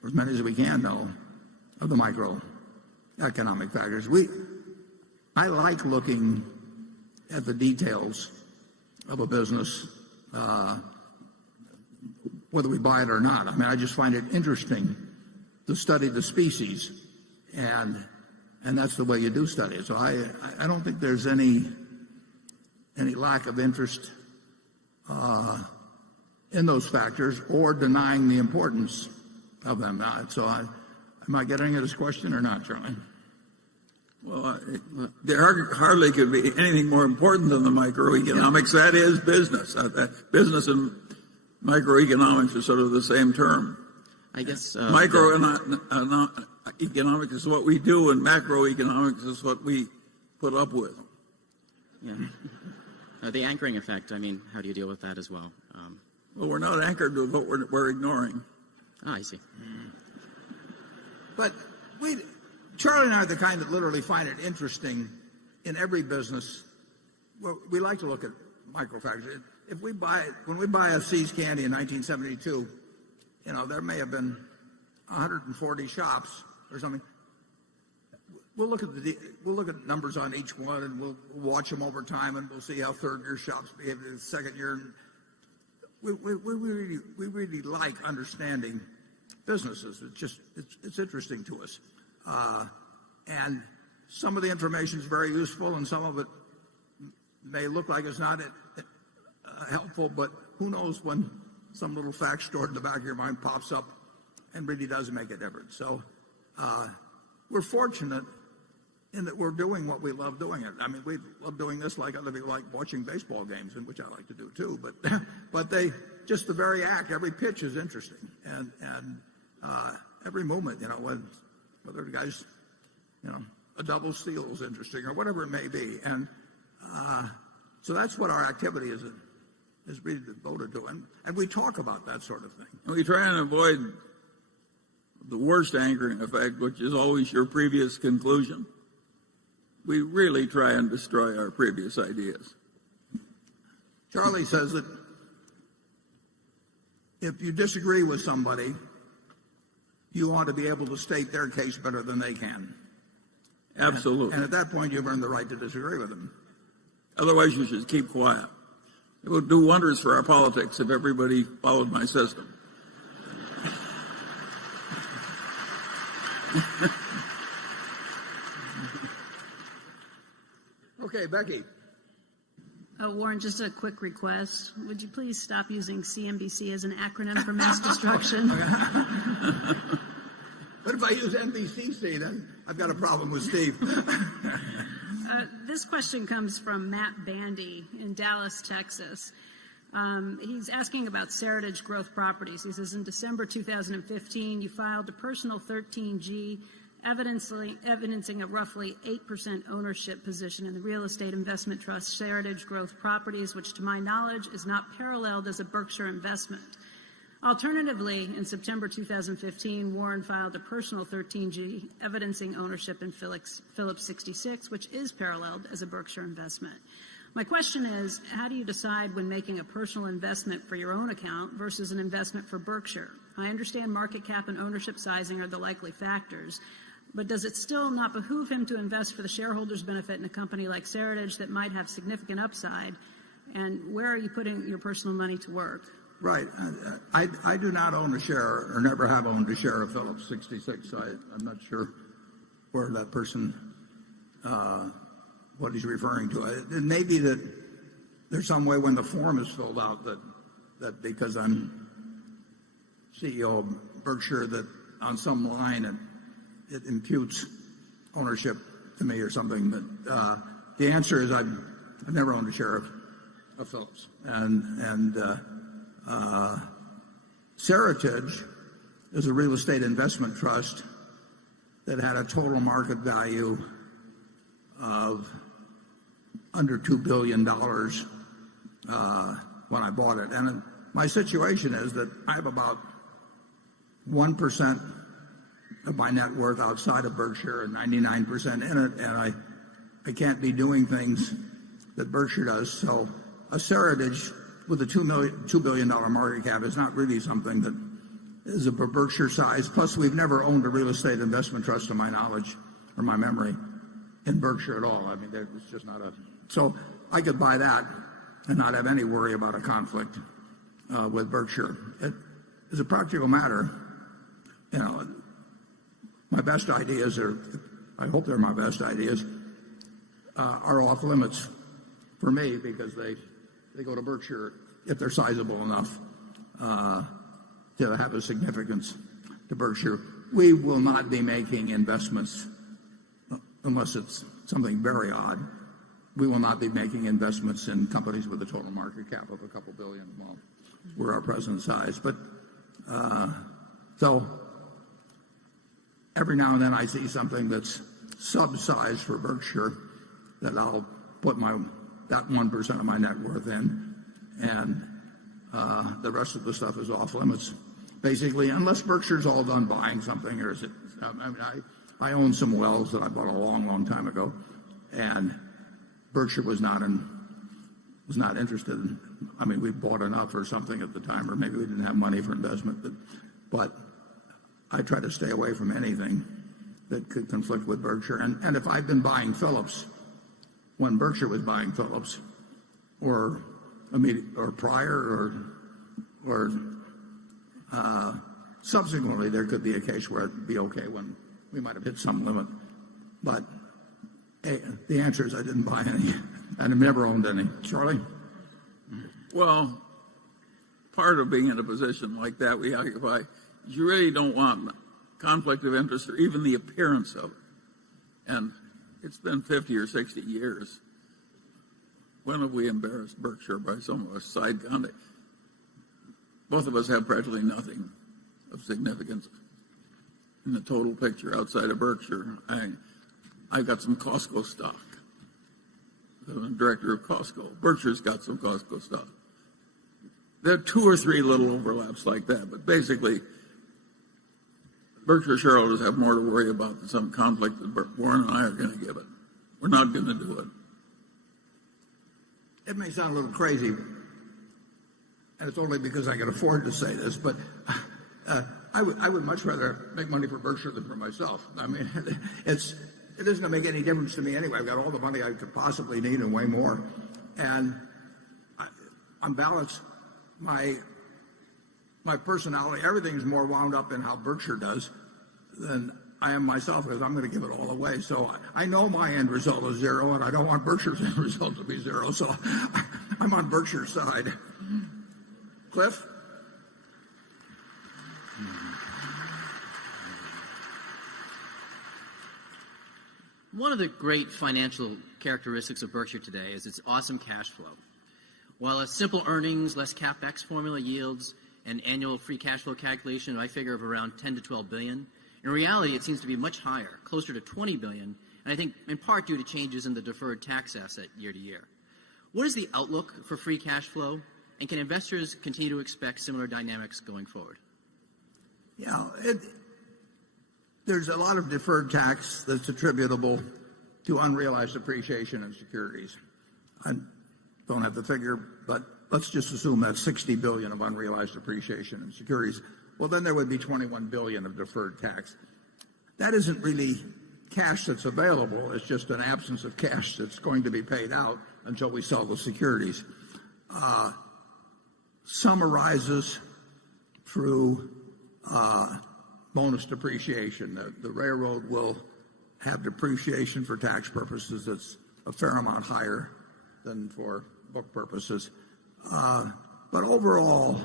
or as many as we can know, of the microeconomic factors. I like looking at the details of a business, whether we buy it or not. I mean, I just find it interesting to study the species, and that's the way you do study it. So I don't think there's any lack of interest in those factors or denying the importance of them. So am I getting at this question or not, Charlie? Well, there hardly could be anything more important than the microeconomics. That is business. Business and microeconomics are sort of the same term. I guess microeconomics is what we do, and macroeconomics is what we put up with. Yeah. The anchoring effect, I mean, how do you deal with that as well? Well, we're not anchored with what we're ignoring. I see. But Charlie and I are the kind that literally find it interesting in every business. Well, we like to look at microfactors. When we buy a See's Candy in 1972, there may have been 140 shops or something. We'll look at numbers on each one, and we'll watch them over time, and we'll see how third-year shops behave in the second year. We really like understanding businesses. It's interesting to us, and some of the information is very useful, and some of it may look like it's not helpful, but who knows when some little fact stored in the back of your mind pops up and really does make a difference. So we're fortunate in that we're doing what we love doing it. I mean, we love doing this like other people like watching baseball games, and which I like to do too. But they just the very act, every pitch is interesting, and every movement, whether the guy's, a double steal is interesting or whatever it may be, and so that's what our activity is really devoted to, and we talk about that sort of thing. And we try and avoid the worst anchoring effect, which is always your previous conclusion. We really try and destroy our previous ideas. Charlie says that if you disagree with somebody, you ought to be able to state their case better than they can. Absolutely. And at that point, you've earned the right to disagree with them. Otherwise, you should keep quiet. It would do wonders for our politics if everybody followed my system. Okay, Becky. Warren, just a quick request. Would you please stop using CNBC as an acronym for mass destruction? What if I use NBCC? Then I've got a problem with Steve. This question comes from Matt Bandy in Dallas, Texas. He's asking about Seritage Growth Properties. He says, in December 2015, you filed a personal 13G evidencing a roughly 8% ownership position in the real estate investment trust Seritage Growth Properties, which to my knowledge is not paralleled as a Berkshire investment. Alternatively, in September 2015, Warren filed a personal 13G evidencing ownership in Phillips 66, which is paralleled as a Berkshire investment. My question is, how do you decide when making a personal investment for your own account versus an investment for Berkshire? I understand market cap and ownership sizing are the likely factors, but does it still not behoove him to invest for the shareholders' benefit in a company like Seritage that might have significant upside? And where are you putting your personal money to work? Right. I do not own a share, or never have owned a share of Phillips 66. I'm not sure where that person, what he's referring to. It may be that there's some way when the form is filled out that because I'm CEO of Berkshire, that on some line it imputes ownership to me or something. But the answer is I've never owned a share of Phillips. And Seritage is a real estate investment trust that had a total market value of under $2 billion when I bought it. And my situation is that I have about 1% of my net worth outside of Berkshire and 99% in it, and I can't be doing things that Berkshire does. So a Seritage with a $2 billion market cap is not really something that is of a Berkshire size. Plus, we've never owned a real estate investment trust, to my knowledge or my memory, in Berkshire at all. I mean, it's just not a... So I could buy that and not have any worry about a conflict with Berkshire. As a practical matter, my best ideas I hope they're my best ideas, are off limits for me because they go to Berkshire if they're sizable enough to have a significance to Berkshire. We will not be making investments unless it's something very odd. We will not be making investments in companies with a total market cap of a couple billion. Well, we're our present size. But so every now and then I see something that's sub-sized for Berkshire that I'll put that 1% of my net worth in, and the rest of the stuff is off limits, basically, unless Berkshire's all done buying something. Or is it? I own some wells that I bought a long, long time ago, and Berkshire was not interested in. I mean, we bought enough or something at the time, or maybe we didn't have money for investment. But I try to stay away from anything that could conflict with Berkshire. And if I've been buying Phillips when Berkshire was buying Phillips, or prior, or subsequently, there could be a case where it'd be okay when we might have hit some limit. But the answer is I didn't buy any and have never owned any. Charlie? Well, part of being in a position like that we occupy is you really don't want conflict of interest or even the appearance of it. And it's been 50 or 60 years. When have we embarrassed Berkshire by some of us side conduct? Both of us have practically nothing of significance in the total picture outside of Berkshire. I've got some Costco stock. I'm the director of Costco. Berkshire's got some Costco stock. There are 2 or 3 little overlaps like that, but basically, Berkshire shareholders have more to worry about than some conflict that Warren and I are going to give it. We're not going to do it. It may sound a little crazy, and it's only because I can afford to say this, but I would much rather make money for Berkshire than for myself. I mean, it isn't going to make any difference to me anyway. I've got all the money I could possibly need and way more. And on balance, my personality, everything's more wound up in how Berkshire does than I am myself, because I'm going to give it all away. So I know my end result is 0, and I don't want Berkshire's end result to be 0. So I'm on Berkshire's side. Cliff? One of the great financial characteristics of Berkshire today is its awesome cash flow. While a simple earnings less capex formula yields an annual free cash flow calculation, I figure of around 10 to 12 billion. In reality, it seems to be much higher, closer to 20 billion, and I think in part due to changes in the deferred tax asset year to year. What is the outlook for free cash flow, and can investors continue to expect similar dynamics going forward? Yeah, there's a lot of deferred tax that's attributable to unrealized appreciation in securities. I don't have the figure, but let's just assume that's 60 billion of unrealized appreciation in securities. Well, then there would be 21 billion of deferred tax. That isn't really cash that's available. It's just an absence of cash that's going to be paid out until we sell the securities. Some arises through bonus depreciation. The railroad will have depreciation for tax purposes that's a fair amount higher than for book purposes. But overall,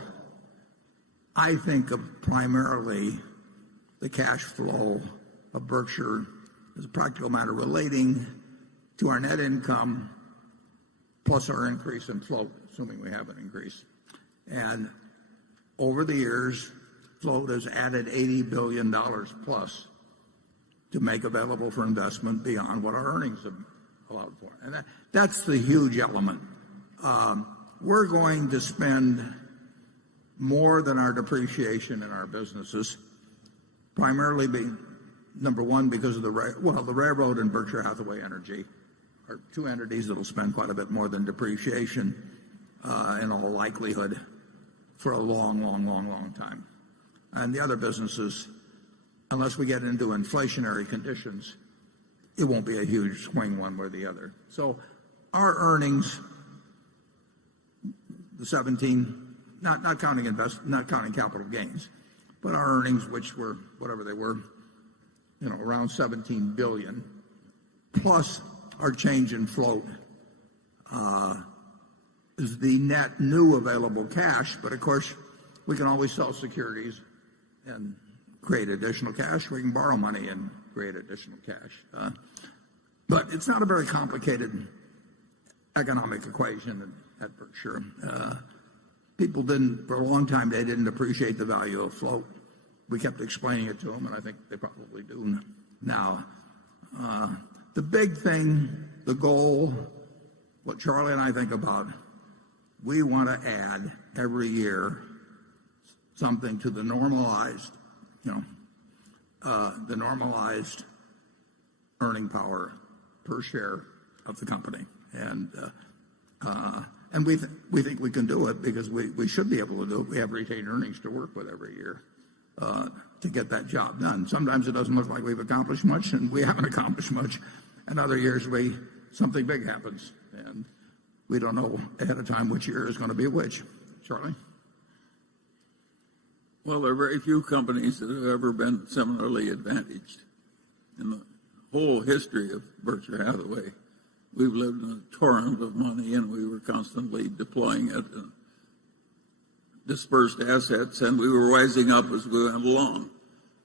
I think of primarily the cash flow of Berkshire as a practical matter relating to our net income plus our increase in float, assuming we have an increase. And over the years, float has added $80 billion plus to make available for investment beyond what our earnings have allowed for. And that's the huge element. We're going to spend more than our depreciation in our businesses, primarily number one, because of the railroad and Berkshire Hathaway Energy are 2 entities that will spend quite a bit more than depreciation in all likelihood for a long time. And the other businesses, unless we get into inflationary conditions, it won't be a huge swing one way or the other. So our earnings, the 17, not counting capital gains, but our earnings, which were whatever they were, around 17 billion, plus our change in float, is the net new available cash. But of course, we can always sell securities and create additional cash. We can borrow money and create additional cash. But it's not a very complicated economic equation at Berkshire. People for a long time, they didn't appreciate the value of float. We kept explaining it to them, and I think they probably do now. The big thing, the goal, what Charlie and I think about, we want to add every year something to the normalized earning power per share of the company. And we think we can do it because we should be able to do it. We have retained earnings to work with every year to get that job done. Sometimes it doesn't look like we've accomplished much, and we haven't accomplished much. And other years something big happens, and we don't know ahead of time which year is going to be which. Charlie? Well, there are very few companies that have ever been similarly advantaged in the whole history of Berkshire Hathaway. we've lived in a torrent of money, and we were constantly deploying it in dispersed assets, and we were wising up as we went along.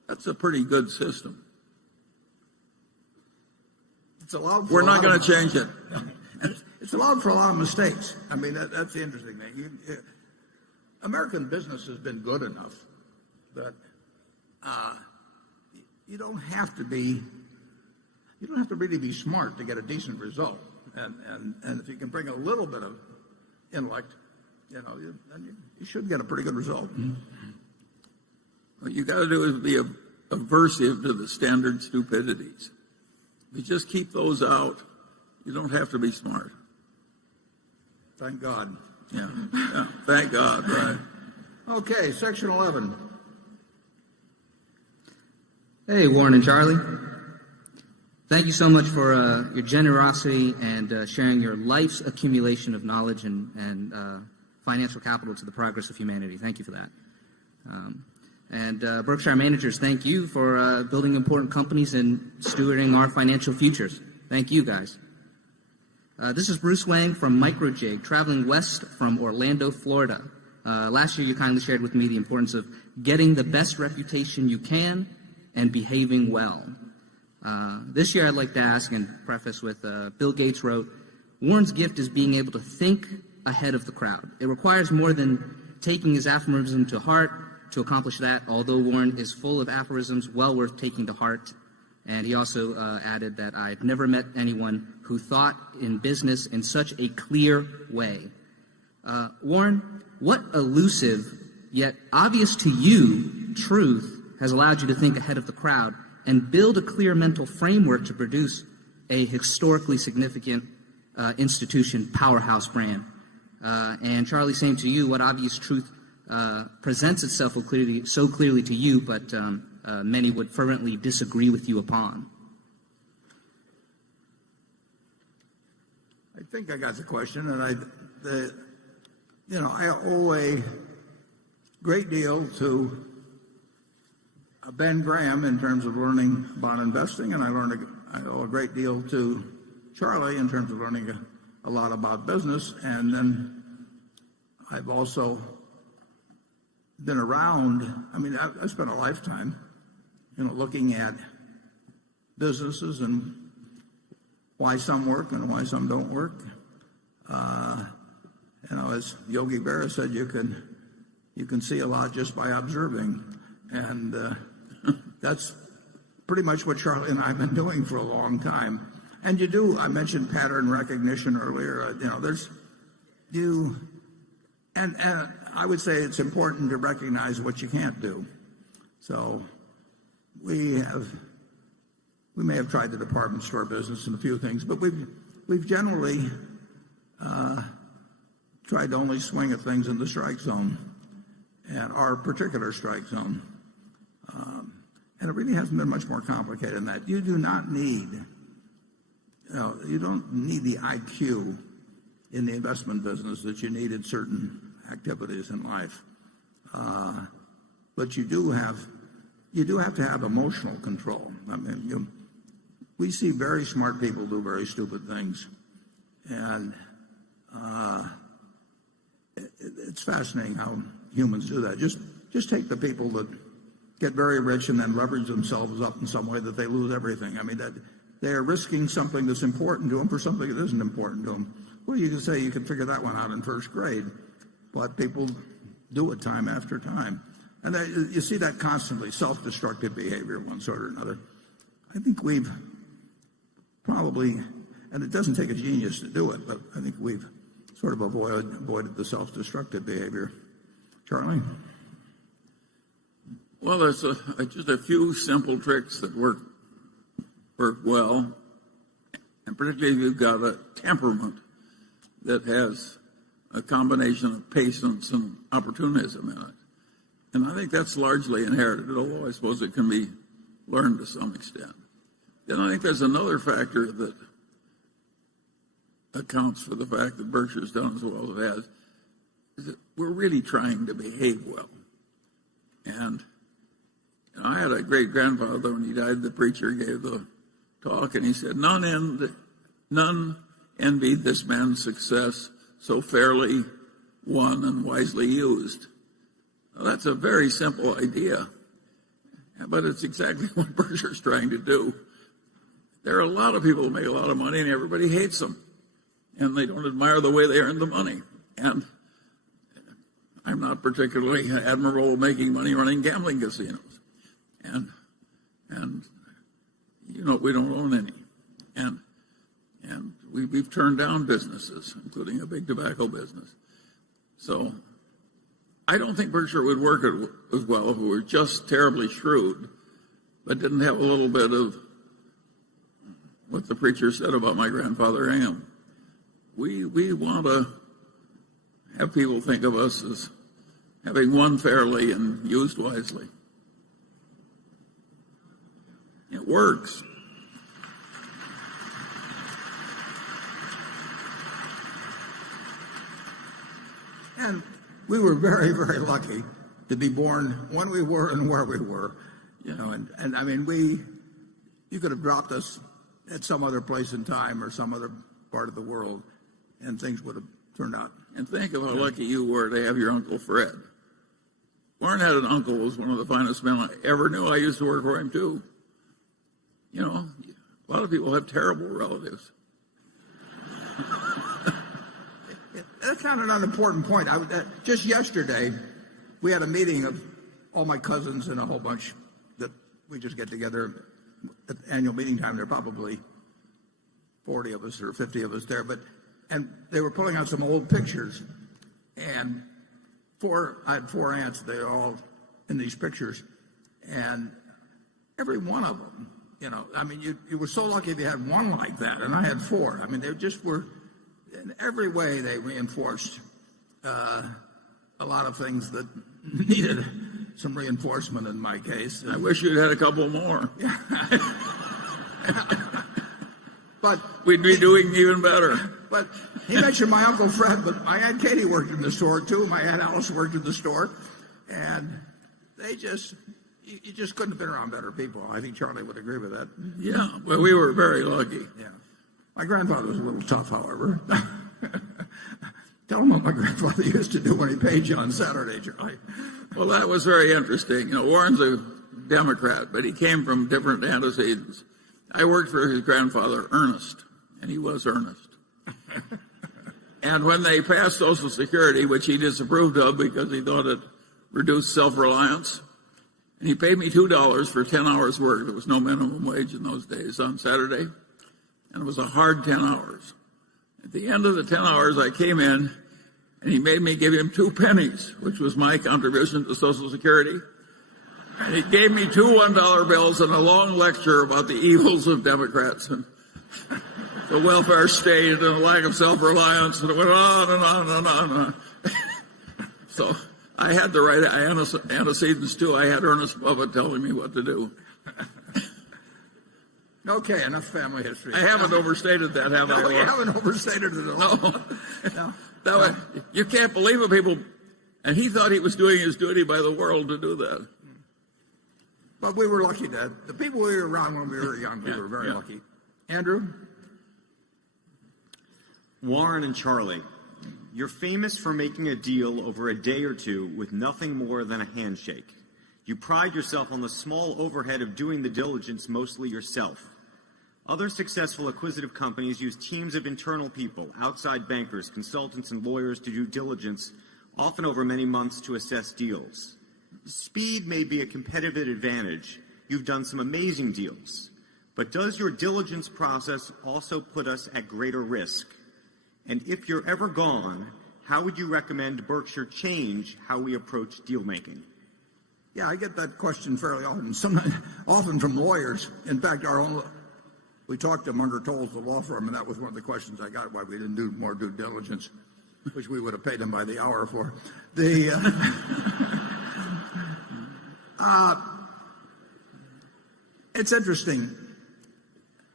That's a pretty good system. It's allowed for We're not going to change it. It's allowed for a lot of mistakes. I mean, that's the interesting thing. American business has been good enough that you don't have to really be smart to get a decent result. And if you can bring a little bit of intellect, then you should get a pretty good result. What you got to do is be aversive to the standard stupidities. If you just keep those out, you don't have to be smart. Thank God. Yeah, thank God, right. Okay, Section 11. Hey, Warren and Charlie. Thank you so much for your generosity and sharing your life's accumulation of knowledge and financial capital to the progress of humanity. Thank you for that. And Berkshire managers, thank you for building important companies and stewarding our financial futures. Thank you, guys. This is Bruce Wang from Microjig, traveling west from Orlando, Florida. Last year, you kindly shared with me the importance of getting the best reputation you can and behaving well. This year, I'd like to ask and preface with Bill Gates wrote, Warren's gift is being able to think ahead of the crowd. It requires more than taking his aphorism to heart to accomplish that, although Warren is full of aphorisms well worth taking to heart. And he also added that I've never met anyone who thought in business in such a clear way. Warren, what elusive yet obvious to you truth has allowed you to think ahead of the crowd and build a clear mental framework to produce a historically significant institution powerhouse brand? And Charlie, same to you, what obvious truth presents itself so clearly to you, but many would fervently disagree with you upon? I think I got the question, and I owe a great deal to Ben Graham in terms of learning about investing, and I owe a great deal to Charlie in terms of learning a lot about business, and then I've also been around. I mean, I've spent a lifetime, looking at businesses and why some work and why some don't work. As Yogi Berra said, you can see a lot just by observing, and that's pretty much what Charlie and I have been doing for a long time. And you do. I mentioned pattern recognition earlier. And I would say it's important to recognize what you can't do. So we may have tried the department store business and a few things, but we've generally tried to only swing at things in the strike zone, and our particular strike zone. And it really hasn't been much more complicated than that. You do not need, you don't need the IQ in the investment business that you need in certain activities in life. But you do have to have emotional control. I mean, we see very smart people do very stupid things, and it's fascinating how humans do that. Just take the people that get very rich and then leverage themselves up in some way that they lose everything. I mean, that they are risking something that's important to them for something that isn't important to them. Well, you can say you can figure that one out in first grade, but people do it time after time. And you see that constantly, self-destructive behavior of one sort or another. I think we've probably, and it doesn't take a genius to do it, but I think we've sort of avoided the self-destructive behavior. Charlie? Well, there's just a few simple tricks that work well, and particularly if you've got a temperament that has a combination of patience and opportunism in it. And I think that's largely inherited, although I suppose it can be learned to some extent. Then I think there's another factor that accounts for the fact that Berkshire's done as well as it has, is that we're really trying to behave well. And I had a great-grandfather, when he died, the preacher gave the talk, and he said, none envied this man's success so fairly won and wisely used. Now, that's a very simple idea, but it's exactly what Berkshire's trying to do. There are a lot of people who make a lot of money, and everybody hates them, and they don't admire the way they earn the money. And I'm not particularly admirable making money running gambling casinos, and we don't own any, and we've turned down businesses, including a big tobacco business. So I don't think Berkshire would work as well if we were just terribly shrewd, but didn't have a little bit of what the preacher said about my grandfather Ham. We want to have people think of us as having won fairly and used wisely. It works. And we were very, very lucky to be born when we were and where we were. And I mean, you could have dropped us at some other place in time or some other part of the world, and things would have turned out. And think of how lucky you were to have your Uncle Fred. Warren had an uncle who was one of the finest men I ever knew. I used to work for him, too. A lot of people have terrible relatives. That's not an unimportant point. Just yesterday, we had a meeting of all my cousins and a whole bunch that we just get together at annual meeting time. There are probably 40 of us or 50 of us there. And they were pulling out some old pictures. And I had 4 aunts. They're all in these pictures. And every one of them, I mean, you were so lucky if you had one like that. And I had 4. I mean, they just were, in every way, they reinforced a lot of things that needed some reinforcement in my case. I wish you'd had a couple more. But we'd be doing even better. But he mentioned my Uncle Fred, but my Aunt Katie worked in the store, too. My Aunt Alice worked in the store. And you just couldn't have been around better people. I think Charlie would agree with that. Yeah, well, we were very lucky. Yeah. My grandfather was a little tough, however. Tell him what my grandfather used to do when he paid you on Saturday, Charlie. Well, that was very interesting. Warren's a Democrat, but he came from different antecedents. I worked for his grandfather, Ernest, and he was earnest. And when they passed Social Security, which he disapproved of because he thought it reduced self-reliance, and he paid me $2 for 10 hours work. There was no minimum wage in those days on Saturday, and it was a hard 10 hours. At the end of the 10 hours, I came in, and he made me give him 2 pennies, which was my contribution to Social Security. And he gave me 2 $1 bills and a long lecture about the evils of Democrats and the welfare state and the lack of self-reliance, and it went on and on and on and on. So I had the right antecedents, too. I had Ernest Buffett telling me what to do. Okay, enough family history. I haven't overstated that, have I? No, you haven't overstated it at all. No. You can't believe it, people. And he thought he was doing his duty by the world to do that. But we were lucky, Dad. The people we were around when we were young, we were very lucky. Andrew? Warren and Charlie, you're famous for making a deal over a day or two with nothing more than a handshake. You pride yourself on the small overhead of doing the diligence mostly yourself. Other successful acquisitive companies use teams of internal people, outside bankers, consultants, and lawyers to do diligence, often over many months, to assess deals. Speed may be a competitive advantage. You've done some amazing deals. But does your diligence process also put us at greater risk? And if you're ever gone, how would you recommend Berkshire change how we approach deal making? Yeah, I get that question fairly often, often from lawyers. In fact, we talked to Munger Tolles, the law firm, and that was one of the questions I got, why we didn't do more due diligence, which we would have paid him by the hour for. It's interesting.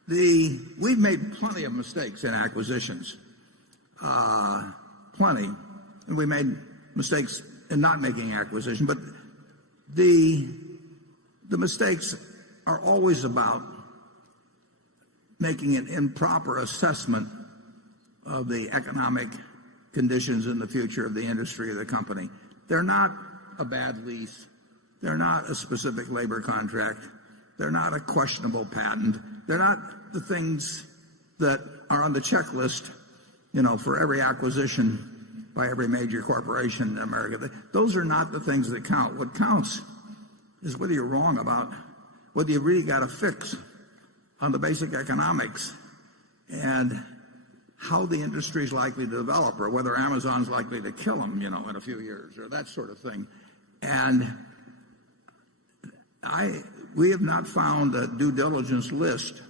We've made plenty of mistakes in acquisitions. Plenty. And we made mistakes in not making acquisition, but the mistakes are always about making an improper assessment of the economic conditions in the future of the industry or the company. They're not a bad lease. They're not a specific labor contract. They're not a questionable patent. They're not the things that are on the checklist, for every acquisition by every major corporation in America. Those are not the things that count. What counts is whether you're wrong about whether you really got a fix on the basic economics and how the industry is likely to develop, or whether Amazon's likely to kill them, in a few years, or that sort of thing. And we have not found a due diligence list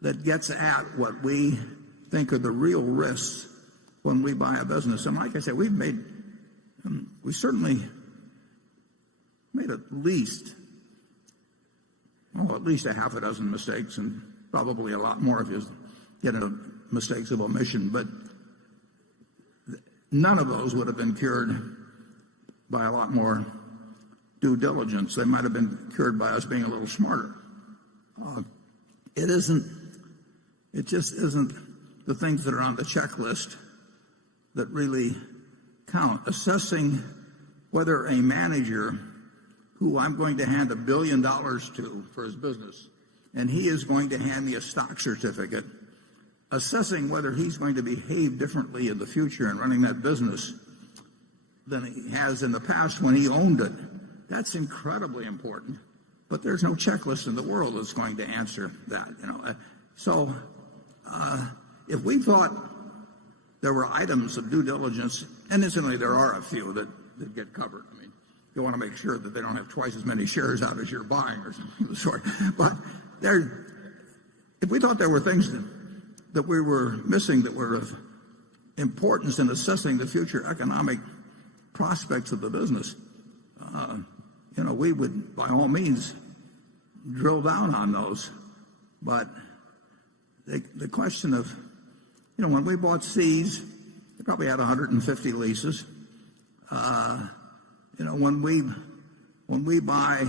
that gets at what we think are the real risks when we buy a business. And like I said, we certainly made at least a half a dozen mistakes, and probably a lot more if you get into mistakes of omission. But none of those would have been cured by a lot more due diligence. They might have been cured by us being a little smarter. It just isn't the things that are on the checklist that really count. Assessing whether a manager who I'm going to hand $1 billion to for his business, and he is going to hand me a stock certificate, assessing whether he's going to behave differently in the future in running that business than he has in the past when he owned it, that's incredibly important. But there's no checklist in the world that's going to answer that. So if we thought there were items of due diligence, and incidentally there are a few that get covered. I mean, you want to make sure that they don't have twice as many shares out as you're buying or something of the sort. But if we thought there were things that we were missing that were of importance in assessing the future economic prospects of the business, we would by all means drill down on those. But the question of, when we bought Seas, they probably had 150 leases. When we buy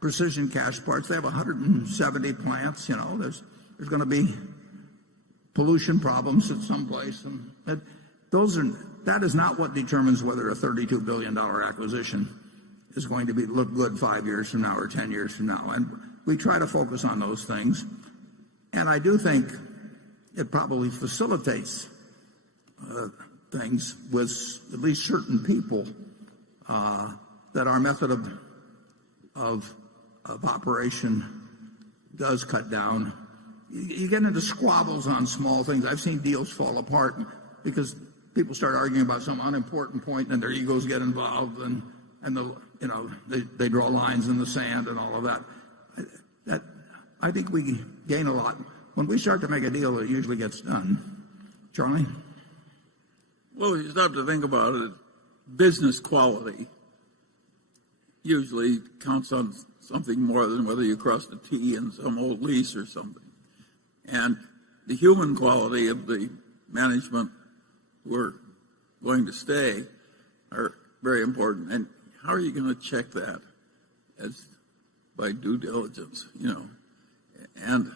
Precision Castparts, they have 170 plants. There's going to be pollution problems at some place, and that is not what determines whether a $32 billion acquisition is going to look good 5 years from now or 10 years from now. And we try to focus on those things. And I do think it probably facilitates things with at least certain people that our method of operation does cut down. You get into squabbles on small things. I've seen deals fall apart because people start arguing about some unimportant point, and their egos get involved, and they draw lines in the sand and all of that. I think we gain a lot when we start to make a deal. It usually gets done. Charlie? Well, you stop to think about it. Business quality usually counts on something more than whether you cross the T in some old lease or something. And the human quality of the management who are going to stay are very important. And how are you going to check that? As by due diligence, And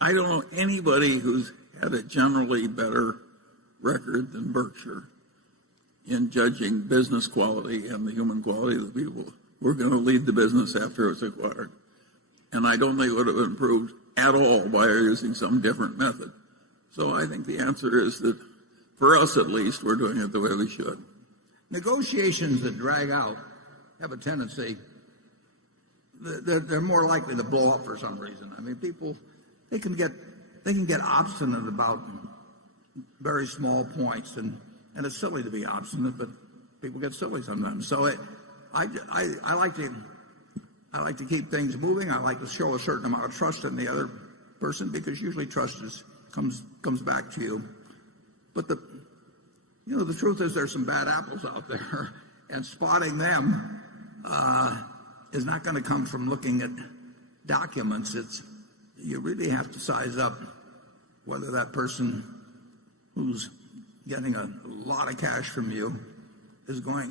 I don't know anybody who's had a generally better record than Berkshire in judging business quality and the human quality of the people who are going to lead the business after it's acquired. And I don't think it would have improved at all by using some different method. So I think the answer is that, for us at least, we're doing it the way we should. Negotiations that drag out have a tendency, they're more likely to blow up for some reason. I mean, people, they can get obstinate about very small points, and it's silly to be obstinate, but people get silly sometimes. So I like to keep things moving. I like to show a certain amount of trust in the other person, because usually trust comes back to you. But the truth is there's some bad apples out there, and spotting them is not going to come from looking at documents. You really have to size up whether that person who's getting a lot of cash from you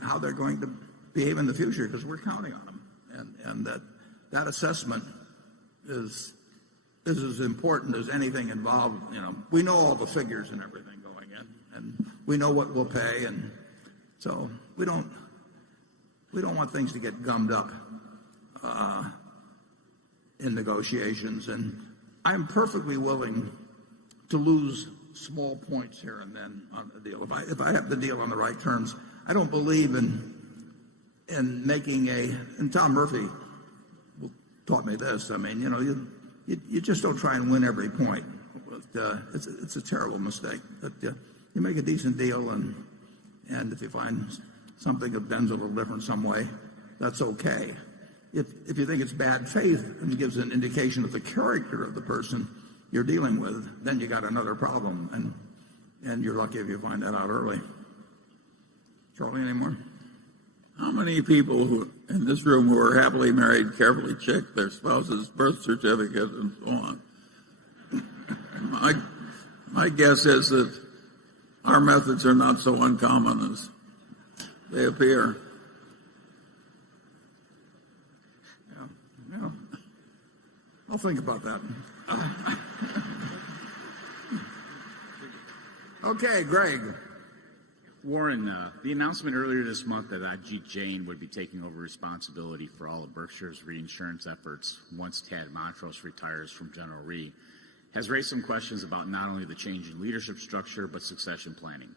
how they're going to behave in the future, because we're counting on them, and that assessment is is as important as anything involved. We know all the figures and everything going in, and we know what we'll pay, and so we don't want things to get gummed up in negotiations. And I'm perfectly willing to lose small points here and then on the deal if I have the deal on the right terms. I don't believe in making and Tom Murphy taught me this. I mean, you just don't try and win every point. It's a terrible mistake. But, you make a decent deal, and if you find something that bends a little different some way, that's okay. If you think it's bad faith and gives an indication of the character of the person you're dealing with, then you got another problem, and you're lucky if you find that out early. Charlie, any more? How many people in this room who are happily married carefully check their spouse's birth certificate and so on? My guess is that our methods are not so uncommon as they appear. Yeah. I'll think about that. Okay, Greg. Warren, the announcement earlier this month that Ajit Jain would be taking over responsibility for all of Berkshire's reinsurance efforts once Tad Montrose retires from General Re has raised some questions about not only the change in leadership structure, but succession planning.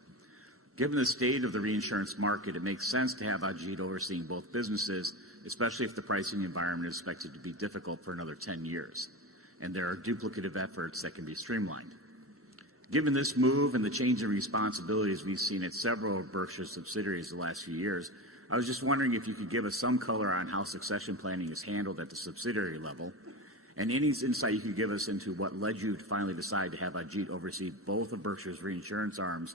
Given the state of the reinsurance market, it makes sense to have Ajit overseeing both businesses, especially if the pricing environment is expected to be difficult for another 10 years, and there are duplicative efforts that can be streamlined. Given this move and the change in responsibilities we've seen at several of Berkshire's subsidiaries the last few years, I was just wondering if you could give us some color on how succession planning is handled at the subsidiary level, and any insight you could give us into what led you to finally decide to have Ajit oversee both of Berkshire's reinsurance arms,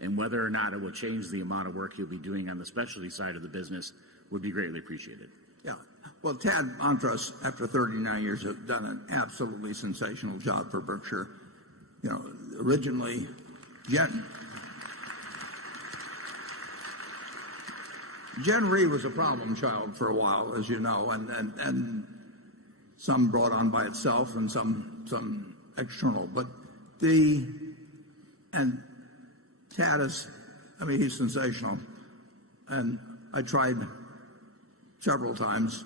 and whether or not it will change the amount of work he'll be doing on the specialty side of the business would be greatly appreciated. Yeah. Well, Tad Montrose, after 39 years, has done an absolutely sensational job for Berkshire. Originally, Gen Re was a problem child for a while, as you know, and some brought on by itself and some external. But Tad he's sensational. And I tried several times,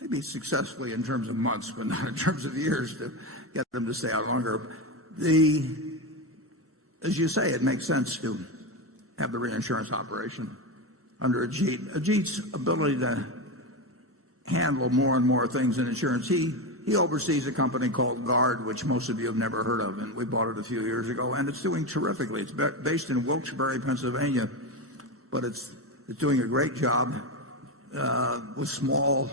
maybe successfully in terms of months, but not in terms of years, to get them to stay out longer. As you say, it makes sense to have the reinsurance operation under Ajit. Ajit's ability to handle more and more things in insurance. He oversees a company called Guard, which most of you have never heard of, and we bought it a few years ago, and it's doing terrifically. It's based in Wilkes-Barre, Pennsylvania, but it's doing a great job with small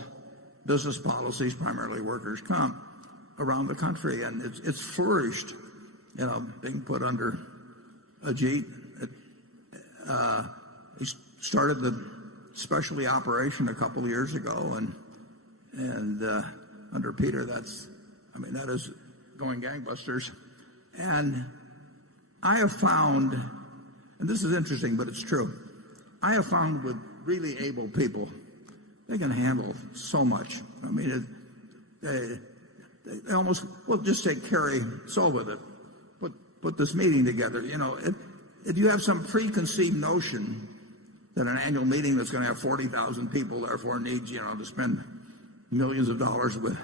business policies, primarily workers' comp, around the country, and it's flourished, being put under Ajit. He started the specialty operation a couple of years ago, and under Peter, that is going gangbusters. And I have found, and this is interesting, but it's true, I have found with really able people, they can handle so much. They almost, well, just take Kerry Solwith, put this meeting together. If you have some preconceived notion that an annual meeting that's going to have 40,000 people therefore needs, to spend millions of dollars with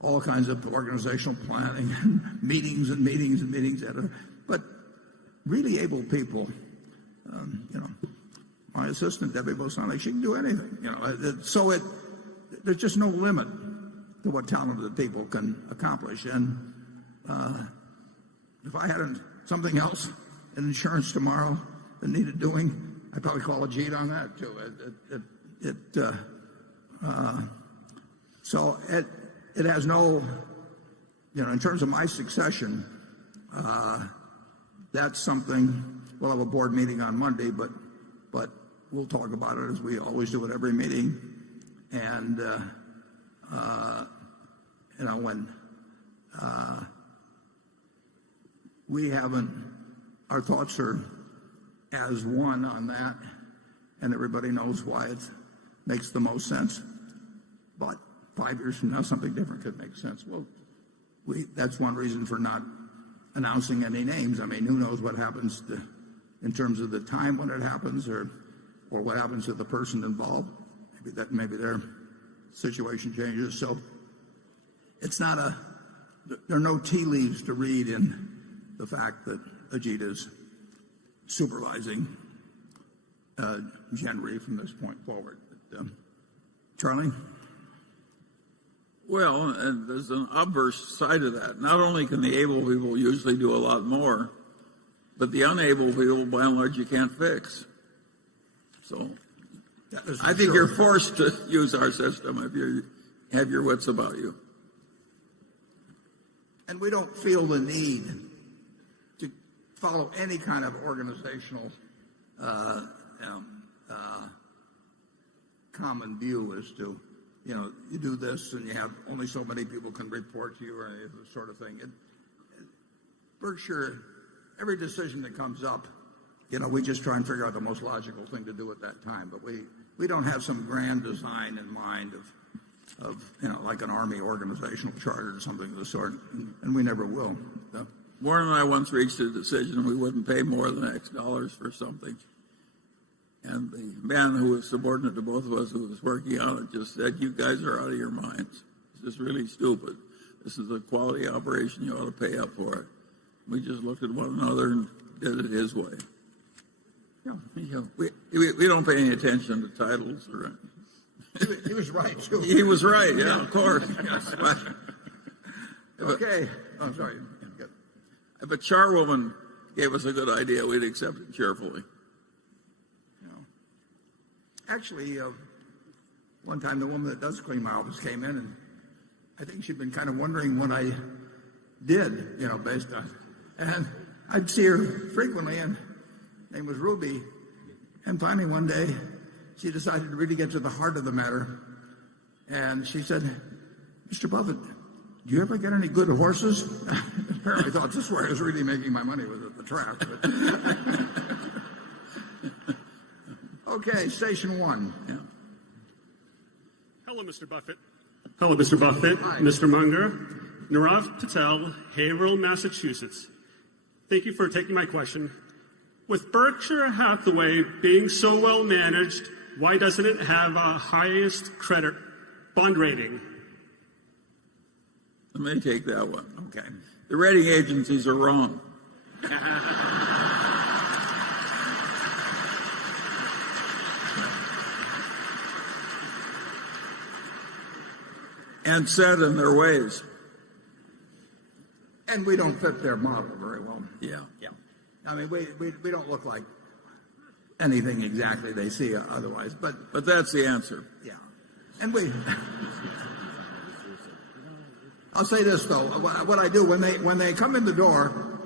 all kinds of organizational planning and meetings, but really able people, my assistant, Debbie Bosonic, she can do anything, so there's just no limit to what talented people can accomplish. And if I had something else in insurance tomorrow that needed doing, I'd probably call Ajit on that too. So it has no, in terms of my succession, that's something. We'll have a board meeting on Monday, but we'll talk about it as we always do at every meeting. And when we haven't, our thoughts are as one on that, and everybody knows why it makes the most sense. But 5 years from now, something different could make sense. that's one reason for not announcing any names. I mean, who knows what happens in terms of the time when it happens, or what happens to the person involved. Maybe their situation changes. So there are no tea leaves to read in the fact that Ajit is supervising Gen Re from this point forward. Charlie? Well, and there's an obverse side of that. Not only can the able people usually do a lot more, but the unable people, by and large, you can't fix. So I think you're forced to use our system if you have your wits about you. And we don't feel the need to follow any kind of organizational common view as to, you do this and you have only so many people can report to you or any of the sort of thing. Berkshire, every decision that comes up, we just try and figure out the most logical thing to do at that time. But we don't have some grand design in mind of like an army organizational charter or something of the sort, and we never will. Warren and I once reached a decision we wouldn't pay more than X dollars for something. And the man who was subordinate to both of us who was working on it just said, "You guys are out of your minds. This is really stupid. This is a quality operation. You ought to pay up for it." We just looked at one another and did it his way. We don't pay any attention to titles or anything. He was right, too. He was right, yeah, of course. Okay. I'm sorry. If a charwoman gave us a good idea, we'd accept it cheerfully. Actually, one time the woman that does clean my office came in, and I think she'd been kind of wondering what I did, based on. And I'd see her frequently, and her name was Ruby. And finally one day, she decided to really get to the heart of the matter. And she said, "Mr. Buffett, do you ever get any good horses?" Apparently thought this is where I was really making my money, was at the track. Okay, station one. Yeah. Hello, Mr. Buffett. Hello, Mr. Buffett. Hi. Mr. Munger. Nirav Patel, Haverhill, Massachusetts. Thank you for taking my question. With Berkshire Hathaway being so well managed, why doesn't it have a highest credit bond rating? Let me take that one. Okay. The rating agencies are wrong. And set in their ways. And we don't fit their model very well. Yeah. I mean, we don't look like anything exactly they see otherwise. But that's the answer. Yeah. And I'll say this, though. What I do, when they come in the door,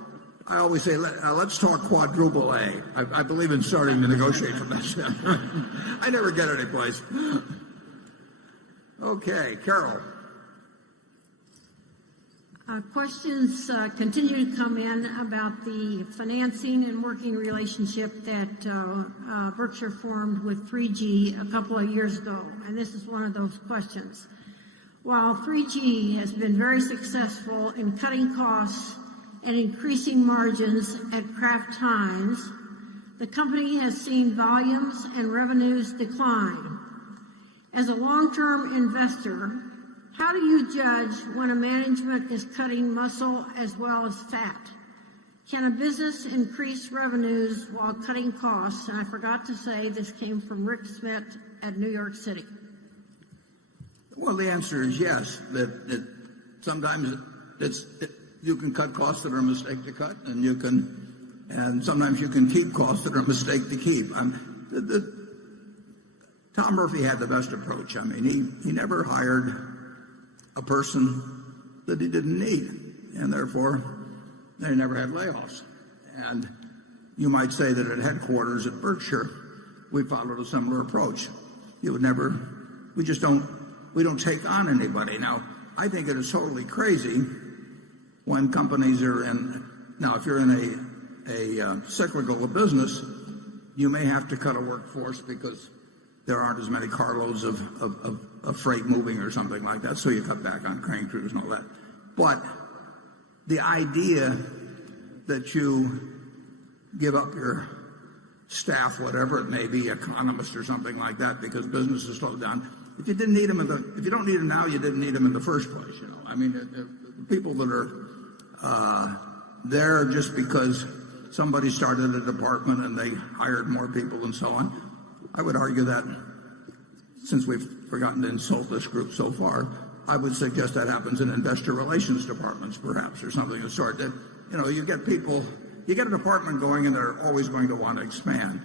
I always say, let's talk quadruple A. I believe in starting to negotiate from that standpoint. I never get any place. Okay, Carol. Questions continue to come in about the financing and working relationship that Berkshire formed with 3G a couple of years ago, and this is one of those questions. While 3G has been very successful in cutting costs and increasing margins at Kraft Heinz, the company has seen volumes and revenues decline. As a long-term investor, how do you judge when a management is cutting muscle as well as fat? Can a business increase revenues while cutting costs? And I forgot to say this came from Rick Smith at New York City. Well, the answer is yes. That sometimes you can cut costs that are a mistake to cut, and sometimes you can keep costs that are a mistake to keep. Tom Murphy had the best approach. I mean, he never hired a person that he didn't need, and therefore they never had layoffs. And you might say that at headquarters at Berkshire, we followed a similar approach. We don't take on anybody. Now, I think it is totally crazy when companies are now if you're in a cyclical business, you may have to cut a workforce because there aren't as many carloads of freight moving or something like that, so you cut back on crane crews and all that. But the idea that you give up your staff, whatever it may be, economists or something like that, because business is slowed down. If you didn't need them if you don't need them now, you didn't need them in the first place. I mean, the people that are there just because somebody started a department and they hired more people and so on. I would argue that, since we've forgotten to insult this group so far, I would suggest that happens in investor relations departments, perhaps, or something of the sort. That, you get people, you get a department going, and they're always going to want to expand.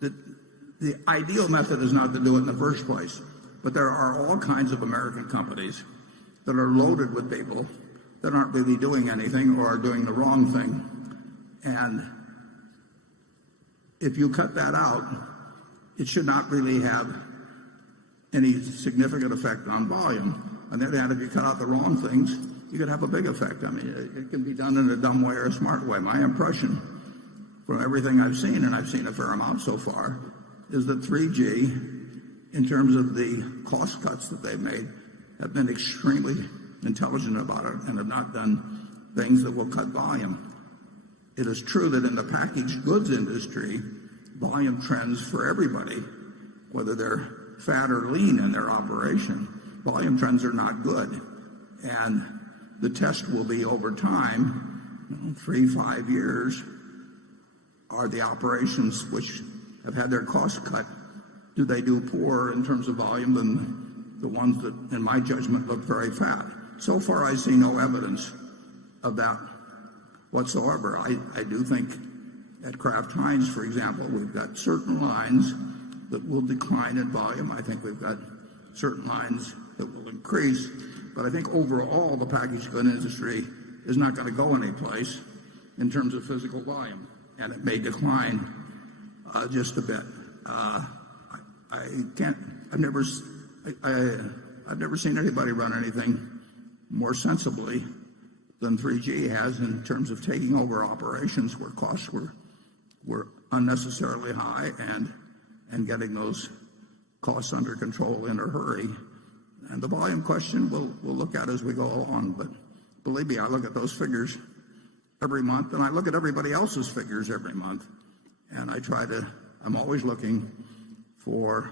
The ideal method is not to do it in the first place, but there are all kinds of American companies that are loaded with people that aren't really doing anything or are doing the wrong thing. And if you cut that out, it should not really have any significant effect on volume. On the other hand, if you cut out the wrong things, you could have a big effect. I mean, it can be done in a dumb way or a smart way. My impression from everything I've seen, and I've seen a fair amount so far, is that 3G, in terms of the cost cuts that they've made, have been extremely intelligent about it and have not done things that will cut volume. It is true that in the packaged goods industry, volume trends for everybody, whether they're fat or lean in their operation, volume trends are not good. And the test will be over time, 3-5 years, are the operations which have had their costs cut, do they do poorer in terms of volume than the ones that, in my judgment, look very fat? So far, I see no evidence of that whatsoever. I do think at Kraft Heinz, for example, we've got certain lines that will decline in volume. I think we've got certain lines that will increase. But I think overall, the packaged goods industry is not going to go anyplace in terms of physical volume, and it may decline just a bit. I've never seen anybody run anything more sensibly than 3G has in terms of taking over operations where costs were unnecessarily high and getting those costs under control in a hurry. And the volume question we'll look at as we go along. But believe me, I look at those figures every month, and I look at everybody else's figures every month. And I'm always looking for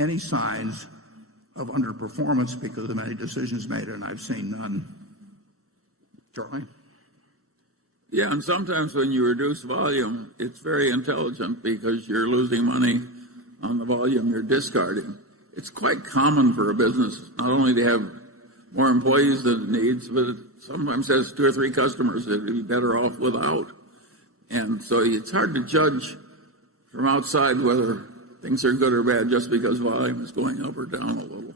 any signs of underperformance because of any decisions made, and I've seen none. Charlie? Yeah, and sometimes when you reduce volume, it's very intelligent because you're losing money on the volume you're discarding. It's quite common for a business not only to have more employees than it needs, but it sometimes has 2 or 3 customers that it'd be better off without. And so it's hard to judge from outside whether things are good or bad just because volume is going up or down a little.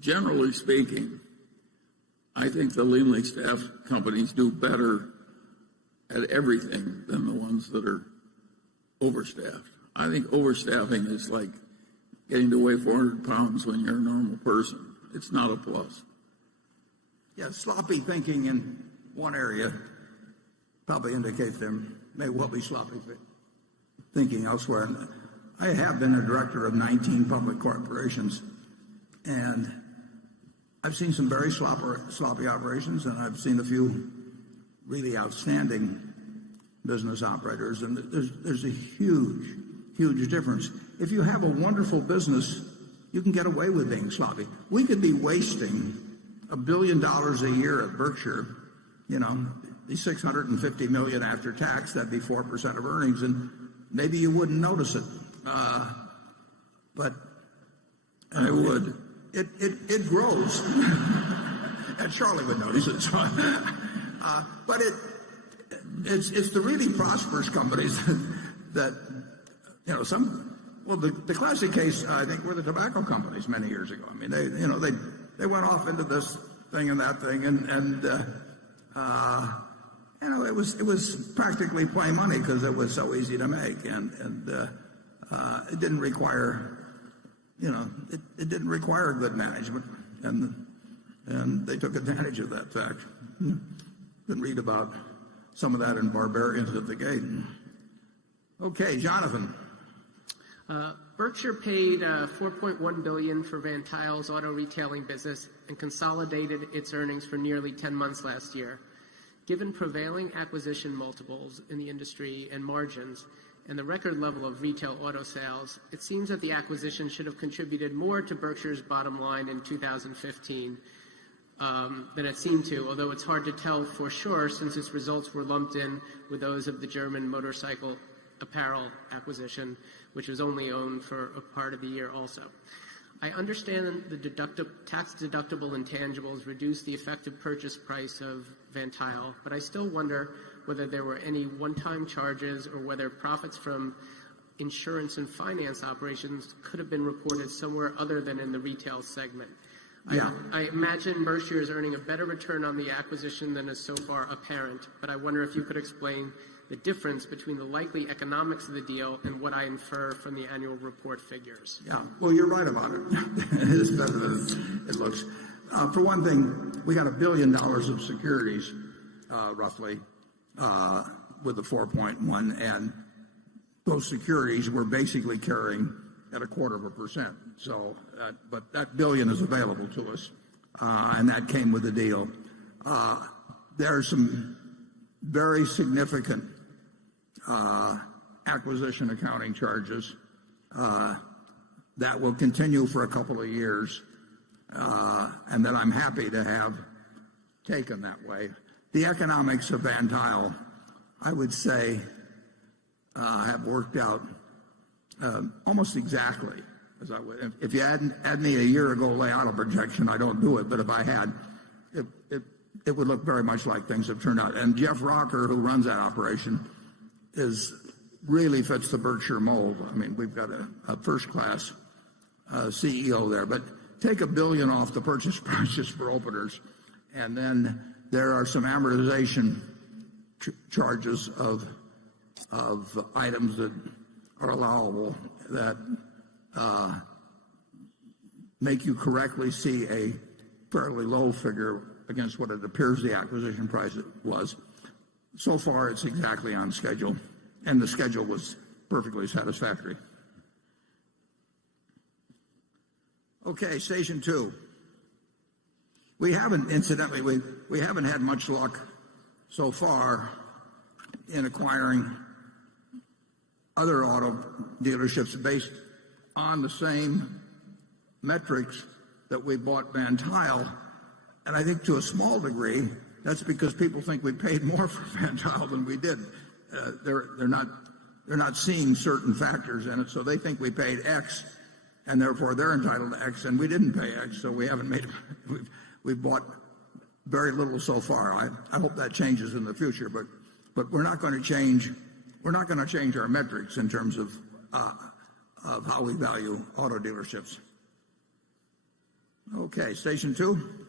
Generally speaking, I think the leanly staffed companies do better at everything than the ones that are overstaffed. I think overstaffing is like getting to weigh 400 pounds when you're a normal person. It's not a plus. Yeah, sloppy thinking in one area probably indicates there may well be sloppy thinking elsewhere. And I have been a director of 19 public corporations, and I've seen some very sloppy operations, and I've seen a few really outstanding business operators, and there's a huge difference. If you have a wonderful business, you can get away with being sloppy. We could be wasting $1 billion a year at Berkshire, the $650 million after tax, that'd be 4% of earnings, and maybe you wouldn't notice it. But I would. It grows. And Charlie would notice it. But it's the really prosperous companies that the classic case, I think, were the tobacco companies many years ago. I mean, they went off into this thing and that thing, and it was practically play money because it was so easy to make, and it didn't require it didn't require good management, and they took advantage of that fact. You can read about some of that in Barbarians at the Gate. Okay, Jonathan. Berkshire paid $4.1 billion for Van Tile's auto retailing business and consolidated its earnings for nearly 10 months last year. Given prevailing acquisition multiples in the industry and margins and the record level of retail auto sales, it seems that the acquisition should have contributed more to Berkshire's bottom line in 2015 than it seemed to, although it's hard to tell for sure since its results were lumped in with those of the German motorcycle apparel acquisition, which was only owned for a part of the year also. I understand the tax-deductible intangibles reduce the effective purchase price of Van Tile, but I still wonder whether there were any one-time charges or whether profits from insurance and finance operations could have been reported somewhere other than in the retail segment. Yeah. I imagine Berkshire is earning a better return on the acquisition than is so far apparent, but I wonder if you could explain the difference between the likely economics of the deal and what I infer from the annual report figures. Yeah, well, you're right about it. It is better than it looks. For one thing, we got $1 billion of securities, roughly, with the 4.1, and those securities were basically carrying at 0.25%. So, but that billion is available to us, and that came with the deal. There are some very significant acquisition accounting charges that will continue for a couple of years, and that I'm happy to have taken that way. The economics of Van Tile, I would say, have worked out almost exactly as I would. If you had me a year ago lay out a projection, I don't do it, but if I had, it would look very much like things have turned out. And Jeff Rocker, who runs that operation, really fits the Berkshire mold. I mean, we've got a first-class CEO there. But take $1 billion off the purchase prices for openers, and then there are some amortization charges of items that are allowable that make you correctly see a fairly low figure against what it appears the acquisition price was. So far, it's exactly on schedule, and the schedule was perfectly satisfactory. Okay, station 2. We haven't, incidentally, we haven't had much luck so far in acquiring other auto dealerships based on the same metrics that we bought Van Tile. And I think to a small degree, that's because people think we paid more for Van Tile than we did. They're not seeing certain factors in it, so they think we paid X, and therefore they're entitled to X, and we didn't pay X, so we haven't made. We've bought very little so far. I hope that changes in the future, but we're not going to change. We're not going to change our metrics in terms of how we value auto dealerships. Okay, station 2.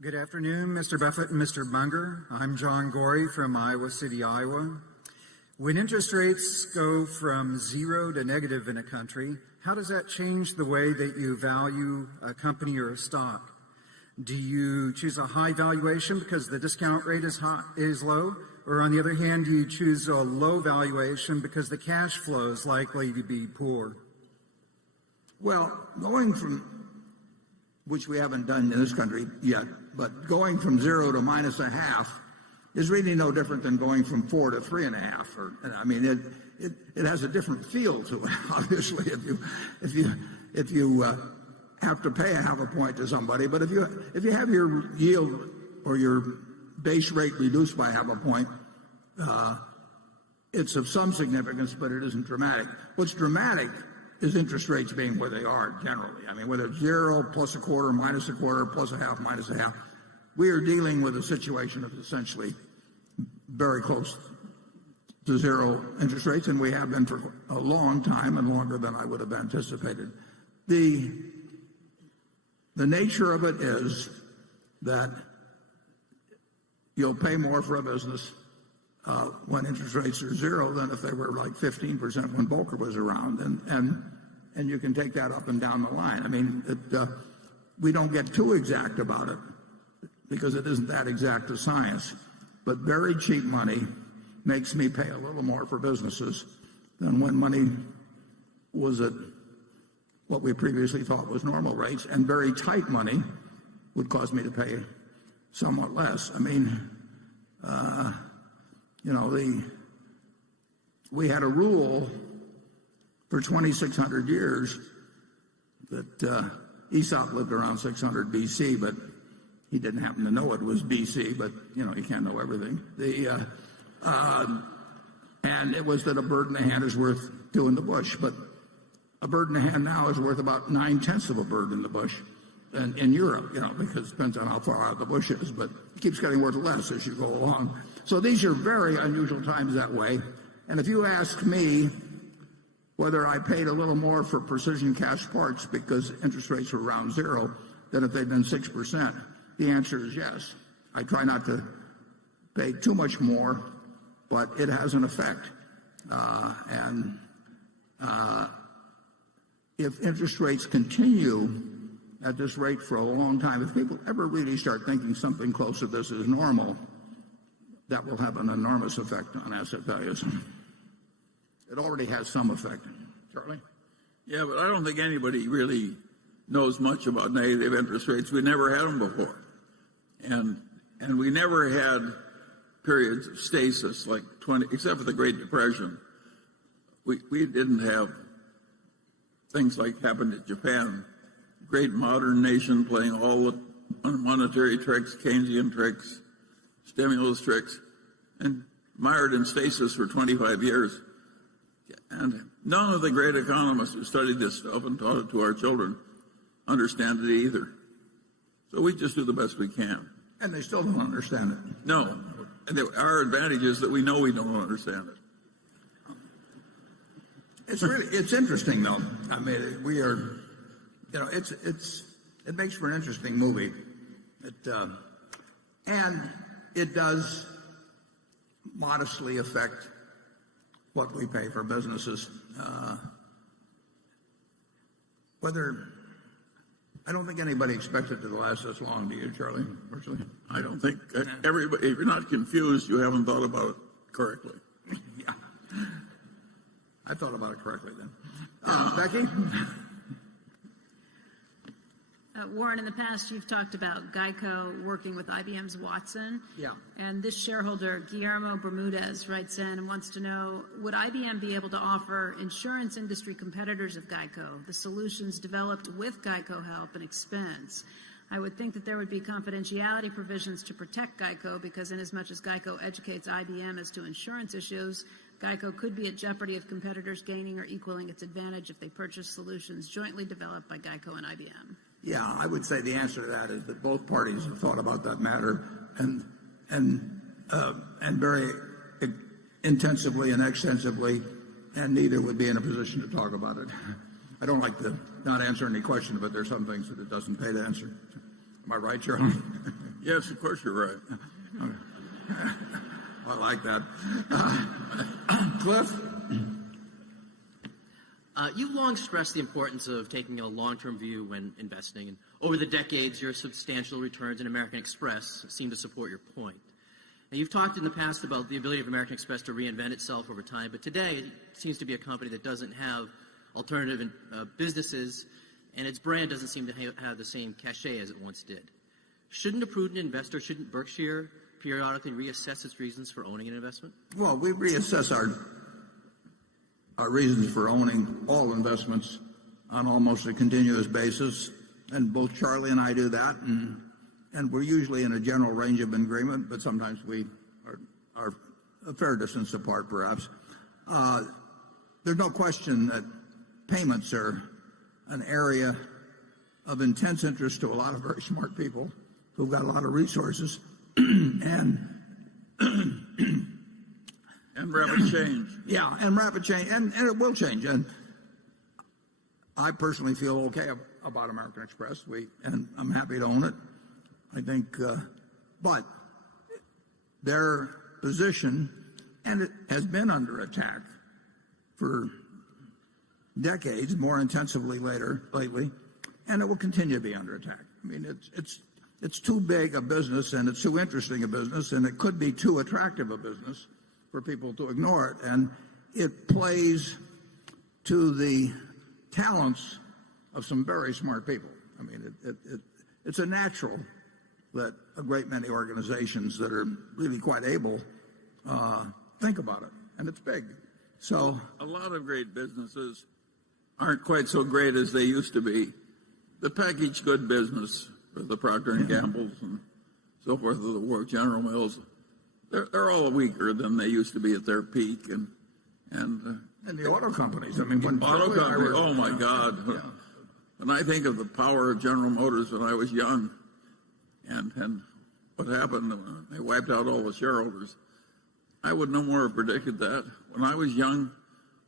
Good afternoon, Mr. Buffett and Mr. Munger. I'm John Gorey from Iowa City, Iowa. When interest rates go from zero to negative in a country, how does that change the way that you value a company or a stock? Do you choose a high valuation because the discount rate is low? Or on the other hand, do you choose a low valuation because the cash flow is likely to be poor? Well, going from, which we haven't done in this country yet, but going from 0 to -0.5 is really no different than going from 4 to 3.5. I mean, it has a different feel to it. Obviously, if you have to pay 0.5 point to somebody, but if you have your yield or your base rate reduced by 0.5 point, it's of some significance, but it isn't dramatic. What's dramatic is interest rates being where they are generally. I mean, whether it's 0, +0.25, -0.25, +0.5, -0.5, we are dealing with a situation of essentially very close to 0 interest rates, and we have been for a long time and longer than I would have anticipated. The nature of it is that you'll pay more for a business when interest rates are 0 than if they were like 15% when Volcker was around, and you can take that up and down the line. I mean, we don't get too exact about it because it isn't that exact a science, but very cheap money makes me pay a little more for businesses than when money was at what we previously thought was normal rates, and very tight money would cause me to pay somewhat less. I mean, we had a rule for 2,600 years that Aesop lived around 600 BC, but he didn't happen to know it was BC, but, you can't know everything. And it was that a bird in the hand is worth two in the bush, but a bird in the hand now is worth about 9/10 of a bird in the bush in Europe, because it depends on how far out the bush is, but it keeps getting worth less as you go along. So these are very unusual times that way. And if you ask me whether I paid a little more for precision cast parts because interest rates were around zero than if they'd been 6%, the answer is yes. I try not to pay too much more, but it has an effect. If interest rates continue at this rate for a long time, if people ever really start thinking something close to this is normal, that will have an enormous effect on asset values. It already has some effect. Charlie? Yeah, but I don't think anybody really knows much about negative interest rates. We never had them before. And we never had periods of stasis like except for the Great Depression. We didn't have things like happened in Japan. Great modern nation playing all the monetary tricks, Keynesian tricks, stimulus tricks, and mired in stasis for 25 years. And none of the great economists who studied this stuff and taught it to our children understand it either. So we just do the best we can. And they still don't understand it. No. And our advantage is that we know we don't understand it. It's interesting, though. I mean, we are, it makes for an interesting movie. And it does modestly affect what we pay for businesses. I don't think anybody expected it to last this long, do you, Charlie? Personally? I don't think everybody, if you're not confused, you haven't thought about it correctly. Yeah. I thought about it correctly then. Becky? Warren, in the past, you've talked about Geico working with IBM's Watson. Yeah. And this shareholder, Guillermo Bermudez, writes in and wants to know, would IBM be able to offer insurance industry competitors of Geico the solutions developed with Geico help and expense? I would think that there would be confidentiality provisions to protect Geico because inasmuch as Geico educates IBM as to insurance issues, Geico could be at jeopardy of competitors gaining or equaling its advantage if they purchase solutions jointly developed by Geico and IBM. Yeah, I would say the answer to that is that both parties have thought about that matter and very intensively and extensively, and neither would be in a position to talk about it. I don't like to not answer any question, but there's some things that it doesn't pay to answer. Am I right, Charlie? Yes, of course you're right. I like that. Cliff? You've long stressed the importance of taking a long-term view when investing, and over the decades, your substantial returns in American Express seem to support your point. Now, you've talked in the past about the ability of American Express to reinvent itself over time, but today it seems to be a company that doesn't have alternative businesses, and its brand doesn't seem to have the same cachet as it once did. Shouldn't a prudent investor, shouldn't Berkshire periodically reassess its reasons for owning an investment? Well, we reassess our reasons for owning all investments on almost a continuous basis, and both Charlie and I do that, and we're usually in a general range of agreement, but sometimes we are a fair distance apart, perhaps. There's no question that payments are an area of intense interest to a lot of very smart people who've got a lot of resources, and rapid change. Yeah, and rapid change, and it will change. And I personally feel okay about American Express, and I'm happy to own it. I think, but their position, and it has been under attack for decades, more intensively lately, and it will continue to be under attack. I mean, it's too big a business, and it's too interesting a business, and it could be too attractive a business for people to ignore it. And it plays to the talents of some very smart people. I mean, it's a natural that a great many organizations that are really quite able think about it, and it's big. So a lot of great businesses aren't quite so great as they used to be. The packaged good business, the Procter and Gamble's and so forth, of the world, General Mills, they're all weaker than they used to be at their peak, and the auto companies. I mean, when auto companies. Oh my God! Yeah. When I think of the power of General Motors when I was young, and what happened, they wiped out all the shareholders. I would no more have predicted that. When I was young,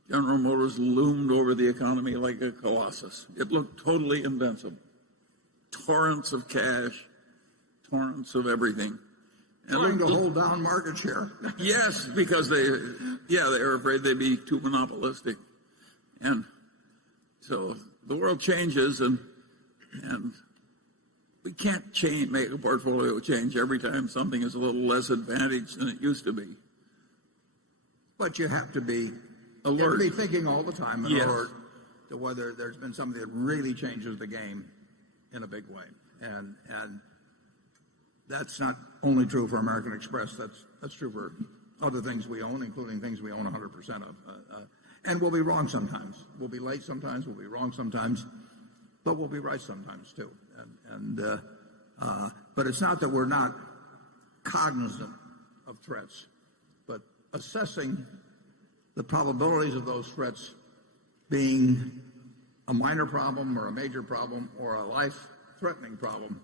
General Motors loomed over the economy like a colossus. It looked totally invincible. Torrents of cash, torrents of everything. And trying to hold down market share. Yes, because they were afraid they'd be too monopolistic. And so the world changes, and we can't make a portfolio change every time something is a little less advantaged than it used to be. But you have to be alert. You have to be thinking all the time and Yes. alert to whether there's been something that really changes the game in a big way. And that's not only true for American Express. That's true for other things we own, including things we own 100% of. And we'll be wrong sometimes. We'll be late sometimes. We'll be wrong sometimes. But we'll be right sometimes too. But it's not that we're not cognizant of threats, but assessing the probabilities of those threats being a minor problem or a major problem or a life-threatening problem.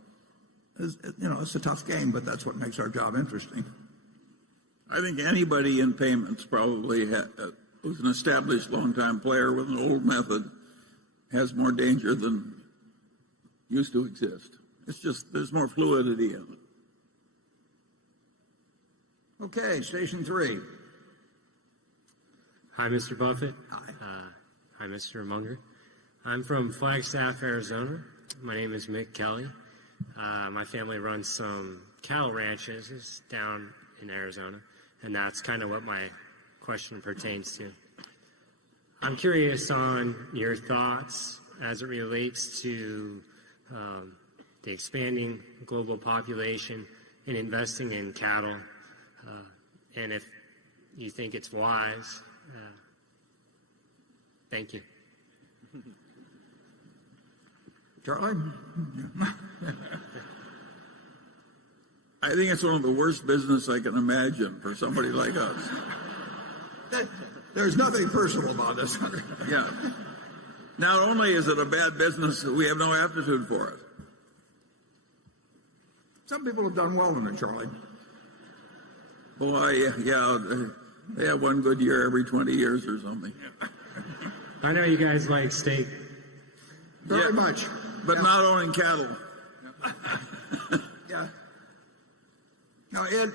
It's a tough game, but that's what makes our job interesting. I think anybody in payments probably who's an established long-time player with an old method has more danger than used to exist. It's just there's more fluidity in it. Okay, station 3. Hi, Mr. Buffett. Hi. Hi, Mr. Munger. I'm from Flagstaff, Arizona. My name is Mick Kelly. My family runs some cattle ranches down in Arizona, and that's kind of what my question pertains to. I'm curious on your thoughts as it relates to the expanding global population and investing in cattle, and if you think it's wise. Thank you. Charlie? I think it's one of the worst business I can imagine for somebody like us. There's nothing personal about this. Yeah. Not only is it a bad business, we have no aptitude for it. Some people have done well in it, Charlie. Boy, yeah, they have one good year every 20 years or something. I know you guys like steak. Very much. But not owning cattle. Yeah. No, Ed,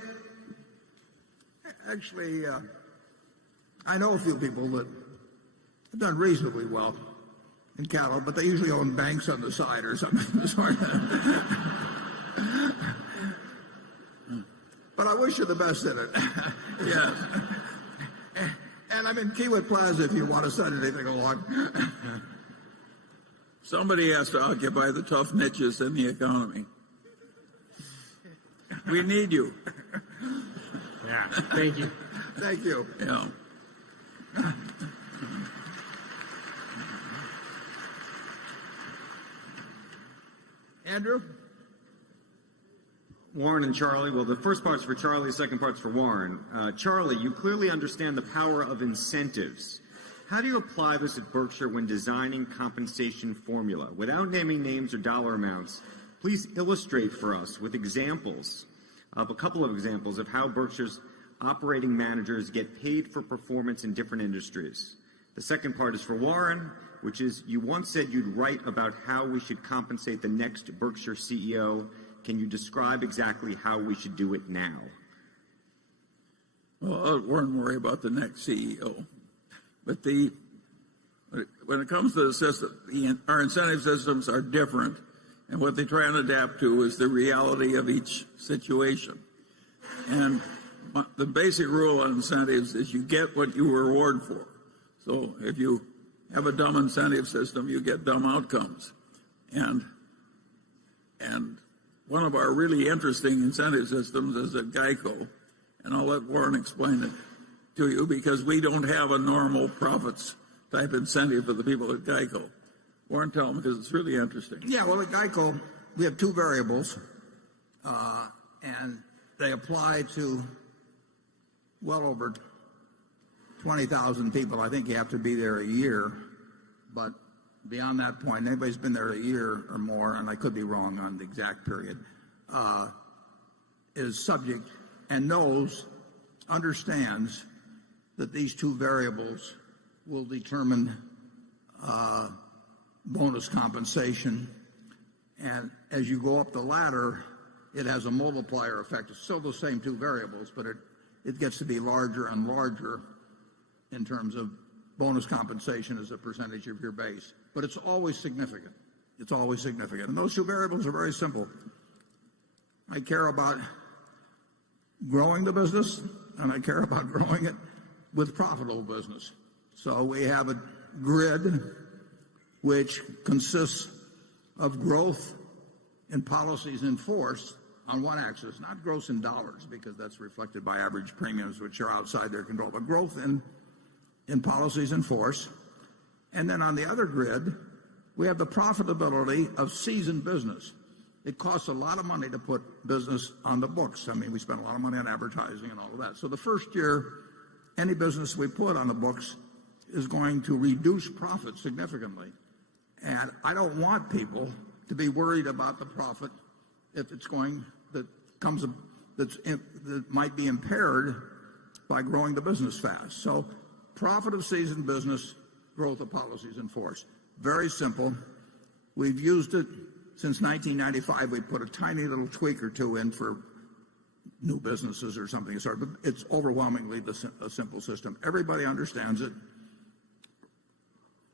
actually, I know a few people that have done reasonably well in cattle, but they usually own banks on the side or something. But I wish you the best in it. Yeah. And I'm in Kiewit Plaza if you want to send anything along. Somebody has to occupy the tough niches in the economy. We need you. Yeah, thank you. Thank you. Yeah. Andrew? Warren and Charlie. Well, the first part's for Charlie, the second part's for Warren. Charlie, you clearly understand the power of incentives. How do you apply this at Berkshire when designing compensation formula? Without naming names or dollar amounts, please illustrate for us with examples of a couple of examples of how Berkshire's operating managers get paid for performance in different industries. The second part is for Warren, which is you once said you'd write about how we should compensate the next Berkshire CEO. Can you describe exactly how we should do it now? Well, I wouldn't worry about the next CEO. But when it comes to the system, our incentive systems are different. And what they try and adapt to is the reality of each situation. And the basic rule on incentives is you get what you reward for. So if you have a dumb incentive system, you get dumb outcomes. And one of our really interesting incentive systems is at GEICO, and I'll let Warren explain it to you, because we don't have a normal profits type incentive for the people at GEICO. Warren, tell them, because it's really interesting. Yeah, well, at GEICO, we have two variables, and they apply to well over 20,000 people. I think you have to be there a year, but beyond that point, anybody's been there a year or more, and I could be wrong on the exact period, is subject and understands that these two variables will determine bonus compensation. And as you go up the ladder, it has a multiplier effect. It's still the same two variables, but it gets to be larger and larger in terms of bonus compensation as a percentage of your base. But it's always significant. It's always significant. And those two variables are very simple. I care about growing the business, and I care about growing it with profitable business. So we have a grid which consists of growth in policies in force on one axis, not growth in dollars, because that's reflected by average premiums, which are outside their control, but growth in policies in force. And then on the other grid, we have the profitability of seasoned business. It costs a lot of money to put business on the books. I mean, we spend a lot of money on advertising and all of that. So the first year, any business we put on the books is going to reduce profit significantly. And I don't want people to be worried about the profit if it's going that might be impaired by growing the business fast. So profit of seasoned business, growth of policies in force. Very simple. We've used it since 1995. We put a tiny little tweak or two in for new businesses or something. But it's overwhelmingly a simple system. Everybody understands it.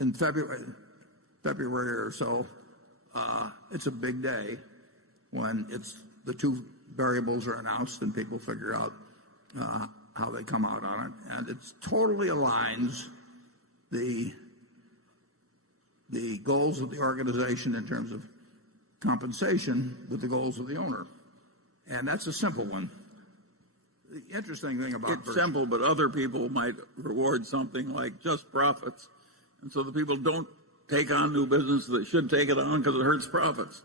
In February or so, it's a big day when the two variables are announced and people figure out how they come out on it. And it totally aligns the goals of the organization in terms of compensation with the goals of the owner. And that's a simple one. The interesting thing about it's simple, but other people might reward something like just profits. And so the people don't take on new business that should take it on because it hurts profits.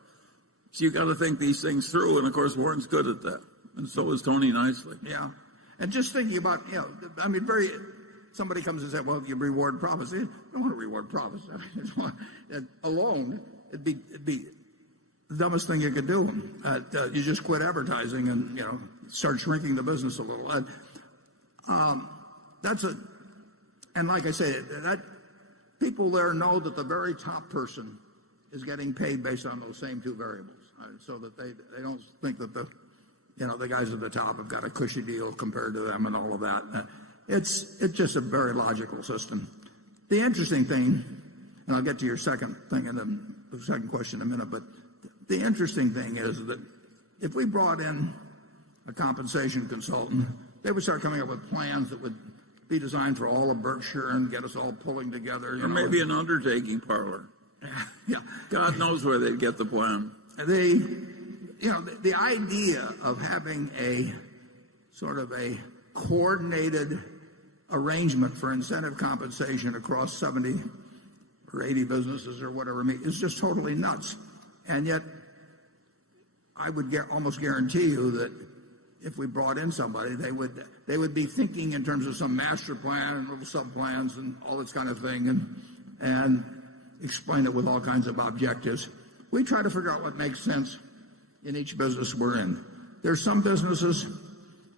So you got to think these things through, and of course Warren's good at that, and so is Tony Nicely. Yeah, and just thinking about, somebody comes and says, "Well, you reward profits." You don't want to reward profits. Alone, it'd be the dumbest thing you could do. You just quit advertising and start shrinking the business a little. And like I say, that people there know that the very top person is getting paid based on those same two variables, so that they don't think that the guys at the top have got a cushy deal compared to them and all of that. It's just a very logical system. The interesting thing, and I'll get to your second thing and then the second question in a minute, but the interesting thing is that if we brought in a compensation consultant, they would start coming up with plans that would be designed for all of Berkshire and get us all pulling together. Or maybe an undertaking parlor. Yeah, God knows where they'd get the plan. The idea of having a sort of a coordinated arrangement for incentive compensation across 70 or 80 businesses or whatever is just totally nuts. And yet, I would almost guarantee you that if we brought in somebody, they would be thinking in terms of some master plan and little sub-plans and all this kind of thing, and explain it with all kinds of objectives. We try to figure out what makes sense in each business we're in. There's some businesses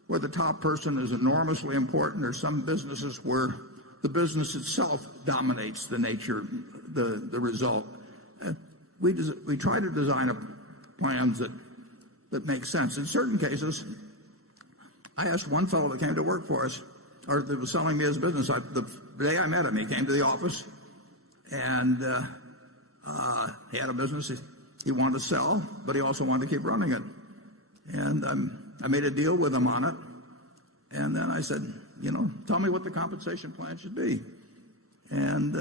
where the top person is enormously important. There's some businesses where the business itself dominates the nature, the result. We try to design plans that make sense. In certain cases, I asked one fellow that came to work for us, or that was selling me his business. The day I met him, he came to the office, and he had a business he wanted to sell, but he also wanted to keep running it. And I made a deal with him on it, and then I said, tell me what the compensation plan should be. And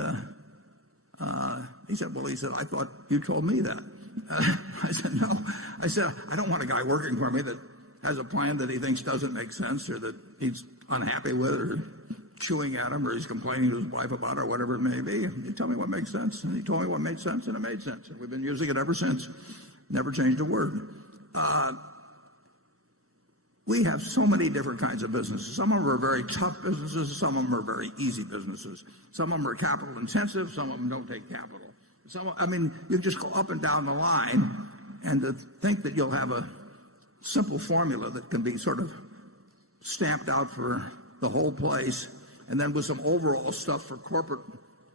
He said, I thought you told me that. I said, no. I said, I don't want a guy working for me that has a plan that he thinks doesn't make sense or that he's unhappy with or chewing at him or he's complaining to his wife about or whatever it may be. You tell me what makes sense. And he told me what made sense, and it made sense. And we've been using it ever since. Never changed a word. We have so many different kinds of businesses. Some of them are very tough businesses. Some of them are very easy businesses. Some of them are capital intensive. Some of them don't take capital. You just go up and down the line, and to think that you'll have a simple formula that can be sort of stamped out for the whole place, and then with some overall stuff for corporate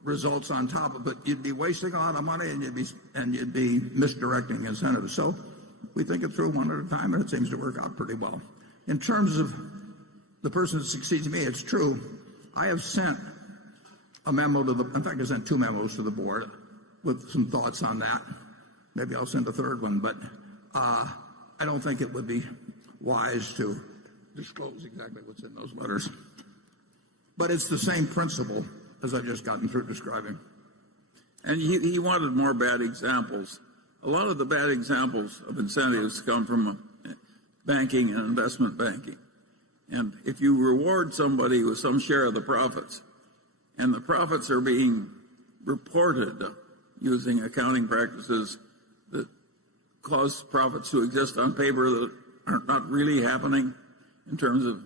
results on top of it, you'd be wasting a lot of money and you'd be misdirecting incentives. So we think it through one at a time, and it seems to work out pretty well. In terms of the person that succeeds me, it's true. I have sent a memo in fact, I sent 2 memos to the board with some thoughts on that. Maybe I'll send a third one, but I don't think it would be wise to disclose exactly what's in those letters. But it's the same principle as I've just gotten through describing. And he wanted more bad examples. A lot of the bad examples of incentives come from banking and investment banking. And if you reward somebody with some share of the profits, and the profits are being reported using accounting practices that cause profits to exist on paper that are not really happening in terms of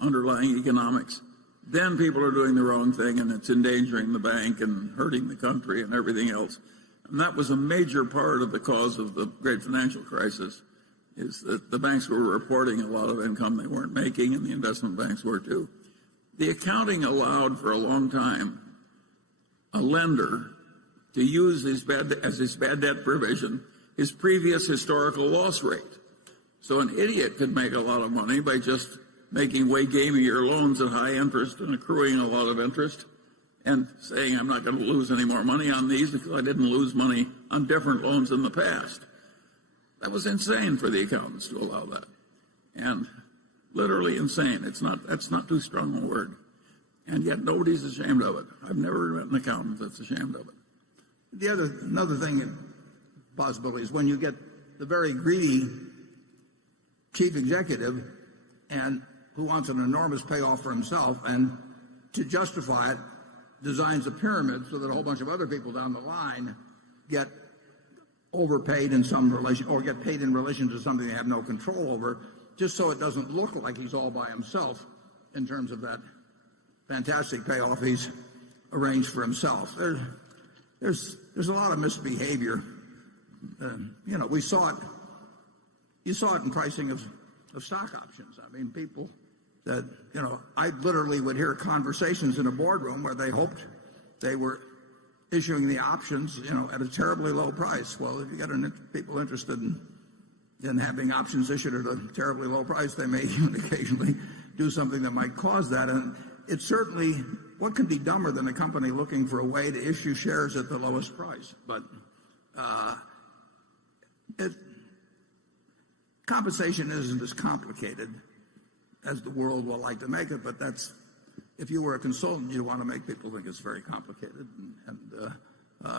underlying economics, then people are doing the wrong thing, and it's endangering the bank and hurting the country and everything else. And that was a major part of the cause of the great financial crisis, is that the banks were reporting a lot of income they weren't making, and the investment banks were too. The accounting allowed for a long time a lender to use his bad debt provision his previous historical loss rate. So an idiot could make a lot of money by just making way gamier loans at high interest and accruing a lot of interest and saying, I'm not going to lose any more money on these because I didn't lose money on different loans in the past. That was insane for the accountants to allow that. And literally insane. That's not too strong a word. And yet nobody's ashamed of it. I've never met an accountant that's ashamed of it. Another thing, possibility, is when you get the very greedy chief executive and who wants an enormous payoff for himself, and to justify it, designs a pyramid so that a whole bunch of other people down the line get overpaid in some relation, or get paid in relation to something they have no control over, just so it doesn't look like he's all by himself in terms of that fantastic payoff he's arranged for himself. There's a lot of misbehavior. We saw it. You saw it in pricing of stock options. I mean, people that, I literally would hear conversations in a boardroom where they hoped they were issuing the options, at a terribly low price. Well, if you got people interested in having options issued at a terribly low price, they may occasionally do something that might cause that. And it's certainly, what can be dumber than a company looking for a way to issue shares at the lowest price? But compensation isn't as complicated as the world will like to make it, but if you were a consultant, you'd want to make people think it's very complicated and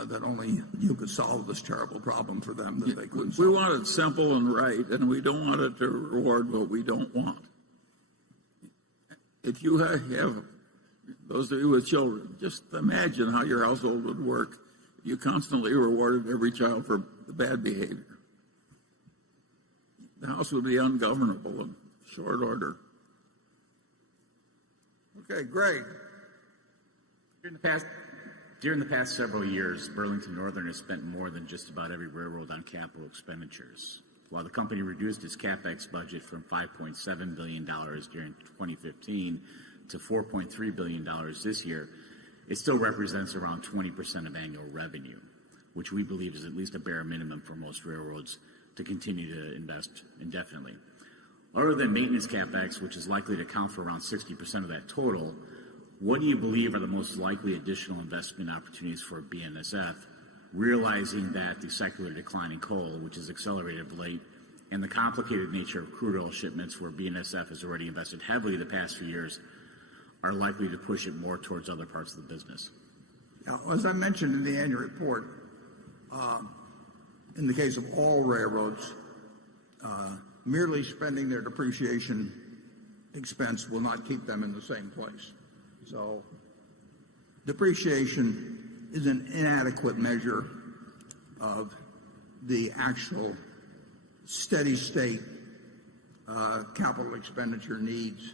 that only you could solve this terrible problem for them that they couldn't solve. We want it simple and right, and we don't want it to reward what we don't want. If you have those of you with children, just imagine how your household would work if you constantly rewarded every child for the bad behavior. The house would be ungovernable in short order. Okay, Greg. During the past several years, Burlington Northern has spent more than just about every railroad on capital expenditures. While the company reduced its CapEx budget from $5.7 billion during 2015 to $4.3 billion this year, it still represents around 20% of annual revenue, which we believe is at least a bare minimum for most railroads to continue to invest indefinitely. Other than maintenance CapEx, which is likely to account for around 60% of that total, what do you believe are the most likely additional investment opportunities for BNSF, realizing that the secular decline in coal, which has accelerated of late, and the complicated nature of crude oil shipments, where BNSF has already invested heavily the past few years, are likely to push it more towards other parts of the business? Now, as I mentioned in the annual report, in the case of all railroads, merely spending their depreciation expense will not keep them in the same place. So depreciation is an inadequate measure of the actual steady state capital expenditure needs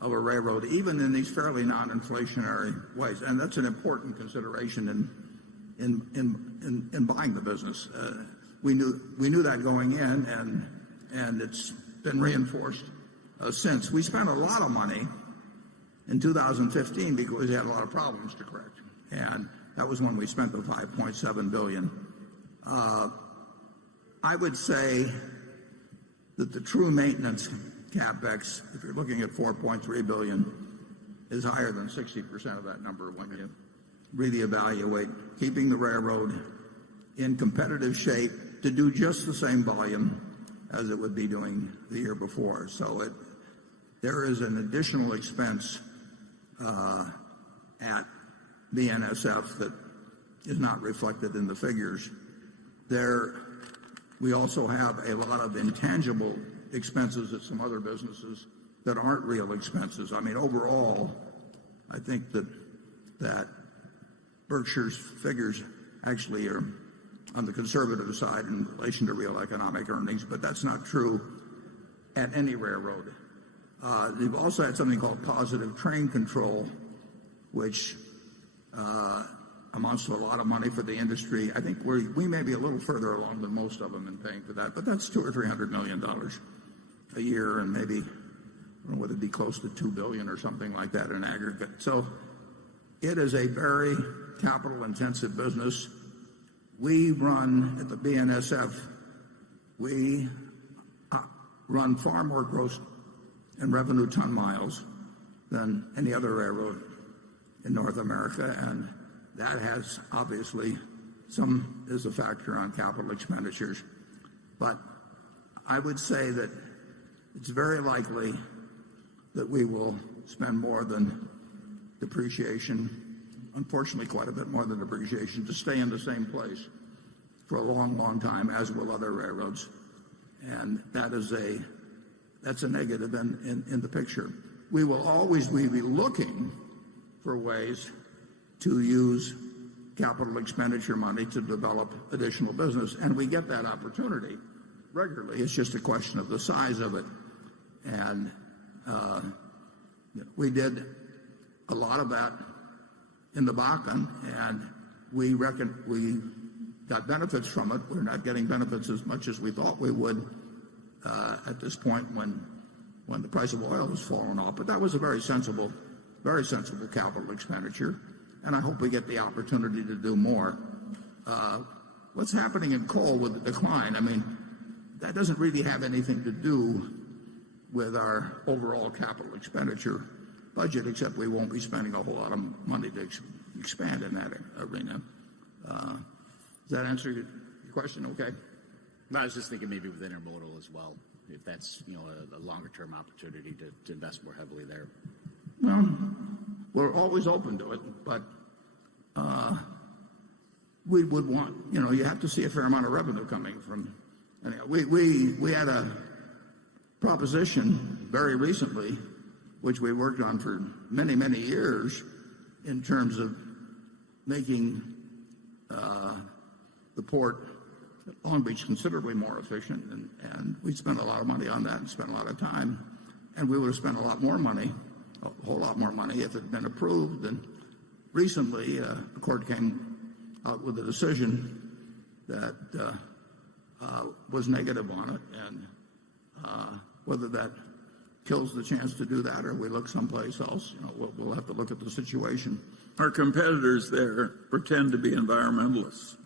of a railroad, even in these fairly non-inflationary ways. And that's an important consideration in buying the business. We knew that going in, and it's been reinforced since. We spent a lot of money in 2015 because we had a lot of problems to correct, and that was when we spent the $5.7 billion. I would say that the true maintenance CapEx, if you're looking at $4.3 billion, is higher than 60% of that number when you really evaluate keeping the railroad in competitive shape to do just the same volume as it would be doing the year before. So there is an additional expense at BNSF that is not reflected in the figures. We also have a lot of intangible expenses at some other businesses that aren't real expenses. I mean, overall, I think that Berkshire's figures actually are on the conservative side in relation to real economic earnings, but that's not true at any railroad. They've also had something called positive train control, which amounts to a lot of money for the industry. I think we may be a little further along than most of them in paying for that, but that's $200 or $300 million a year, and maybe, I don't know whether it'd be close to $2 billion or something like that in aggregate. So it is a very capital-intensive business. We run at the BNSF, we run far more gross and revenue ton miles than any other railroad in North America, and that has obviously is a factor on capital expenditures. But I would say that it's very likely that we will spend more than depreciation, unfortunately quite a bit more than depreciation, to stay in the same place for a long, long time, as will other railroads. And that's a negative in the picture. We will always be looking for ways to use capital expenditure money to develop additional business, and we get that opportunity regularly. It's just a question of the size of it. And we did a lot of that in the Bakken, and we got benefits from it. We're not getting benefits as much as we thought we would at this point when the price of oil has fallen off. But that was a very sensible capital expenditure, and I hope we get the opportunity to do more. What's happening in coal with the decline, I mean, that doesn't really have anything to do with our overall capital expenditure budget, except we won't be spending a whole lot of money to expand in that arena. Does that answer your question okay? No, I was just thinking maybe with intermodal as well, if that's a longer-term opportunity to invest more heavily there. Well, we're always open to it, but we would want, you have to see a fair amount of revenue coming from. We had a proposition very recently, which we worked on for many, many years, in terms of making the port at Long Beach considerably more efficient, and we spent a lot of money on that and spent a lot of time, and we would have spent a lot more money, a whole lot more money, if it had been approved. And recently, the court came out with a decision that was negative on it, and whether that kills the chance to do that or we look someplace else, we'll have to look at the situation. Our competitors there pretend to be environmentalists.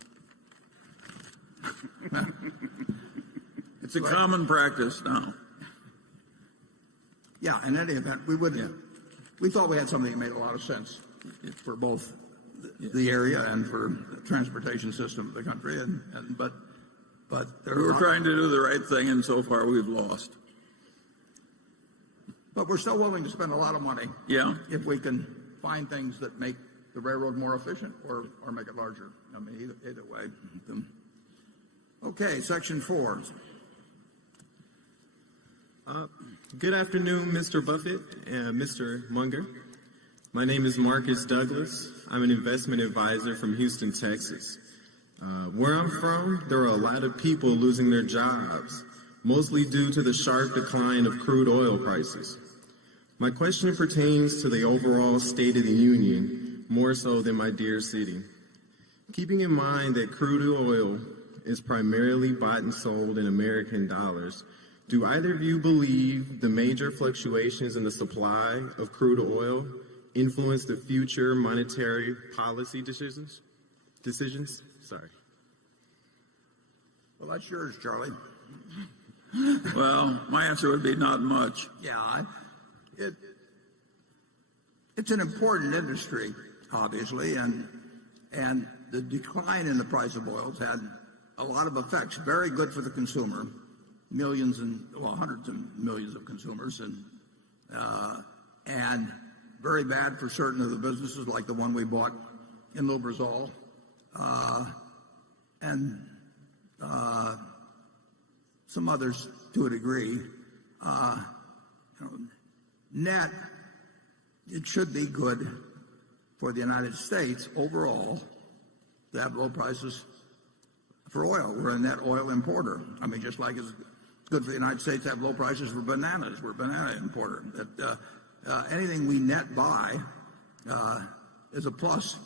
It's a common practice now. Yeah, in any event, we thought we had something that made a lot of sense for both the area and for the transportation system of the country, but we were trying to do the right thing, and so far we've lost. But we're still willing to spend a lot of money. Yeah. If we can find things that make the railroad more efficient or make it larger. I mean, either way. Okay, section 4. Good afternoon, Mr. Buffett and Mr. Munger. My name is Marcus Douglas. I'm an investment advisor from Houston, Texas. Where I'm from, there are a lot of people losing their jobs, mostly due to the sharp decline of crude oil prices. My question pertains to the overall state of the union, more so than my dear city. Keeping in mind that crude oil is primarily bought and sold in American dollars, do either of you believe the major fluctuations in the supply of crude oil influence the future monetary policy decisions? Sorry. Well, that's yours, Charlie. Well, my answer would be not much. Yeah, it's an important industry, obviously, and the decline in the price of oil has had a lot of effects. Very good for the consumer, millions and hundreds of millions of consumers, and very bad for certain of the businesses, like the one we bought in Lubrizol, and some others to a degree. Net, it should be good for the United States overall to have low prices for oil. We're a net oil importer. I mean, just like it's good for the United States to have low prices for bananas. We're a banana importer. Anything we net buy is a plus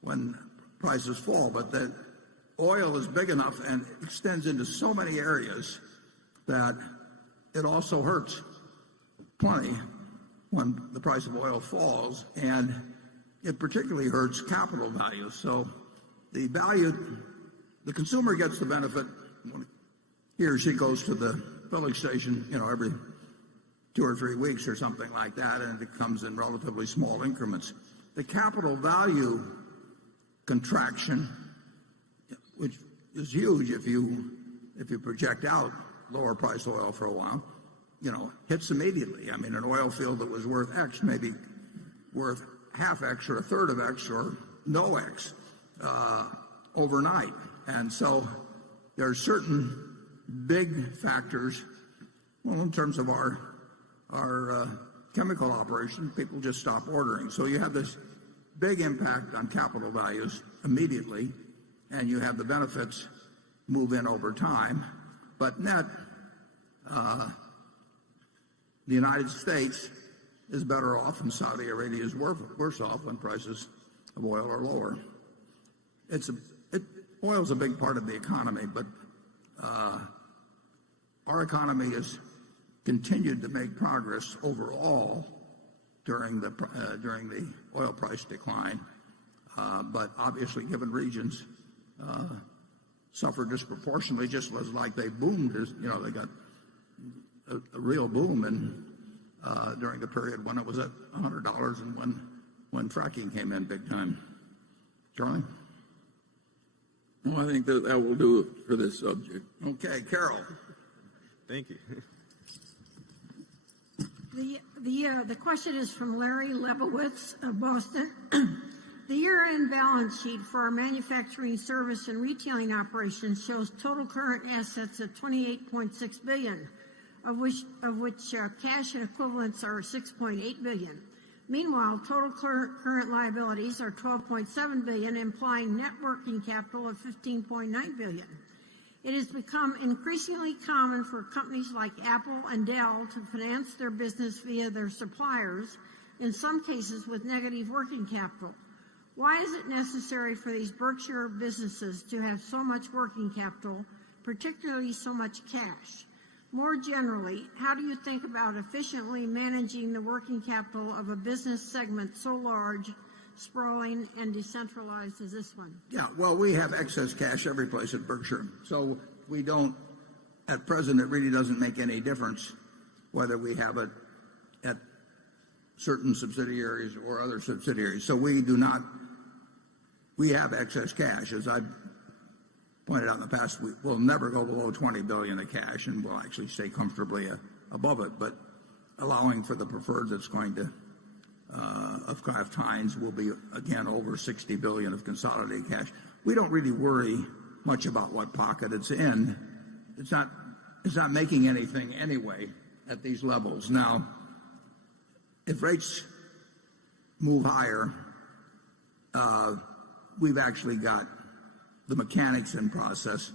when prices fall. But the oil is big enough and extends into so many areas that it also hurts plenty when the price of oil falls, and it particularly hurts capital values. So the consumer gets the benefit when he or she goes to the filling station, every 2 or 3 weeks or something like that, and it comes in relatively small increments. The capital value contraction, which is huge if you project out lower price oil for a while, hits immediately. I mean, an oil field that was worth X may be worth half X or a third of X or no X overnight. And so there are certain big factors. Well, in terms of our chemical operation, people just stop ordering. So you have this big impact on capital values immediately, and you have the benefits move in over time. But net, the United States is better off, and Saudi Arabia is worse off when prices of oil are lower. Oil is a big part of the economy, but our economy has continued to make progress overall during the oil price decline. But obviously, given regions suffer disproportionately, just as like they boomed, they got a real boom during the period when it was at $100 and when fracking came in big time. Charlie? Well, I think that will do it for this subject. Okay, Carol. Thank you. The question is from Larry Lebowitz of Boston. The year-end balance sheet for our manufacturing, service, and retailing operations shows total current assets of $28.6 billion, of which cash and equivalents are $6.8 billion. Meanwhile, total current liabilities are $12.7 billion, implying net working capital of $15.9 billion. It has become increasingly common for companies like Apple and Dell to finance their business via their suppliers, in some cases with negative working capital. Why is it necessary for these Berkshire businesses to have so much working capital, particularly so much cash? More generally, how do you think about efficiently managing the working capital of a business segment so large, sprawling, and decentralized as this one? Yeah, well, we have excess cash every place at Berkshire. So we don't, at present, it really doesn't make any difference whether we have it at certain subsidiaries or other subsidiaries. So we have excess cash. As I've pointed out in the past, we'll never go below $20 billion of cash, and we'll actually stay comfortably above it, but allowing for the preferred that's going to of Kraft Heinz will be again over $60 billion of consolidated cash. We don't really worry much about what pocket it's in. It's not making anything anyway at these levels. Now, if rates move higher, we've actually got the mechanics in process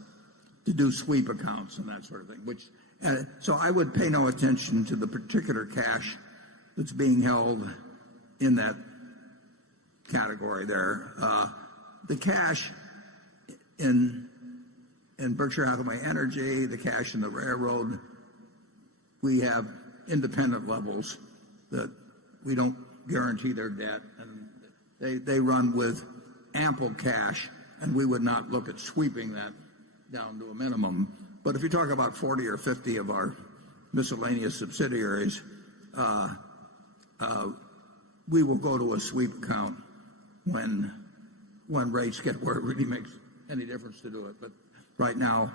to do sweep accounts and that sort of thing. So I would pay no attention to the particular cash that's being held in that category there. The cash in Berkshire Hathaway Energy, the cash in the railroad, we have independent levels that we don't guarantee their debt, and they run with ample cash, and we would not look at sweeping that down to a minimum. But if you talk about 40 or 50 of our miscellaneous subsidiaries, we will go to a sweep account when rates get where it really makes any difference to do it. But right now,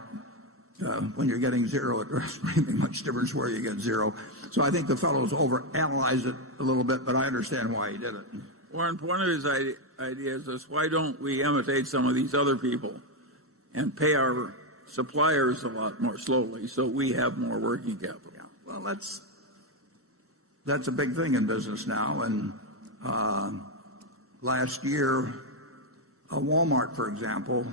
when you're getting zero, it doesn't really make much difference where you get zero. So I think the fellow's overanalyzed it a little bit, but I understand why he did it. Warren, one of his ideas is, why don't we imitate some of these other people and pay our suppliers a lot more slowly so we have more working capital? Yeah. Well, that's a big thing in business now. And last year, Walmart, for example,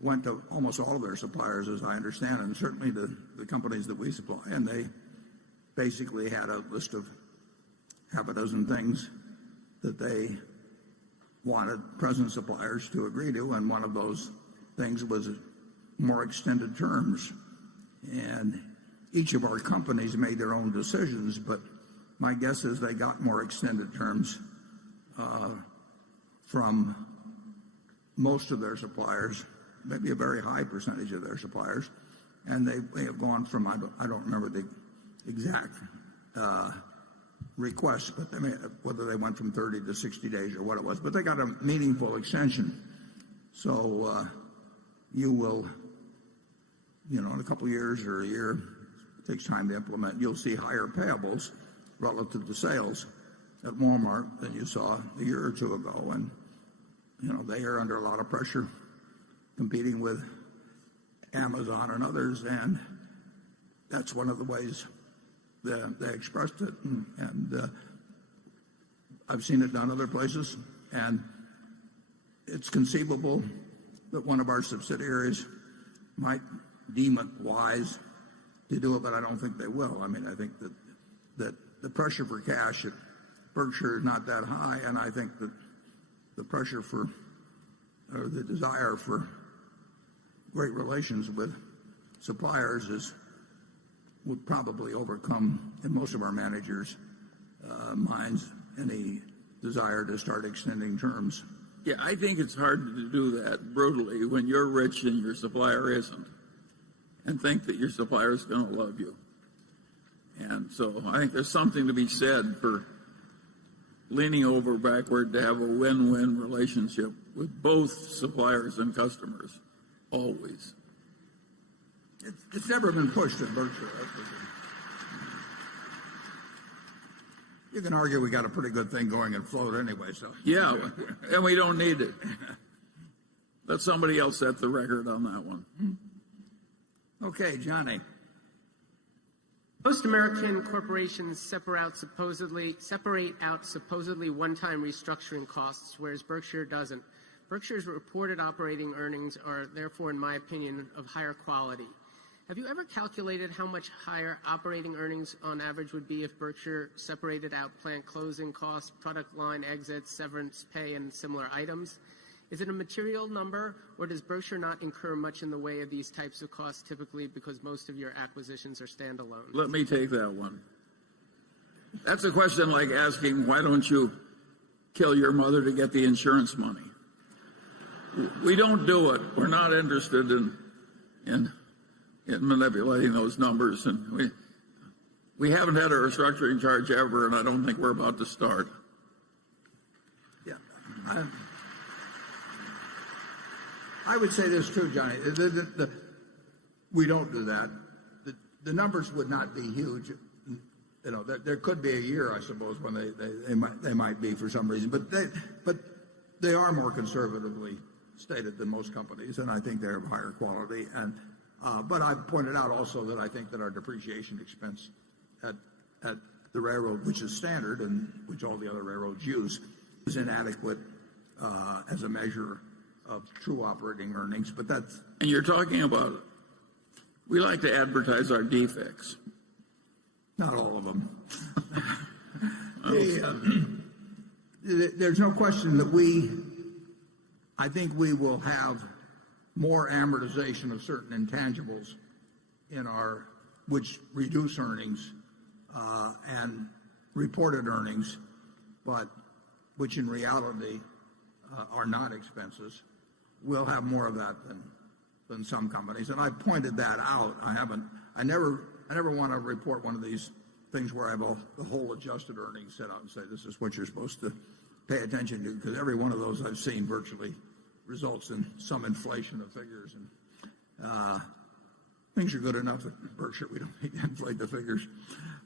went to almost all of their suppliers, as I understand, and certainly the companies that we supply, and they basically had a list of half a dozen things that they wanted present suppliers to agree to, and one of those things was more extended terms. And each of our companies made their own decisions, but my guess is they got more extended terms from most of their suppliers, maybe a very high percentage of their suppliers, and they have gone from, I don't remember the exact requests, but whether they went from 30 to 60 days or what it was, but they got a meaningful extension. So you will, in a couple of years or a year, it takes time to implement, you'll see higher payables relative to sales at Walmart than you saw a year or two ago. And, they are under a lot of pressure competing with Amazon and others, and that's one of the ways they expressed it. And I've seen it done other places, and it's conceivable that one of our subsidiaries might deem it wise to do it, but I don't think they will. I think that the pressure for cash at Berkshire is not that high, and I think that the pressure or the desire for great relations with suppliers would probably overcome, in most of our managers' minds, any desire to start extending terms. Yeah, I think it's hard to do that brutally when you're rich and your supplier isn't, and think that your supplier is going to love you. And so I think there's something to be said for leaning over backward to have a win-win relationship with both suppliers and customers, always. It's never been pushed at Berkshire. You can argue we got a pretty good thing going in float anyway, so. Yeah, and we don't need it. Let somebody else set the record on that one. Okay, Johnny. Most American corporations separate out supposedly one-time restructuring costs, whereas Berkshire doesn't. Berkshire's reported operating earnings are therefore, in my opinion, of higher quality. Have you ever calculated how much higher operating earnings on average would be if Berkshire separated out plant closing costs, product line exits, severance pay, and similar items? Is it a material number, or does Berkshire not incur much in the way of these types of costs typically because most of your acquisitions are standalone? Let me take that one. That's a question like asking, why don't you kill your mother to get the insurance money? We don't do it. We're not interested in manipulating those numbers, and we haven't had a restructuring charge ever, and I don't think we're about to start. Yeah. I would say this too, Johnny. We don't do that. The numbers would not be huge. there could be a year, I suppose, when they might be for some reason, but they are more conservatively stated than most companies, and I think they're of higher quality. And but I've pointed out also that I think that our depreciation expense at the railroad, which is standard and which all the other railroads use, is inadequate as a measure of true operating earnings. But that's And you're talking about, we like to advertise our defects. not all of them. There's no question that I think we will have more amortization of certain intangibles which reduce earnings and reported earnings, but which in reality are not expenses. We'll have more of that than some companies, and I pointed that out. I never want to report one of these things where I have the whole adjusted earnings set out and say this is what you're supposed to pay attention to, because every one of those I've seen virtually results in some inflation of figures, and things are good enough at Berkshire. We don't need to inflate the figures.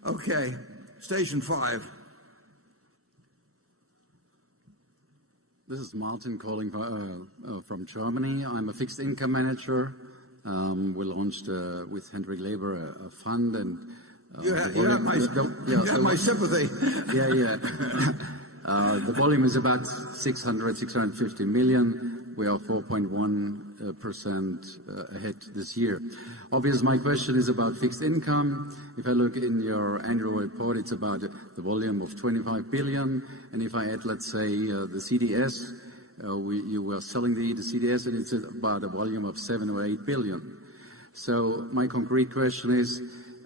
Okay, station 5. This is Martin calling from Germany. I'm a fixed income manager. We launched with Hendrik Leber a fund, and you have my sympathy. Yeah. The volume is about 650 million. We are 4.1% ahead this year. Obviously, my question is about fixed income. If I look in your annual report, it's about the volume of 25 billion. And if I add, let's say, the CDS, you were selling the CDS, and it's about a volume of 7 or 8 billion. So my concrete question is,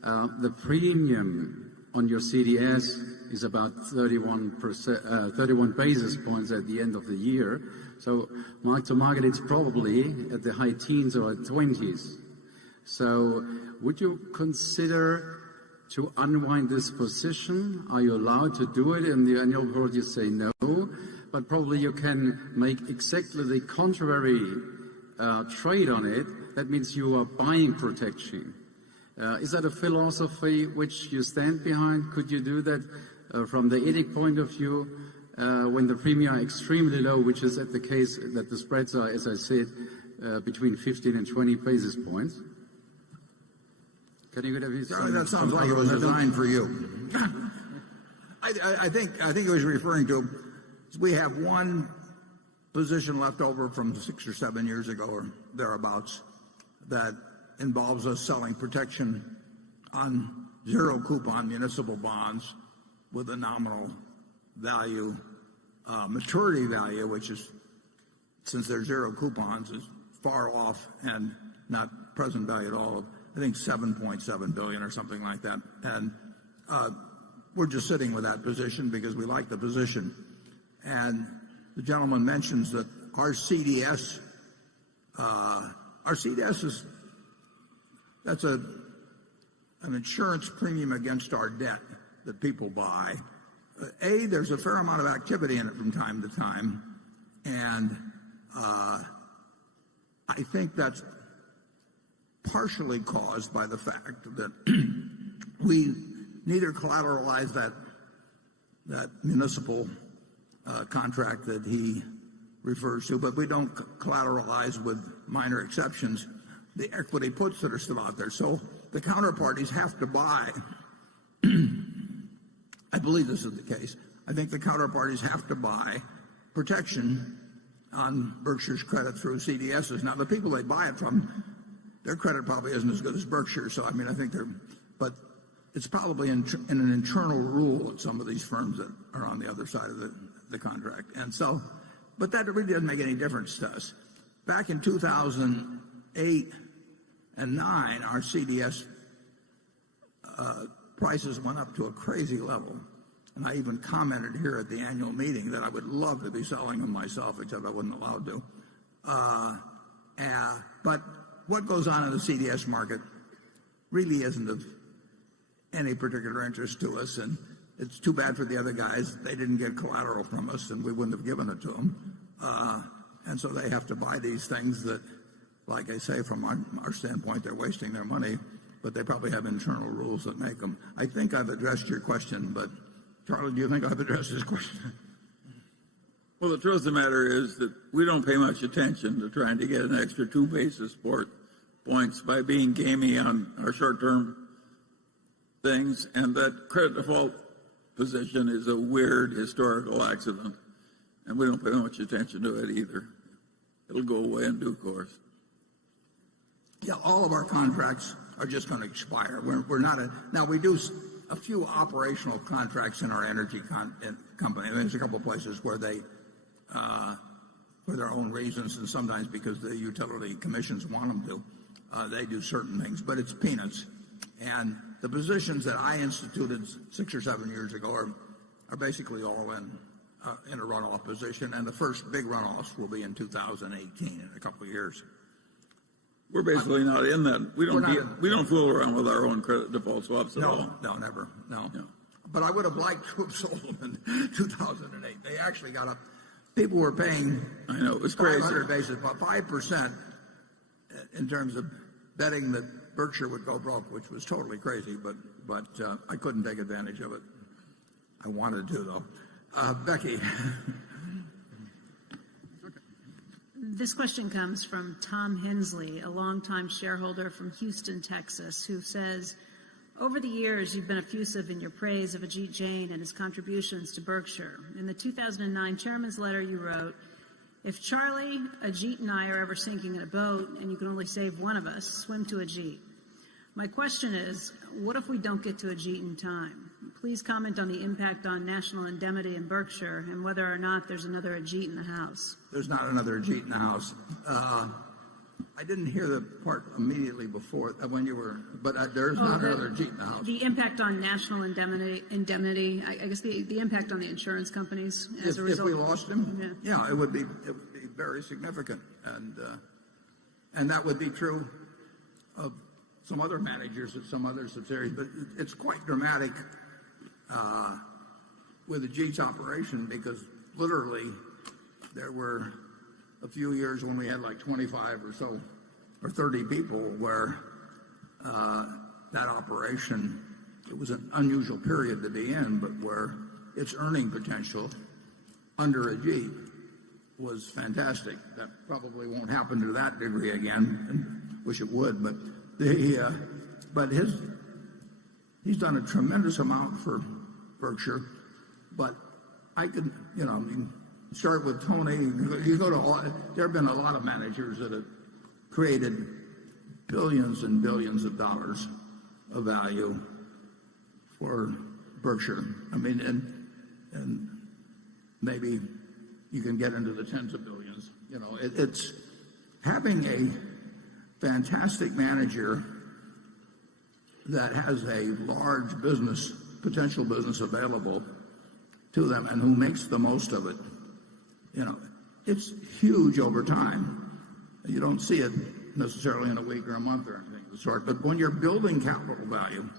the premium on your CDS is about 31 basis points at the end of the year. So mark to market, it's probably at the high teens or 20s. So would you consider to unwind this position? Are you allowed to do it? In the annual report you say no, but probably you can make exactly the contrary trade on it. That means you are buying protection. Is that a philosophy which you stand behind? Could you do that from the ethic point of view when the premium are extremely low, which is the case that the spreads are, as I said, between 15 and 20 basis points? Can you give me Charlie, that sounds like it was designed for you. I think he was referring to, we have one position left over from 6 or 7 years ago or thereabouts that involves us selling protection on zero coupon municipal bonds with a nominal value, maturity value, which is, since they're zero coupons, is far off and not present value at all. I think 7.7 billion or something like that. And we're just sitting with that position because we like the position. And the gentleman mentions that our CDS is, that's an insurance premium against our debt that people buy. There's a fair amount of activity in it from time to time, and I think that's partially caused by the fact that we neither collateralize that municipal contract that he refers to, but we don't collateralize, with minor exceptions, the equity puts that are still out there. So the counterparties have to buy. I believe this is the case. I think the counterparties have to buy protection on Berkshire's credit through CDSs. Now, the people they buy it from, their credit probably isn't as good as Berkshire. So, I mean, I think but it's probably in an internal rule at some of these firms that are on the other side of the contract. And so, but that really doesn't make any difference to us. Back in 2008 and 9, our CDS prices went up to a crazy level. And I even commented here at the annual meeting that I would love to be selling them myself, except I wasn't allowed to. But what goes on in the CDS market really isn't of any particular interest to us, and it's too bad for the other guys. They didn't get collateral from us, and we wouldn't have given it to them. And so they have to buy these things that, like I say, from our standpoint, they're wasting their money. but they probably have internal rules that make them. I think I've addressed your question, but Charlie, do you think I've addressed this question? Well, the truth of the matter is that we don't pay much attention to trying to get an extra 2 basis points by being gamey on our short-term things, and that credit default position is a weird historical accident, and we don't pay much attention to it either. It'll go away in due course. Yeah, all of our contracts are just going to expire. We're not now we do a few operational contracts in our energy company. There's a couple of places where they, for their own reasons, and sometimes because the utility commissions want them to, they do certain things, but it's peanuts. And the positions that I instituted 6 or 7 years ago are basically all in a runoff position, and the first big runoffs will be in 2018, in a couple of years. We're basically not in that. We don't fool around with our own credit default swaps at all. No, never. No. But I would have liked to have sold them in 2008. They actually got up. People were paying. I know, it was crazy. 500 basis, about 5% in terms of betting that Berkshire would go broke, which was totally crazy. But I couldn't take advantage of it. I wanted to though. Becky. This question comes from Tom Hensley, a longtime shareholder from Houston, Texas, who says, over the years, you've been effusive in your praise of Ajit Jain and his contributions to Berkshire. In the 2009 chairman's letter, you wrote, if Charlie, Ajit, and I are ever sinking in a boat and you can only save one of us, swim to Ajit. My question is, what if we don't get to Ajit in time? Please comment on the impact on national indemnity in Berkshire and whether or not there's another Ajit in the House. There's not another Ajit in the House. I didn't hear the part immediately before when you were, but there's not another Ajit in the House. The impact on national indemnity, I guess the impact on the insurance companies as a result. If we lost him, yeah, it would be very significant, and that would be true of some other managers at some other subsidiaries, but it's quite dramatic with Ajit's operation because literally there were a few years when we had like 25 or so or 30 people where that operation, it was an unusual period to be in, but where its earning potential under Ajit was fantastic. That probably won't happen to that degree again, and wish it would, but he's done a tremendous amount for Berkshire. But I could, start with Tony. You go to there have been a lot of managers that have created billions and billions of dollars of value for Berkshire. I mean, and maybe you can get into the tens of billions. It's having a fantastic manager that has a large potential business available to them and who makes the most of it. It's huge over time. You don't see it necessarily in a week or a month or anything of the sort, but when you're building capital value,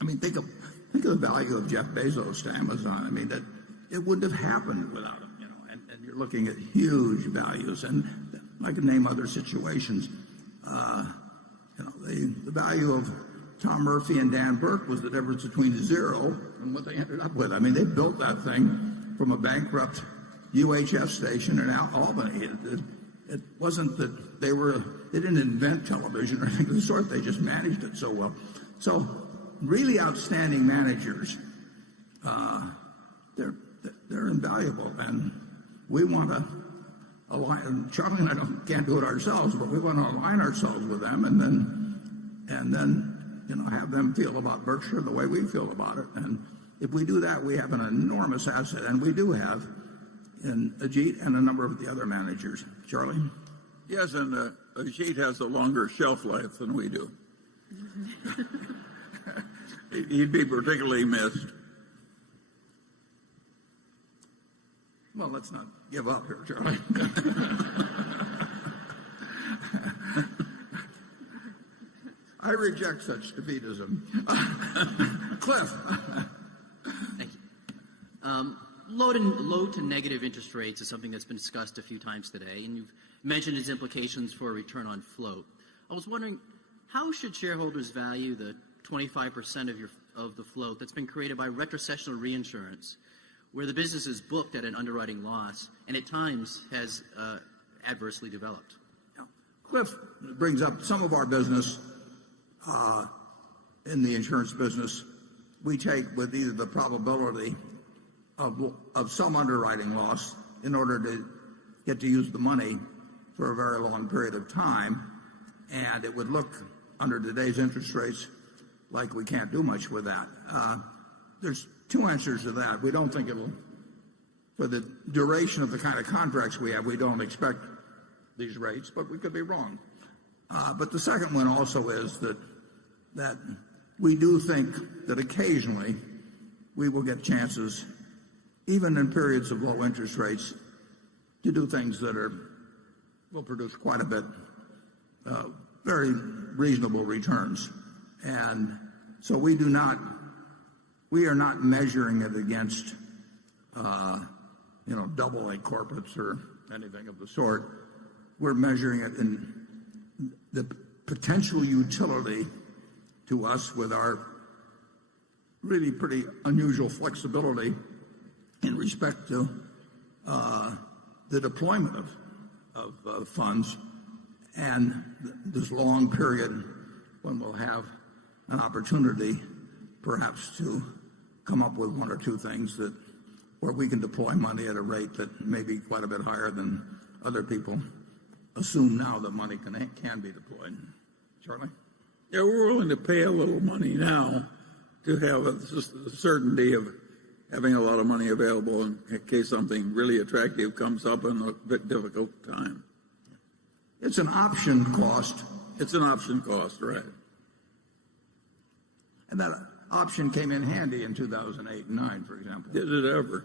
I mean, think of the value of Jeff Bezos to Amazon. I mean, that it wouldn't have happened without him, and you're looking at huge values, and I could name other situations. The value of Tom Murphy and Dan Burke was the difference between zero and what they ended up with. I mean, they built that thing from a bankrupt UHF station in Albany. It wasn't that they didn't invent television or anything of the sort. They just managed it so well. So really outstanding managers, they're invaluable, and we want to align. Charlie and I can't do it ourselves, but we want to align ourselves with them, and then have them feel about Berkshire the way we feel about it. And if we do that, we have an enormous asset, and we do have in Ajit and a number of the other managers. Charlie? Yes, and Ajit has a longer shelf life than we do. He'd be particularly missed. Well, let's not give up here, Charlie. I reject such defeatism. Cliff. Thank you. Low to negative interest rates is something that's been discussed a few times today, and you've mentioned its implications for return on float. I was wondering, How should shareholders value the 25% of the float that's been created by retrocessional reinsurance, where the business is booked at an underwriting loss and at times has adversely developed? Cliff brings up some of our business in the insurance business. We take with either the probability of some underwriting loss in order to get to use the money for a very long period of time, and it would look under today's interest rates like we can't do much with that. There's two answers to that. We don't think it'll, for the duration of the kind of contracts we have, we don't expect these rates, but we could be wrong. But the second one also is that we do think that occasionally we will get chances, even in periods of low interest rates, to do things that will produce quite a bit, very reasonable returns. And so we are not measuring it against, double A corporates or anything of the sort. We're measuring it in the potential utility to us with our really pretty unusual flexibility in respect to the deployment of funds and this long period when we'll have an opportunity perhaps to come up with one or two things where we can deploy money at a rate that may be quite a bit higher than other people assume now that money can be deployed. Charlie? Yeah, we're willing to pay a little money now to have a certainty of having a lot of money available in case something really attractive comes up in a bit difficult time. It's an option cost. It's an option cost, right. And that option came in handy in 2008 and 9, for example. Did it ever?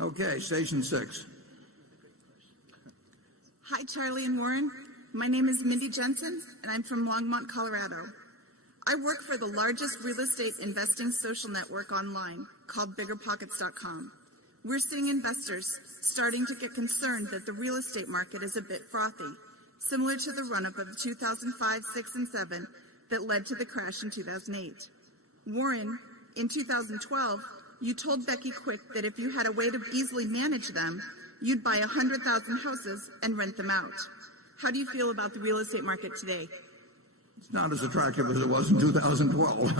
Okay, station 6. Hi, Charlie and Warren. My name is Mindy Jensen, and I'm from Longmont, Colorado. I work for the largest real estate investing social network online called BiggerPockets.com. We're seeing investors starting to get concerned that the real estate market is a bit frothy, similar to the run-up of 2005, 6, and 7 that led to the crash in 2008. Warren, in 2012, you told Becky Quick that if you had a way to easily manage them, you'd buy 100,000 houses and rent them out. How do you feel about the real estate market today? It's not as attractive as it was in 2012.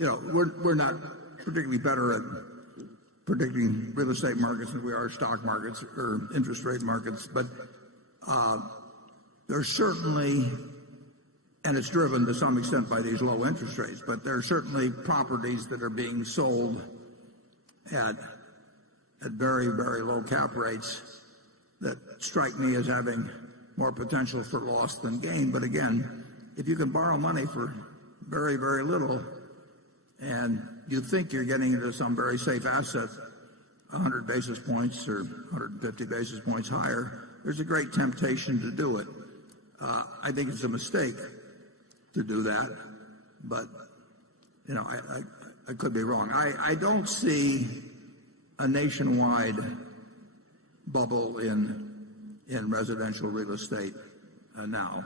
We're not particularly better at predicting real estate markets than we are stock markets or interest rate markets, but there's certainly, and it's driven to some extent by these low interest rates, but there are certainly properties that are being sold at very, very low cap rates that strike me as having more potential for loss than gain. But again, if you can borrow money for very, very little and you think you're getting into some very safe asset, 100 basis points or 150 basis points higher, there's a great temptation to do it. I think it's a mistake to do that, but I could be wrong. I don't see a nationwide bubble in residential real estate now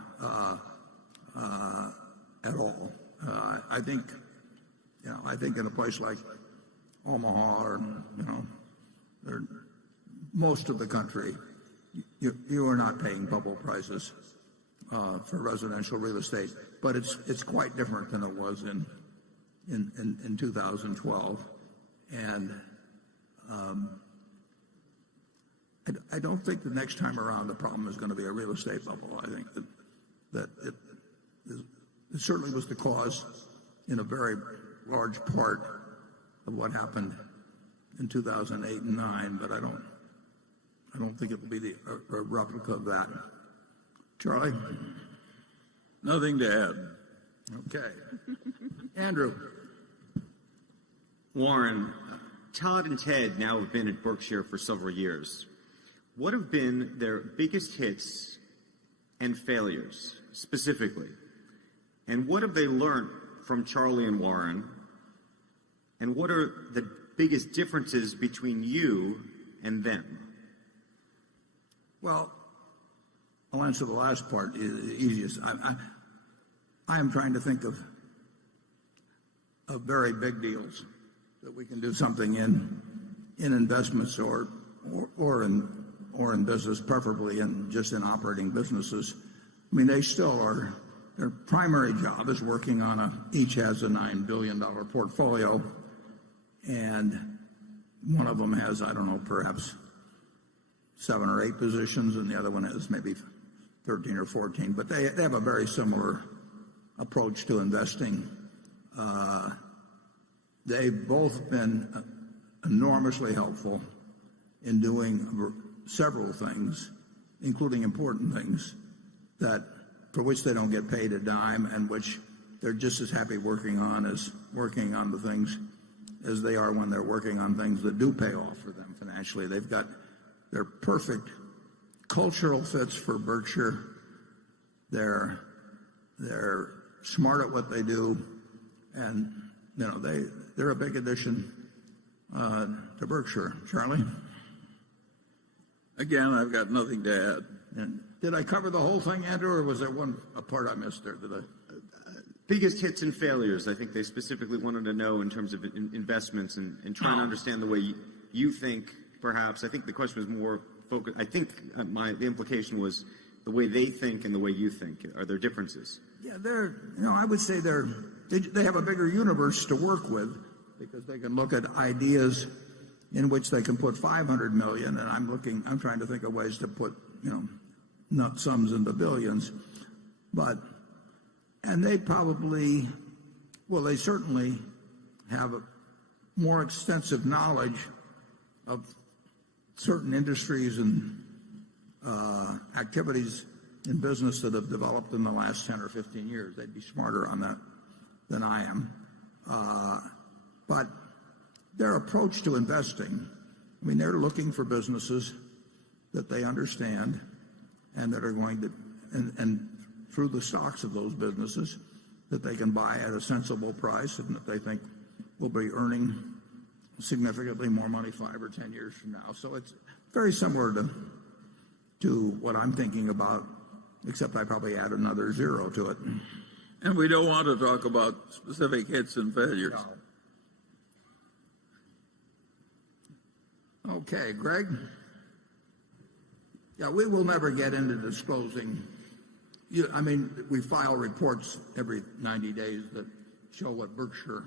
at all. I think in a place like Omaha or most of the country, you are not paying bubble prices for residential real estate, but it's quite different than it was in 2012, and I don't think the next time around the problem is going to be a real estate bubble. I think that it certainly was the cause in a very large part of what happened in 2008 and 9, but I don't think it will be a replica of that. Charlie? Nothing to add. Okay. Andrew? Warren, Todd and Ted now have been at Berkshire for several years. What have been their biggest hits and failures, specifically? And what have they learned from Charlie and Warren? And what are the biggest differences between you and them? Well, I'll answer the last part, the easiest. I am trying to think of very big deals that we can do something in investments or in business, preferably just in operating businesses. I mean, they still are. Their primary job is working on each has a $9 billion portfolio, and one of them has, I don't know, perhaps 7 or 8 positions, and the other one has maybe 13 or 14. But they have a very similar approach to investing. They've both been enormously helpful in doing several things, including important things for which they don't get paid a dime, and which they're just as happy working on the things as they are when they're working on things that do pay off for them financially. They're perfect cultural fits for Berkshire. They're smart at what they do, and they're a big addition to Berkshire. Charlie? Again, I've got nothing to add. And did I cover the whole thing, Andrew, or was there a part I missed there? Biggest hits and failures. I think they specifically wanted to know in terms of investments and trying to understand the way you think. Perhaps I think the question was more focused. I think the implication was the way they think and the way you think. Are there differences? Yeah, I would say they have a bigger universe to work with, because they can look at ideas in which they can put $500 million, and I'm trying to think of ways to put not sums into billions, and they they certainly have a more extensive knowledge of certain industries and activities in business that have developed in the last 10 or 15 years. They'd be smarter on that than I am. But their approach to investing, I mean, they're looking for businesses that they understand and that are going to, and through the stocks of those businesses, that they can buy at a sensible price and that they think will be earning significantly more money 5 or 10 years from now. So it's very similar to what I'm thinking about, except I probably add another 0 to it. And we don't want to talk about specific hits and failures. No. Okay, Greg? Yeah, we will never get into disclosing. I mean, we file reports every 90 days that show what Berkshire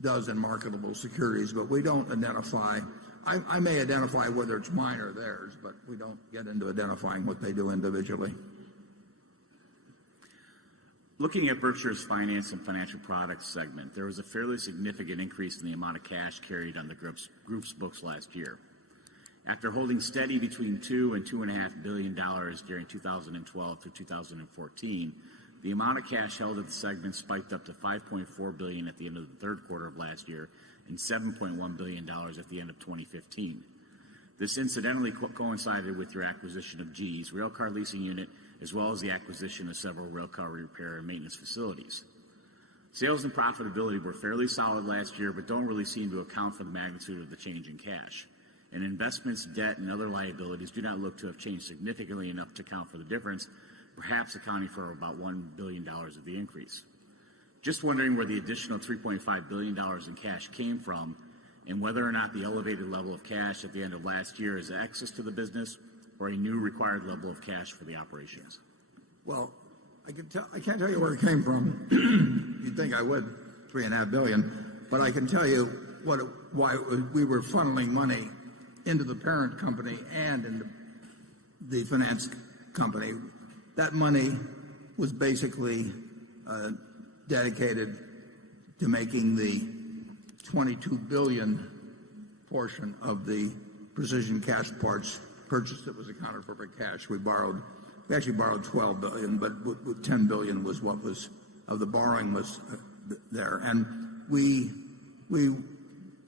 does in marketable securities, but we don't identify. I may identify whether it's mine or theirs, but we don't get into identifying what they do individually. Looking at Berkshire's finance and financial products segment, there was a fairly significant increase in the amount of cash carried on the group's books last year. After holding steady between $2 and $2.5 billion during 2012 through 2014, the amount of cash held at the segment spiked up to $5.4 billion at the end of the third quarter of last year and $7.1 billion at the end of 2015. This incidentally coincided with your acquisition of GE's railcar leasing unit, as well as the acquisition of several railcar repair and maintenance facilities. Sales and profitability were fairly solid last year, but don't really seem to account for the magnitude of the change in cash. And investments, debt, and other liabilities do not look to have changed significantly enough to account for the difference, perhaps accounting for about $1 billion of the increase. Just wondering where the additional $3.5 billion in cash came from, and whether or not the elevated level of cash at the end of last year is excess to the business or a new required level of cash for the operations. Well, I can't tell you where it came from. You'd think I would, $3.5 billion, but I can tell you why we were funneling money into the parent company and into the finance company. That money was basically dedicated to making the $22 billion portion of the Precision Castparts purchase that was accounted for by cash. We actually borrowed $12 billion, but $10 billion was what was of the borrowing was there, and we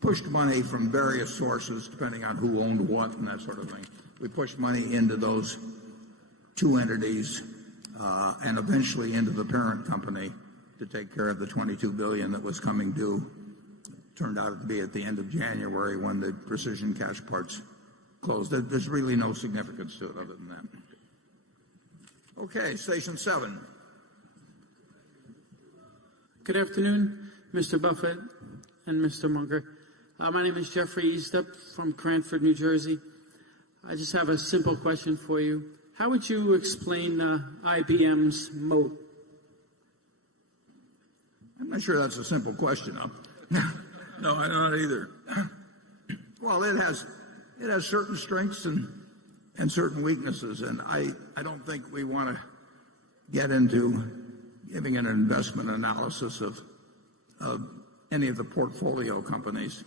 pushed money from various sources depending on who owned what and that sort of thing. We pushed money into those two entities and eventually into the parent company to take care of the $22 billion that was coming due. Turned out to be at the end of January when the Precision Castparts closed. There's really no significance to it other than that. Okay, station 7. Good afternoon, Mr. Buffett and Mr. Munger. My name is Jeffrey Eastup from Cranford, New Jersey. I just have a simple question for you. How would you explain IBM's moat? I'm not sure that's a simple question. No, I'm not either. Well, it has certain strengths and certain weaknesses, and I don't think we want to get into giving an investment analysis of any of the portfolio companies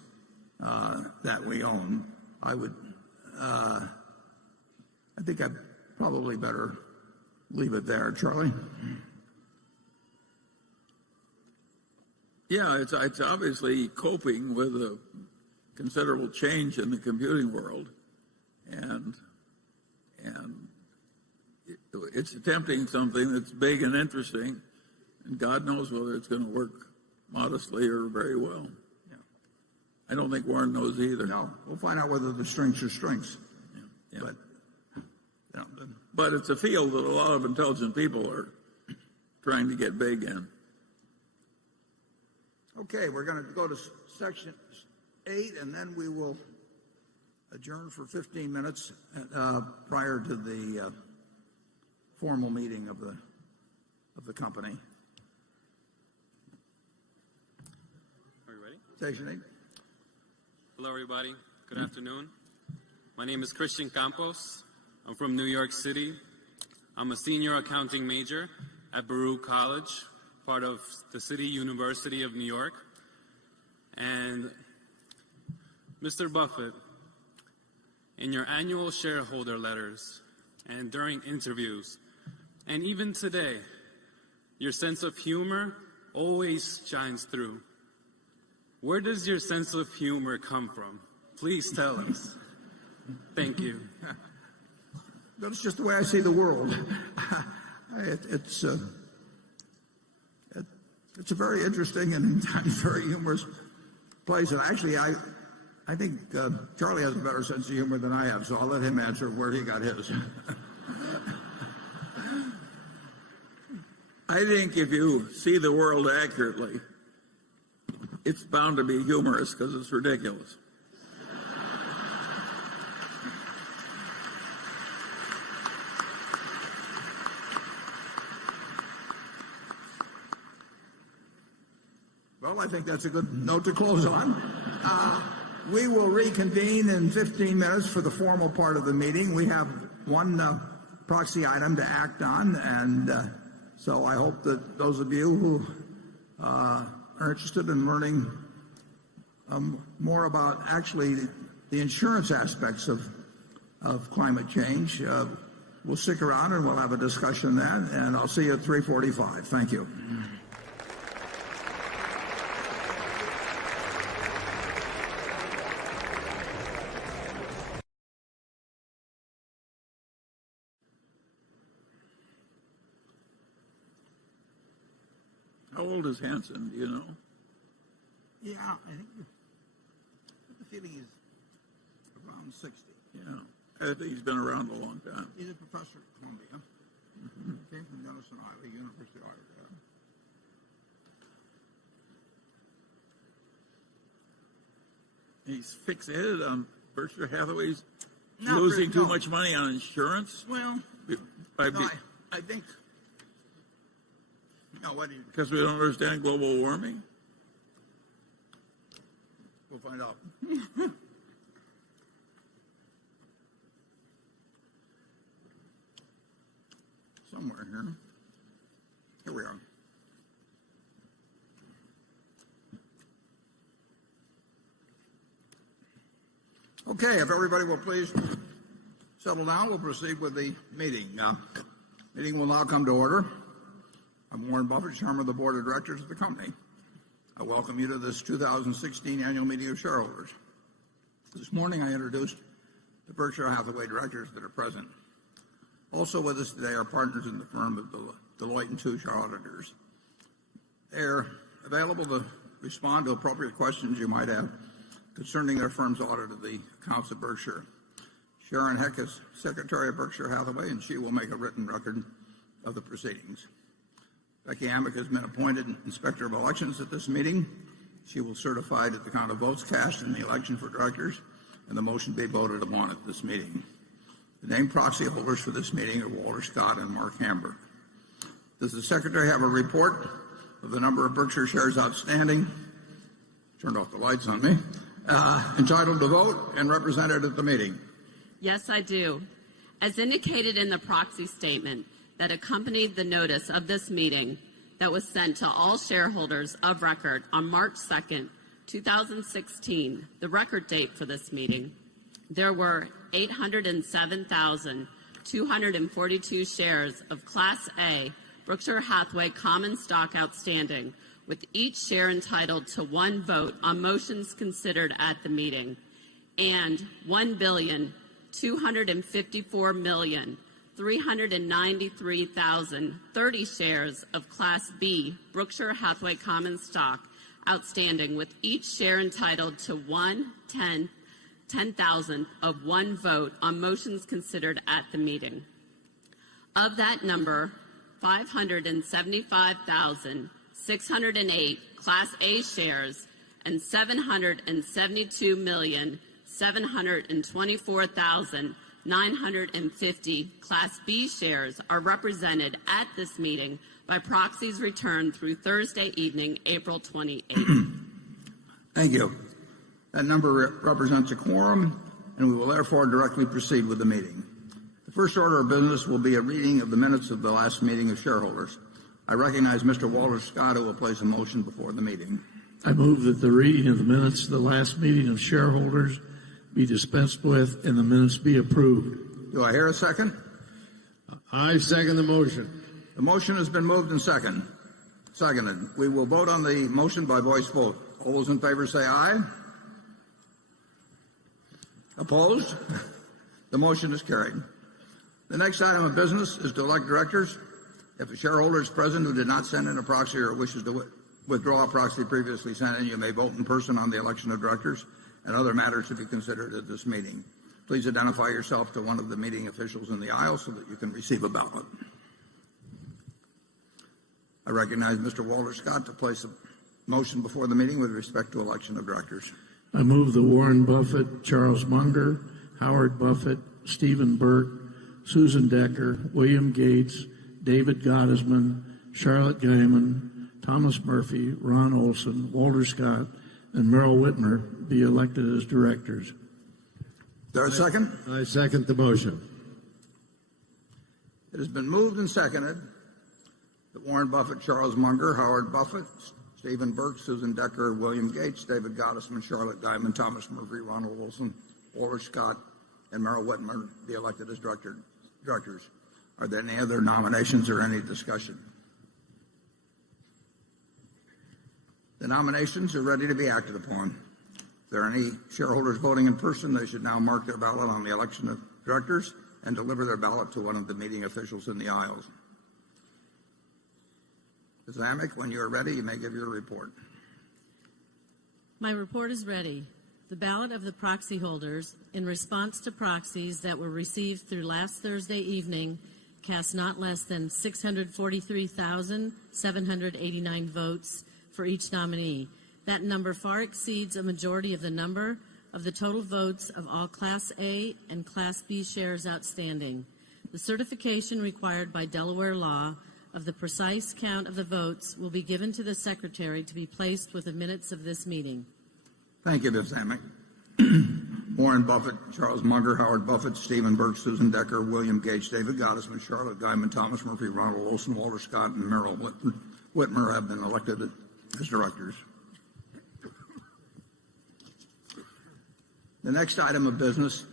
that we own. I think I'd probably better leave it there. Charlie? Yeah, it's obviously coping with a considerable change in the computing world, and it's attempting something that's big and interesting, and God knows whether it's going to work modestly or very well. Yeah. I don't think Warren knows either. No, we'll find out whether the strengths are strengths. Yeah. But it's a field that a lot of intelligent people are trying to get big in. Okay, we're going to go to section 8, and then we will adjourn for 15 minutes prior to the formal meeting of the company. Are you ready? Station 8. Hello, everybody. Good afternoon. My name is Christian Campos. I'm from New York City. I'm a senior accounting major at Baruch College, part of the City University of New York. And Mr. Buffett, in your annual shareholder letters and during interviews, and even today, your sense of humor always shines through. Where does your sense of humor come from? Please tell us. Thank you. That's just the way I see the world. It's a very interesting and very humorous place. And actually, I think Charlie has a better sense of humor than I have, so I'll let him answer where he got his. I think if you see the world accurately, it's bound to be humorous because it's ridiculous. Well, I think that's a good note to close on. We will reconvene in 15 minutes for the formal part of the meeting. We have one proxy item to act on, and so I hope that those of you who are interested in learning more about actually the insurance aspects of climate change will stick around and we'll have a discussion then, and I'll see you at 3:45. Thank you. How old is Hanson, do you know? Yeah, I think the feeling he's around 60. Yeah, I think he's been around a long time. He's a professor at Columbia. Came from Denison, Iowa, University of Iowa. He's fixated on Berkshire Hathaway's losing too much money on insurance. Well, I think. No, what do you? Because we don't understand global warming. We'll find out. Somewhere here. Here we are. Okay, if everybody will please settle down, we'll proceed with the meeting. Meeting will now come to order. I'm Warren Buffett, Chairman of the Board of Directors of the company. I welcome you to this 2016 Annual Meeting of Shareholders. This morning I introduced the Berkshire Hathaway directors that are present. Also with us today are partners in the firm of Deloitte & Touche, our auditors. They're available to respond to appropriate questions you might have concerning their firm's audit of the accounts of Berkshire. Sharon Heck is Secretary of Berkshire Hathaway, and she will make a written record of the proceedings. Becky Amick has been appointed Inspector of Elections at this meeting. She will certify that the count of votes cast in the election for directors and the motion be voted upon at this meeting. The named proxy holders for this meeting are Walter Scott and Mark Hamburg. Does the Secretary have a report of the number of Berkshire shares outstanding? Turned off the lights on me. Entitled to vote and represented at the meeting. Yes, I do. As indicated in the proxy statement that accompanied the notice of this meeting that was sent to all shareholders of record on March 2nd, 2016, the record date for this meeting, there were 807,242 shares of Class A Berkshire Hathaway common stock outstanding, with each share entitled to one vote on motions considered at the meeting, and 1,254,393,030 shares of Class B Berkshire Hathaway common stock outstanding, with each share entitled to 1/10,000th of one vote on motions considered at the meeting. Of that number, 575,608 Class A shares and 772,724,950 Class B shares are represented at this meeting by proxies returned through Thursday evening, April 28th. Thank you. That number represents a quorum, and we will therefore directly proceed with the meeting. The first order of business will be a reading of the minutes of the last meeting of shareholders. I recognize Mr. Walter Scott, who will place a motion before the meeting. I move that the reading of the minutes of the last meeting of shareholders be dispensed with and the minutes be approved. Do I hear a second? I second the motion. The motion has been moved and seconded. We will vote on the motion by voice vote. All those in favor say aye. Opposed? The motion is carried. The next item of business is to elect directors. If a shareholder is present who did not send in a proxy or wishes to withdraw a proxy previously sent in, you may vote in person on the election of directors and other matters to be considered at this meeting. Please identify yourself to one of the meeting officials in the aisle so that you can receive a ballot. I recognize Mr. Walter Scott to place a motion before the meeting with respect to election of directors. I move that Warren Buffett, Charles Munger, Howard Buffett, Stephen Burke, Susan Decker, William Gates, David Gottesman, Charlotte Guyman, Thomas Murphy, Ron Olson, Walter Scott, and Merrill Whitmer be elected as directors. Is there a second? I second the motion. It has been moved and seconded that Warren Buffett, Charles Munger, Howard Buffett, Stephen Burke, Susan Decker, William Gates, David Gottesman, Charlotte Guyman, Thomas Murphy, Ronald Wilson, Walter Scott, and Merrill Whitmer be elected as directors. Are there any other nominations or any discussion? The nominations are ready to be acted upon. If there are any shareholders voting in person, they should now mark their ballot on the election of directors and deliver their ballot to one of the meeting officials in the aisles. Ms. Amick, when you are ready, you may give your report. My report is ready. The ballot of the proxy holders, in response to proxies that were received through last Thursday evening, cast not less than 643,789 votes for each nominee. That number far exceeds a majority of the number of the total votes of all Class A and Class B shares outstanding. The certification required by Delaware law of the precise count of the votes will be given to the Secretary to be placed with the minutes of this meeting. Thank you, Ms. Amick. Warren Buffett, Charles Munger, Howard Buffett, Stephen Burke, Susan Decker, William Gates, David Gottesman, Charlotte Guyman, Thomas Murphy, Ronald Wilson, Walter Scott, and Merrill Whitmer have been elected as directors. The next item of business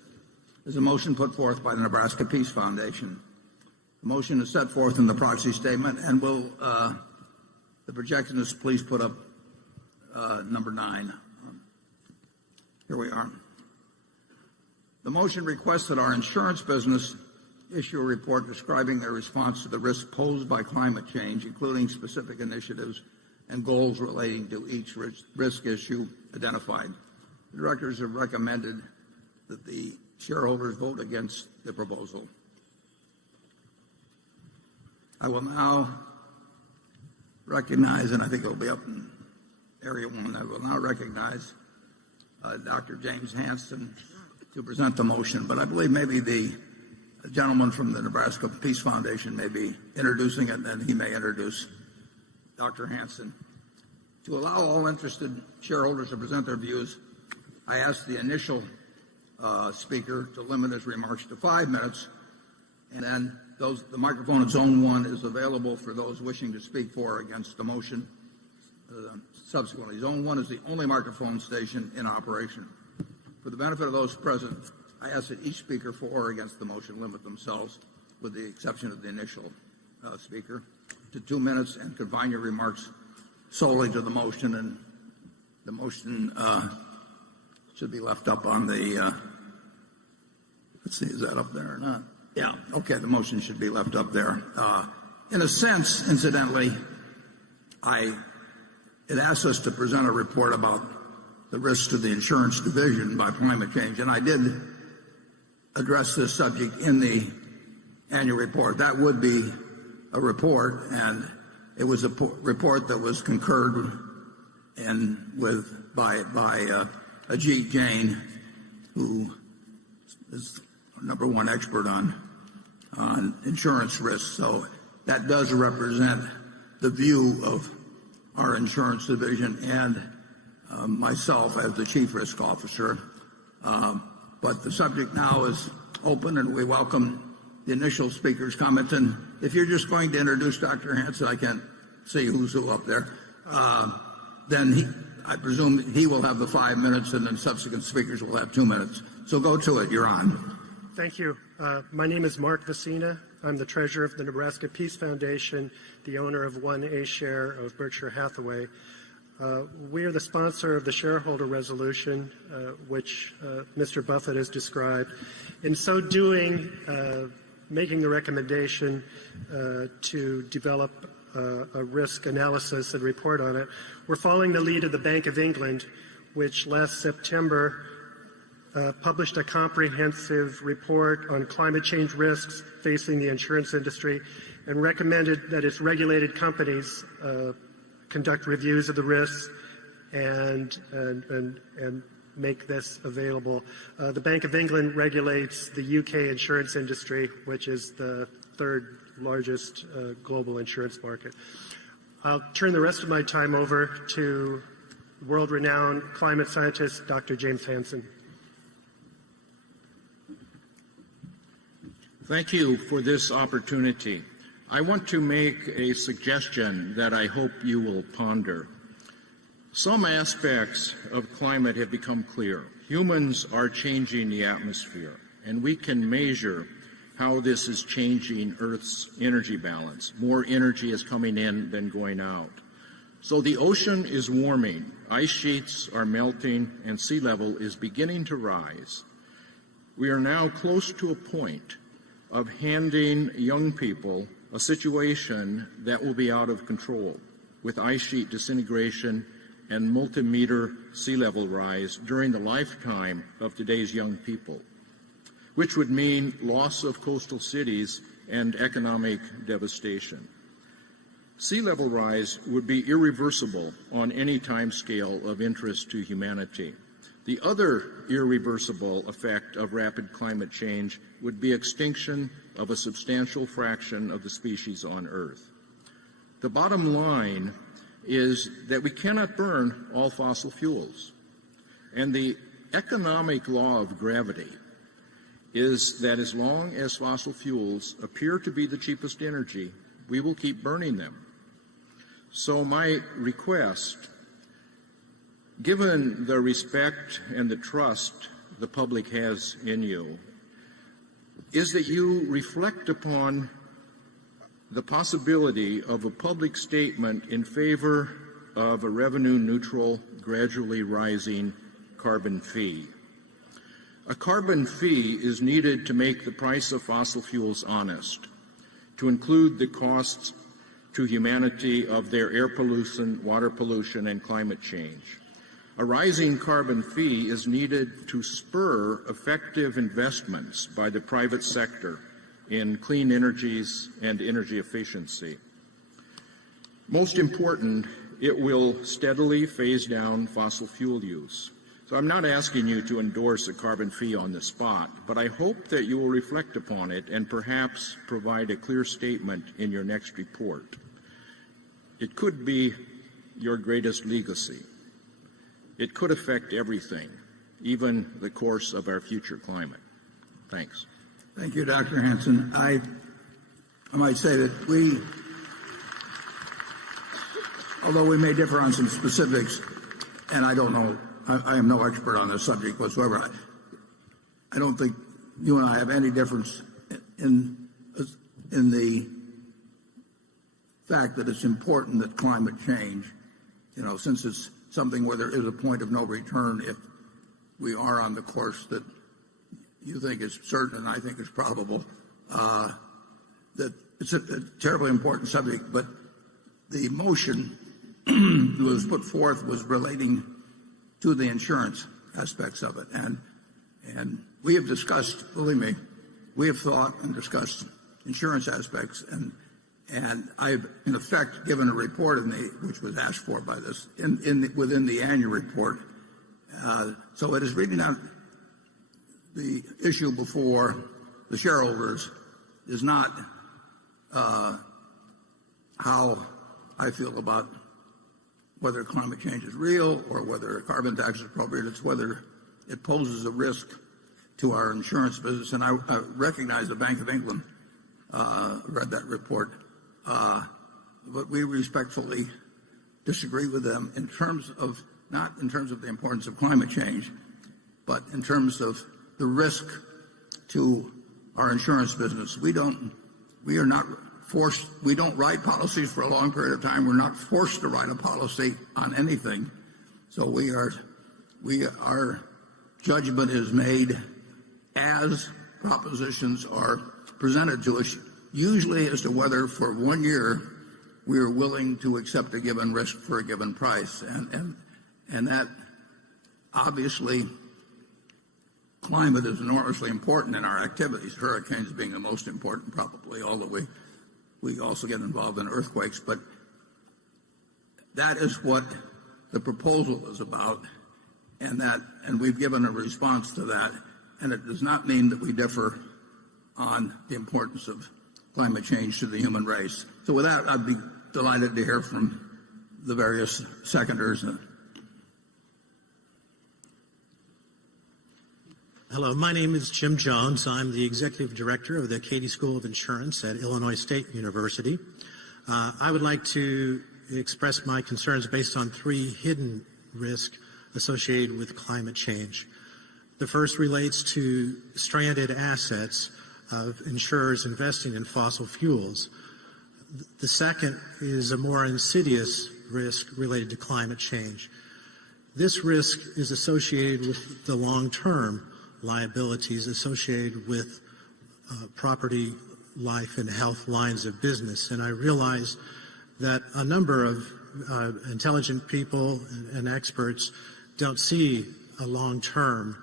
is a motion put forth by the Nebraska Peace Foundation. The motion is set forth in the proxy statement, and will the projectionist please put up number 9. Here we are. The motion requests that our insurance business issue a report describing their response to the risk posed by climate change, including specific initiatives and goals relating to each risk issue identified. The directors have recommended that the shareholders vote against the proposal. I will now recognize, and I think it'll be up in Area 1, I will now recognize Dr. James Hansen to present the motion. But I believe maybe the gentleman from the Nebraska Peace Foundation may be introducing it, and he may introduce Dr. Hansen. To allow all interested shareholders to present their views, I ask the initial speaker to limit his remarks to 5 minutes, and then the microphone in Zone 1 is available for those wishing to speak for or against the motion. Subsequently, Zone 1 is the only microphone station in operation. For the benefit of those present, I ask that each speaker for or against the motion limit themselves, with the exception of the initial speaker, to 2 minutes and confine your remarks solely to the motion. And the motion should be left up on the, let's see, is that up there or not? Yeah, okay, the motion should be left up there. In a sense, incidentally, it asks us to present a report about the risks to the insurance division by climate change, and I did address this subject in the annual report. That would be a report, and it was a report that was concurred by Ajit Jain, who is number one expert on insurance risks. So that does represent the view of our insurance division and myself as the chief risk officer. But the subject now is open, and we welcome the initial speaker's comment. And if you're just going to introduce Dr. Hansen, I can't see who's who up there, then I presume he will have the 5 minutes, and then subsequent speakers will have 2 minutes. So go to it. You're on. Thank you. My name is Mark Vecina. I'm the treasurer of the Nebraska Peace Foundation, the owner of 1A share of Berkshire Hathaway. We are the sponsor of the shareholder resolution, which Mr. Buffett has described. In so doing, making the recommendation to develop a risk analysis and report on it, we're following the lead of the Bank of England, which last September published a comprehensive report on climate change risks facing the insurance industry and recommended that its regulated companies conduct reviews of the risks and make this available. The Bank of England regulates the UK insurance industry, which is the third largest global insurance market. I'll turn the rest of my time over to world-renowned climate scientist Dr. James Hansen. Thank you for this opportunity. I want to make a suggestion that I hope you will ponder. Some aspects of climate have become clear. Humans are changing the atmosphere, and we can measure how this is changing Earth's energy balance. More energy is coming in than going out. So the ocean is warming, ice sheets are melting, and sea level is beginning to rise. We are now close to a point of handing young people a situation that will be out of control, with ice sheet disintegration and multi-meter sea level rise during the lifetime of today's young people, which would mean loss of coastal cities and economic devastation. Sea level rise would be irreversible on any time scale of interest to humanity. The other irreversible effect of rapid climate change would be extinction of a substantial fraction of the species on Earth. The bottom line is that we cannot burn all fossil fuels. And the economic law of gravity is that as long as fossil fuels appear to be the cheapest energy, we will keep burning them. So my request, given the respect and the trust the public has in you, is that you reflect upon the possibility of a public statement in favor of a revenue-neutral, gradually rising carbon fee. A carbon fee is needed to make the price of fossil fuels honest, to include the costs to humanity of their air pollution, water pollution, and climate change. A rising carbon fee is needed to spur effective investments by the private sector in clean energies and energy efficiency. Most important, it will steadily phase down fossil fuel use. So I'm not asking you to endorse a carbon fee on the spot, but I hope that you will reflect upon it and perhaps provide a clear statement in your next report. It could be your greatest legacy. It could affect everything, even the course of our future climate. Thanks. Thank you, Dr. Hansen. I might say that although we may differ on some specifics, and I don't know, I am no expert on this subject whatsoever, I don't think you and I have any difference in the fact that it's important that climate change, since it's something where there is a point of no return if we are on the course that you think is certain and I think is probable, that it's a terribly important subject. But the motion that was put forth was relating to the insurance aspects of it. And we have discussed, believe me, we have thought and discussed insurance aspects, and I've in effect given a report which was asked for by this within the annual report. So it is really not the issue before the shareholders is not how I feel about whether climate change is real or whether a carbon tax is appropriate. It's whether it poses a risk to our insurance business. And I recognize the Bank of England read that report, but we respectfully disagree with them not in terms of the importance of climate change, but in terms of the risk to our insurance business. We don't write policies for a long period of time. We're not forced to write a policy on anything. So our judgment is made as propositions are presented to us, usually as to whether for 1 year we are willing to accept a given risk for a given price. And that obviously climate is enormously important in our activities, hurricanes being the most important probably, although we also get involved in earthquakes. But that is what the proposal is about, and we've given a response to that. And it does not mean that we differ on the importance of climate change to the human race. So with that, I'd be delighted to hear from the various seconders. Hello, my name is Jim Jones. I'm the Executive Director of the Cady School of Insurance at Illinois State University. I would like to express my concerns based on 3 hidden risks associated with climate change. The first relates to stranded assets of insurers investing in fossil fuels. The second is a more insidious risk related to climate change. This risk is associated with the long-term liabilities associated with property, life, and health lines of business. And I realize that a number of intelligent people and experts don't see a long-term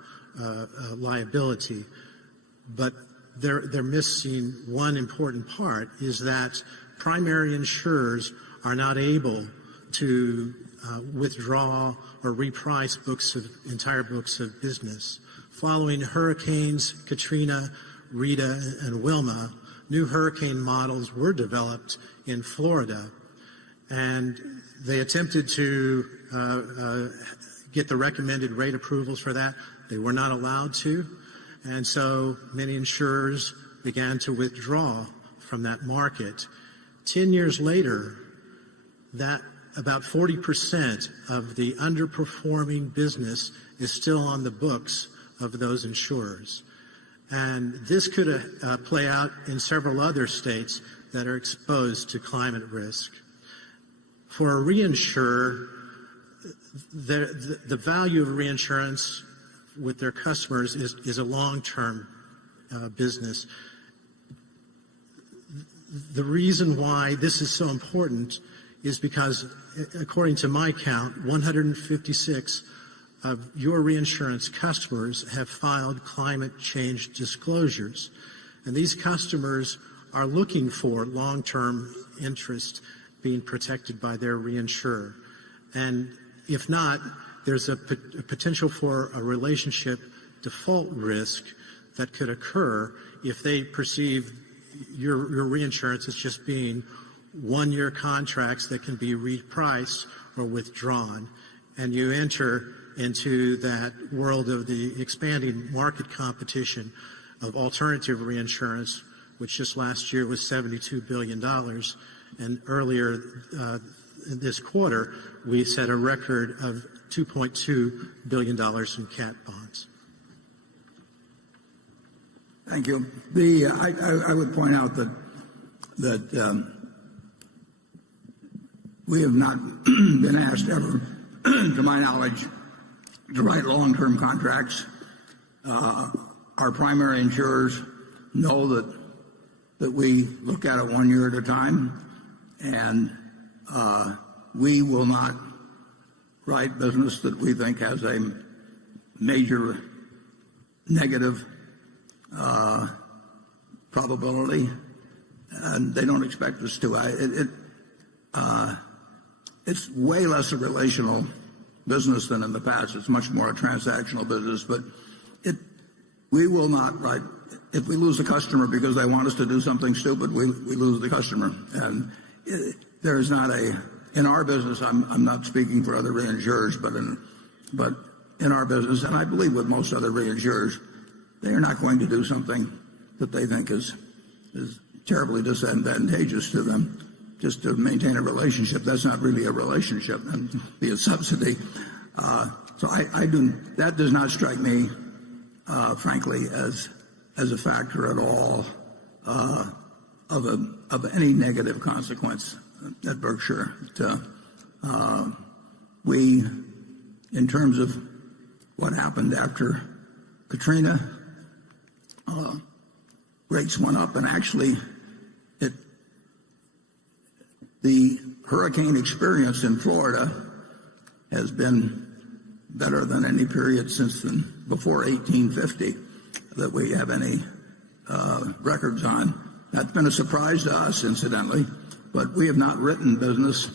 liability, but they're missing one important part, is that primary insurers are not able to withdraw or reprice entire books of business. Following hurricanes Katrina, Rita, and Wilma, new hurricane models were developed in Florida, and they attempted to get the recommended rate approvals for that. They were not allowed to, and so many insurers began to withdraw from that market. 10 years later, that about 40% of the underperforming business is still on the books of those insurers. And this could play out in several other states that are exposed to climate risk. For a reinsurer, the value of reinsurance with their customers is a long-term business. The reason why this is so important is because, according to my count, 156 of your reinsurance customers have filed climate change disclosures. And these customers are looking for long-term interest being protected by their reinsurer. And if not, there's a potential for a relationship default risk that could occur if they perceive your reinsurance as just being one-year contracts that can be repriced or withdrawn. And you enter into that world of the expanding market competition of alternative reinsurance, which just last year was $72 billion. And earlier this quarter, we set a record of $2.2 billion in cat bonds. Thank you. I would point out that we have not been asked ever, to my knowledge, to write long-term contracts. Our primary insurers know that we look at it 1 year at a time, and we will not write business that we think has a major negative probability, and they don't expect us to. It's way less a relational business than in the past. It's much more a transactional business, but we will not write. If we lose a customer because they want us to do something stupid, we lose the customer. And there is not in our business, I'm not speaking for other reinsurers, but in our business, and I believe with most other reinsurers, they are not going to do something that they think is terribly disadvantageous to them just to maintain a relationship. That's not really a relationship, and be a subsidy. So that does not strike me, frankly, as a factor at all of any negative consequence at Berkshire. We, in terms of what happened after Katrina, rates went up, and actually the hurricane experience in Florida has been better than any period since before 1850 that we have any records on. That's been a surprise to us, incidentally, but we have not written business,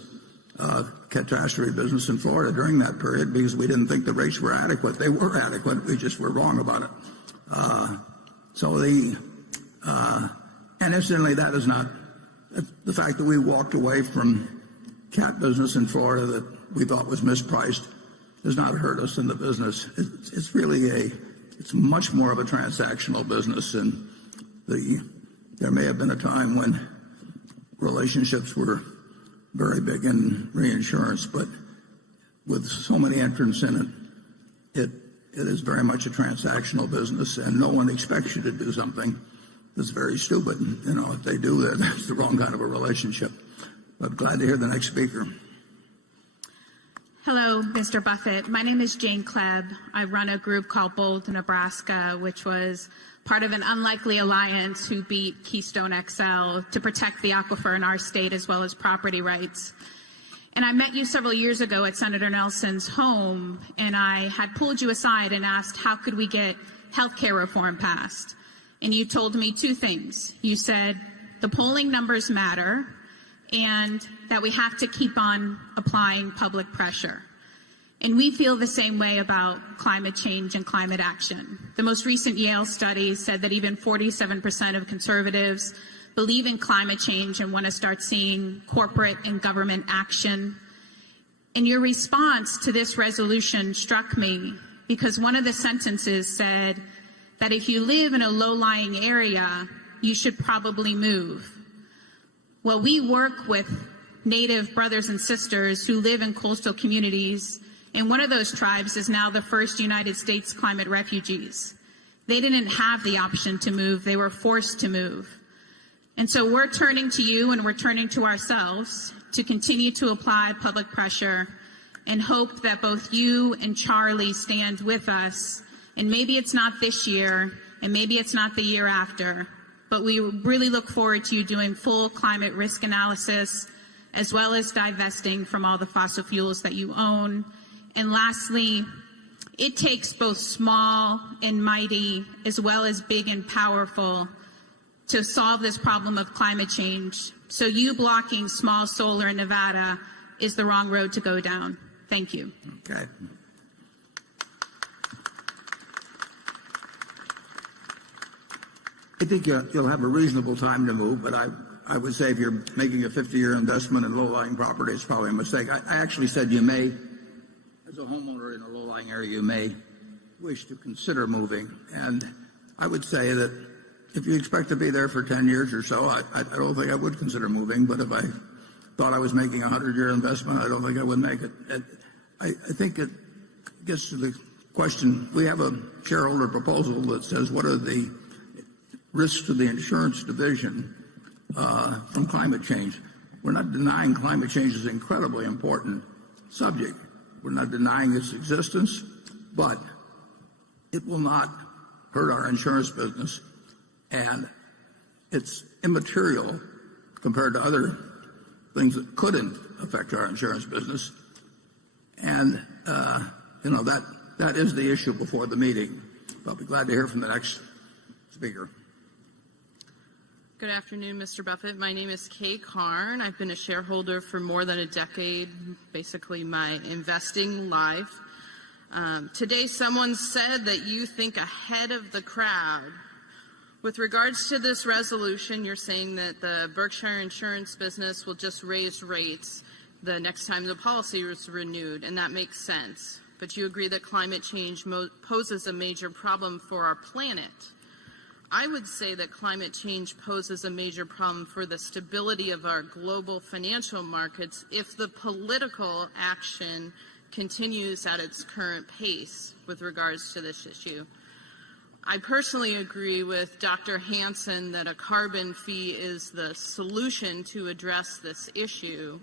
catastrophe business in Florida during that period because we didn't think the rates were adequate. They were adequate. We just were wrong about it. And incidentally, that is not the fact that we walked away from cat business in Florida that we thought was mispriced does not hurt us in the business. It's really it's much more of a transactional business, and there may have been a time when relationships were very big in reinsurance, but with so many entrants in it is very much a transactional business, and no one expects you to do something that's very stupid. If they do, that's the wrong kind of a relationship. But glad to hear the next speaker. Hello, Mr. Buffett. My name is Jane Klebb. I run a group called Bold, Nebraska, which was part of an unlikely alliance who beat Keystone XL to protect the aquifer in our state as well as property rights. And I met you several years ago at Senator Nelson's home, and I had pulled you aside and asked, how could we get health care reform passed? And you told me two things. You said the polling numbers matter and that we have to keep on applying public pressure. And we feel the same way about climate change and climate action. The most recent Yale study said that even 47% of conservatives believe in climate change and want to start seeing corporate and government action. And your response to this resolution struck me because one of the sentences said that if you live in a low-lying area, you should probably move. Well, we work with Native brothers and sisters who live in coastal communities, and one of those tribes is now the first United States climate refugees. They didn't have the option to move. They were forced to move. And so we're turning to you and we're turning to ourselves to continue to apply public pressure and hope that both you and Charlie stand with us. And maybe it's not this year, and maybe it's not the year after, but we really look forward to you doing full climate risk analysis, as well as divesting from all the fossil fuels that you own. And lastly, it takes both small and mighty, as well as big and powerful, to solve this problem of climate change. So you blocking small solar in Nevada is the wrong road to go down. Thank you. Okay. I think you'll have a reasonable time to move, but I would say if you're making a 50-year investment in low-lying property, it's probably a mistake. I actually said you may, as a homeowner in a low-lying area, you may wish to consider moving. And I would say that if you expect to be there for 10 years or so, I don't think I would consider moving. But if I thought I was making a 100-year investment, I don't think I would make it. I think it gets to the question, we have a shareholder proposal that says what are the risks to the insurance division from climate change. We're not denying climate change is an incredibly important subject. We're not denying its existence, but it will not hurt our insurance business, and it's immaterial compared to other things that couldn't affect our insurance business. And that is the issue before the meeting. I'll be glad to hear from the next speaker. Good afternoon, Mr. Buffett. My name is Kay Karn. I've been a shareholder for more than a decade, basically my investing life. Today, someone said that you think ahead of the crowd. With regards to this resolution, you're saying that the Berkshire insurance business will just raise rates the next time the policy is renewed, and that makes sense. But you agree that climate change poses a major problem for our planet. I would say that climate change poses a major problem for the stability of our global financial markets if the political action continues at its current pace with regards to this issue. I personally agree with Dr. Hansen that a carbon fee is the solution to address this issue.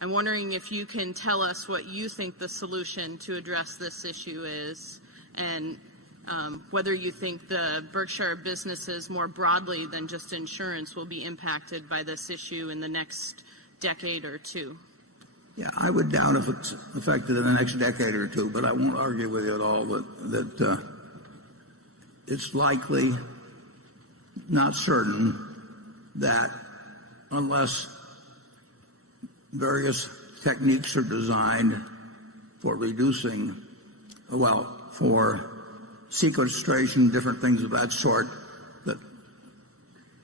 I'm wondering if you can tell us what you think the solution to address this issue is, and whether you think the Berkshire businesses more broadly than just insurance will be impacted by this issue in the next decade or two. Yeah, I would doubt if it's affected in the next decade or two, but I won't argue with you at all that it's likely, not certain, that unless various techniques are designed for reducing, for sequestration, different things of that sort, that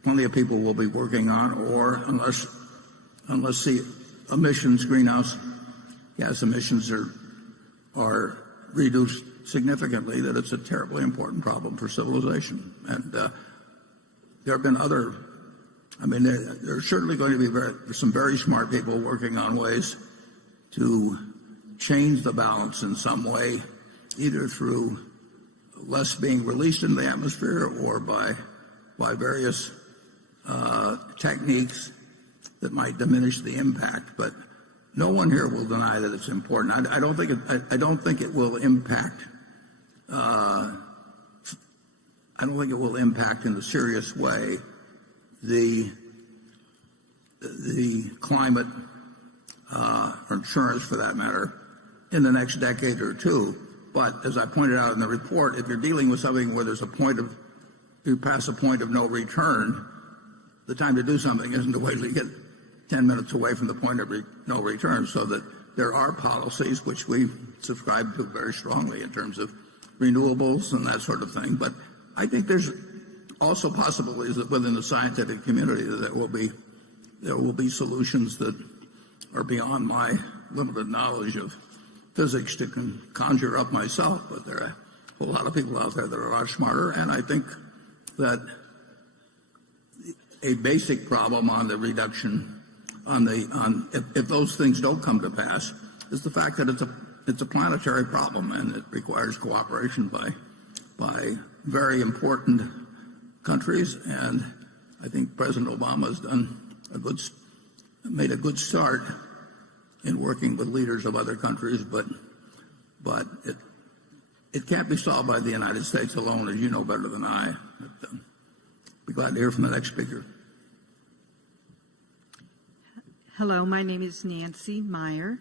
plenty of people will be working on, or unless the emissions, greenhouse gas emissions are reduced significantly, that it's a terribly important problem for civilization. And there have been there's certainly going to be some very smart people working on ways to change the balance in some way, either through less being released into the atmosphere or by various techniques that might diminish the impact. But no one here will deny that it's important. I don't think it will impact. I don't think it will impact in a serious way the climate or insurance, for that matter, in the next decade or two. But as I pointed out in the report, if you're dealing with something where you pass a point of no return, the time to do something isn't to wait till you get 10 minutes away from the point of no return. So that there are policies which we subscribe to very strongly in terms of renewables and that sort of thing. But I think there's also possibilities that within the scientific community that there will be solutions that are beyond my limited knowledge of physics to conjure up myself. But there are a whole lot of people out there that are a lot smarter, and I think that a basic problem on the reduction if those things don't come to pass is the fact that it's a planetary problem, and it requires cooperation by very important countries. And I think President Obama has made a good start in working with leaders of other countries, but it can't be solved by the United States alone, as you know better than I. But, be glad to hear from the next speaker. Hello, my name is Nancy Meyer,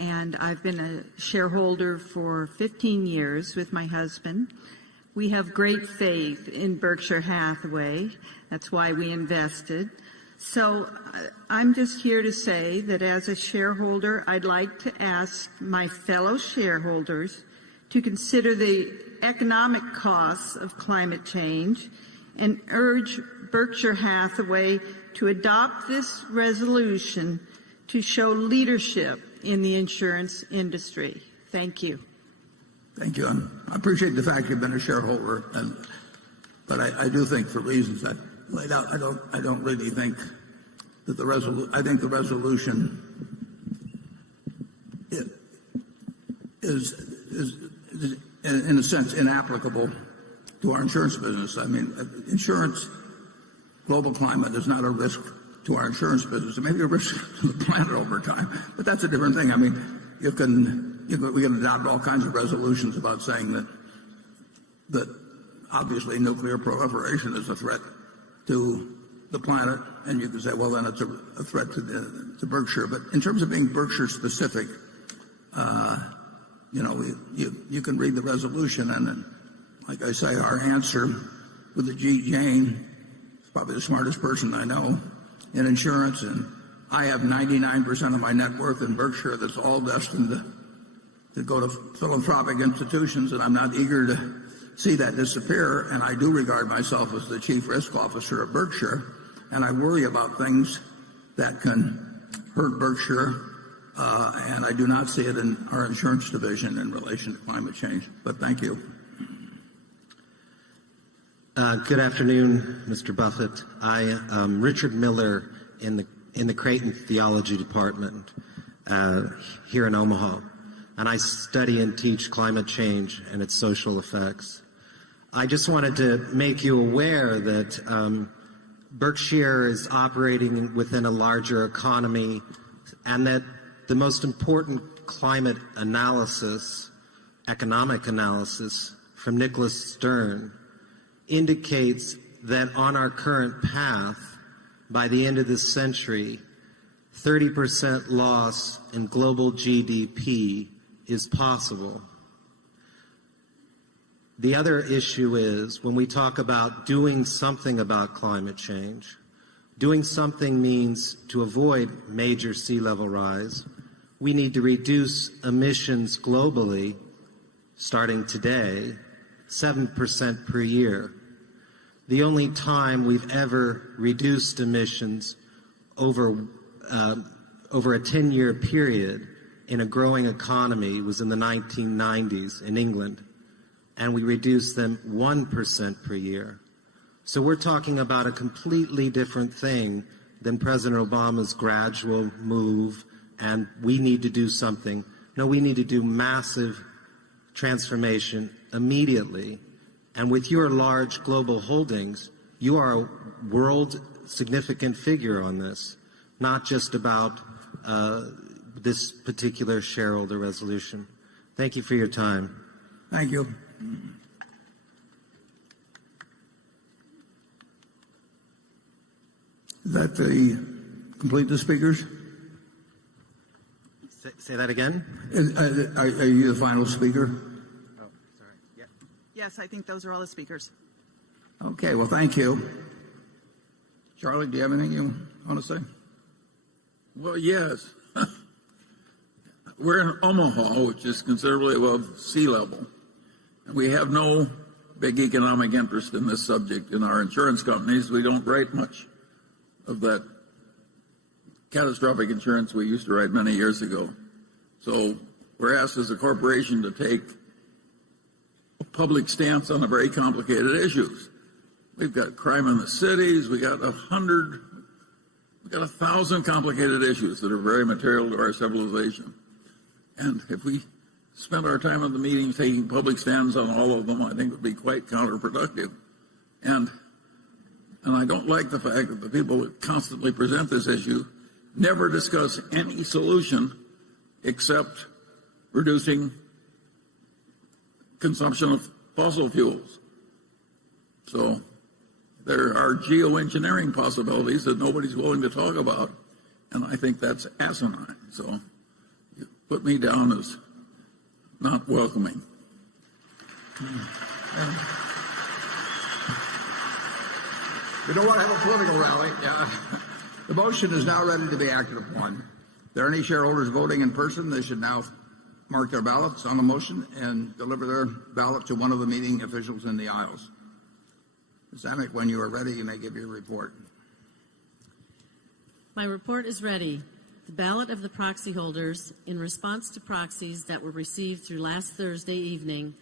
and I've been a shareholder for 15 years with my husband. We have great faith in Berkshire Hathaway. That's why we invested. So I'm just here to say that as a shareholder, I'd like to ask my fellow shareholders to consider the economic costs of climate change and urge Berkshire Hathaway to adopt this resolution to show leadership in the insurance industry. Thank you. Thank you. And I appreciate the fact you've been a shareholder, but I do think, for reasons that laid out, I don't really think that I think the resolution is in a sense inapplicable to our insurance business. I mean, insurance, global climate is not a risk to our insurance business. It may be a risk to the planet over time, but that's a different thing. I mean, we can adopt all kinds of resolutions about saying that obviously nuclear proliferation is a threat to the planet, and you can say, well, then it's a threat to Berkshire. But in terms of being Berkshire specific, you can read the resolution, and then, like I say, our answer with Ajit Jain is probably the smartest person I know in insurance, and I have 99% of my net worth in Berkshire that's all destined to go to philanthropic institutions, and I'm not eager to see that disappear. And I do regard myself as the chief risk officer of Berkshire, and I worry about things that can hurt Berkshire, and I do not see it in our insurance division in relation to climate change. But thank you. Good afternoon, Mr. Buffett. I am Richard Miller in the Creighton Theology Department here in Omaha, and I study and teach climate change and its social effects. I just wanted to make you aware that Berkshire is operating within a larger economy, and that the most important climate analysis, economic analysis from Nicholas Stern, indicates that on our current path, by the end of this century, 30% loss in global GDP is possible. The other issue is, when we talk about doing something about climate change, doing something means to avoid major sea level rise, we need to reduce emissions globally, starting today, 7% per year. The only time we've ever reduced emissions over a 10-year period in a growing economy was in the 1990s in England, and we reduced them 1% per year. So we're talking about a completely different thing than President Obama's gradual move, and we need to do something. No, we need to do massive transformation immediately. And with your large global holdings, you are a world significant figure on this, not just about this particular shareholder resolution. Thank you for your time. Thank you. Is that complete the speakers? Say that again? Are you the final speaker? Oh, sorry. Yeah. Yes, I think those are all the speakers. Okay, well, thank you. Charlie, do you have anything you want to say? Well, yes. We're in Omaha, which is considerably above sea level. And we have no big economic interest in this subject in our insurance companies. We don't write much of that catastrophic insurance we used to write many years ago. So we're asked as a corporation to take a public stance on a very complicated issues. We've got crime in the cities. We got 1,000 complicated issues that are very material to our civilization. And if we spent our time at the meetings taking public stands on all of them, I think it would be quite counterproductive. And I don't like the fact that the people that constantly present this issue never discuss any solution except reducing consumption of fossil fuels. So there are geoengineering possibilities that nobody's willing to talk about, and I think that's asinine. So you put me down as not welcoming. We don't want to have a political rally. The motion is now ready to be acted upon. If there are any shareholders voting in person, they should now mark their ballots on the motion and deliver their ballot to one of the meeting officials in the aisles. Ms. Amick, when you are ready, you may give your report. My report is ready. The ballot of the proxy holders, in response to proxies that were received through last Thursday evening,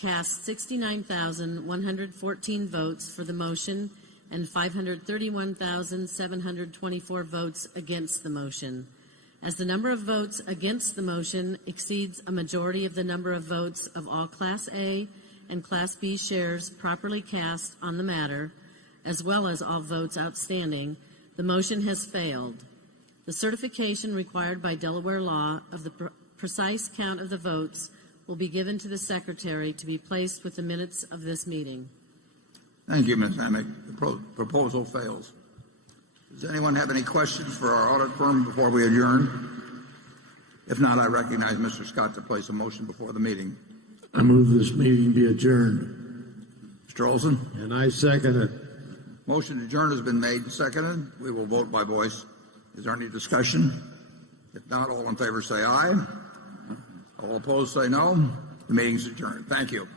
cast 69,114 votes for the motion and 531,724 votes against the motion. As the number of votes against the motion exceeds a majority of the number of votes of all Class A and Class B shares properly cast on the matter, as well as all votes outstanding, the motion has failed. The certification required by Delaware law of the precise count of the votes will be given to the Secretary to be placed with the minutes of this meeting. Thank you, Ms. Amick. The proposal fails. Does anyone have any questions for our audit firm before we adjourn? If not, I recognize Mr. Scott to place a motion before the meeting. I move this meeting be adjourned. Mr. Olson? And I second it. Motion to adjourn has been made and seconded. We will vote by voice. Is there any discussion? If not, all in favor say aye. All opposed say no. The meeting is adjourned. Thank you.